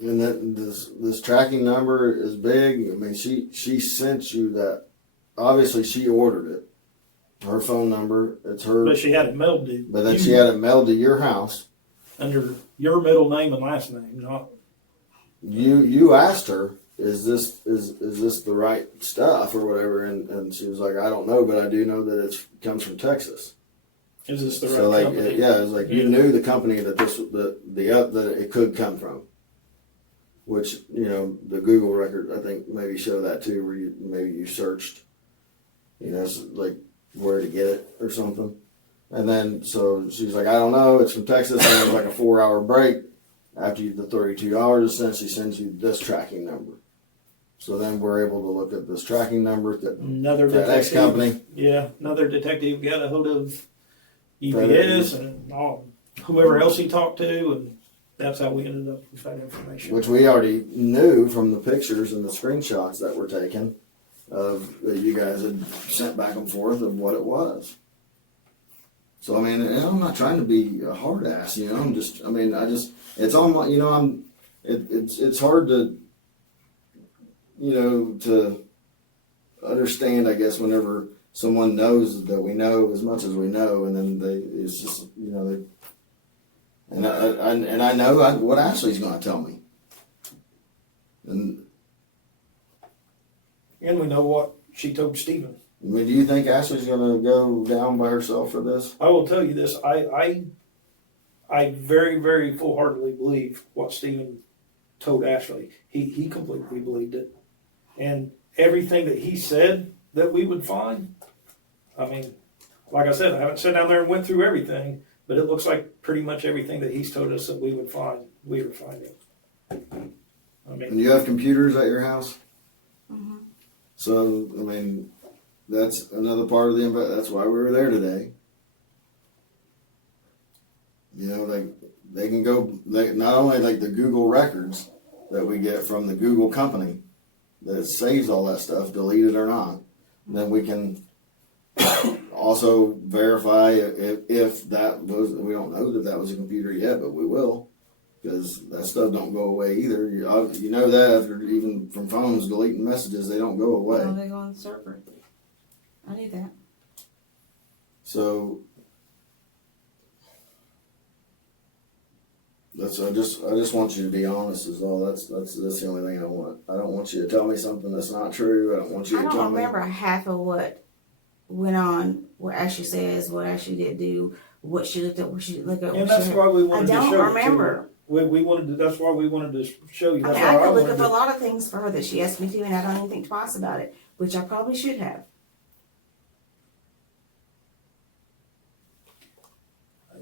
that this tracking number is big. I mean, she sent you that. Obviously, she ordered it. Her phone number, it's her. But she had it mailed to. But then she had it mailed to your house under your middle name and last name, not. You asked her, is this the right stuff or whatever, and she was like, I don't know, but I do know that it comes from Texas. Is this the right company? It's like you knew the company that that it could come from. Which the Google record I think maybe show that too, where you searched, like where to get it or something. And then, so she's like, I don't know, it's from Texas, and it was like a 4-hour break. After the 32 hours, essentially sends you this tracking number. So then we're able to look at this tracking number that X company. Yeah, another detective got a hold of EPS and whoever else he talked to, and that's how we ended up with that information. Which we already knew from the pictures and the screenshots that were taken that you guys had sent back and forth of what it was. So I mean, and I'm not trying to be a hard ass, it's on my, it's hard to, to understand, I guess, whenever someone knows that we know as much as we know, and then it's just, and I know what Ashley's going to tell me. And we know what she told Stephen. I mean, do you think Ashley's going to go down by herself for this? I will tell you this. I very, very full-heartedly believe what Stephen told Ashley. He completely believed it. And everything that he said that we would find, I mean, like I said, I haven't sat down there and went through everything, but it looks like pretty much everything that he's told us that we would find, we were finding. I mean, and you have computers at your house? Mm-hmm. So, I mean, that's another part of that's why we were there today. They can go, not only like the Google records that we get from the Google company that saves all that stuff, delete it or not, then we can also verify if that was, we don't know that was a computer yet, but we will, because that stuff don't go away either. You know that after even from phones deleting messages, they don't go away. No, they go on the server. I knew that. So I just want you to be honest is all. That's the only thing I want. I don't want you to tell me something that's not true. I don't want you to tell me. I don't remember half of what went on, what Ashley says, what Ashley did do, what she looked at, what she didn't look at. and that's why we wanted to show I don't remember. We wanted to, that's why we wanted to show you. That's I why could look wanted up to, a lot of things for her that she asked me to, and I don't even think twice about it, which I probably should have.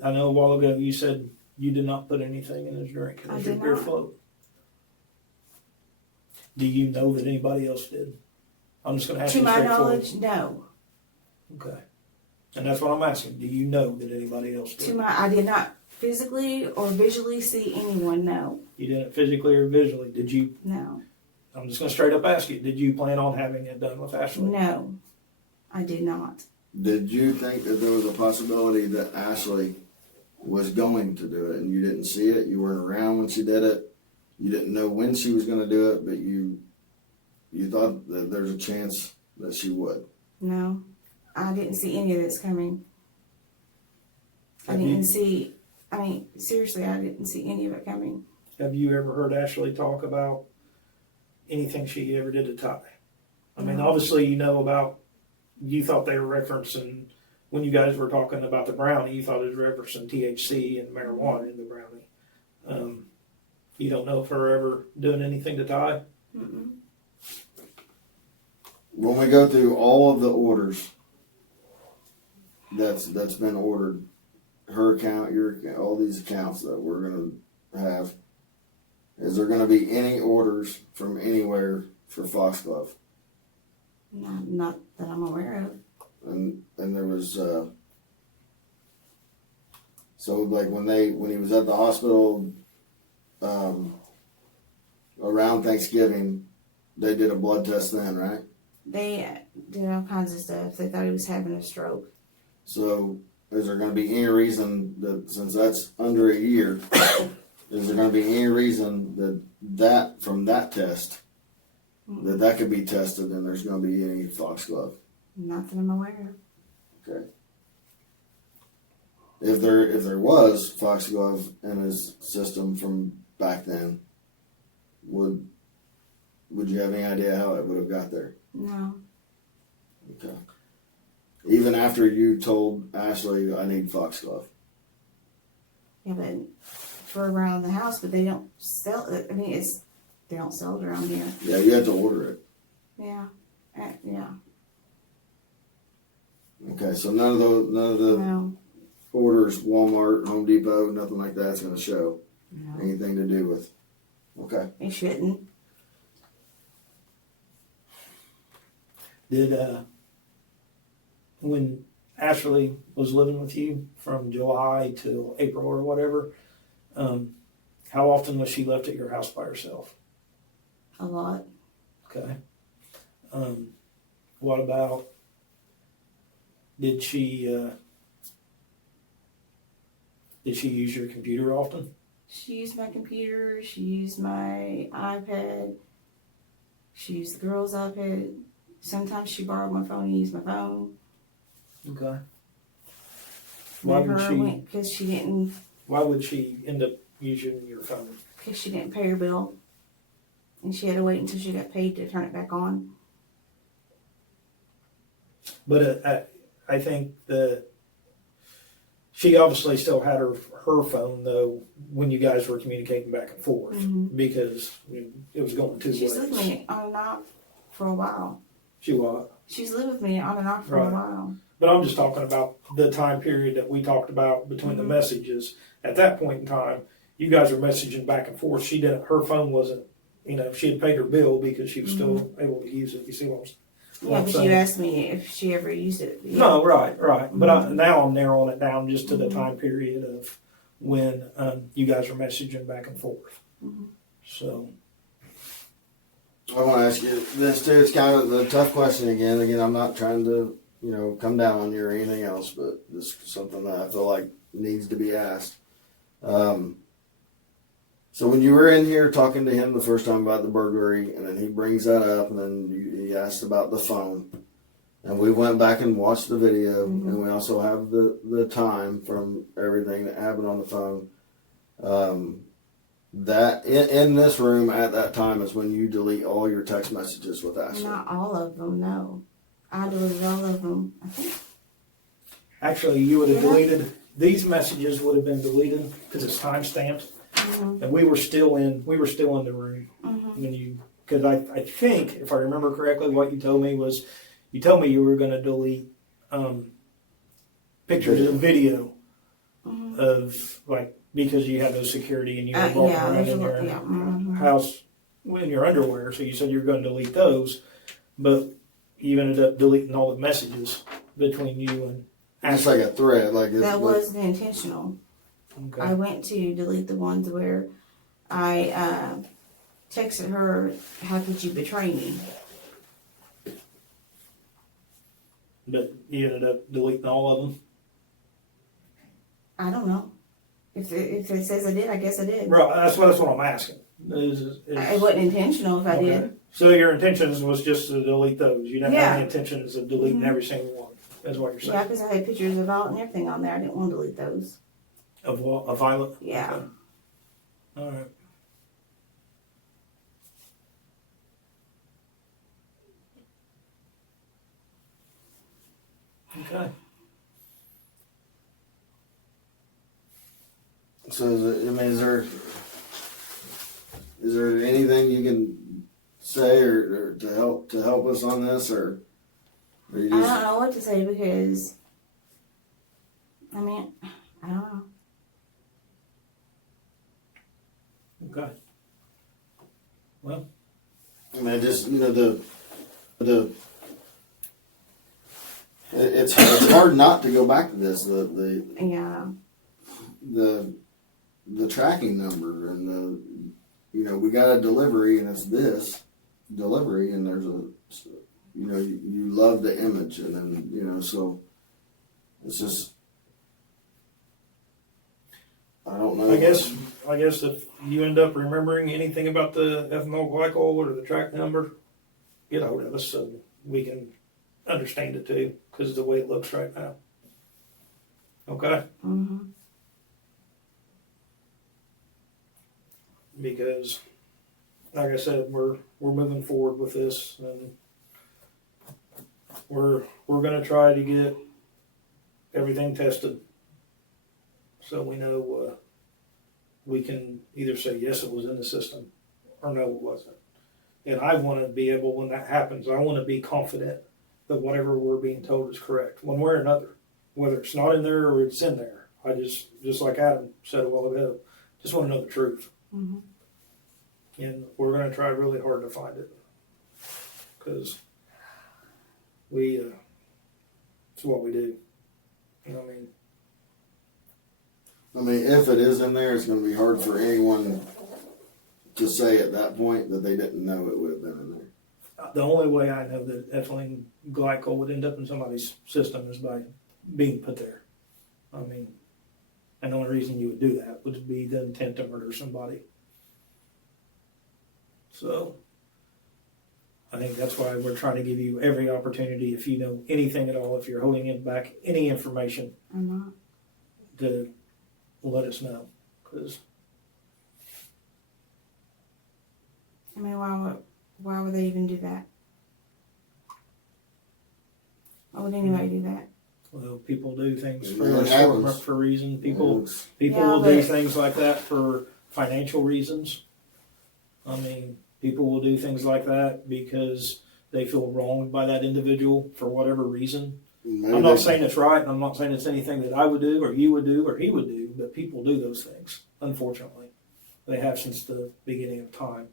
I know a while ago you said you did not put anything in his drink. It I was your did beer not. float. Do you know that anybody else did? I'm just going to ask To you my straightforward. knowledge, no. Okay. And that's what I'm asking. Do you know that anybody else did? I did not physically or visually see anyone, no. You didn't physically or visually. Did you? No. I'm just going to straight up ask you. Did you plan on having it done with Ashley? No. I did not. Did you think that there was a possibility that Ashley was going to do it and you didn't see it? You weren't around when she did it. You didn't know when she was going to do it, but you thought that there's a chance that she would. No. I didn't see any of this coming. I Have didn't you- see, I mean, seriously, I didn't see any of it coming. Have you ever heard Ashley talk about anything she ever did to Ty? I mean, No. obviously you know about, you thought they were referencing, when you guys were talking about the brownie, you thought it was referencing THC and marijuana in the brownie. You don't know if her ever doing anything to Ty? Mm-mm. When we go through all of the orders that's been ordered, her account, your account, all these accounts that we're going to have, is there going to be any orders from anywhere for Foxglove? Not that I'm aware of. And there was so like when he was at the hospital around Thanksgiving, they did a blood test then, right? They did all kinds of stuff. They thought he was having a stroke. So is there going to be any reason that, since that's under a year, is there going to be any reason that from that test that could be tested and there's going to be any foxglove? Not that I'm aware of. Okay. If there was foxglove in his system from back then, would you have any idea how it would have got there? No. Okay. Even after you told Ashley, I need foxglove. Yeah, but for around the house, but they don't sell it. I mean, they don't sell it around here. Yeah, you had to order it. Yeah. Yeah. Okay, so none of the No. orders, Walmart, Home Depot, nothing like that's going to show No. anything to do with. Okay. It shouldn't. Did, when Ashley was living with you from July till April or whatever, how often was she left at your house by herself? A lot. Okay. What about, did she use your computer often? She used my computer. She used my iPad. She used the girl's iPad. Sometimes she borrowed my phone and used my phone. Okay. Why would she? Because she didn't. Why would she end up using your phone? Because she didn't pay her bill, and she had to wait until she got paid to turn it back on. But I think that she obviously still had her phone though when you guys were communicating back and forth because it was going two ways. She's lived with me on and off for a while. She what? She's lived with me on and off for a Right. while. But I'm just talking about the time period that we talked about between the messages. At that point in time, you guys were messaging back and forth. Her phone wasn't, she had paid her bill because she was still able to use it. You see what I'm saying? Yeah, but you asked me if she ever used it. Yeah. No, right. But now I'm narrowing it down just to the time period of when you guys are messaging back and forth. So, I want to ask you this too. It's kind of a tough question again. Again, I'm not trying to, come down on you or anything else, but this is something that I feel like needs to be asked. So when you were in here talking to him the first time about the burglary, and then he brings that up, and then he asked about the phone, and we went back and watched the video, and we also have the time from everything that happened on the phone. That in this room at that time is when you delete all your text messages with Ashley. Not all of them, no. I deleted all of them. I think. actually, you would have deleted, these messages would have been deleted because it's time stamped. And we were still in the room when because I think, if I remember correctly, what you told me was, you told me you were going to delete pictures and video of like because you had no security and you were walking yeah, around there's a in lot, your yeah. Mm-hmm. house in your underwear. So you said you're going to delete those, but you ended up deleting all the messages between you and Just Ashley. like a thread, like it, That like, wasn't intentional. I Okay. went to delete the ones where I texted her, "How could you betray me?" But you ended up deleting all of them. I don't know. If it says I did, I guess I did. Right. That's what I'm asking. It wasn't intentional if I Okay. did. So your intentions was just to delete those. You didn't have Yeah. any intentions of deleting Mhm. every single one. Is what you're saying. Yeah, because I had pictures of Violet and everything on there. I didn't want to delete those. Of what? Of Violet. Yeah. Okay. All right. Okay. so is there anything you can say or to help us on this, or you I just don't know what to say because, I mean, I don't know. Okay. Well, I mean, just the it's hard not to go back to this Yeah. the tracking number and we got a delivery and it's this delivery and there's you love the image and then so it's just I don't know. I guess if you end up remembering anything about the ethanol glycol or the track number, get a hold of us so we can understand it too, because of the way it looks right now. Okay? Mm-hmm. Because, like I said, we're moving forward with this, and we're gonna try to get everything tested, so we know we can either say yes, it was in the system, or no, it wasn't. And I want to be able, when that happens, I want to be confident that whatever we're being told is correct, one way or another, whether it's not in there or it's in there. I just like Adam said a while ago, just want to know the truth. Mm-hmm. And we're going to try really hard to find it, because it's what we do. You know what I mean? I mean, if it is in there, it's going to be hard for anyone to say at that point that they didn't know it would have been in there. The only way I know that ethylene glycol would end up in somebody's system is by being put there. I mean, and the only reason you would do that would be the intent to murder somebody. So, I think that's why we're trying to give you every opportunity, if you know anything at all, if you're holding it back, any information, I'm not. to let us know. Because, I mean, why would they even do that? Why would anybody do that? well, people do things It for a happens. for a reason. People Yeah, will do but- things like that for financial reasons. I mean, people will do things like that because they feel wronged by that individual for whatever reason. Maybe I'm not they- saying it's right, and I'm not saying it's anything that I would do or you would do or he would do, but people do those things, unfortunately. They have since the beginning of time.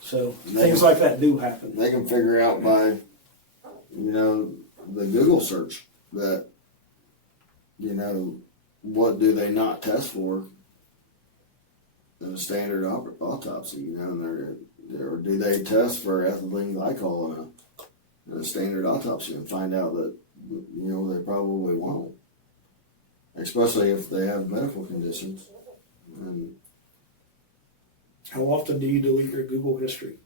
So things like that do happen. They can figure out by, the Google search that, what do they not test for in a standard autopsy, and or do they test for ethylene glycol in a standard autopsy and find out that, they probably won't. Especially if they have medical conditions. And How often do you delete your Google history?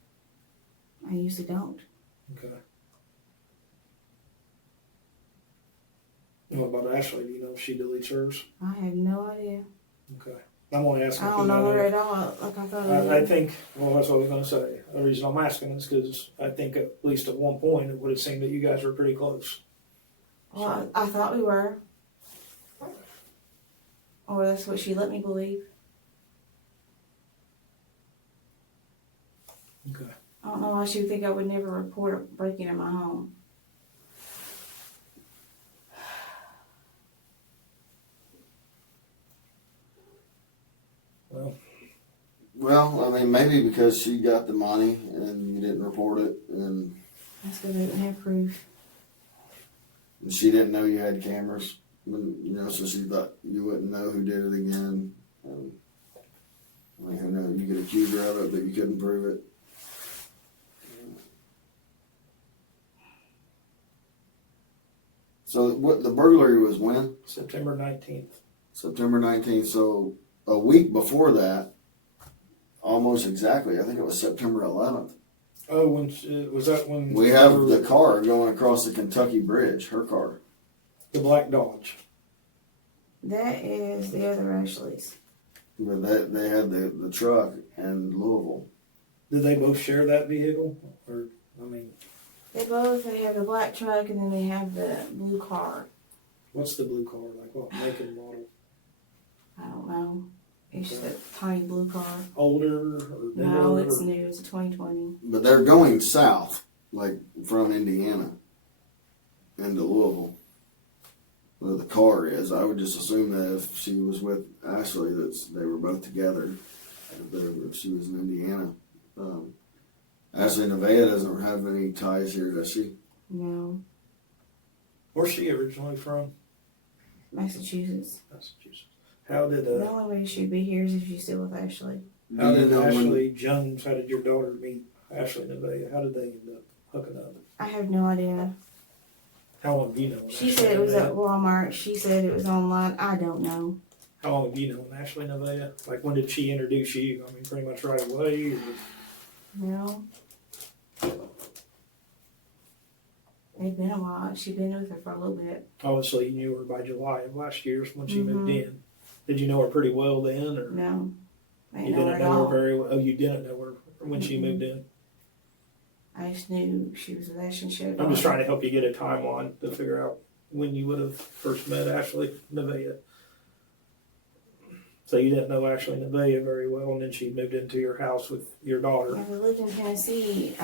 I usually don't. Okay. What about Ashley? Do you know if she deletes hers? I have no idea. Okay. I'm only asking. I don't know her at all. Like I thought I I did. think, well, that's what I was going to say. The reason I'm asking is because I think at least at one point it would have seemed that you guys were pretty close. Well, I thought we were. Or that's what she let me believe. Okay. I don't know why she would think I would never report a break-in in my home. Well, I mean, maybe because she got the money and you didn't report it, and That's because they didn't have proof. she didn't know you had cameras. You know, so she thought you wouldn't know who did it again. I mean, who knows? You could accuse her of it, but you couldn't prove it. So what the burglary was when? September 19th. September 19th. So a week before that, almost exactly, I think it was September 11th. Oh, was that when We have the car going across the Kentucky Bridge, her car. the black Dodge? That is the other Ashley's. But they had the truck in Louisville. Did they both share that vehicle? Or, I mean, They have the black truck and then they have the blue car. what's the blue car? Like what make and model? I don't know. It's just a tiny blue car. Older or newer? No, it's or- new. It's a 2020. But they're going south, like from Indiana into Louisville. Where the car is. I would just assume that if she was with Ashley, that they were both together. If she was in Indiana. Ashley Nevaeh doesn't have any ties here, does she? No, Where's she originally from? Massachusetts. Massachusetts. How did The only way she'd be here is if she's still with Ashley. how Do you did know when- Ashley Jones? How did your daughter meet Ashley Nevaeh? How did they end up hooking up? I have no idea. How long have you known? She Ashley said it was Nevaeh? at Walmart. She said it was online. I don't know. How long have you known Ashley Nevaeh? Like when did she introduce you? I mean, pretty much right away. Or... No. It'd been a while. She'd been with her for a little bit. Obviously, you knew her by July of last year when she moved Mhm. in. Did you know her pretty well then, or No. I you didn't know her didn't at know her all. very well? Oh, you didn't know her when she Mhm. moved in. I just knew she was with Ashley. She had a I'm just daughter. trying to help you get a timeline to figure out when you would have first met Ashley Nevaeh. So you didn't know Ashley Nevaeh very well, and then she moved into your house with your daughter. Yeah, we lived in Tennessee,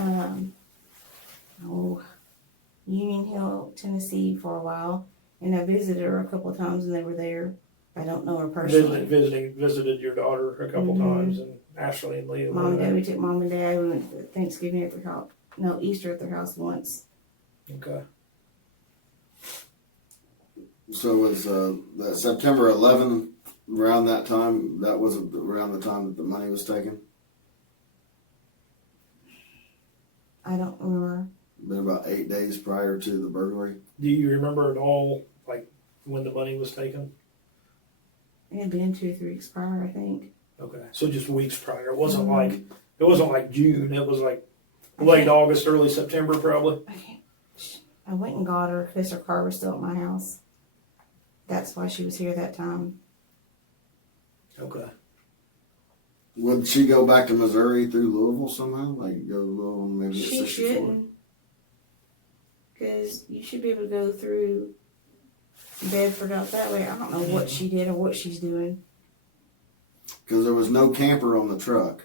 Union Hill, Tennessee for a while. And I visited her a couple of times and they were there. I don't know her personally. Visited your daughter a couple Mhm. times, and Ashley and Leah. Mom and were Dad, there. we took Mom and Dad. We went to Thanksgiving at their house. No, Easter at their house once. Okay. So was that September 11th around that time? That wasn't around the time that the money was taken. I don't remember. Been about 8 days prior to the burglary. Do you remember at all, like when the money was taken? It had been 2 or 3 weeks prior, I think. Okay, so just weeks prior. It wasn't Mhm. like June. It was like late August, early September, probably. I went and got her because her car was still at my house. That's why she was here that time. Okay. Would she go back to Missouri through Louisville somehow? Like go to Louisville and maybe get She 64? shouldn't. Because you should be able to go through Bedford out that way. I don't know what she did or what she's doing. Because there was no camper on the truck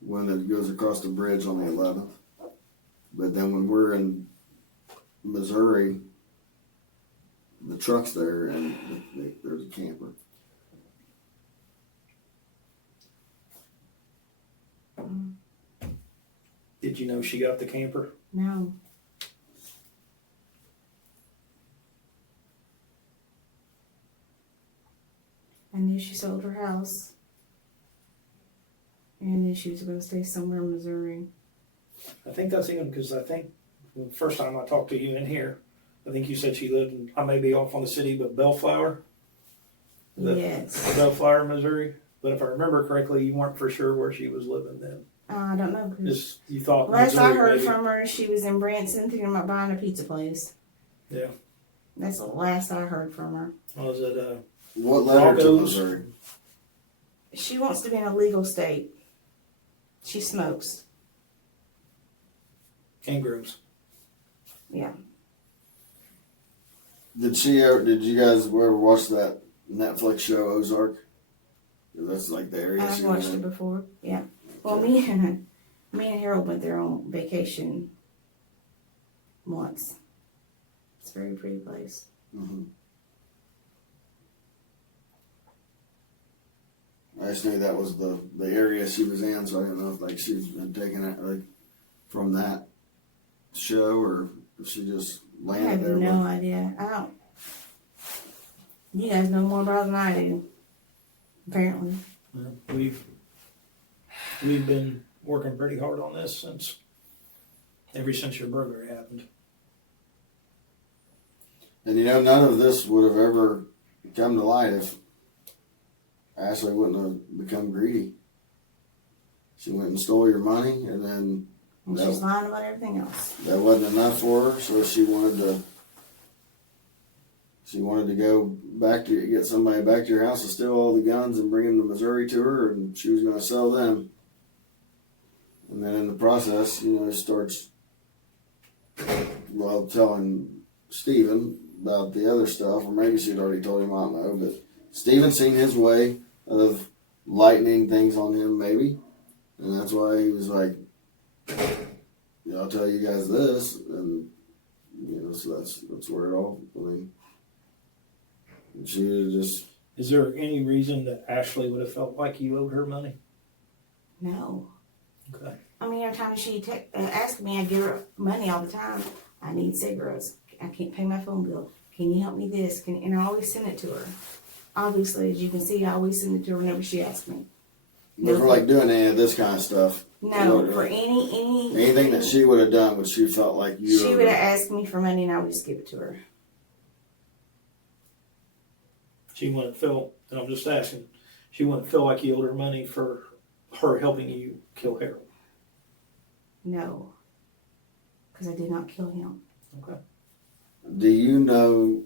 when it goes across the bridge on the 11th. But then when we're in Missouri, the truck's there and there's a camper. Did you know she got the camper? No. I knew she sold her house. And I knew she was going to stay somewhere in Missouri. I think that's even because I think the first time I talked to you in here, I think you said she lived in, I may be off on the city, but Bellflower? Yes. Bellflower, Missouri. But if I remember correctly, you weren't for sure where she was living then. I don't know. 'Cause Just, you thought last I Missouri, heard maybe. from her, she was in Branson thinking about buying a pizza place. Yeah. That's the last I heard from her. Was it, What led her to Broncos. Missouri? She wants to be in a legal state. She smokes. Kangaroos? Yeah. Did you guys ever watch that Netflix show Ozark? That's like the area I've she watched was it in. before. Yeah. Well, me and Harold went there on vacation once. It's a very pretty place. Mhm. just knew that was the area she was in, so I didn't know if like she's been taken out like from that show or if she just I landed have there. no idea. I don't. You guys know more about it than I do. Apparently. Well, we've been working pretty hard on this ever since your burglary happened. And you know, none of this would have ever come to light if Ashley wouldn't have become greedy. She went and stole your money, and then And she's lying about everything else. that wasn't enough for her, so she wanted to go back to get somebody back to your house and steal all the guns and bring them to Missouri to her, and she was going to sell them. And then in the process, you know, starts telling Stephen about the other stuff, or maybe she'd already told him, I don't know, but Stephen's seen his way of lightening things on him, maybe, and that's why he was like, yeah, I'll tell you guys this, and you know, so that's where it all. I mean, she just. Is there any reason that Ashley would have felt like you owed her money? No. Okay. I mean, every time she asked me, I give her money all the time. I need cigarettes. I can't pay my phone bill. Can you help me this? And I always send it to her. Obviously, as you can see, I always send it to her whenever she asks me. But for like doing any of this kind of stuff. No, for anything that she would have done, which she felt like you. She would have asked me for money, and I would just give it to her. She wouldn't feel, and I'm just asking, she wouldn't feel like you owed her money for her helping you kill Harold. No, because I did not kill him. Okay. Do you know?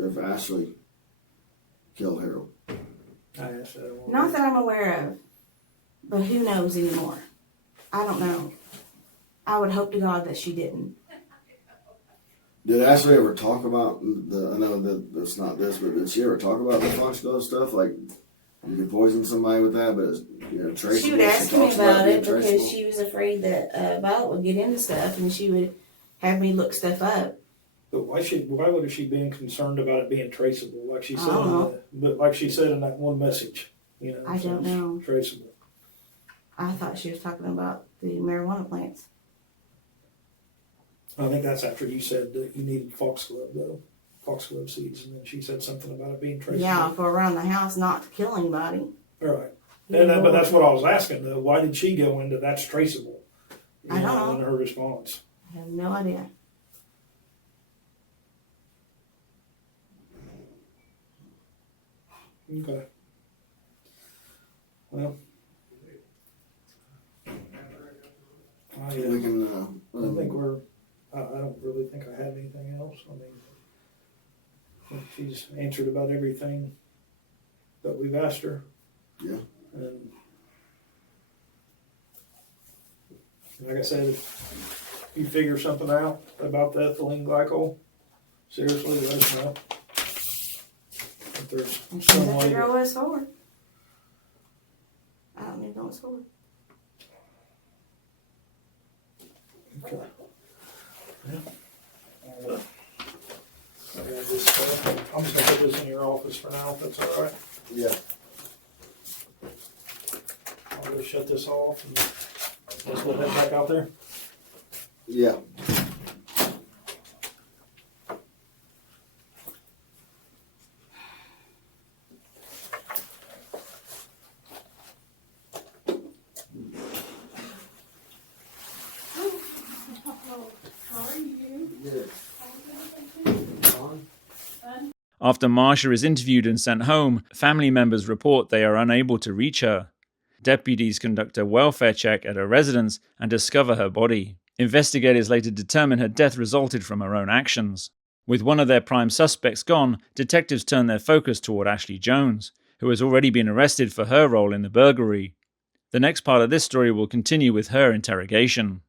If Ashley killed Harold? I asked that. Not that I'm aware of, but who knows anymore? I don't know. I would hope to God that she didn't. Did Ashley ever talk about I know that that's not this, but did she ever talk about the foxglove stuff? Like you could poison somebody with that, but it's, you know, traceable. She would ask me talks about being it because traceable. she was afraid that Violet would get into stuff, and she would have me look stuff up. But why would she been concerned about it being traceable? Like she said, I don't know. But like she said in that one message, you know. I don't know. Traceable. I thought she was talking about the marijuana plants. I think that's after you said that you needed foxglove seeds, and then she said something about it being traceable. Yeah, for around the house, not to kill anybody. All right. But that's what I was asking, though. Why did she go into that's traceable? I don't know. In her response. I have no idea. Okay. Well. I We can. think I don't really think I have anything else. I mean, I think she's answered about everything that we've asked her. Yeah. And like I said, if you figure something out about the ethylene glycol, seriously, let us know. If there's And she some doesn't way figure out to, what it's for. I don't even know what it's for. okay. Yeah. I got this stuff. I'm just gonna put this in your office for now, if that's all right. Yeah. I'll go shut this off and let's go head back out there. Yeah. After Marsha is interviewed and sent home, family members report they are unable to reach her. Deputies conduct a welfare check at her residence and discover her body. Investigators later determine her death resulted from her own actions. With one of their prime suspects gone, detectives turn their focus toward Ashley Jones, who has already been arrested for her role in the burglary. The next part of this story will continue with her interrogation.